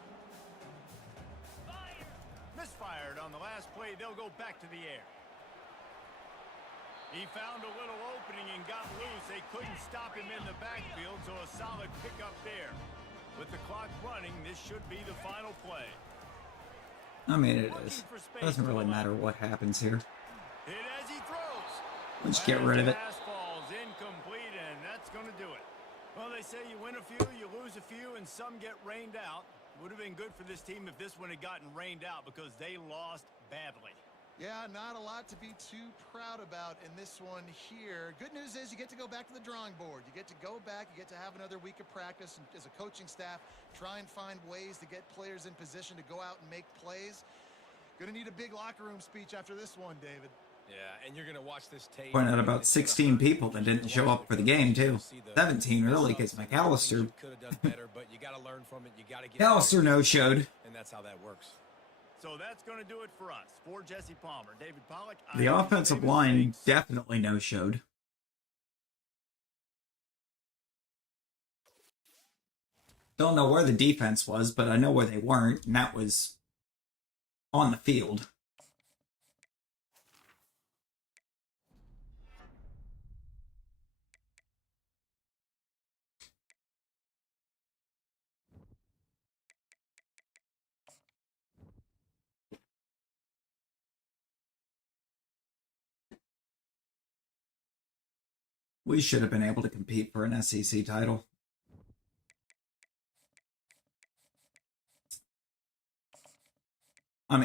Misfired on the last play. They'll go back to the air. He found a little opening and got loose. They couldn't stop him in the backfield, so a solid pickup there. With the clock running, this should be the final play. I mean, it is. Doesn't really matter what happens here. Hit as he throws. Let's get rid of it. Pass falls incomplete, and that's going to do it. Well, they say you win a few, you lose a few, and some get rained out. Would have been good for this team if this one had gotten rained out because they lost badly. Yeah, not a lot to be too proud about in this one here. Good news is you get to go back to the drawing board. You get to go back, you get to have another week of practice, and as a coaching staff, try and find ways to get players in position to go out and make plays. Gonna need a big locker room speech after this one, David. Yeah, and you're going to watch this tape. Point out about 16 people that didn't show up for the game, too. 17, really, because McAllister. McAllister no-showed. And that's how that works. So that's going to do it for us. For Jesse Palmer, David Pollack. The offensive line definitely no-showed. Don't know where the defense was, but I know where they weren't, and that was on the field. We should have been able to compete for an SEC title.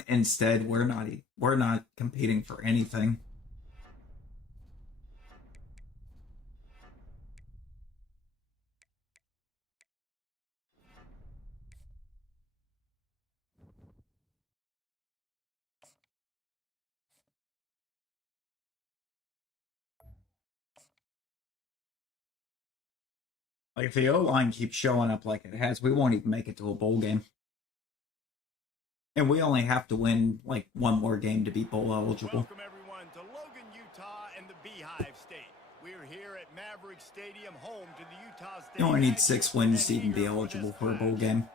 Instead, we're not competing for anything. Like, if the O-line keeps showing up like it has, we won't even make it to a bowl game. And we only have to win, like, one more game to be bowl eligible. Welcome, everyone, to Logan, Utah, and the Beehive State. We're here at Maverick Stadium, home to the Utah State. You only need 6 wins to even be eligible for a bowl game.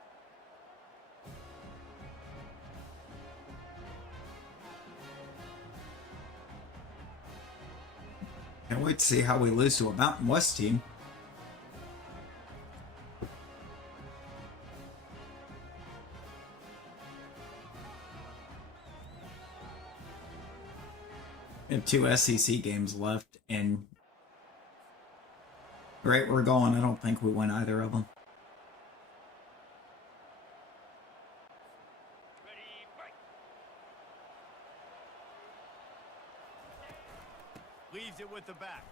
Can't wait to see how we lose to a Mountain West team. We have 2 SEC games left, and right we're going. I don't think we win either of them. Leaves it with the back.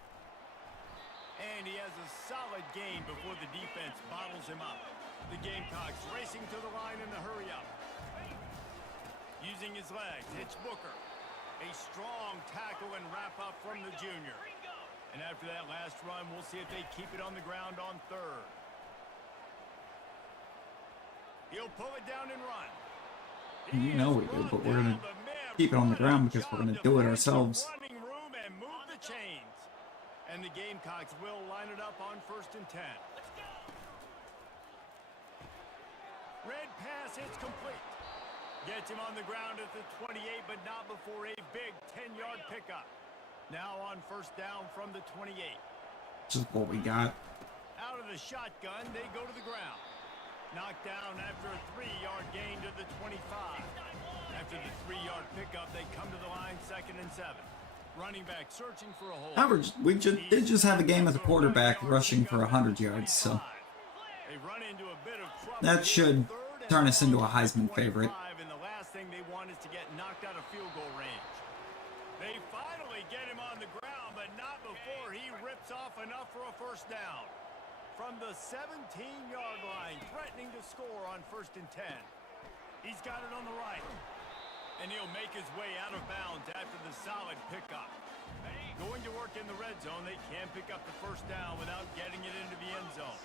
And he has a solid gain before the defense bottles him up. The Gamecocks racing to the line in the hurry up. Using his legs, hits Booker. A strong tackle and wrap up from the junior. And after that last run, we'll see if they keep it on the ground on third. He'll pull it down and run. You know we do, but we're going to keep it on the ground because we're going to do it ourselves. Running room and move the chains. And the Gamecocks will line it up on 1st and 10. Red pass hits complete. Gets him on the ground at the 28, but not before a big 10-yard pickup. Now on 1st down from the 28. This is what we got. Out of the shotgun, they go to the ground. Knocked down after a 3-yard gain to the 25. After the 3-yard pickup, they come to the line 2nd and 7. Running back searching for a hole. However, we did just have a game with a quarterback rushing for 100 yards, so They run into a bit of trouble. that should turn us into a Heisman favorite. And the last thing they want is to get knocked out of field goal range. They finally get him on the ground, but not before he rips off enough for a 1st down. From the 17-yard line, threatening to score on 1st and 10. He's got it on the right. And he'll make his way out of bounds after the solid pickup. Going to work in the red zone, they can pick up the 1st down without getting it into the end zone.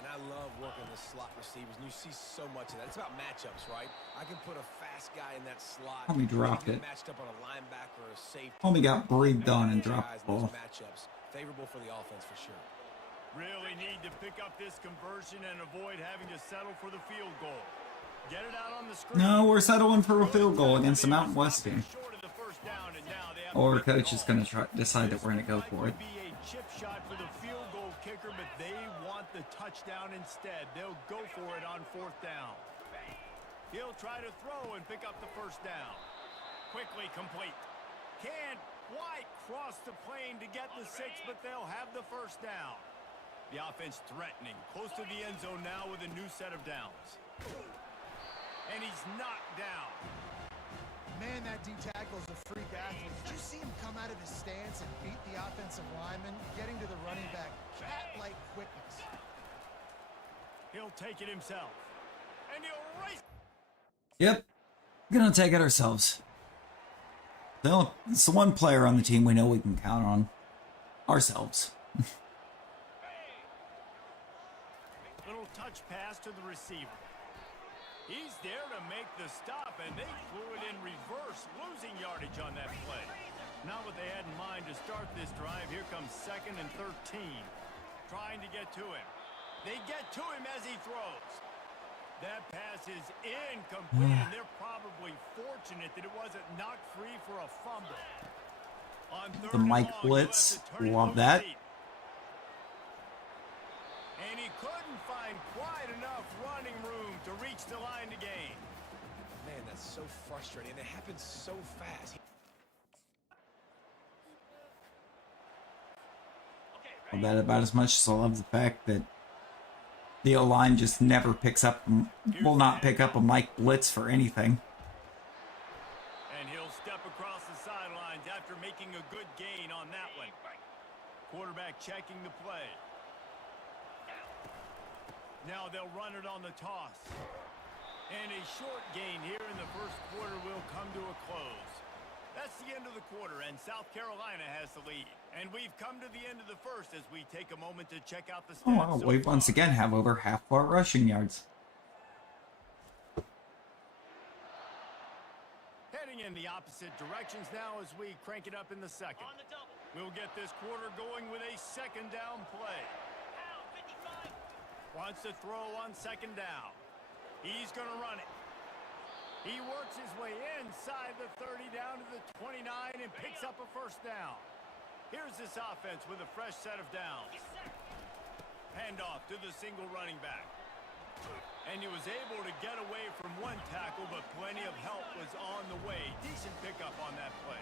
And I love working the slot receivers, and you see so much of that. It's about matchups, right? I can put a fast guy in that slot. Homie dropped it. Matched up on a linebacker or a safety. Homie got breathed on and dropped the ball. Matchups favorable for the offense for sure. Really need to pick up this conversion and avoid having to settle for the field goal. Get it out on the screen. No, we're settling for a field goal against the Mountain West team. Or coach is going to decide that we're going to go for it. Be a chip shot for the field goal kicker, but they want the touchdown instead. They'll go for it on 4th down. He'll try to throw and pick up the 1st down. Quickly complete. Can't quite cross the plane to get the 6, but they'll have the 1st down. The offense threatening, close to the end zone now with a new set of downs. And he's knocked down. Man, that D-tackle is a freak athlete. Did you see him come out of his stance and beat the offensive lineman, getting to the running back? Cat-like quickness. He'll take it himself. And he'll race. Yep. We're gonna take it ourselves. It's the one player on the team we know we can count on. Ourselves. Little touch pass to the receiver. He's there to make the stop, and they flew it in reverse, losing yardage on that play. Not what they had in mind to start this drive. Here comes 2nd and 13. Trying to get to him. They get to him as he throws. That pass is incomplete, and they're probably fortunate that it wasn't knocked free for a fumble. On 3rd The Mike and long, Blitz. you'll have to turn it Love over that. deep. And he couldn't find quite enough running room to reach the line to gain. Man, that's so frustrating. It happens so fast. I bet about as much as I love the fact that the O-line just never picks up, will not pick up a Mike Blitz for anything. And he'll step across the sidelines after making a good gain on that one. Quarterback checking the play. Now they'll run it on the toss. And a short gain here in the 1st quarter will come to a close. That's the end of the quarter, and South Carolina has the lead. And we've come to the end of the 1st as we take a moment to check out the stats. Oh wow, we once again have over half of our rushing yards. Heading in the opposite directions now as we crank it up in the 2nd. We'll get this quarter going with a 2nd down play. Wants to throw on 2nd down. He's going to run it. He works his way inside the 30 down to the 29 and picks up a 1st down. Here's this offense with a fresh set of downs. Handoff to the single running back. And he was able to get away from one tackle, but plenty of help was on the way. Decent pickup on that play.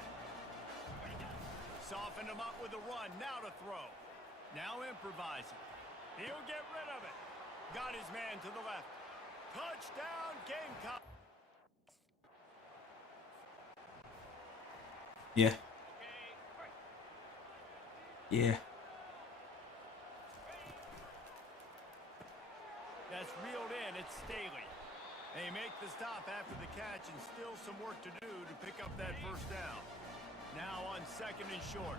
Softened him up with a run. Now to throw. Now improvising. He'll get rid of it. Got his man to the left. Touchdown, Gamecock. Yeah. Yeah. That's reeled in. It's Staley. They make the stop after the catch and still some work to do to pick up that 1st down. Now on 2nd and short.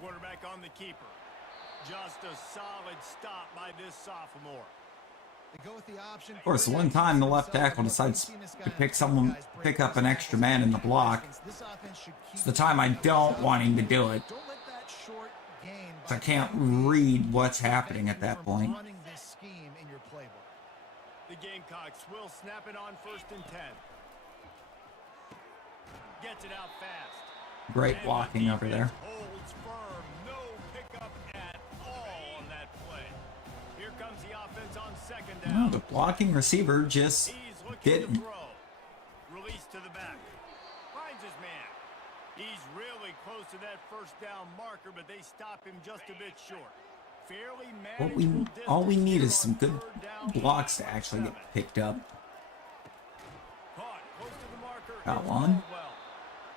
Quarterback on the keeper. Just a solid stop by this sophomore. They go with the option. Of course, one time the left tackle decides to pick up an extra man in the block. It's the time I don't want him to do it. I can't read what's happening at that point. The Gamecocks will snap it on 1st and 10. Gets it out fast. Great blocking over there. Holds firm. No pickup at all on that play. Here comes the offense on 2nd down. No, the blocking receiver just didn't. Release to the back. Finds his man. He's really close to that 1st down marker, but they stop him just a bit short. Fairly manageable. All we need is some good blocks to actually get picked up. Caught close to the marker. Got one.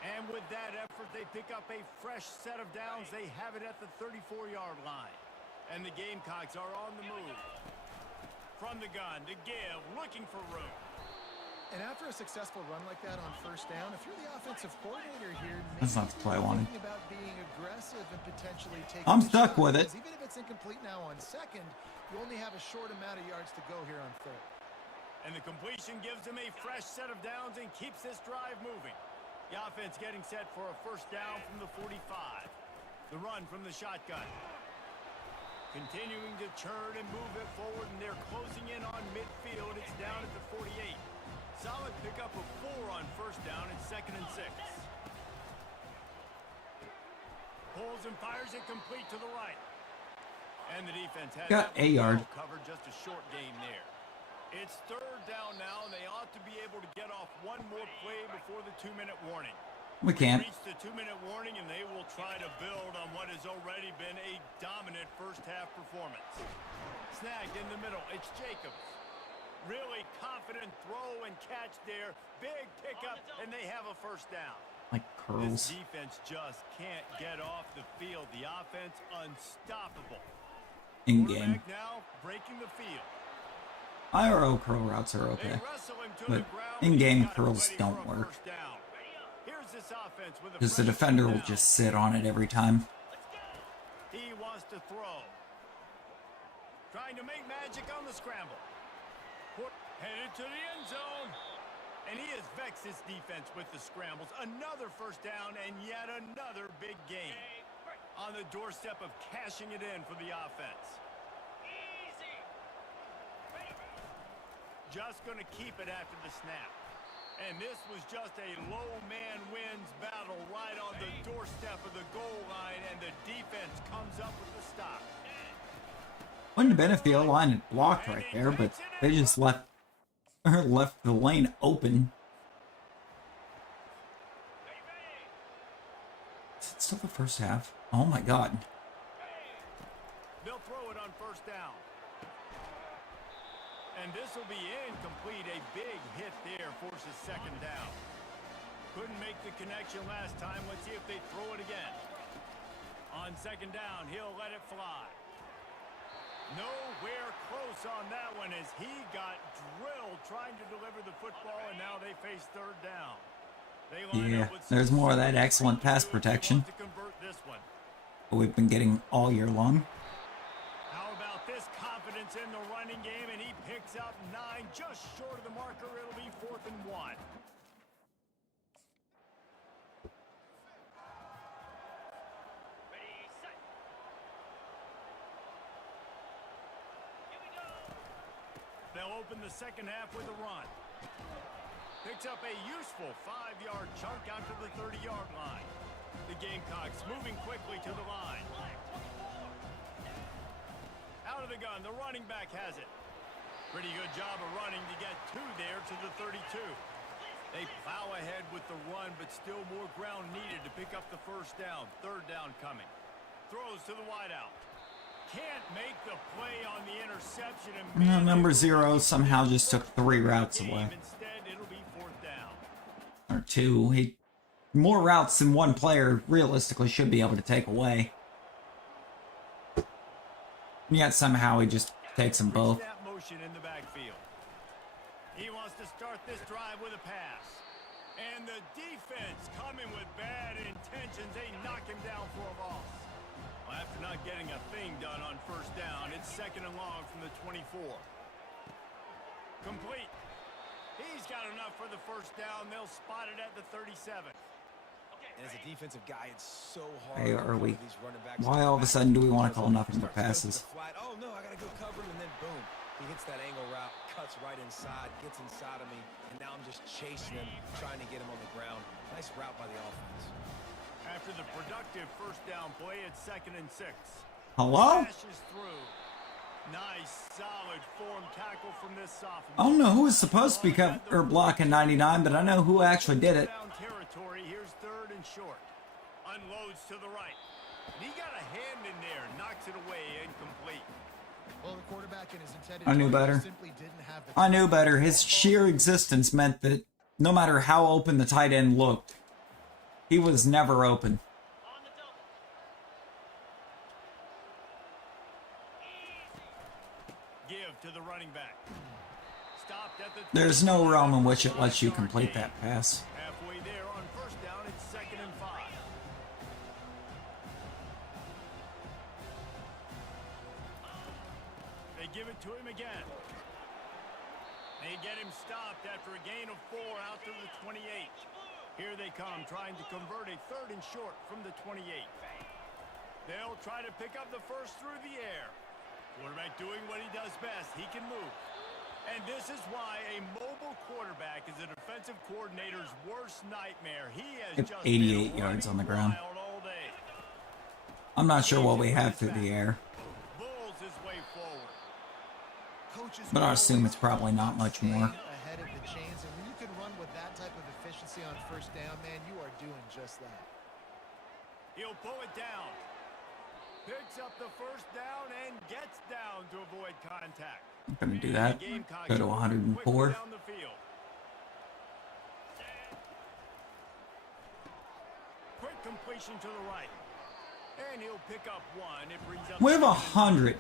And with that effort, they pick up a fresh set of downs. They have it at the 34-yard line. And the Gamecocks are on the move. From the gun to give, looking for room. And after a successful run like that on 1st down, if you're the offensive coordinator here, That's not the play I wanted. thinking about being aggressive and potentially taking I'm a stuck shot, with it. because even if it's incomplete now on 2nd, you only have a short amount of yards to go here on 3rd. And the completion gives them a fresh set of downs and keeps this drive moving. The offense getting set for a 1st down from the 45. The run from the shotgun. Continuing to churn and move it forward, and they're closing in on midfield. It's down at the 48. Solid pickup of 4 on 1st down and 2nd and 6. Pulls and fires it complete to the right. And the defense has Got a yard. covered, just a short game there. It's third down now, and they ought to be able to get off one more play before the 2-minute warning. We can't. Reach the 2-minute warning, and they will try to build on what has already been a dominant first-half performance. Snagged in the middle. It's Jacobs. Really confident throw and catch there. Big pickup, and they have a first down. Like curls. This defense just can't get off the field. The offense unstoppable. In game. Quarterback now breaking the field. IRL curl routes are They okay, wrestle him to but the ground. in-game He's got it curls ready don't for a work. first down. Here's this offense with a Because the fresh defender will down. just sit on it every time. He wants to throw. Trying to make magic on the scramble. Headed to the end zone. And he has vexed his defense with the scrambles. Another first down and yet another big game. On the doorstep of cashing it in for the offense. Just going to keep it after the snap. And this was just a low man wins battle right on the doorstep of the goal line, and the defense comes up with the stop. Wouldn't have been if the O-line had blocked right there, but they just left the lane open. Is it still the first half? Oh my god. They'll throw it on first down. And this will be incomplete. A big hit there forces second down. Couldn't make the connection last time. Let's see if they throw it again. On second down, he'll let it fly. Nowhere close on that one as he got drilled trying to deliver the football, and now they face third down. They line Yeah, up with there's more of some that excellent pass to protection convert this one. we've been getting all year long. How about this confidence in the running game, and he picks up 9, just short of the marker. It'll be 4th and 1. They'll open the second half with a run. Picks up a useful 5-yard chunk out to the 30-yard line. The Gamecocks moving quickly to the line. Out of the gun, the running back has it. Pretty good job of running to get 2 there to the 32. They plow ahead with the run, but still more ground needed to pick up the first down. Third down coming. Throws to the wideout. Can't make the play on the interception. And Number 0 somehow just took 3 routes away. Instead, it'll be 4th down. Or 2. More routes than one player realistically should be able to take away. And yet somehow he just takes them both. Snap motion in the backfield. He wants to start this drive with a pass. And the defense coming with bad intentions. They knock him down for a loss. Well, after not getting a thing done on first down, it's 2nd and long from the 24. Complete. He's got enough for the first down. They'll spot it at the 37. And as a defensive guy, it's so hard. Hey, are we? These running backs Why all of a sudden do we want to call nothing but Starts to go to passes? the flat. Oh no, I gotta go cover him, and then boom, he hits that angle route, cuts right inside, gets inside of me, and now I'm just chasing him, trying to get him on the ground. Nice route by the offense. After the productive first down play, it's 2nd and 6. Hello? Flashes through. Nice, solid form tackle from this sophomore. I don't know who was supposed to be blocking 99, but I know who actually did it. Down territory. Here's 3rd and short. Unloads to the right. And he got a hand in there, knocks it away, incomplete. Well, the quarterback in his intended I knew better. simply didn't have the I knew better. His sheer existence meant that no matter how open the tight end looked, he was never open. Give to the running back. Stopped at the There's no realm in which it lets you complete that pass. halfway there on first down, it's 2nd and 5. They give it to him again. They get him stopped after a gain of 4 out to the 28. Here they come, trying to convert a 3rd and short from the 28. They'll try to pick up the first through the air. Quarterback doing what he does best. He can move. And this is why a mobile quarterback is a defensive coordinator's worst nightmare. He has just 88 been yards on the running ground. wild all day. I'm not sure what we have through the air, Bulls his way forward. Coaches but I will assume it's always probably not much staying more. ahead of the chains, and when you can run with that type of efficiency on first down, man, you are doing just that. He'll pull it down. Picks up the first down and gets down to avoid contact. I'm going to do that. Gamecocks Go to moving 104. quickly down the field. Quick completion to the right. And he'll pick up one. It brings up We have 100.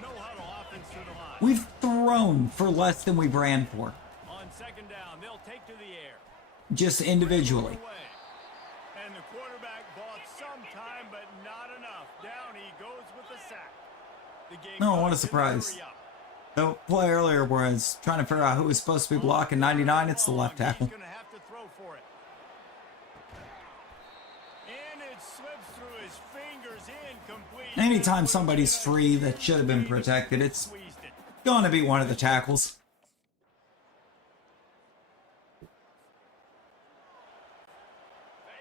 no huddle offense to the line. We've thrown for less than we've ran for, On second down, they'll take to the air. just individually. Away. And the quarterback bought some time, but not enough. Down he goes with the sack. The game Oh, what a surprise. The play earlier where I was trying to figure out who was supposed to be blocking 99, it's the left tackle. He's going to have to throw for it. And it slips through his fingers, incomplete. Anytime somebody's free that should have been protected, it's Squeezed it. going to be one of the tackles.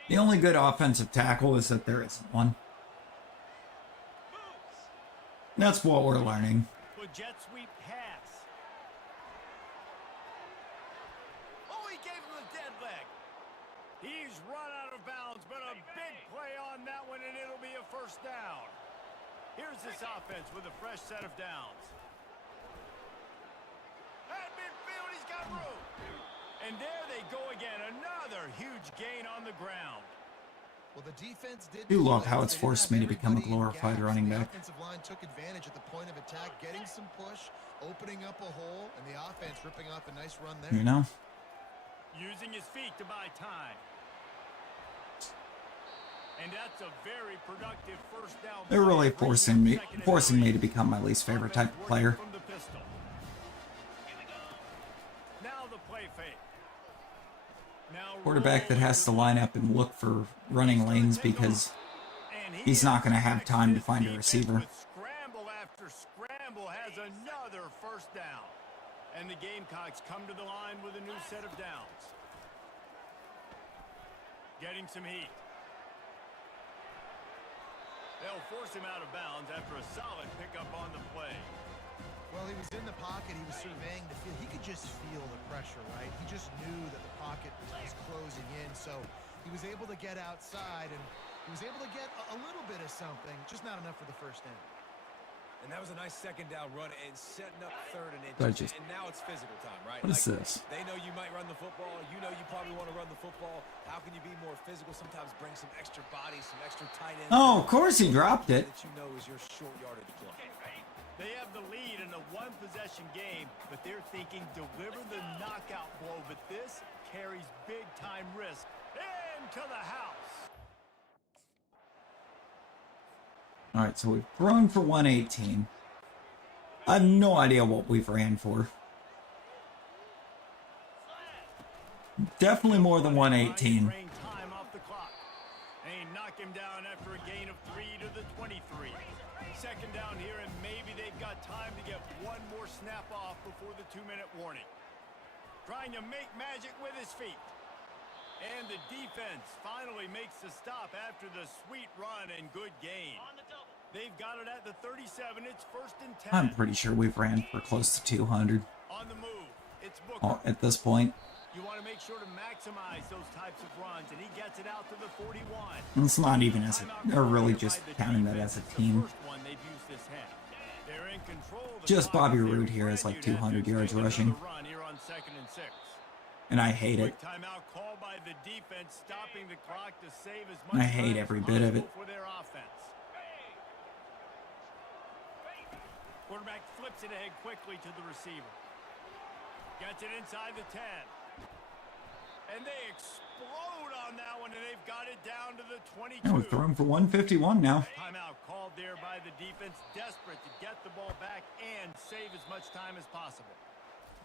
The only good offensive tackle is that there isn't one. That's what we're learning. The jet sweep pass. Oh, he gave him the dead leg. He's run out of bounds, but a big play on that one, and it'll be a first down. Here's this offense with a fresh set of downs. At midfield, he's got room. And there they go again. Another huge gain on the ground. Well, the defense did. I do love how it's forced me to become a glorified running back. The offensive line took advantage at the point of attack, getting some push, opening up a hole, and the offense ripping off a nice run there. You know? Using his feet to buy time. And that's a very productive first down. They're really play, forcing me second and to become my least favorite type of player. From the pistol. Now the play fake. Now Quarterback that has to line up and look for running lanes because he's not going to have time to find a receiver. Scramble after scramble has another first down. And the Gamecocks come to the line with a new set of downs. Getting some heat. They'll force him out of bounds after a solid pickup on the play. Well, he was in the pocket. He was surveying the field. He could just feel the pressure, right? He just knew that the pocket was closing in. So he was able to get outside, and he was able to get a little bit of something, just not enough for the first down. And that was a nice second down run and setting up third and Just- and now it's physical time, right? What is this? They know you might run the football. You know you probably want to run the football. How can you be more physical? Sometimes bring some extra bodies, some extra tight ends. Oh, of course he dropped it. That you know is your short yardage play. They have the lead in a one-possession game, but they're thinking deliver the knockout blow. But this carries big-time risk. Into the house. All right, so we've thrown for 118. I have no idea what we've ran for. Definitely more than 118. Drain time off the clock. They knock him down after a gain of 3 to the 23. Second down here, and maybe they've got time to get one more snap off before the 2-minute warning. Trying to make magic with his feet. And the defense finally makes the stop after the sweet run and good gain. They've got it at the 37. It's first and 10. I'm pretty sure we've ran for close to 200 On the move, it's Booker. at this point. You want to make sure to maximize those types of runs, and he gets it out to the 41. And it's not even as a, they're really just counting that as a team. First one they've used this half. They're in control of the Just clock Bobby with their Roode here has like brand new 200 yards defense. rushing. Another run here on 2nd and 6. And I hate it. Quick timeout called by the defense, stopping the clock to save as I much hate time every as bit of it. possible for their offense. Quarterback flips it ahead quickly to the receiver. Gets it inside the 10. And they explode on that one, and they've got it down to the 22. Yeah, we've thrown for 151 now. Timeout called there by the defense, desperate to get the ball back and save as much time as possible.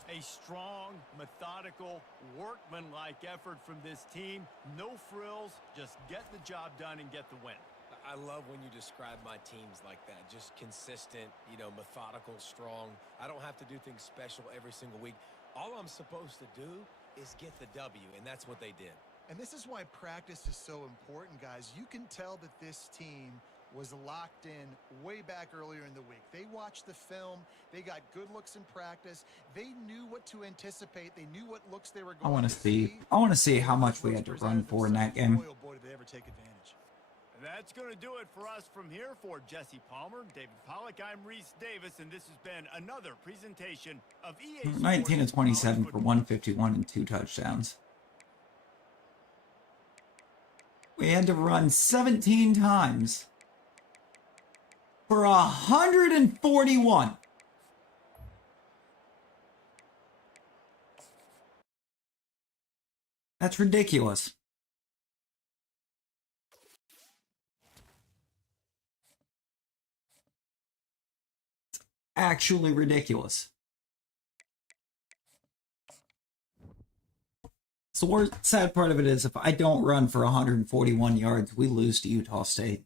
A strong, methodical, workmanlike effort from this team. No frills, just get the job done and get the win. I love when you describe my teams like that. Just consistent, methodical, strong. I don't have to do things special every single week. All I'm supposed to do is get the W, and that's what they did. And this is why practice is so important, guys. You can tell that this team was locked in way back earlier in the week. They watched the film. They got good looks in practice. They knew what to anticipate. They knew what looks they were going to see. I want to see how much we had to run for in that game. Boy, oh boy, did they ever take advantage. That's going to do it for us from here. For Jesse Palmer, David Pollack, I'm Reese Davis, and this has been another presentation of EA Sports 19 of 27 for College 151 and 2 touchdowns. We had to run 17 times for 141. That's ridiculous. It's actually ridiculous. So the worst, sad part of it is if I don't run for 141 yards, we lose to Utah State.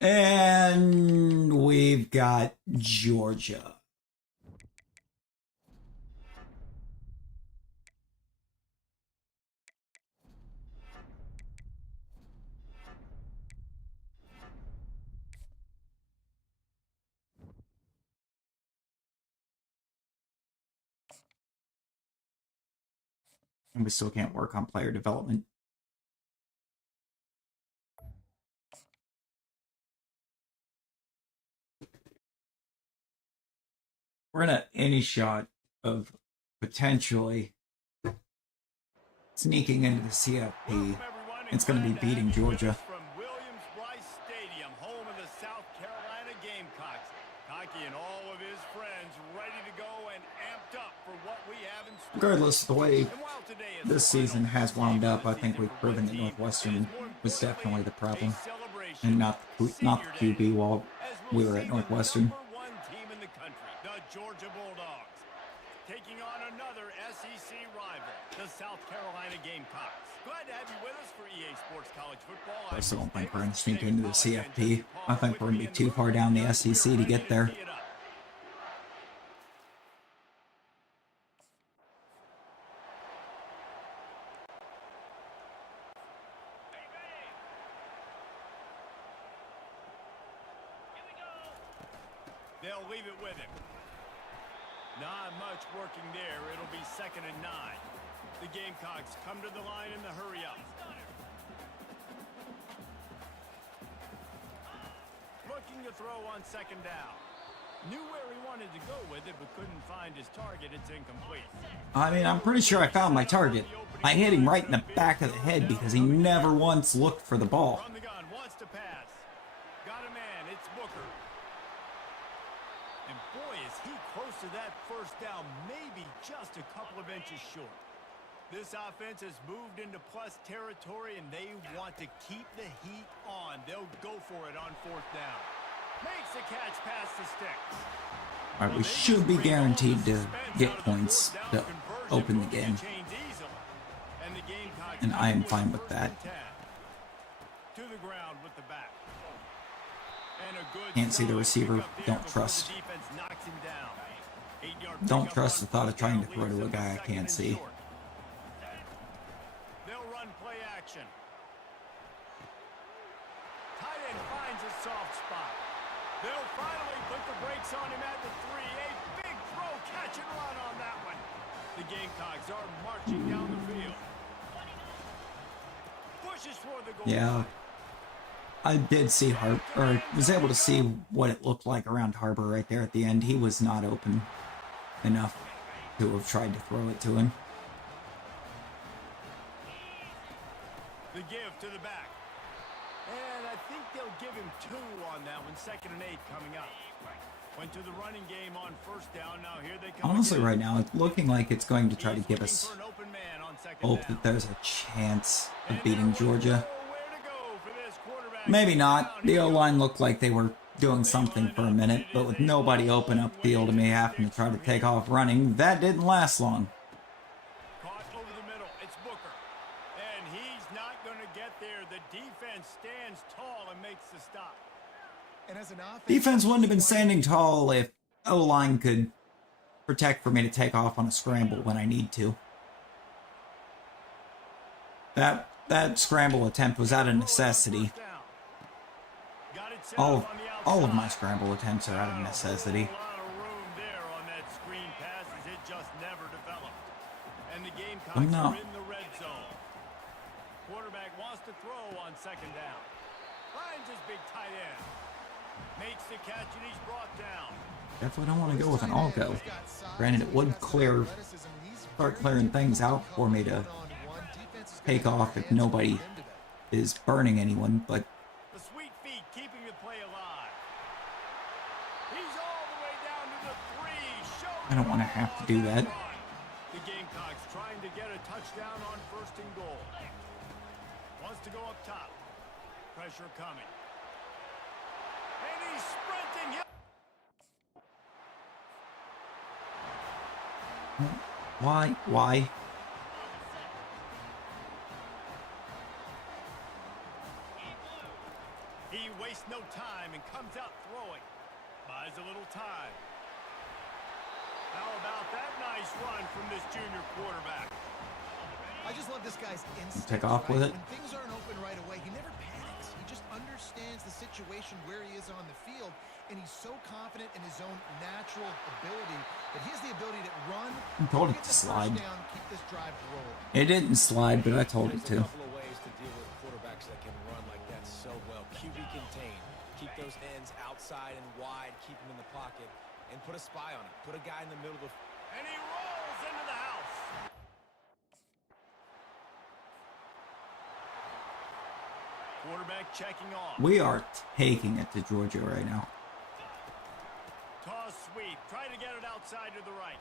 And we've got Georgia. And we still can't work on player development. We're in any shot of potentially sneaking into the CFP. It's going to be beating Georgia. From Williams-Brice Stadium, home of the South Carolina Gamecocks. Cocky and all of his friends ready to go and amped up for what we have in store. Regardless of the way this season has wound up, I think we've proven that Northwestern was definitely the problem, and not the QB while we were at Northwestern. Georgia Bulldogs taking on another SEC rival, the South Carolina Gamecocks. Glad to have you with us for EA Sports College Football. I still don't think we're going to sneak into the CFP. I think we're going to be too far down the SEC to get there. They'll leave it with him. Not much working there. It'll be 2nd and 9. The Gamecocks come to the line in the hurry up. Looking to throw on 2nd down. Knew where he wanted to go with it, but couldn't find his target. It's incomplete. I mean, I'm pretty sure I found my target. I hit him right in the back of the head because he never once looked for the ball. From the gun, wants to pass. Got a man. It's Booker. And boy, is he close to that first down, maybe just a couple of inches short. This offense has moved into plus territory, and they want to keep the heat on. They'll go for it on 4th down. Makes the catch past the sticks. All right, we should be guaranteed to get points to open the game. And I am fine with that. To the ground with the back. Can't see the receiver. Don't trust. Don't trust the thought of trying to throw to a guy I can't see. They'll run play action. Tight end finds a soft spot. They'll finally put the brakes on him at the 3. A big throw, catch and run on that one. The Gamecocks are marching down the field. Pushes for the goal. Yeah. I did see or was able to see what it looked like around Harbor right there at the end. He was not open enough to have tried to throw it to him. The give to the back. And I think they'll give him 2 on that one. 2nd and 8 coming up. Went to the running game on 1st down. Now here they come. Honestly, right now, it's looking like it's going to try to give us hope that there's a chance of beating Georgia. Maybe not. The O-line looked like they were doing something for a minute, but with nobody open upfield and me having to try to take off running, that didn't last long. Caught over the middle. It's Booker. And he's not going to get there. The defense stands tall and makes the stop. And as an offense, Defense wouldn't have been standing tall if O-line could protect for me to take off on a scramble when I need to. That scramble attempt was out of necessity. All of my scramble attempts are out of necessity. Oh no. Quarterback wants to throw on second down. Finds his big tight end. Makes the catch and he's brought down. Definitely don't want to go with an all-go. Granted, it would start clearing things out for me to take off if nobody is burning anyone, but the sweet feet keeping the play alive. He's all the way down to the 3. I don't want to have to do that. The Gamecocks trying to get a touchdown on 1st and goal. Wants to go up top. Pressure coming. And he's sprinting. Why? He wastes no time and comes out throwing. Buys a little time. How about that nice run from this junior quarterback? I just love this guy's instinct. Take off with it. When things aren't open right away, he never panics. He just understands the situation where he is on the field, and he's so confident in his own natural ability that he has the ability to run. I told it to slide. Down, keep this drive rolling. It didn't slide, but I told it to. There's a couple of ways to deal with quarterbacks that can run like that so well. QB contained. Keep those ends outside and wide. Keep them in the pocket. And put a spy on it. Put a guy in the middle of the... And he rolls into the house. Quarterback checking off. We are taking it to Georgia right now. Toss sweep. Try to get it outside to the right.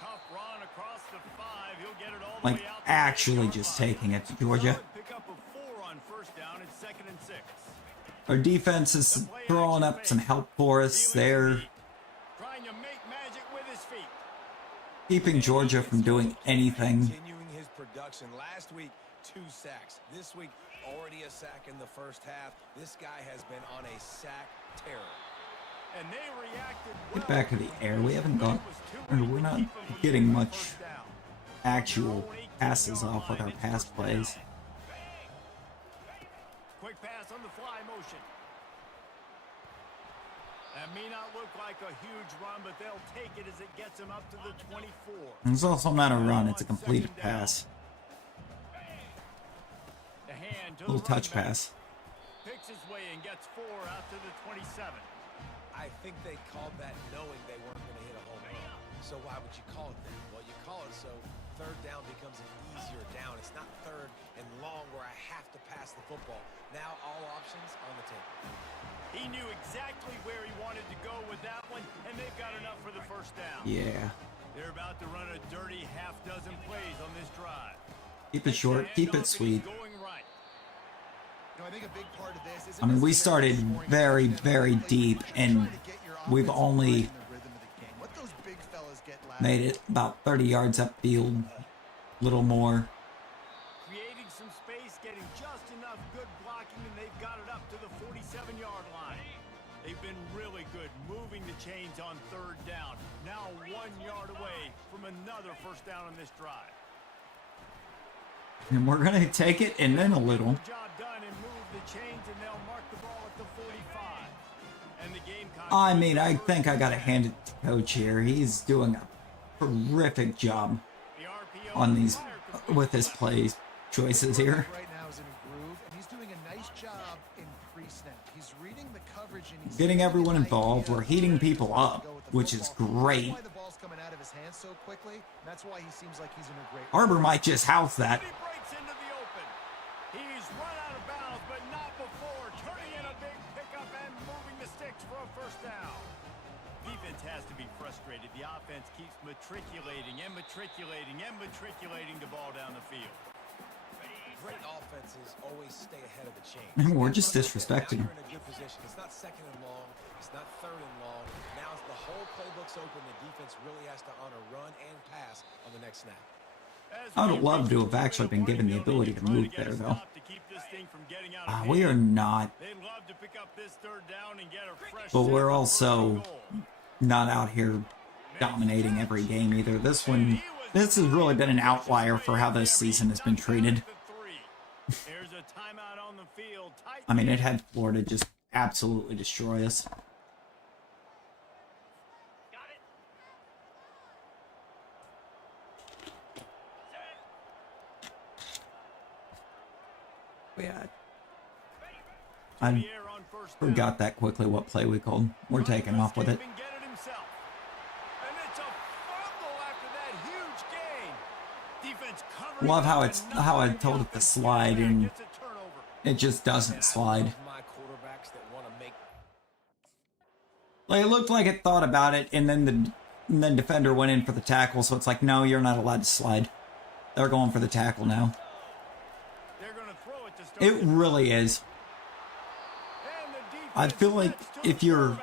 Tough run across the 5. He'll get it all the Like, way out. actually just taking it to Georgia. Pick up a 4 on 1st down. It's 2nd and 6. Our defense is throwing up some help for us. They're Trying to make magic with his feet. keeping Georgia from doing anything. Continuing his production. Last week, 2 sacks. This week, already a sack in the first half. This guy has been on a sack terror. And they reacted well. Get back to the air. We haven't gone, or we're not getting much actual passes off with our pass plays. Quick pass on the fly motion. That may not look like a huge run, but they'll take it as it gets them up to the 24. It's also not a run, it's a completed pass. The hand to Little the touch running back. pass. Picks his way and gets 4 out to the 27. I think they called that knowing they weren't going to hit a home run. So why would you call it that? Well, you call it so 3rd down becomes an easier down. It's not 3rd and long where I have to pass the football. Now all options on the table. He knew exactly where he wanted to go with that one, and they've got enough for the 1st down. Yeah. They're about to run a dirty half-dozen plays on this drive. Keep it short, keep it sweet. Going right. You know, I think a big part of this is I mean, we started very, very deep, and we've only made it about 30 yards upfield, a little more. Creating some space, getting just enough good blocking, and they've got it up to the 47-yard line. They've been really good moving the chains on 3rd down. Now 1 yard away from another 1st down on this drive. And we're going to take it and then a little. Job done and move the chains, and they'll mark the ball at the 45. And the Gamecocks. I mean, I think I got to hand it to Coach here. He's doing a terrific job on these, with his play choices here. Right now is in a groove, and he's doing a nice job in pre-snap. He's reading the coverage and he's Getting everyone involved. We're heating people up, which is great. Why the ball's coming out of his hands so quickly. That's why he seems like he's in a great. Arbor might just house that. He breaks into the open. He's run out of bounds, but not before turning in a big pickup and moving the sticks for a 1st down. Defense has to be frustrated. The offense keeps matriculating and matriculating and matriculating the ball down the field. Great offenses always stay ahead of the chain. We're just disrespecting. Now you're in a good position. It's not 2nd and long. It's not 3rd and long. Now the whole playbook's open. The defense really has to honor run and pass on the next snap. I would love to have actually been given the ability to move there, though. We are not. But we're also not out here dominating every game either. This has really been an outlier for how this season has been treated. There's a timeout on the field. I mean, it had Florida just absolutely destroy us. Yeah. I forgot that quickly what play we called. We're taking off with it. Love how I told it to slide and it just doesn't slide. Like, it looked like it thought about it, and then defender went in for the tackle, so it's like, no, you're not allowed to slide. They're going for the tackle now. It really is. I feel like if you're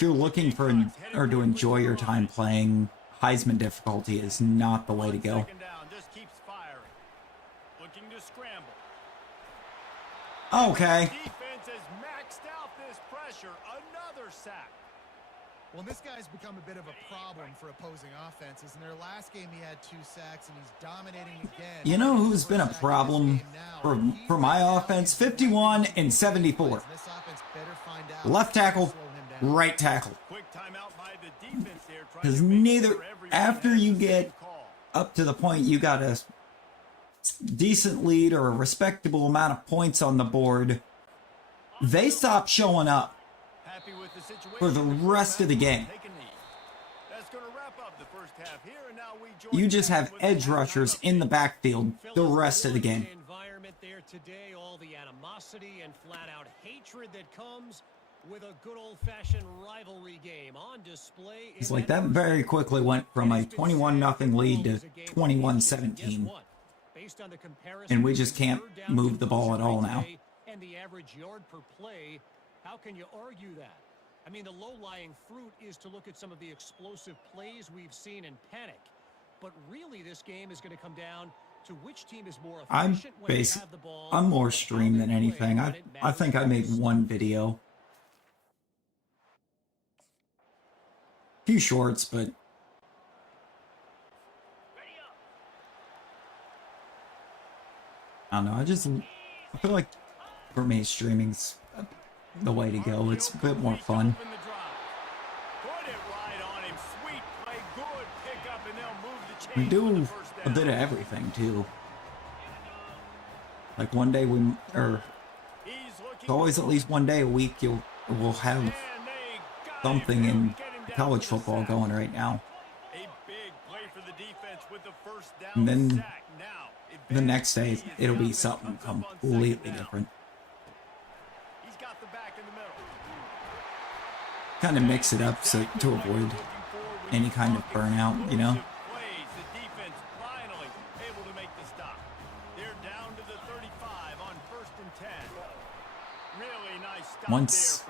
looking for or to enjoy your time playing, Heisman difficulty is not the way to go. Okay. Well, this guy's become a bit of a problem for opposing offenses. In their last game, he had 2 sacks, and he's dominating again. You know who's been a problem for my offense? 51 and 74. Left tackle, right tackle. Because neither, after you get up to the point you got a decent lead or a respectable amount of points on the board, they stop showing up for the rest of the game. You just have edge rushers in the backfield the rest of the game. All the animosity and flat-out hatred that comes with a good old-fashioned rivalry game on display. It's like that very quickly went from a 21-0 lead to 21-17. And we just can't move the ball at all now. And the average yard per play, how can you argue that? I mean, the low-lying fruit is to look at some of the explosive plays we've seen in panic. But really, this game is going to come down to which team is more efficient when they have the ball. I'm more stream than anything. I think I made one video. Few shorts, but I don't know. I feel like for me, streaming's the way to go. It's a bit more fun. We do a bit of everything too. Like one day it's always at least one day a week we'll have something in college football going right now. And then the next day it'll be something completely different. Kind of mix it up so to avoid any kind of burnout, you know. Once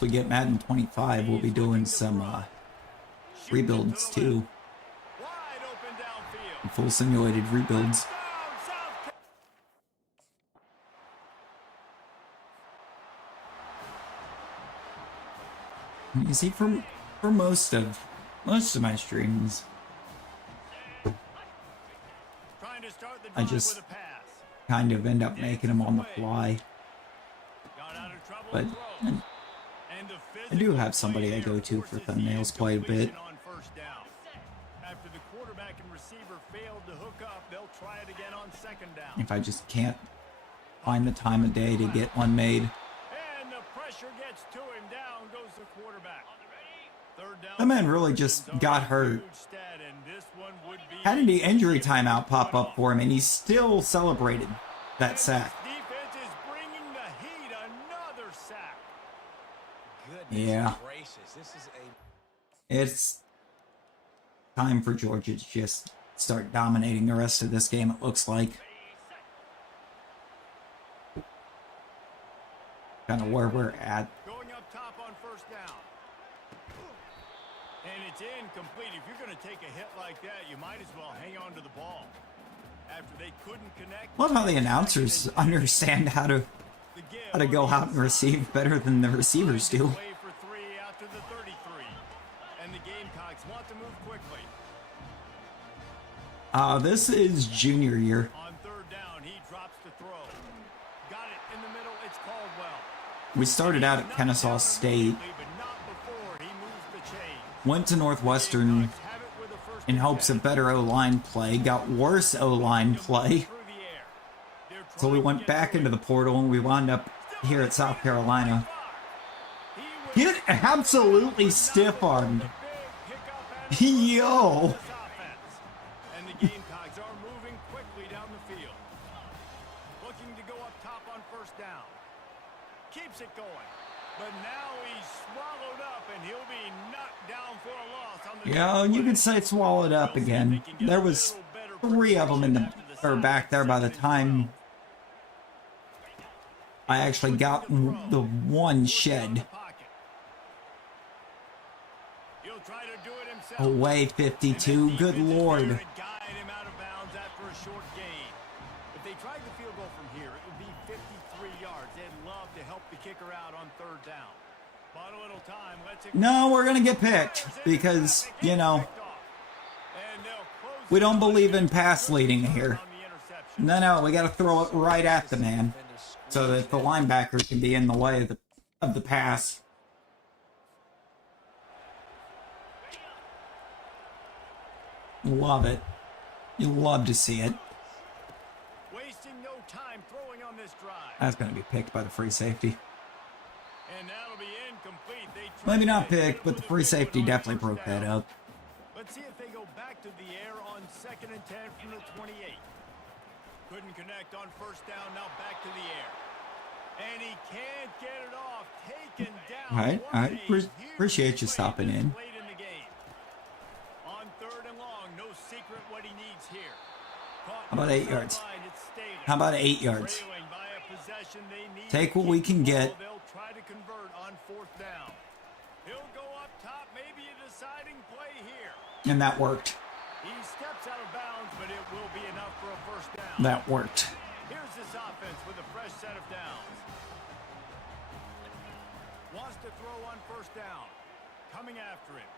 we get Madden 25, we'll be doing some rebuilds too. Full simulated rebuilds. You see, for most of my streams, I just kind of end up making them on the fly. But I do have somebody I go to for thumbnails quite a bit. If I just can't find the time of day to get one made. That man really just got hurt. Had an injury timeout pop up for him, and he still celebrated that sack. Yeah. It's time for Georgia to just start dominating the rest of this game, it looks like. Kind of where we're at. Going up top on first down. And it's incomplete. If you're going to take a hit like that, you might as well hang on to the ball. After they couldn't connect. Love how the announcers understand how to go out and receive better than the receivers do. After the 33. And the Gamecocks want to move quickly. This is junior year. On third down, he drops the throw. Got it in the middle. It's Caldwell. We started out at Kennesaw State, But not before he moves the chain. went to Northwestern Have it with a first in and hopes 10. of better O-line play, got worse O-line play, Through the air. They're so we trying to went get back through into the it. portal and we wound up here at South Carolina. He will Get absolutely stiff-armed. big pickup and Yo! this offense. And the Gamecocks are moving quickly down the field. Looking to go up top on first down. Keeps it going. But now he's swallowed up and he'll be knocked down for a loss on the Yeah, you could say swallowed up again. There was 3 of them in the or back there by the time I actually got the one shed. He'll try to do it himself. Away 52, good lord. Guide him out of bounds after a short gain. If they tried the field goal from here, it would be 53 yards. They'd love to help the kicker out on third down. But a little time. Let's No, we're gonna get picked because, you know, we don't believe in pass leading here. No, we gotta throw it right at the man so that the linebacker can be in the way of the pass. Love it. You love to see it. Wasting no time throwing on this drive. That's gonna be picked by the free safety. And that'll be incomplete. They tried Maybe not to picked, but the free safety definitely broke that up. Let's see if they go back to the air on 2nd and 10 from the 28. Couldn't connect on first down, now back to the air. And he can't get it off. Taken down. I appreciate you stopping in. Late in the game. On third and long, no secret what he needs here. Caught How about 8 yards? line, it's Staley. How about 8 yards? Trailing by a possession they need Take to what we keep can the get. ball. They'll try to convert on fourth down. He'll go up top, maybe a deciding play here. And that worked. He steps out of bounds, but it will be enough for a first down. That worked. Here's this offense with a fresh set of downs. Wants to throw on first down. Coming after him.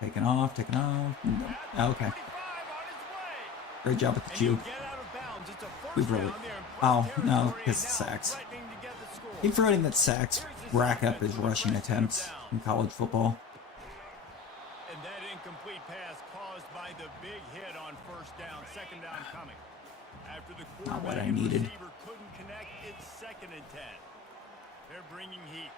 Taking off. At the Okay. 45 on his way. Great job with the And you juke. get out of bounds. It's a first We really. down there in Oh, press no, territory, because and sacks. now threatening to get the score. Keep forgetting that sacks rack up his rushing attempts in college football. And that incomplete pass caused by the big hit on first down. Second down coming. After the Not what quarterback I and needed. receiver couldn't connect, it's 2nd and 10. They're bringing heat.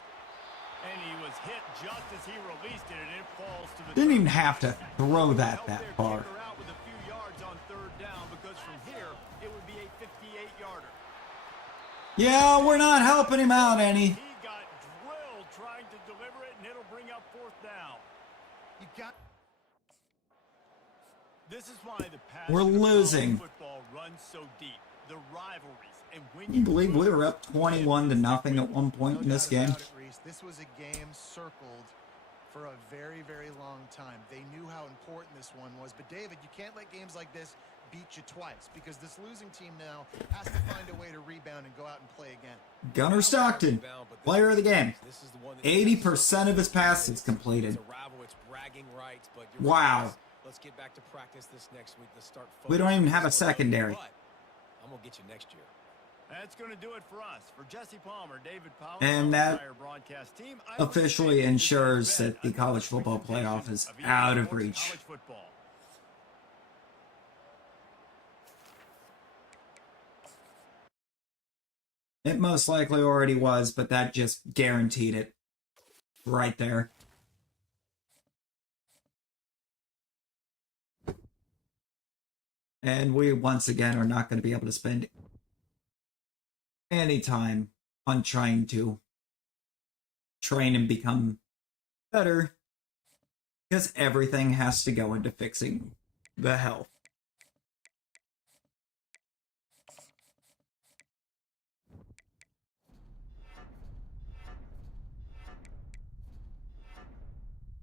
And he was hit just as he released it, and it falls to the Didn't even have to throw that Help their far. kicker out with a few yards on third down, because from here it would be a 58-yarder. Yeah, we're not helping him out any. He got drilled trying to deliver it, and it'll bring up fourth down. You got This is why the passion We're of college losing. football runs so deep. The rivalries, and when Can you believe we were up 21-0 at one point in this doubt game? about it, Reese. This was a game circled for a very, very long time. They knew how important this one was. But, David, you can't let games like this beat you twice, because this losing team now has to find a way to rebound and go out and play again. Gunnar Stockton, player of the game. This is the one that 80% of his passes completed. It's a rival, it's bragging rights, but you're Wow. right. Let's get back to practice this next week. Let's start We don't even have a focusing on this secondary. one, but I'm gonna get you next year. That's going to do it for us. For Jesse Palmer, David Powell, And that our broadcast team, I would officially say ensures this is that the a college football playoff is out of reach. college football. It most likely already was, but that just guaranteed it right there. And we once again are not going to be able to spend any time on trying to train and become better, because everything has to go into fixing the health.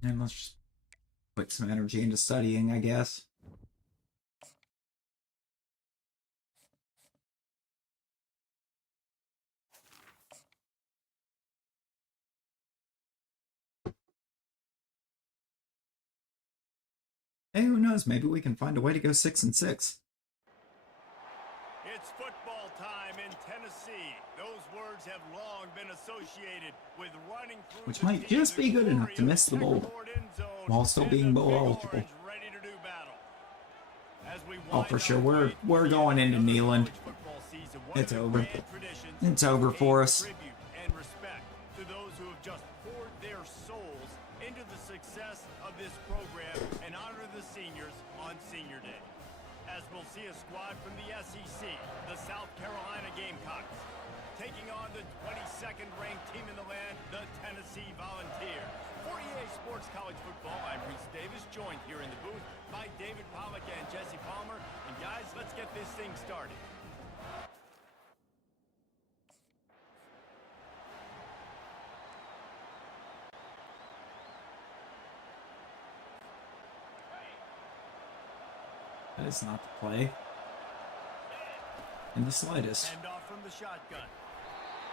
And let's just put some energy into studying, I guess. Hey, who knows? Maybe we can find a way to go 6-6. Tennessee. Those words have long been associated with running through Which the might team, just be the good enough to glory of miss the bowl checkerboard end zone, while still and being the bowl Big eligible. Orange ready to do battle. As we Oh, wind for sure. our way We're through going into another Neyland. college football season, one It's of the over. grand traditions It's over is for us. tribute and respect to those who have just poured their souls into the success of this program and honor the seniors on Senior Day. As we'll see a squad from the SEC, the South Carolina Gamecocks, taking on the 22nd ranked team in the land, the Tennessee Volunteers. For EA Sports College Football, I'm Reese Davis, joined here in the booth by David Pollack and Jesse Palmer. And guys, let's get this thing started. That is not the play. In the slightest. Hand off from the shotgun.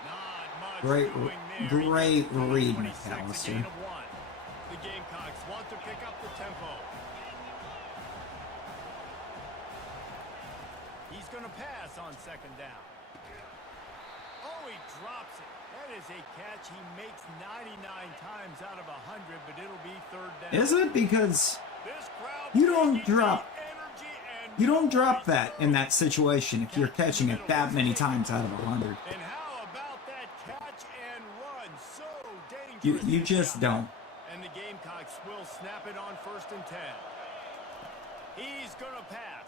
Not much Great doing there. read, He gets 26, McAllister. a gain of 1. The Gamecocks want to pick up the tempo. He's going to pass on second down. Oh, he drops it. That is a catch he makes 99 times out of 100, but it'll be third down. Is it? Because This crowd you don't bringing drop the energy and you don't drop noise that in that situation if you're catching it that many times out of 100. And how about that catch and run? So dangerous. You just don't. And the Gamecocks will snap it on 1st and 10. He's going to pass.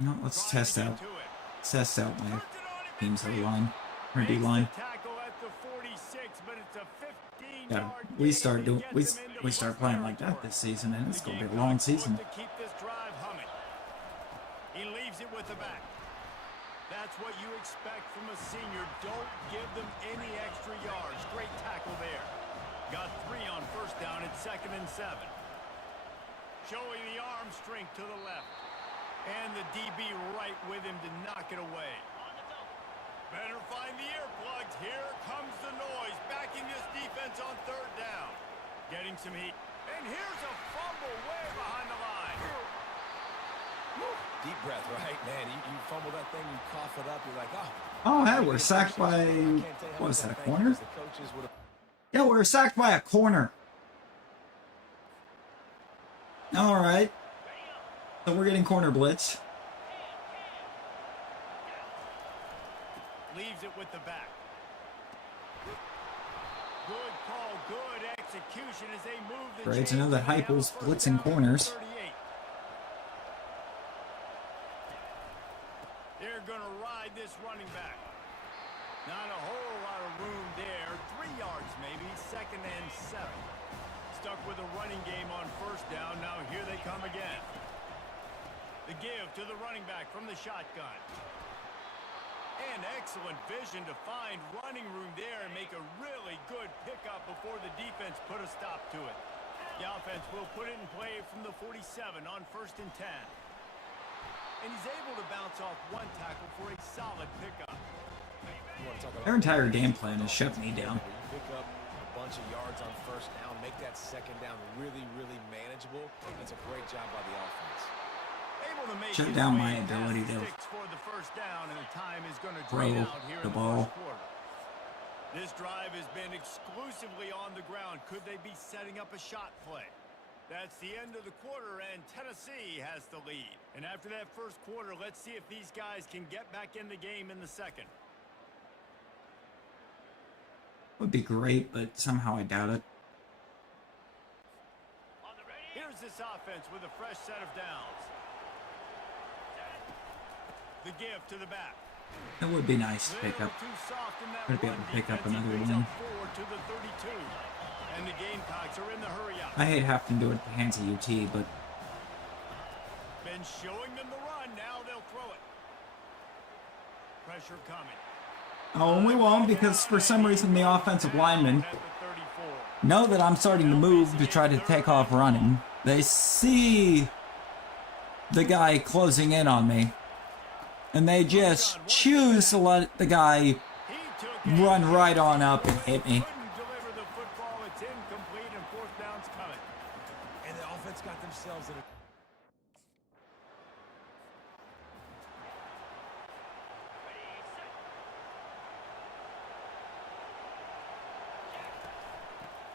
No, let's Trying test to get out. to it. Test out my Turns it on him team's midfield. O-line or Makes the D-line. tackle at the 46, but it's a 15-yard Yeah, gain we start doing that we gets him into we start first playing like that territory. this season, and it's The gonna be a Gamecocks long look season. to keep this drive humming. He leaves it with the back. That's what you expect from a senior. Don't give them any extra yards. Great tackle there. Got 3 on 1st down at 2nd and 7. Showing the arm strength to the left. And the DB right with him to knock it away. Better find the earplugs. Here comes the noise. Backing this defense on 3rd down. Getting some heat. And here's a fumble way behind the line. Deep breath, right, man? You fumble that thing, you cough it up, you're like, oh. Oh, hey, we're sacked by what was that, a corner? The coaches would have. Yeah, we were sacked by a corner. All right. So we're getting corner blitz. Leaves it with the back. Good call, good execution as they move the Great to chains know that and they have a Heupel's first blitzing down at corners. 38. They're going to ride this running back. Not a whole lot of room there. 3 yards maybe, 2nd and 7. Stuck with a running game on 1st down. Now here they come again. The give to the running back from the shotgun. And excellent vision to find running room there and make a really good pickup before the defense put a stop to it. The offense will put it in play from the 47 on 1st and 10. And he's able to bounce off one tackle for a solid pickup. Their entire game plan is shut me down. You pick up a bunch of yards on 1st down, make that 2nd down really, really manageable. That's a great job by the offense. Able to make Shut his down way my past ability the to sticks for the 1st down, and the time is going to throw drain out here the in the ball. 1st quarter. This drive has been exclusively on the ground. Could they be setting up a shot play? That's the end of the quarter, and Tennessee has the lead. And after that 1st quarter, let's see if these guys can get back in the game in the 2nd. Would be great, but somehow I doubt it. Here's this offense with a fresh set of downs. The give to the back. It would be nice to pick up. I'd be able to pick up another win. To the 32. And the Gamecocks are in the hurry up. I hate having to do it at the hands of UT, but Been showing them the run. Now they'll throw it. Pressure coming. oh, and we won't because for some reason the offensive linemen At the 34. know that I'm starting to move to try to take off running. They see the guy closing in on me, and they just choose to let the guy He took it. run right on up and hit me. Couldn't deliver the football. It's incomplete, and 4th down's coming. And the offense got themselves in a.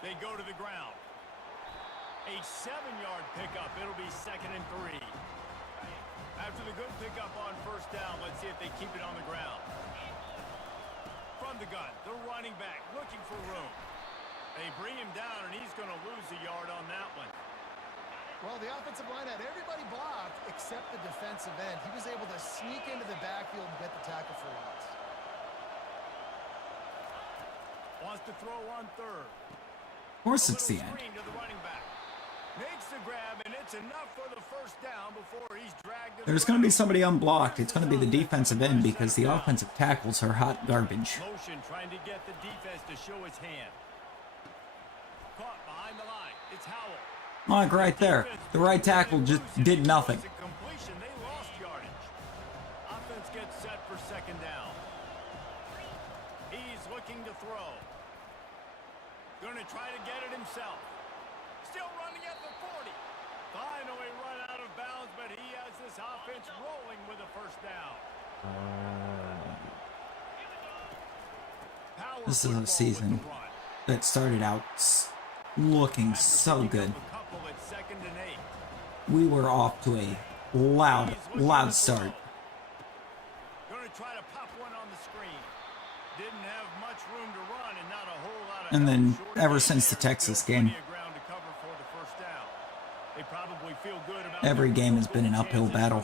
They go to the ground. A 7-yard pickup. It'll be 2nd and 3. After the good pickup on first down, let's see if they keep it on the ground. From the gun, the running back looking for room. They bring him down, and he's going to lose a yard on that one. Well, the offensive line had everybody blocked except the defensive end. He was able to sneak into the backfield and get the tackle for loss. Wants to throw on third. Of course it's the end. To the running back. Makes the grab, and it's enough for the first down before he's dragged. There's going to be somebody unblocked. It's going to be the defensive end because the offensive tackles are hot garbage. Motion trying to get the defense to show his hand. Caught behind the line. It's Howell. Like right there. The right tackle just did nothing. Completion. They lost yardage. Offense gets set for 2nd down. He's looking to throw. Going to try to get it himself. Still running at the 40. Finally run out of bounds, but he has this offense rolling with a first down. This is a season that started out looking so good. We were off to a loud start. Going to try to pop one on the screen. Didn't have much room to run and not a whole lot of. And then ever since the Texas game, every game has been an uphill battle.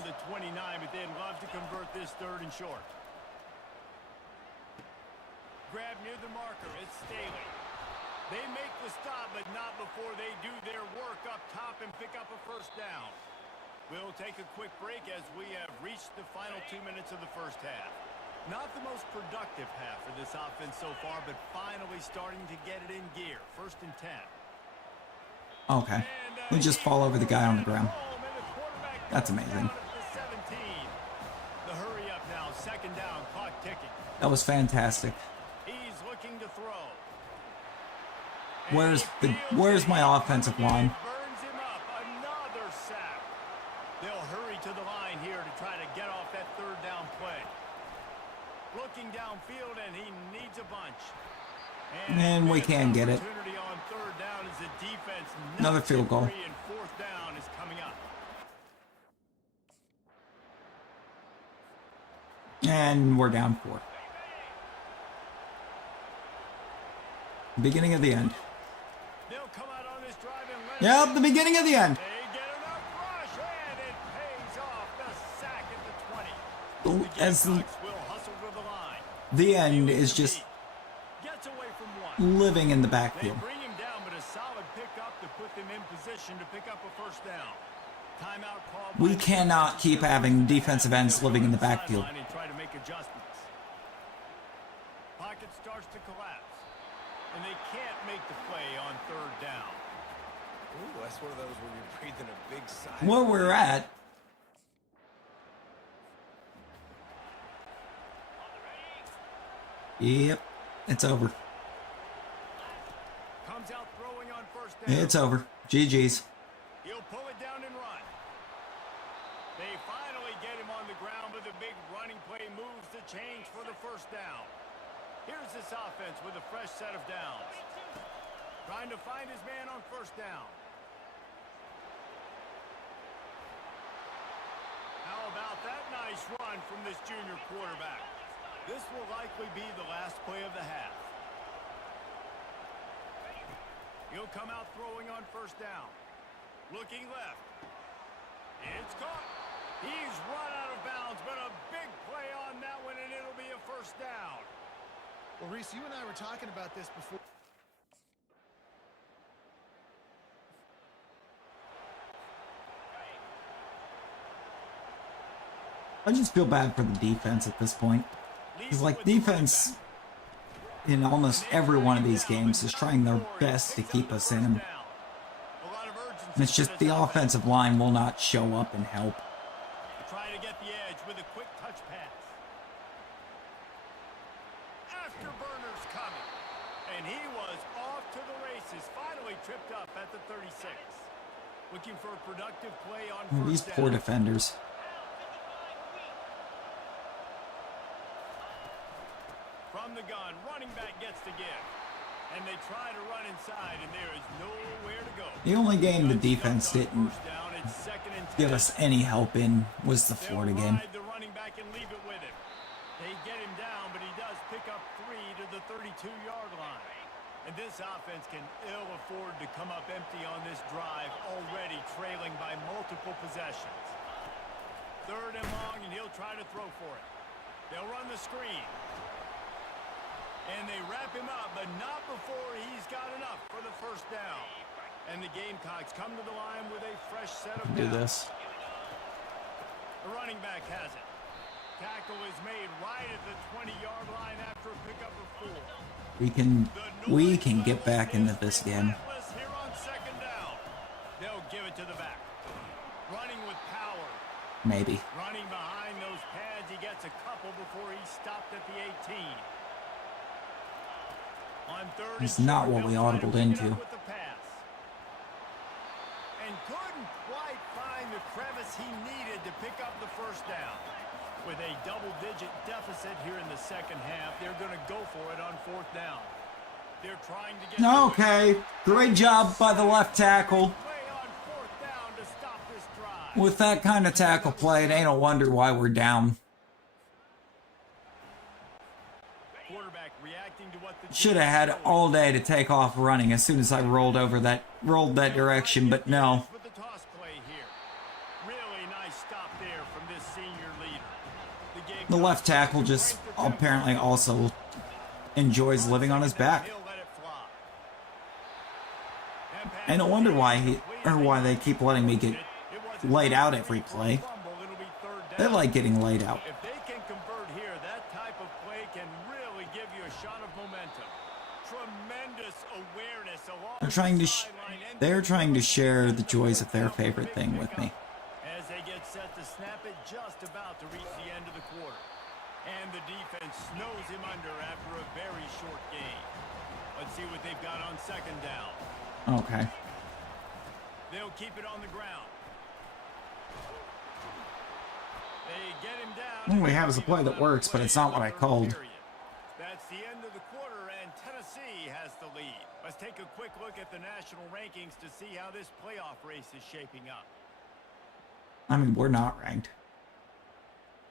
Grab near the marker. It's Staley. They make the stop, but not before they do their work up top and pick up a first down. We'll take a quick break as we have reached the final 2 minutes of the first half. Not the most productive half for this offense so far, but finally starting to get it in gear. 1st and 10. Okay. We just fall over the guy on the ground. That's amazing. The hurry up now. 2nd down. Clock ticking. That was fantastic. He's looking to throw. Where's my offensive line? Burns him up. Another sack. They'll hurry to the line here to try to get off that 3rd down play. Looking downfield, and he needs a bunch. And we can get it. On 3rd down as the defense. Another field goal. And 4th down is coming up. And we're down 4. Beginning of the end. They'll come out on this drive and Yep, the beginning of the end. they get enough rush, and it pays off. The sack at the 20. As Will hustle to the line. the end is just Gets away from one. living in the They backfield. bring him down, but a solid pickup to put them in position to pick up a first down. Timeout called. We cannot keep having defensive ends living in the backfield. And try to make adjustments. Pocket starts to collapse, and they can't make the play on 3rd down. Ooh, that's one of those where you're breathing a big sigh. Where we're at, yep, it's over. Comes out throwing on 1st down. It's over. GG's. He'll pull it down and run. They finally get him on the ground, but the big running play moves the change for the 1st down. Here's this offense with a fresh set of downs. Trying to find his man on 1st down. How about that nice run from this junior quarterback? This will likely be the last play of the half. He'll come out throwing on 1st down. Looking left. It's caught. He's run out of bounds, but a big play on that one, and it'll be a 1st down. Well, Reese, you and I were talking about this before. I just feel bad for the defense at this point. Because, like, defense in almost every one of these games is trying their best to keep us in them. And it's just the offensive line will not show up and help. Trying to get the edge with a quick touch pass. Afterburners coming. And he was off to the races. Finally tripped up at the 36. Looking for a productive play on 1st These down. poor defenders. From the gun, running back gets the give. And they try to run inside, and there is nowhere to go. The only game the defense didn't First down, it's 2nd and 10. give us any help in was the Florida They'll game. ride the running back and leave it with him. They get him down, but he does pick up 3 to the 32-yard line. And this offense can ill afford to come up empty on this drive, already trailing by multiple possessions. 3rd and long, and he'll try to throw for it. They'll run the screen. And they wrap him up, but not before he's got enough for the first down. And the Gamecocks come to the line with a fresh set of Do downs. this. The running back has it. Tackle is made right at the 20-yard line after a pickup of 4. We can get back into this game. Here on 2nd down. They'll give it to the back. Running with power. Maybe. Running behind those pads. He gets a couple before he stopped at the 18. On 3rd It's and not short, what we they'll try to audibled pick it into. up with the pass. And couldn't quite find the crevice he needed to pick up the first down. With a double-digit deficit here in the second half, they're going to go for it on 4th down. They're trying to get Okay. Great job by the left tackle. play on 4th down to stop this drive. With that kind of tackle play, it ain't a wonder why we're down. Quarterback reacting to what the Should have had all day to take off running as soon as I rolled that direction, but no. With the toss play here. Really nice stop there from this senior leader. The left tackle just apparently also enjoys living on his back. He'll let it fly. I don't wonder why they keep letting me get laid out every play. They like getting laid out. If they can convert here, that type of play can really give you a shot of momentum. Tremendous awareness along They're trying to share the joys of their favorite thing with me. as they get set to snap it, just about to reach the end of the quarter. And the defense snows him under after a very short game. Let's see what they've got on 2nd down. Okay. They'll keep it on the ground. They get him down. All we have is a play that works, but it's not what I called. That's the end of the quarter, and Tennessee has the lead. Let's take a quick look at the national rankings to see how this playoff race is shaping up. I mean, we're not ranked.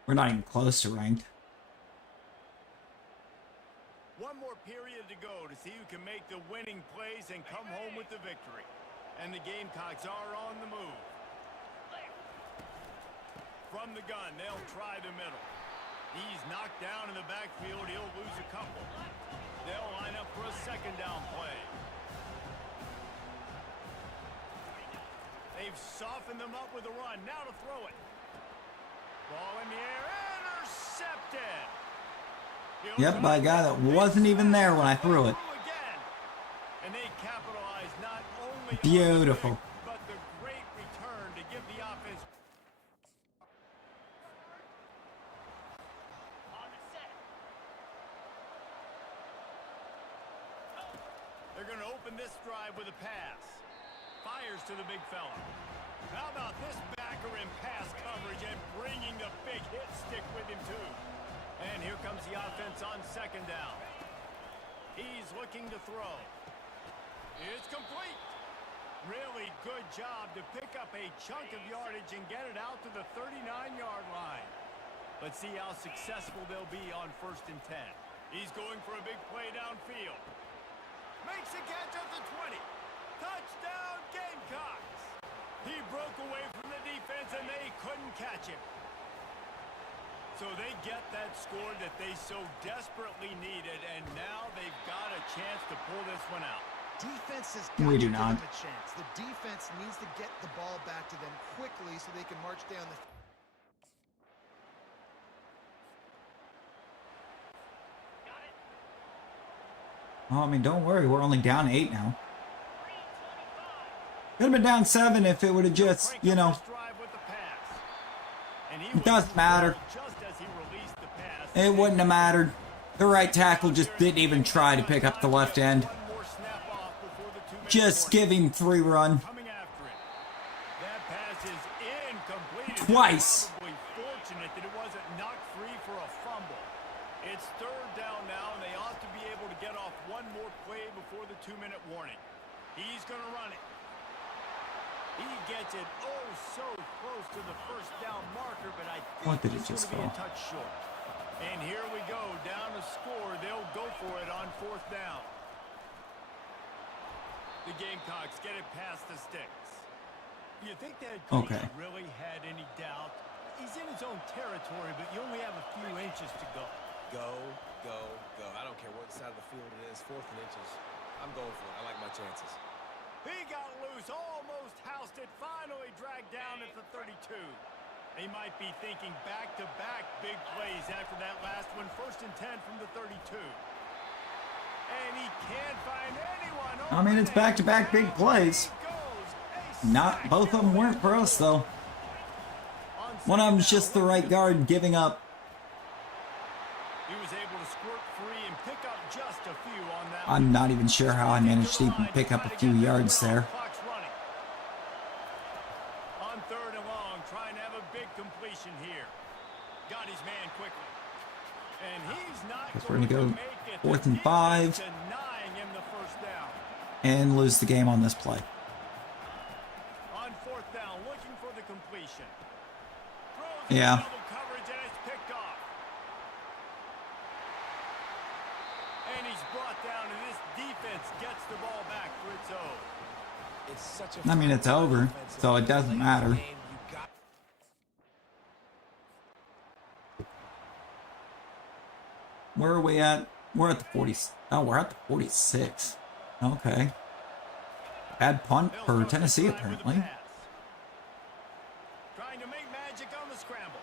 We're not even close to ranked. One more period to go to see who can make the winning plays and come home with the victory. And the Gamecocks are on the move. From the gun, they'll try the middle. He's knocked down in the backfield. He'll lose a couple. They'll line up for a 2nd down play. They've softened them up with a run. Now to throw it. Ball in the air. Intercepted. Yep, by a guy that wasn't even there when I threw it. And they capitalize not only Beautiful. on the but the great return to give the offense. They're going to open this drive with a pass. Fires to the big fella. How about this backer in pass coverage and bringing the big hit stick with him too. And here comes the offense on 2nd down. He's looking to throw. It's complete. Really good job to pick up a chunk of yardage and get it out to the 39-yard line. Let's see how successful they'll be on 1st and 10. He's going for a big play downfield. Makes a catch at the 20. Touchdown, Gamecocks. He broke away from the defense and they couldn't catch him. So they get that score that they so desperately needed, and now they've got a chance to pull this one out. Defense has got We to do give not. them a chance. The defense needs to get the ball back to them quickly so they can march down the Oh, I mean, don't worry. We're only down 8 now. Could have been down 7 if it would have just, you know. It doesn't matter. It wouldn't have mattered. The right tackle just didn't even try to pick up the left end. Just give him 3 run. Twice. Fortunate that it wasn't knocked free for a fumble. It's 3rd down now, and they ought to be able to get off one more play before the 2-minute warning. He's going to run it. He gets it so close to the first down marker, but I think it's going to be a touch short. And here we go, down to score. They'll go for it on 4th down. The Gamecocks get it past the sticks. You think that coach really had any doubt? He's in his own territory, but you only have a few inches to go. Go, go, go. I don't care what side of the field it is, 4th and inches. I'm going for it. I like my chances. He got loose, almost housed it, finally dragged down at the 32. They might be thinking back-to-back big plays after that last one. 1st and 10 from the 32. And he can't find anyone. I mean, it's back-to-back big plays. Not both of them weren't for us, though. One of them's just the right guard giving up. He was able to squirt free and pick up just a few on that. I'm not even sure how I managed to even pick up a few yards there. On 3rd and long, trying to have a big completion here. Got his man quickly. And he's not going to go make it. 4th and 5. Denying him the 1st down. And lose the game on this play. On 4th down, looking for the completion. Yeah. Coverage and it's picked off. And he's brought down, and this defense gets the ball back for its own. It's such a I mean, it's over, so it doesn't matter. Where are we at? We're at the 40. Oh, we're at the 46. Okay. Bad punt for Tennessee, apparently. Trying to make magic on the scramble.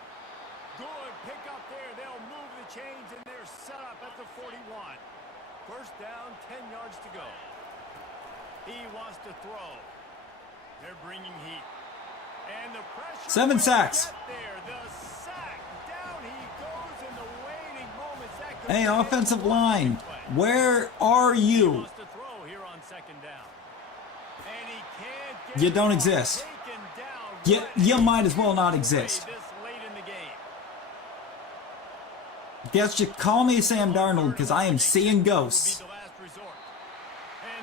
Good pick up there. They'll move the chains, and they're set up at the 41. 1st down, 10 yards to go. He wants to throw. They're bringing heat. And the pressure. 7 sacks. There, the sack. Down he goes in the waiting moments. Hey, offensive line, where are you? He wants to throw here on 2nd down. And he can't get You don't exist. You might as well not exist. Guess you call me Sam Darnold because I am seeing ghosts. And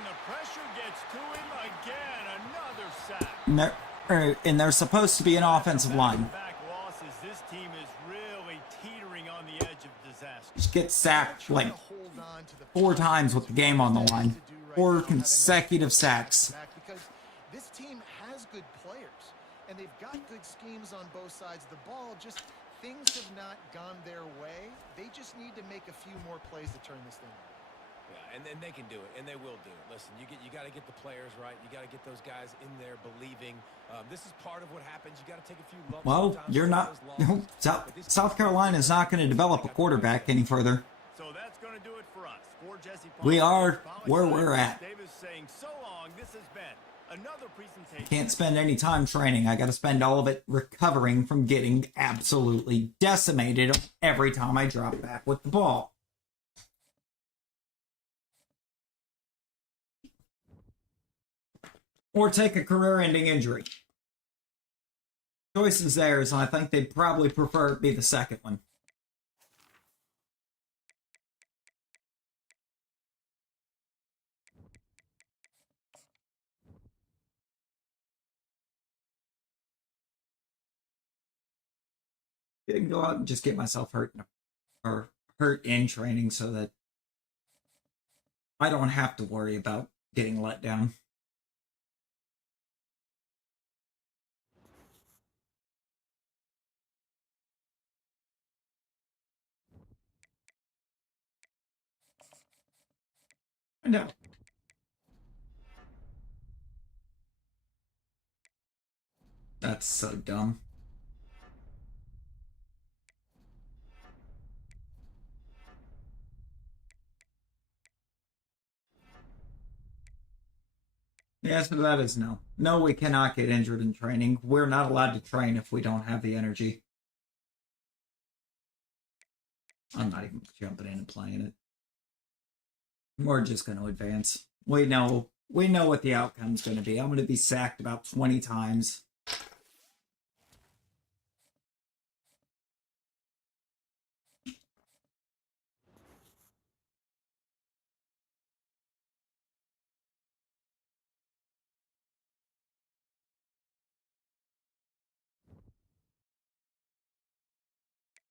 the pressure gets to him again. Another sack. And they're supposed to be an offensive line. This team is really teetering on the edge of disaster. Just get sacked like 4 times with the game on the line. 4 consecutive sacks. Because this team has good players, and they've got good schemes on both sides of the ball. Just things have not gone their way. They just need to make a few more plays to turn this thing around. Yeah, and they can do it, and they will do it. Listen, you got to get the players right. You got to get those guys in there believing. This is part of what happens. You got to take a few lumps. Well, you're not. South Carolina is not going to develop a quarterback any further. So that's going to do it for us. For Jesse We are where we're at. Davis saying so long. This has been another presentation. Can't spend any time training. I got to spend all of it recovering from getting absolutely decimated every time I drop back with the ball. Or take a career-ending injury. Choice is theirs, and I think they'd probably prefer it be the second one. I can go out and just get myself hurt in training so that I don't have to worry about getting let down. I know. That's so dumb. The answer to that is no. No, we cannot get injured in training. We're not allowed to train if we don't have the energy. I'm not even jumping in and playing it. We're just going to advance. We know what the outcome's going to be. I'm going to be sacked about 20 times.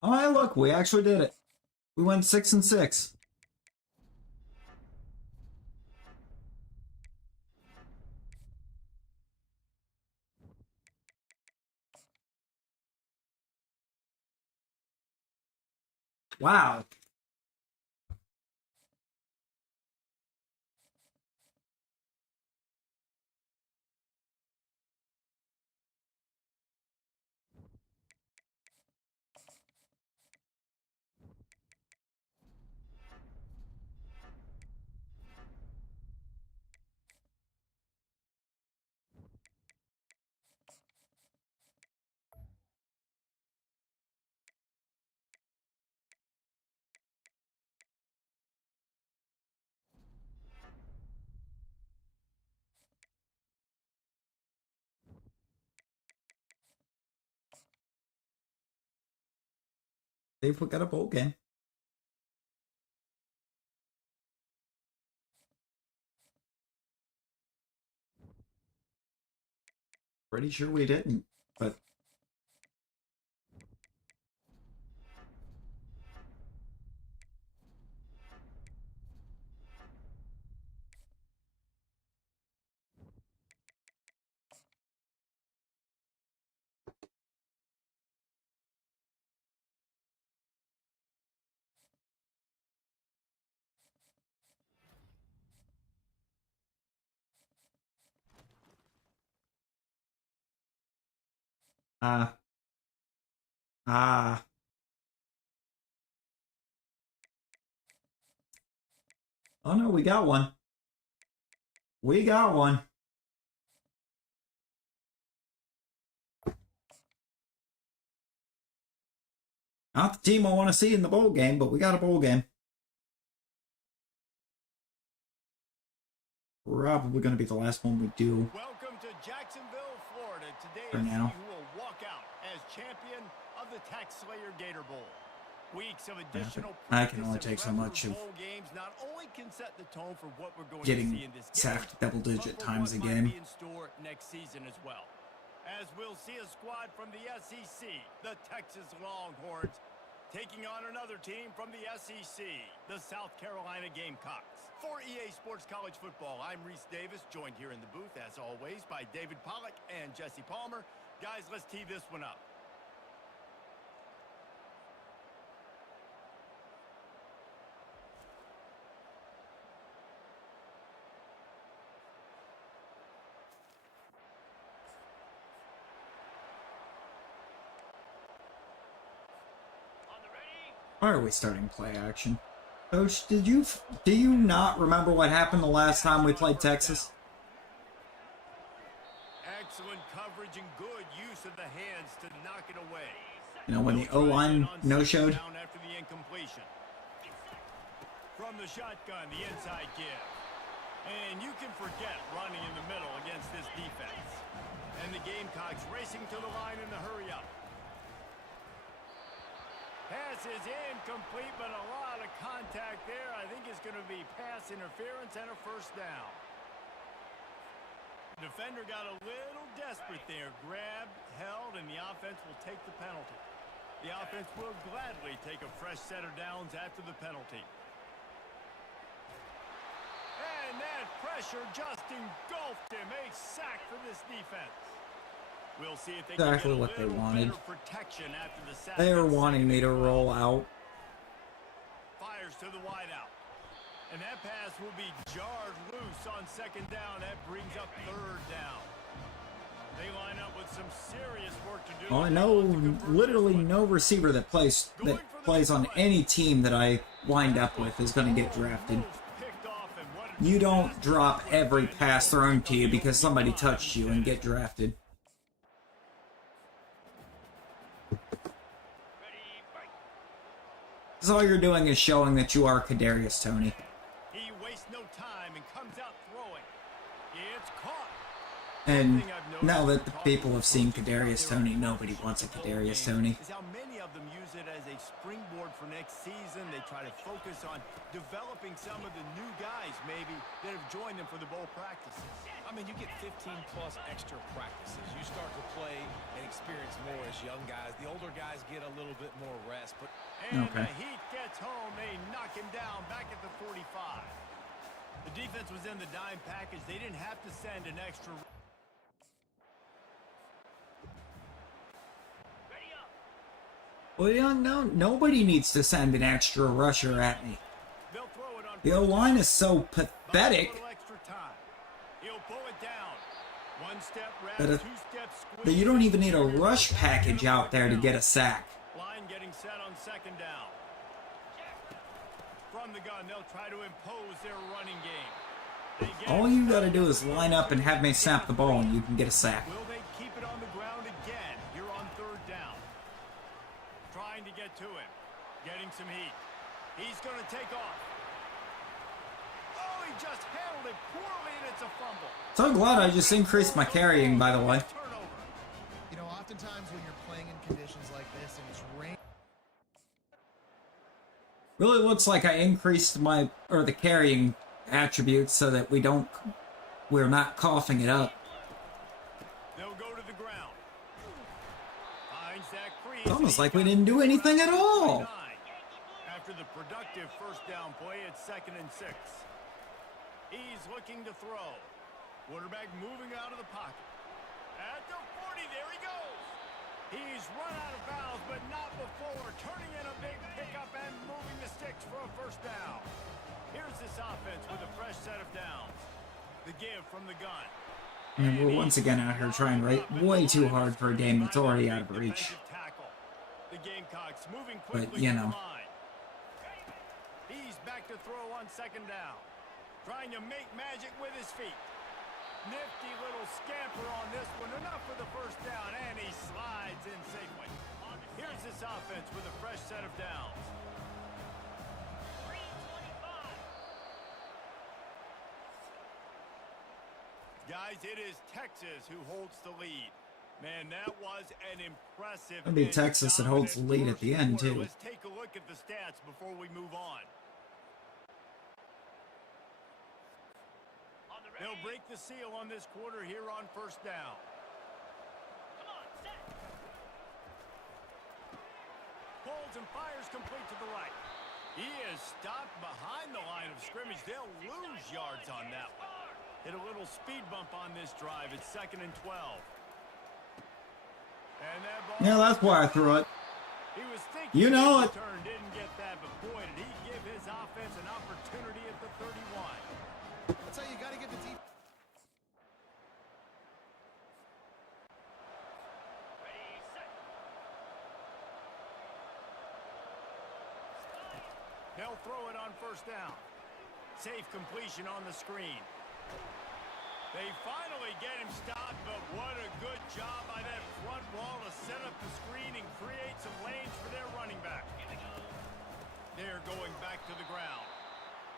Oh, hey, look, we actually did it. We went 6-6. Wow. They got a bowl game. Pretty sure we didn't, but ah. Oh no, we got one. We got one. Not the team I want to see in the bowl game, but we got a bowl game. Probably going to be the last one we do. Welcome to Jacksonville, Florida. Today For is now. who will walk out as champion of the Tax Slayer Gator Bowl. Weeks of additional I can only practice take so and much of bowl games not only can set the tone for what we're going getting to see in this game, sacked double-digit but for times what a might game. be in store next season as well. As we'll see a squad from the SEC, the Texas Longhorns, taking on another team from the SEC, the South Carolina Gamecocks. For EA Sports College Football, I'm Reese Davis, joined here in the booth, as always, by David Pollack and Jesse Palmer. Guys, let's tee this one up. Why are we starting play action? Coach, do you not remember what happened the last time we played Texas? Excellent coverage and good use of the hands to knock it away. You know, when the O-line no-showed? Down after the incompletion. From the shotgun, the inside give. And you can forget running in the middle against this defense. And the Gamecocks racing to the line in the hurry up. Pass is incomplete, but a lot of contact there. I think it's going to be pass interference and a first down. Defender got a little desperate there. Grabbed, held, and the offense will take the penalty. The offense will gladly take a fresh set of downs after the penalty. And that pressure just engulfed him. A sack for this defense. We'll see if they Exactly can get what they a little wanted. better protection after the sack. They were wanting me to roll out. Fires to the wideout. And that pass will be jarred loose on second down. That brings up third down. They line up with some serious work to do. Well, I know literally no receiver that plays on any team that I wind up with is going to get drafted. You don't drop every pass thrown to you because somebody touched you and get drafted. Because all you're doing is showing that you are Kadarius Toney. He wastes no time and comes out throwing. It's caught. And now that the people have seen Kadarius Toney, nobody wants a Kadarius Toney. Is how many of have them use it as a springboard for next season. They try to focus on developing some of the new guys, maybe, that have joined them for the bowl practices. I mean, you get 15-plus extra practices. You start to play and experience more as young guys. The older guys get a little bit more rest. But And the Heat gets home. They knock him down back at the 45. The defense was in the dime package. They didn't have to send an extra. Well, yeah, no, nobody needs to send an extra rusher at me. They'll throw it on The O-line is so pathetic He'll pull it down. One step that, round, 2 steps that you don't even need a rush package out there to get a sack. Line getting set on second down. From the gun, they'll try to impose their running game. All you gotta do is line up and have me snap the ball and you can get a sack. Will they keep it on the ground again here on third down? Trying to get to him. Getting some heat. He's going to take off. Oh, he just handled it poorly, and it's a fumble. So glad I just increased my carrying, by the way. You know, oftentimes when you're playing in conditions like this and it's rain. Really looks like I increased the carrying attributes so that we're not coughing it up. They'll go to the ground. Finds that crease. It's almost like we didn't do anything at all. After the productive first down play, it's 2nd and 6. He's looking to throw. Quarterback moving out of the pocket. At the 40, there he goes. He's run out of bounds, but not before. Turning in a big pickup and moving the sticks for a first down. Here's this offense with a fresh set of downs. The give from the gun. And we're once again out here trying way too hard for a game that's already out of reach. The Gamecocks moving quickly. But, you know. He's back to throw on second down. Trying to make magic with his feet. Nifty little scamper on this one. Enough for the first down, and he slides in safely. Here's this offense with a fresh set of downs. Guys, it is Texas who holds the lead. Man, that was an impressive. It'll be Texas that holds the lead at the end, too. Let's take a look at the stats before we move on. They'll break the seal on this quarter here on first down. Pulls and fires complete to the right. He is stopped behind the line of scrimmage. They'll lose yards on that one. Hit a little speed bump on this drive. It's 2nd and 12. And that ball, Yeah, that's why I threw it. he was thinking You know it. Turn, didn't get that, but boy, did he give his offense an opportunity at the 31. That's how you got to give the defense. They'll throw it on first down. Safe completion on the screen. They finally get him stopped, but what a good job by that front wall to set up the screen and create some lanes for their running back. They're going back to the ground.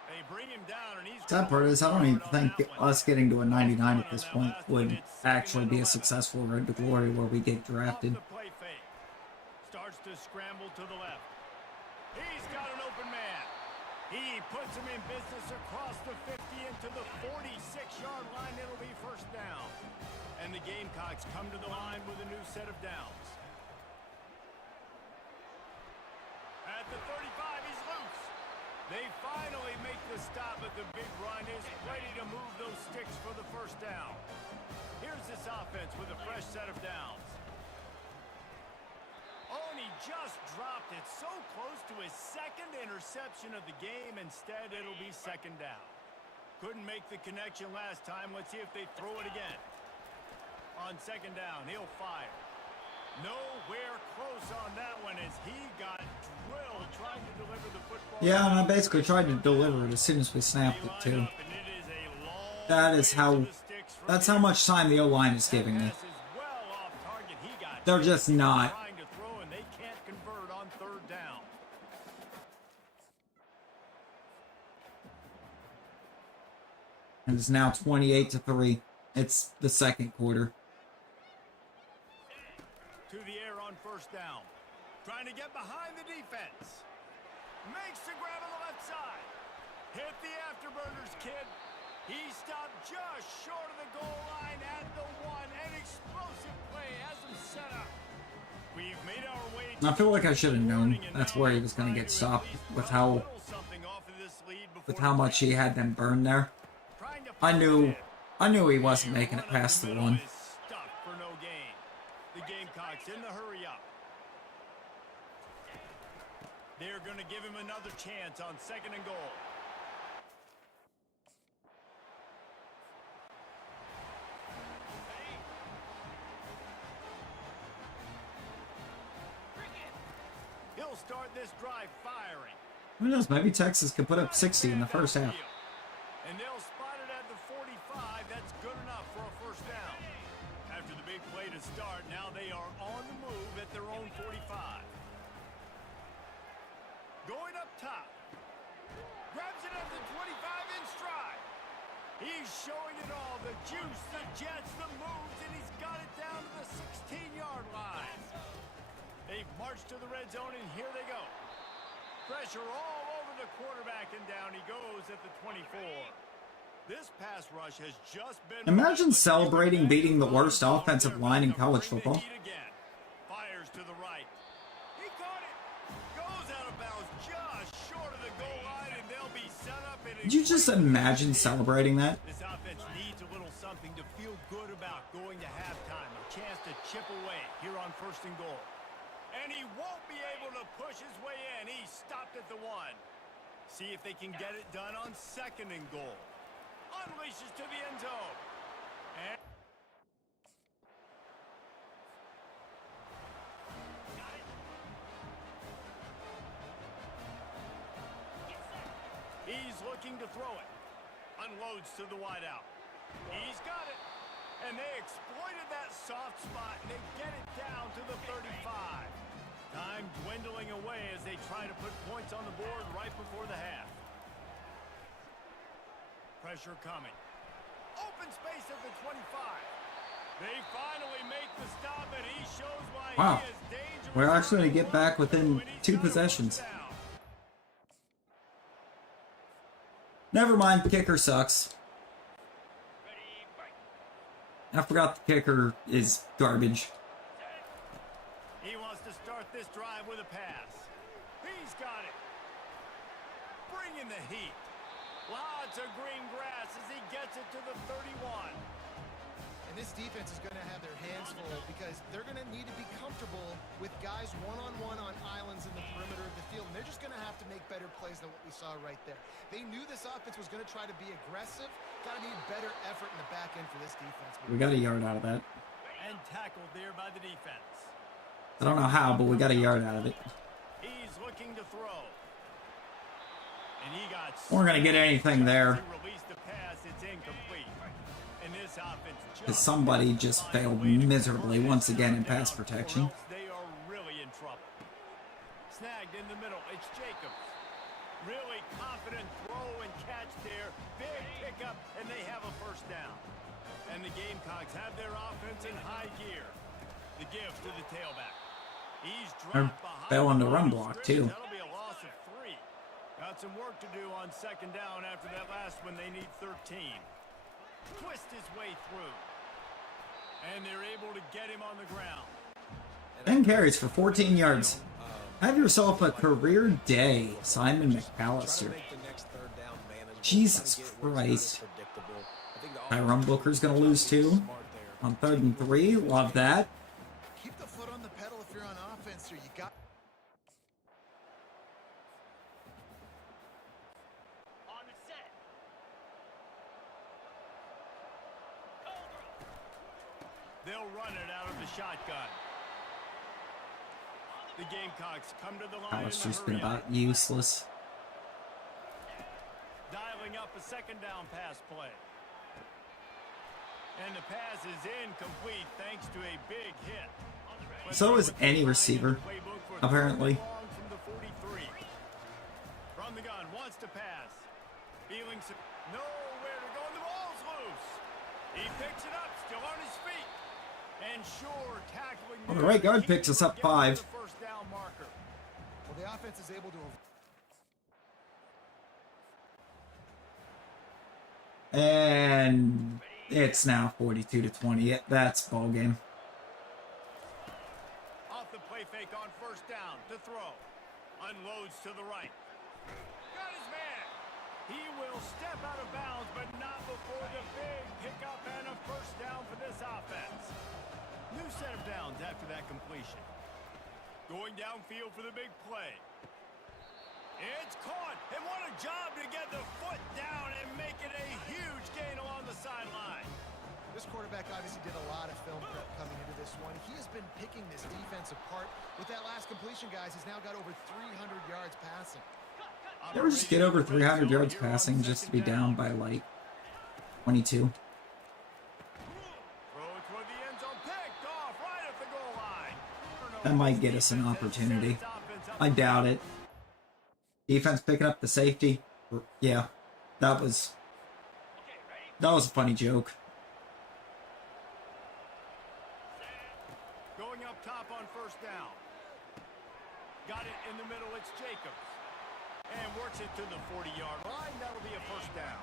They bring him down, and he's... Sad part is, I don't even think us getting to a 99 at this point would actually be a successful road to glory where we get drafted. Starts to scramble to the left. He's got an open man. He puts him in business across the 50 into the 46-yard line. It'll be first down. And the Gamecocks come to the line with a new set of downs. At the 35, he's loose. They finally make the stop, but the big run is ready to move those sticks for the first down. Here's this offense with a fresh set of downs. Oh, and he just dropped it so close to his second interception of the game. Instead, it'll be second down. Couldn't make the connection last time. Let's see if they throw it again. On second down, he'll fire. Nowhere close on that one as he got drilled trying to deliver the football. Yeah, and I basically tried to deliver it as soon as we snapped it, too. That's how much time the O-line is giving me. They're just not. And it's now 28-3. It's the second quarter. To the air on first down. Trying to get behind the defense. Makes the grab on the left side. Hit the afterburners, kid. He stopped just short of the goal line at the one. An explosive play has him set up. We've made our way. I feel like I should have known that's where he was going to get stopped with how much he had them burned there. I knew he wasn't making it past the one. For no gain. The Gamecocks in the hurry up. They're going to give him another chance on 2nd and goal. He'll start this drive firing. Who knows? Maybe Texas could put up 60 in the first half. And they'll spot it at the 45. That's good enough for a first down. After the big play to start, now they are on the move at their own 45. Going up top. Grabs it at the 25 in stride. He's showing it all. The juice, the jets, the moves, and he's got it down to the 16-yard line. They've marched to the red zone, and here they go. Pressure all over the quarterback, and down he goes at the 24. This pass rush has just been... Imagine celebrating beating the worst offensive line in college football. Fires to the right. He caught it. Goes out of bounds just short of the goal line, and they'll be set up in... Did you just imagine celebrating that? This offense needs a little something to feel good about going to halftime. A chance to chip away here on 1st and goal. And he won't be able to push his way in. He stopped at the 1. See if they can get it done on 2nd and goal. Unleashes to the end zone. And he's looking to throw it. Unloads to the wideout. He's got it. And they exploited that soft spot, and they get it down to the 35. Time dwindling away as they try to put points on the board right before the half. Pressure coming. Open space at the 25. They finally make the stop, and he shows why Wow. he is dangerous. We're actually going to get back within 2 possessions. Never mind, the kicker sucks. I forgot the kicker is garbage. He wants to start this drive with a pass. He's got it. Bringing the heat. Lots of green grass as he gets it to the 31. And this defense is going to have their hands full because they're going to need to be comfortable with guys one-on-one on islands in the perimeter of the field. And they're just going to have to make better plays than what we saw right there. They knew this offense was going to try to be aggressive. Got to need better effort in the back end for this defense. We got a yard out of that. And tackled there by the defense. I don't know how, but we got a yard out of it. He's looking to throw. And he got... We're going to get anything there. To release the pass, it's incomplete. And this offense Because somebody just failed miserably once again in pass protection. They are really in trouble. Snagged in the middle. It's Jacobs. Really confident throw and catch there. Big pickup, and they have a first down. And the Gamecocks have their offense in high gear. The give to the tailback. He's They're dropped behind failing the to run line of block, scrimmage. too. That'll be a loss of 3. Got some work to do on 2nd down after that last one. They need 13. Twist his way through. And they're able to get him on the ground. 10 carries for 14 yards. Have yourself a career day, Simon McAllister. Jesus Christ. Tyrone Booker's going to lose 2 on 3rd and 3. Love that. Keep the foot on the pedal if you're on offense here. You got... On the set. They'll run it out of the shotgun. The Gamecocks come to the line. McAllister's been about useless. Dialing up a 2nd down pass play. And the pass is incomplete thanks to a big hit. So is any receiver, apparently. From the 43. From the gun, wants to pass. Feeling nowhere to go, and the ball's loose. He picks it up, still on his feet. And sure, tackling Well, the right guard picks us up 5. the first down marker. Well, the offense is able to... And it's now 42-20. That's ball game. Off the play fake on first down to throw. Unloads to the right. Got his man. He will step out of bounds, but not before the big pickup and a first down for this offense. New set of downs after that completion. Going downfield for the big play. It's caught, and what a job to get the foot down and make it a huge gain along the sideline. This quarterback obviously did a lot of film prep coming into this one. He has been picking this defense apart. With that last completion, guys, he's now got over 300 yards passing. You ever just get over 300 yards passing just to be down by like 22? That might get us an opportunity. I doubt it. Defense picking up the safety. Yeah, that was a funny joke. Going up top on first down. Got it in the middle. It's Jacobs. And works it to the 40-yard line. That'll be a first down.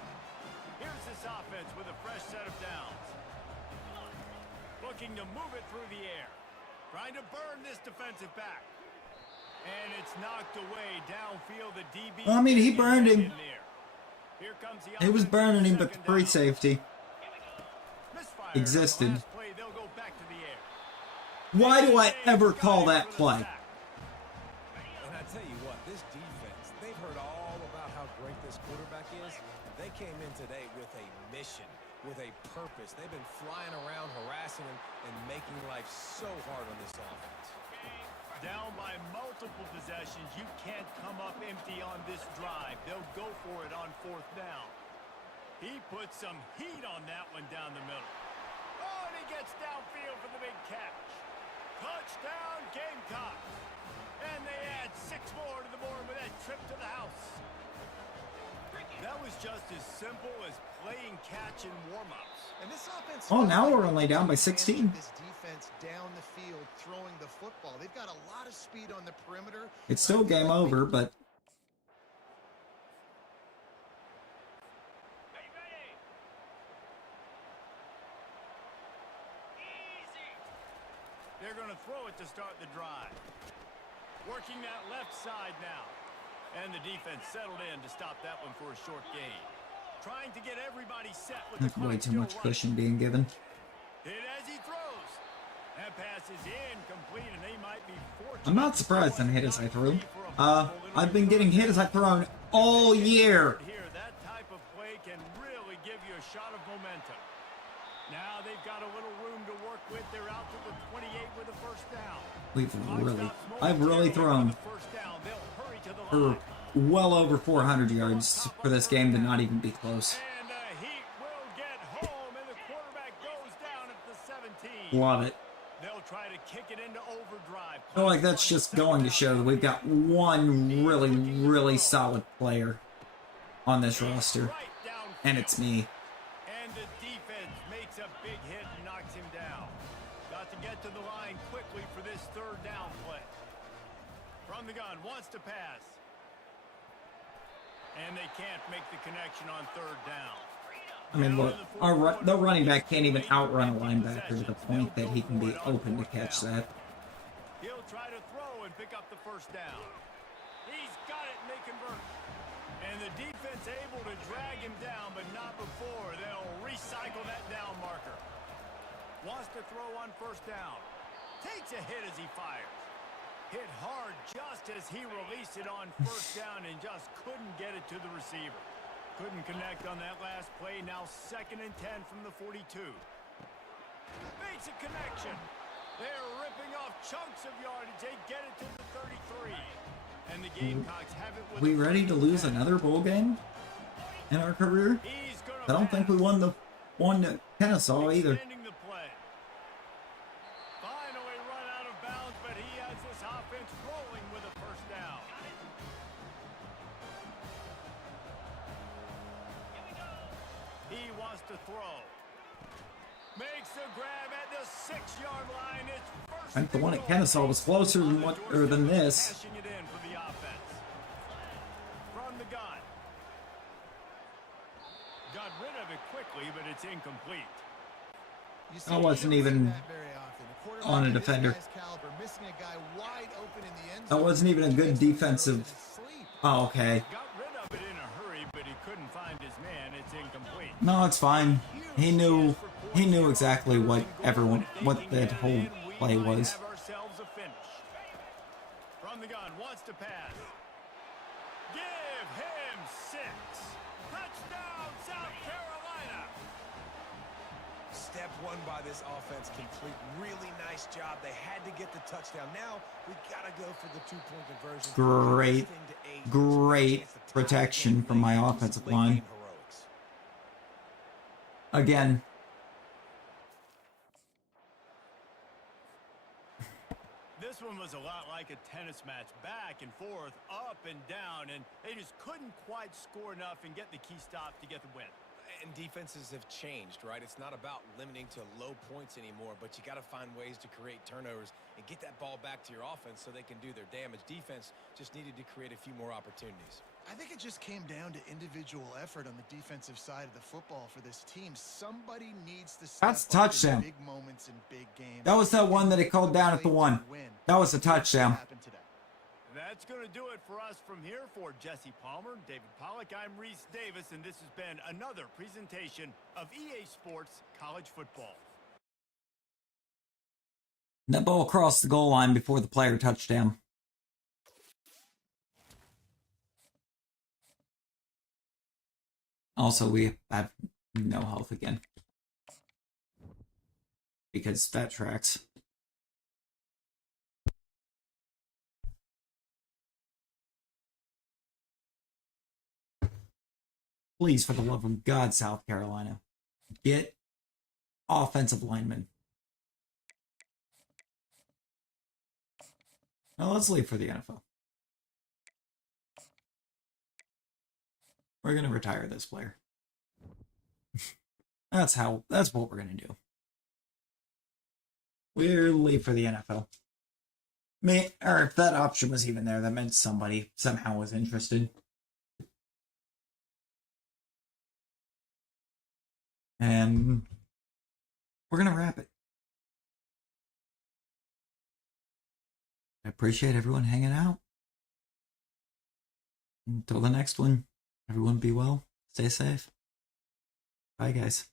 Here's this offense with a fresh set of downs. Looking to move it through the air. Trying to burn this defensive back. And it's knocked away downfield. The DB. Well, I mean, he burned him. Here comes the He was burning him, but the free down. safety Misfire. existed. Last play, they'll go back to the air. Why do I ever call that play? And I tell you what, this defense, they've heard all about how great this quarterback is. They came in today with a mission, with a purpose. They've been flying around, harassing him, and making life so hard on this offense. Down by multiple possessions, you can't come up empty on this drive. They'll go for it on fourth down. He puts some heat on that one down the middle. Oh, and he gets downfield for the big catch. Touchdown, Gamecocks. And they add 6 more to the board with that trip to the house. That was just as simple as playing catch in warm-ups. And this offense... Oh, now we're only down by 16. This defense down the field throwing the football. They've got a lot of speed on the perimeter. It's still game over, but They're going to throw it to start the drive. Working that left side now. And the defense settled in to stop that one for a short gain. Trying to get everybody set with that's the way clock too still much running. cushion being given. Hit as he throws. That pass is incomplete, and they might be fortunate. I'm not surprised I'm hit as I threw. I've been getting hit as I've thrown all year. Here, that type of play can really give you a shot of momentum. Now they've got a little room to work with. They're out to the 28 with a first down. I've really thrown First down. They'll hurry to the for line. well over 400 yards for this game to not even be close. And Heat will get home, and the quarterback goes down at the 17. Love it. They'll try to kick it into overdrive. I feel like that's just going to show that we've got one really, really solid player on this roster, Right downfield. and it's me. And the defense makes a big hit and knocks him down. Got to get to the line quickly for this third down play. From the gun, wants to pass. And they can't make the connection on third down. I mean, look, the running back can't even outrun a linebacker to the point that he can be open to catch that. He'll try to throw and pick up the first down. He's got it, and they convert. And the defense able to drag him down, but not before. They'll recycle that down marker. Wants to throw on first down. Takes a hit as he fires. Hit hard just as he released it on first down and just couldn't get it to the receiver. Couldn't connect on that last play. Now 2nd and 10 from the 42. Makes a connection. They're ripping off chunks of yardage. They get it to the 33. And the Gamecocks have it with We ready to lose another bowl game in our career? He's gonna I don't think we won the one that Kennesaw either. extending the play. Finally run out of bounds, but he has this offense rolling with a first down. He wants to throw. Makes the grab at the 6-yard line. It's first I think the one and at goal. Kennesaw was closer than than this. Cashing it in for the offense. From the gun. Got rid of it quickly, but it's incomplete. You see, I you wasn't don't see even that very often. quarterback on a of this defender. guy's caliber, missing a guy wide open in the end That zone. wasn't even a good Makes the defensive. throw in his sleep. Oh, okay. Got rid of it in a hurry, but he couldn't find his man. It's incomplete. No, it's fine. He knew exactly what that whole play was. Have ourselves a finish. From the gun, wants to pass. Give him 6. Touchdown, South Carolina. Step one by this offense complete. Really nice job. They had to get the touchdown. Now we gotta go for the 2-point conversion. Great protection from my offensive line. Again. This one was a lot like a tennis match, back and forth, up and down, and they just couldn't quite score enough and get the key stop to get the win. And defenses have changed, right? It's not about limiting to low points anymore, but you got to find ways to create turnovers and get that ball back to your offense so they can do their damage. Defense just needed to create a few more opportunities. I think it just came down to individual effort on the defensive side of the football for this team. Somebody needs to step That's a up in touchdown. big moments in big games. That was that one that he called down at the 1. That was a touchdown. That's going to do it for us from here. For Jesse Palmer, David Pollack, I'm Reese Davis, and this has been another presentation of EA Sports College Football. That ball crossed the goal line before the player touchdown. Also, we have no health again. Because that tracks. Please, for the love of God, South Carolina, get offensive linemen. Now let's leave for the NFL. We're gonna retire this player. That's what we're gonna do. We'll leave for the NFL. Or if that option was even there, that meant somebody somehow was interested. And we're going to wrap it. I appreciate everyone hanging out. Until the next one, everyone be well. Stay safe. Bye, guys.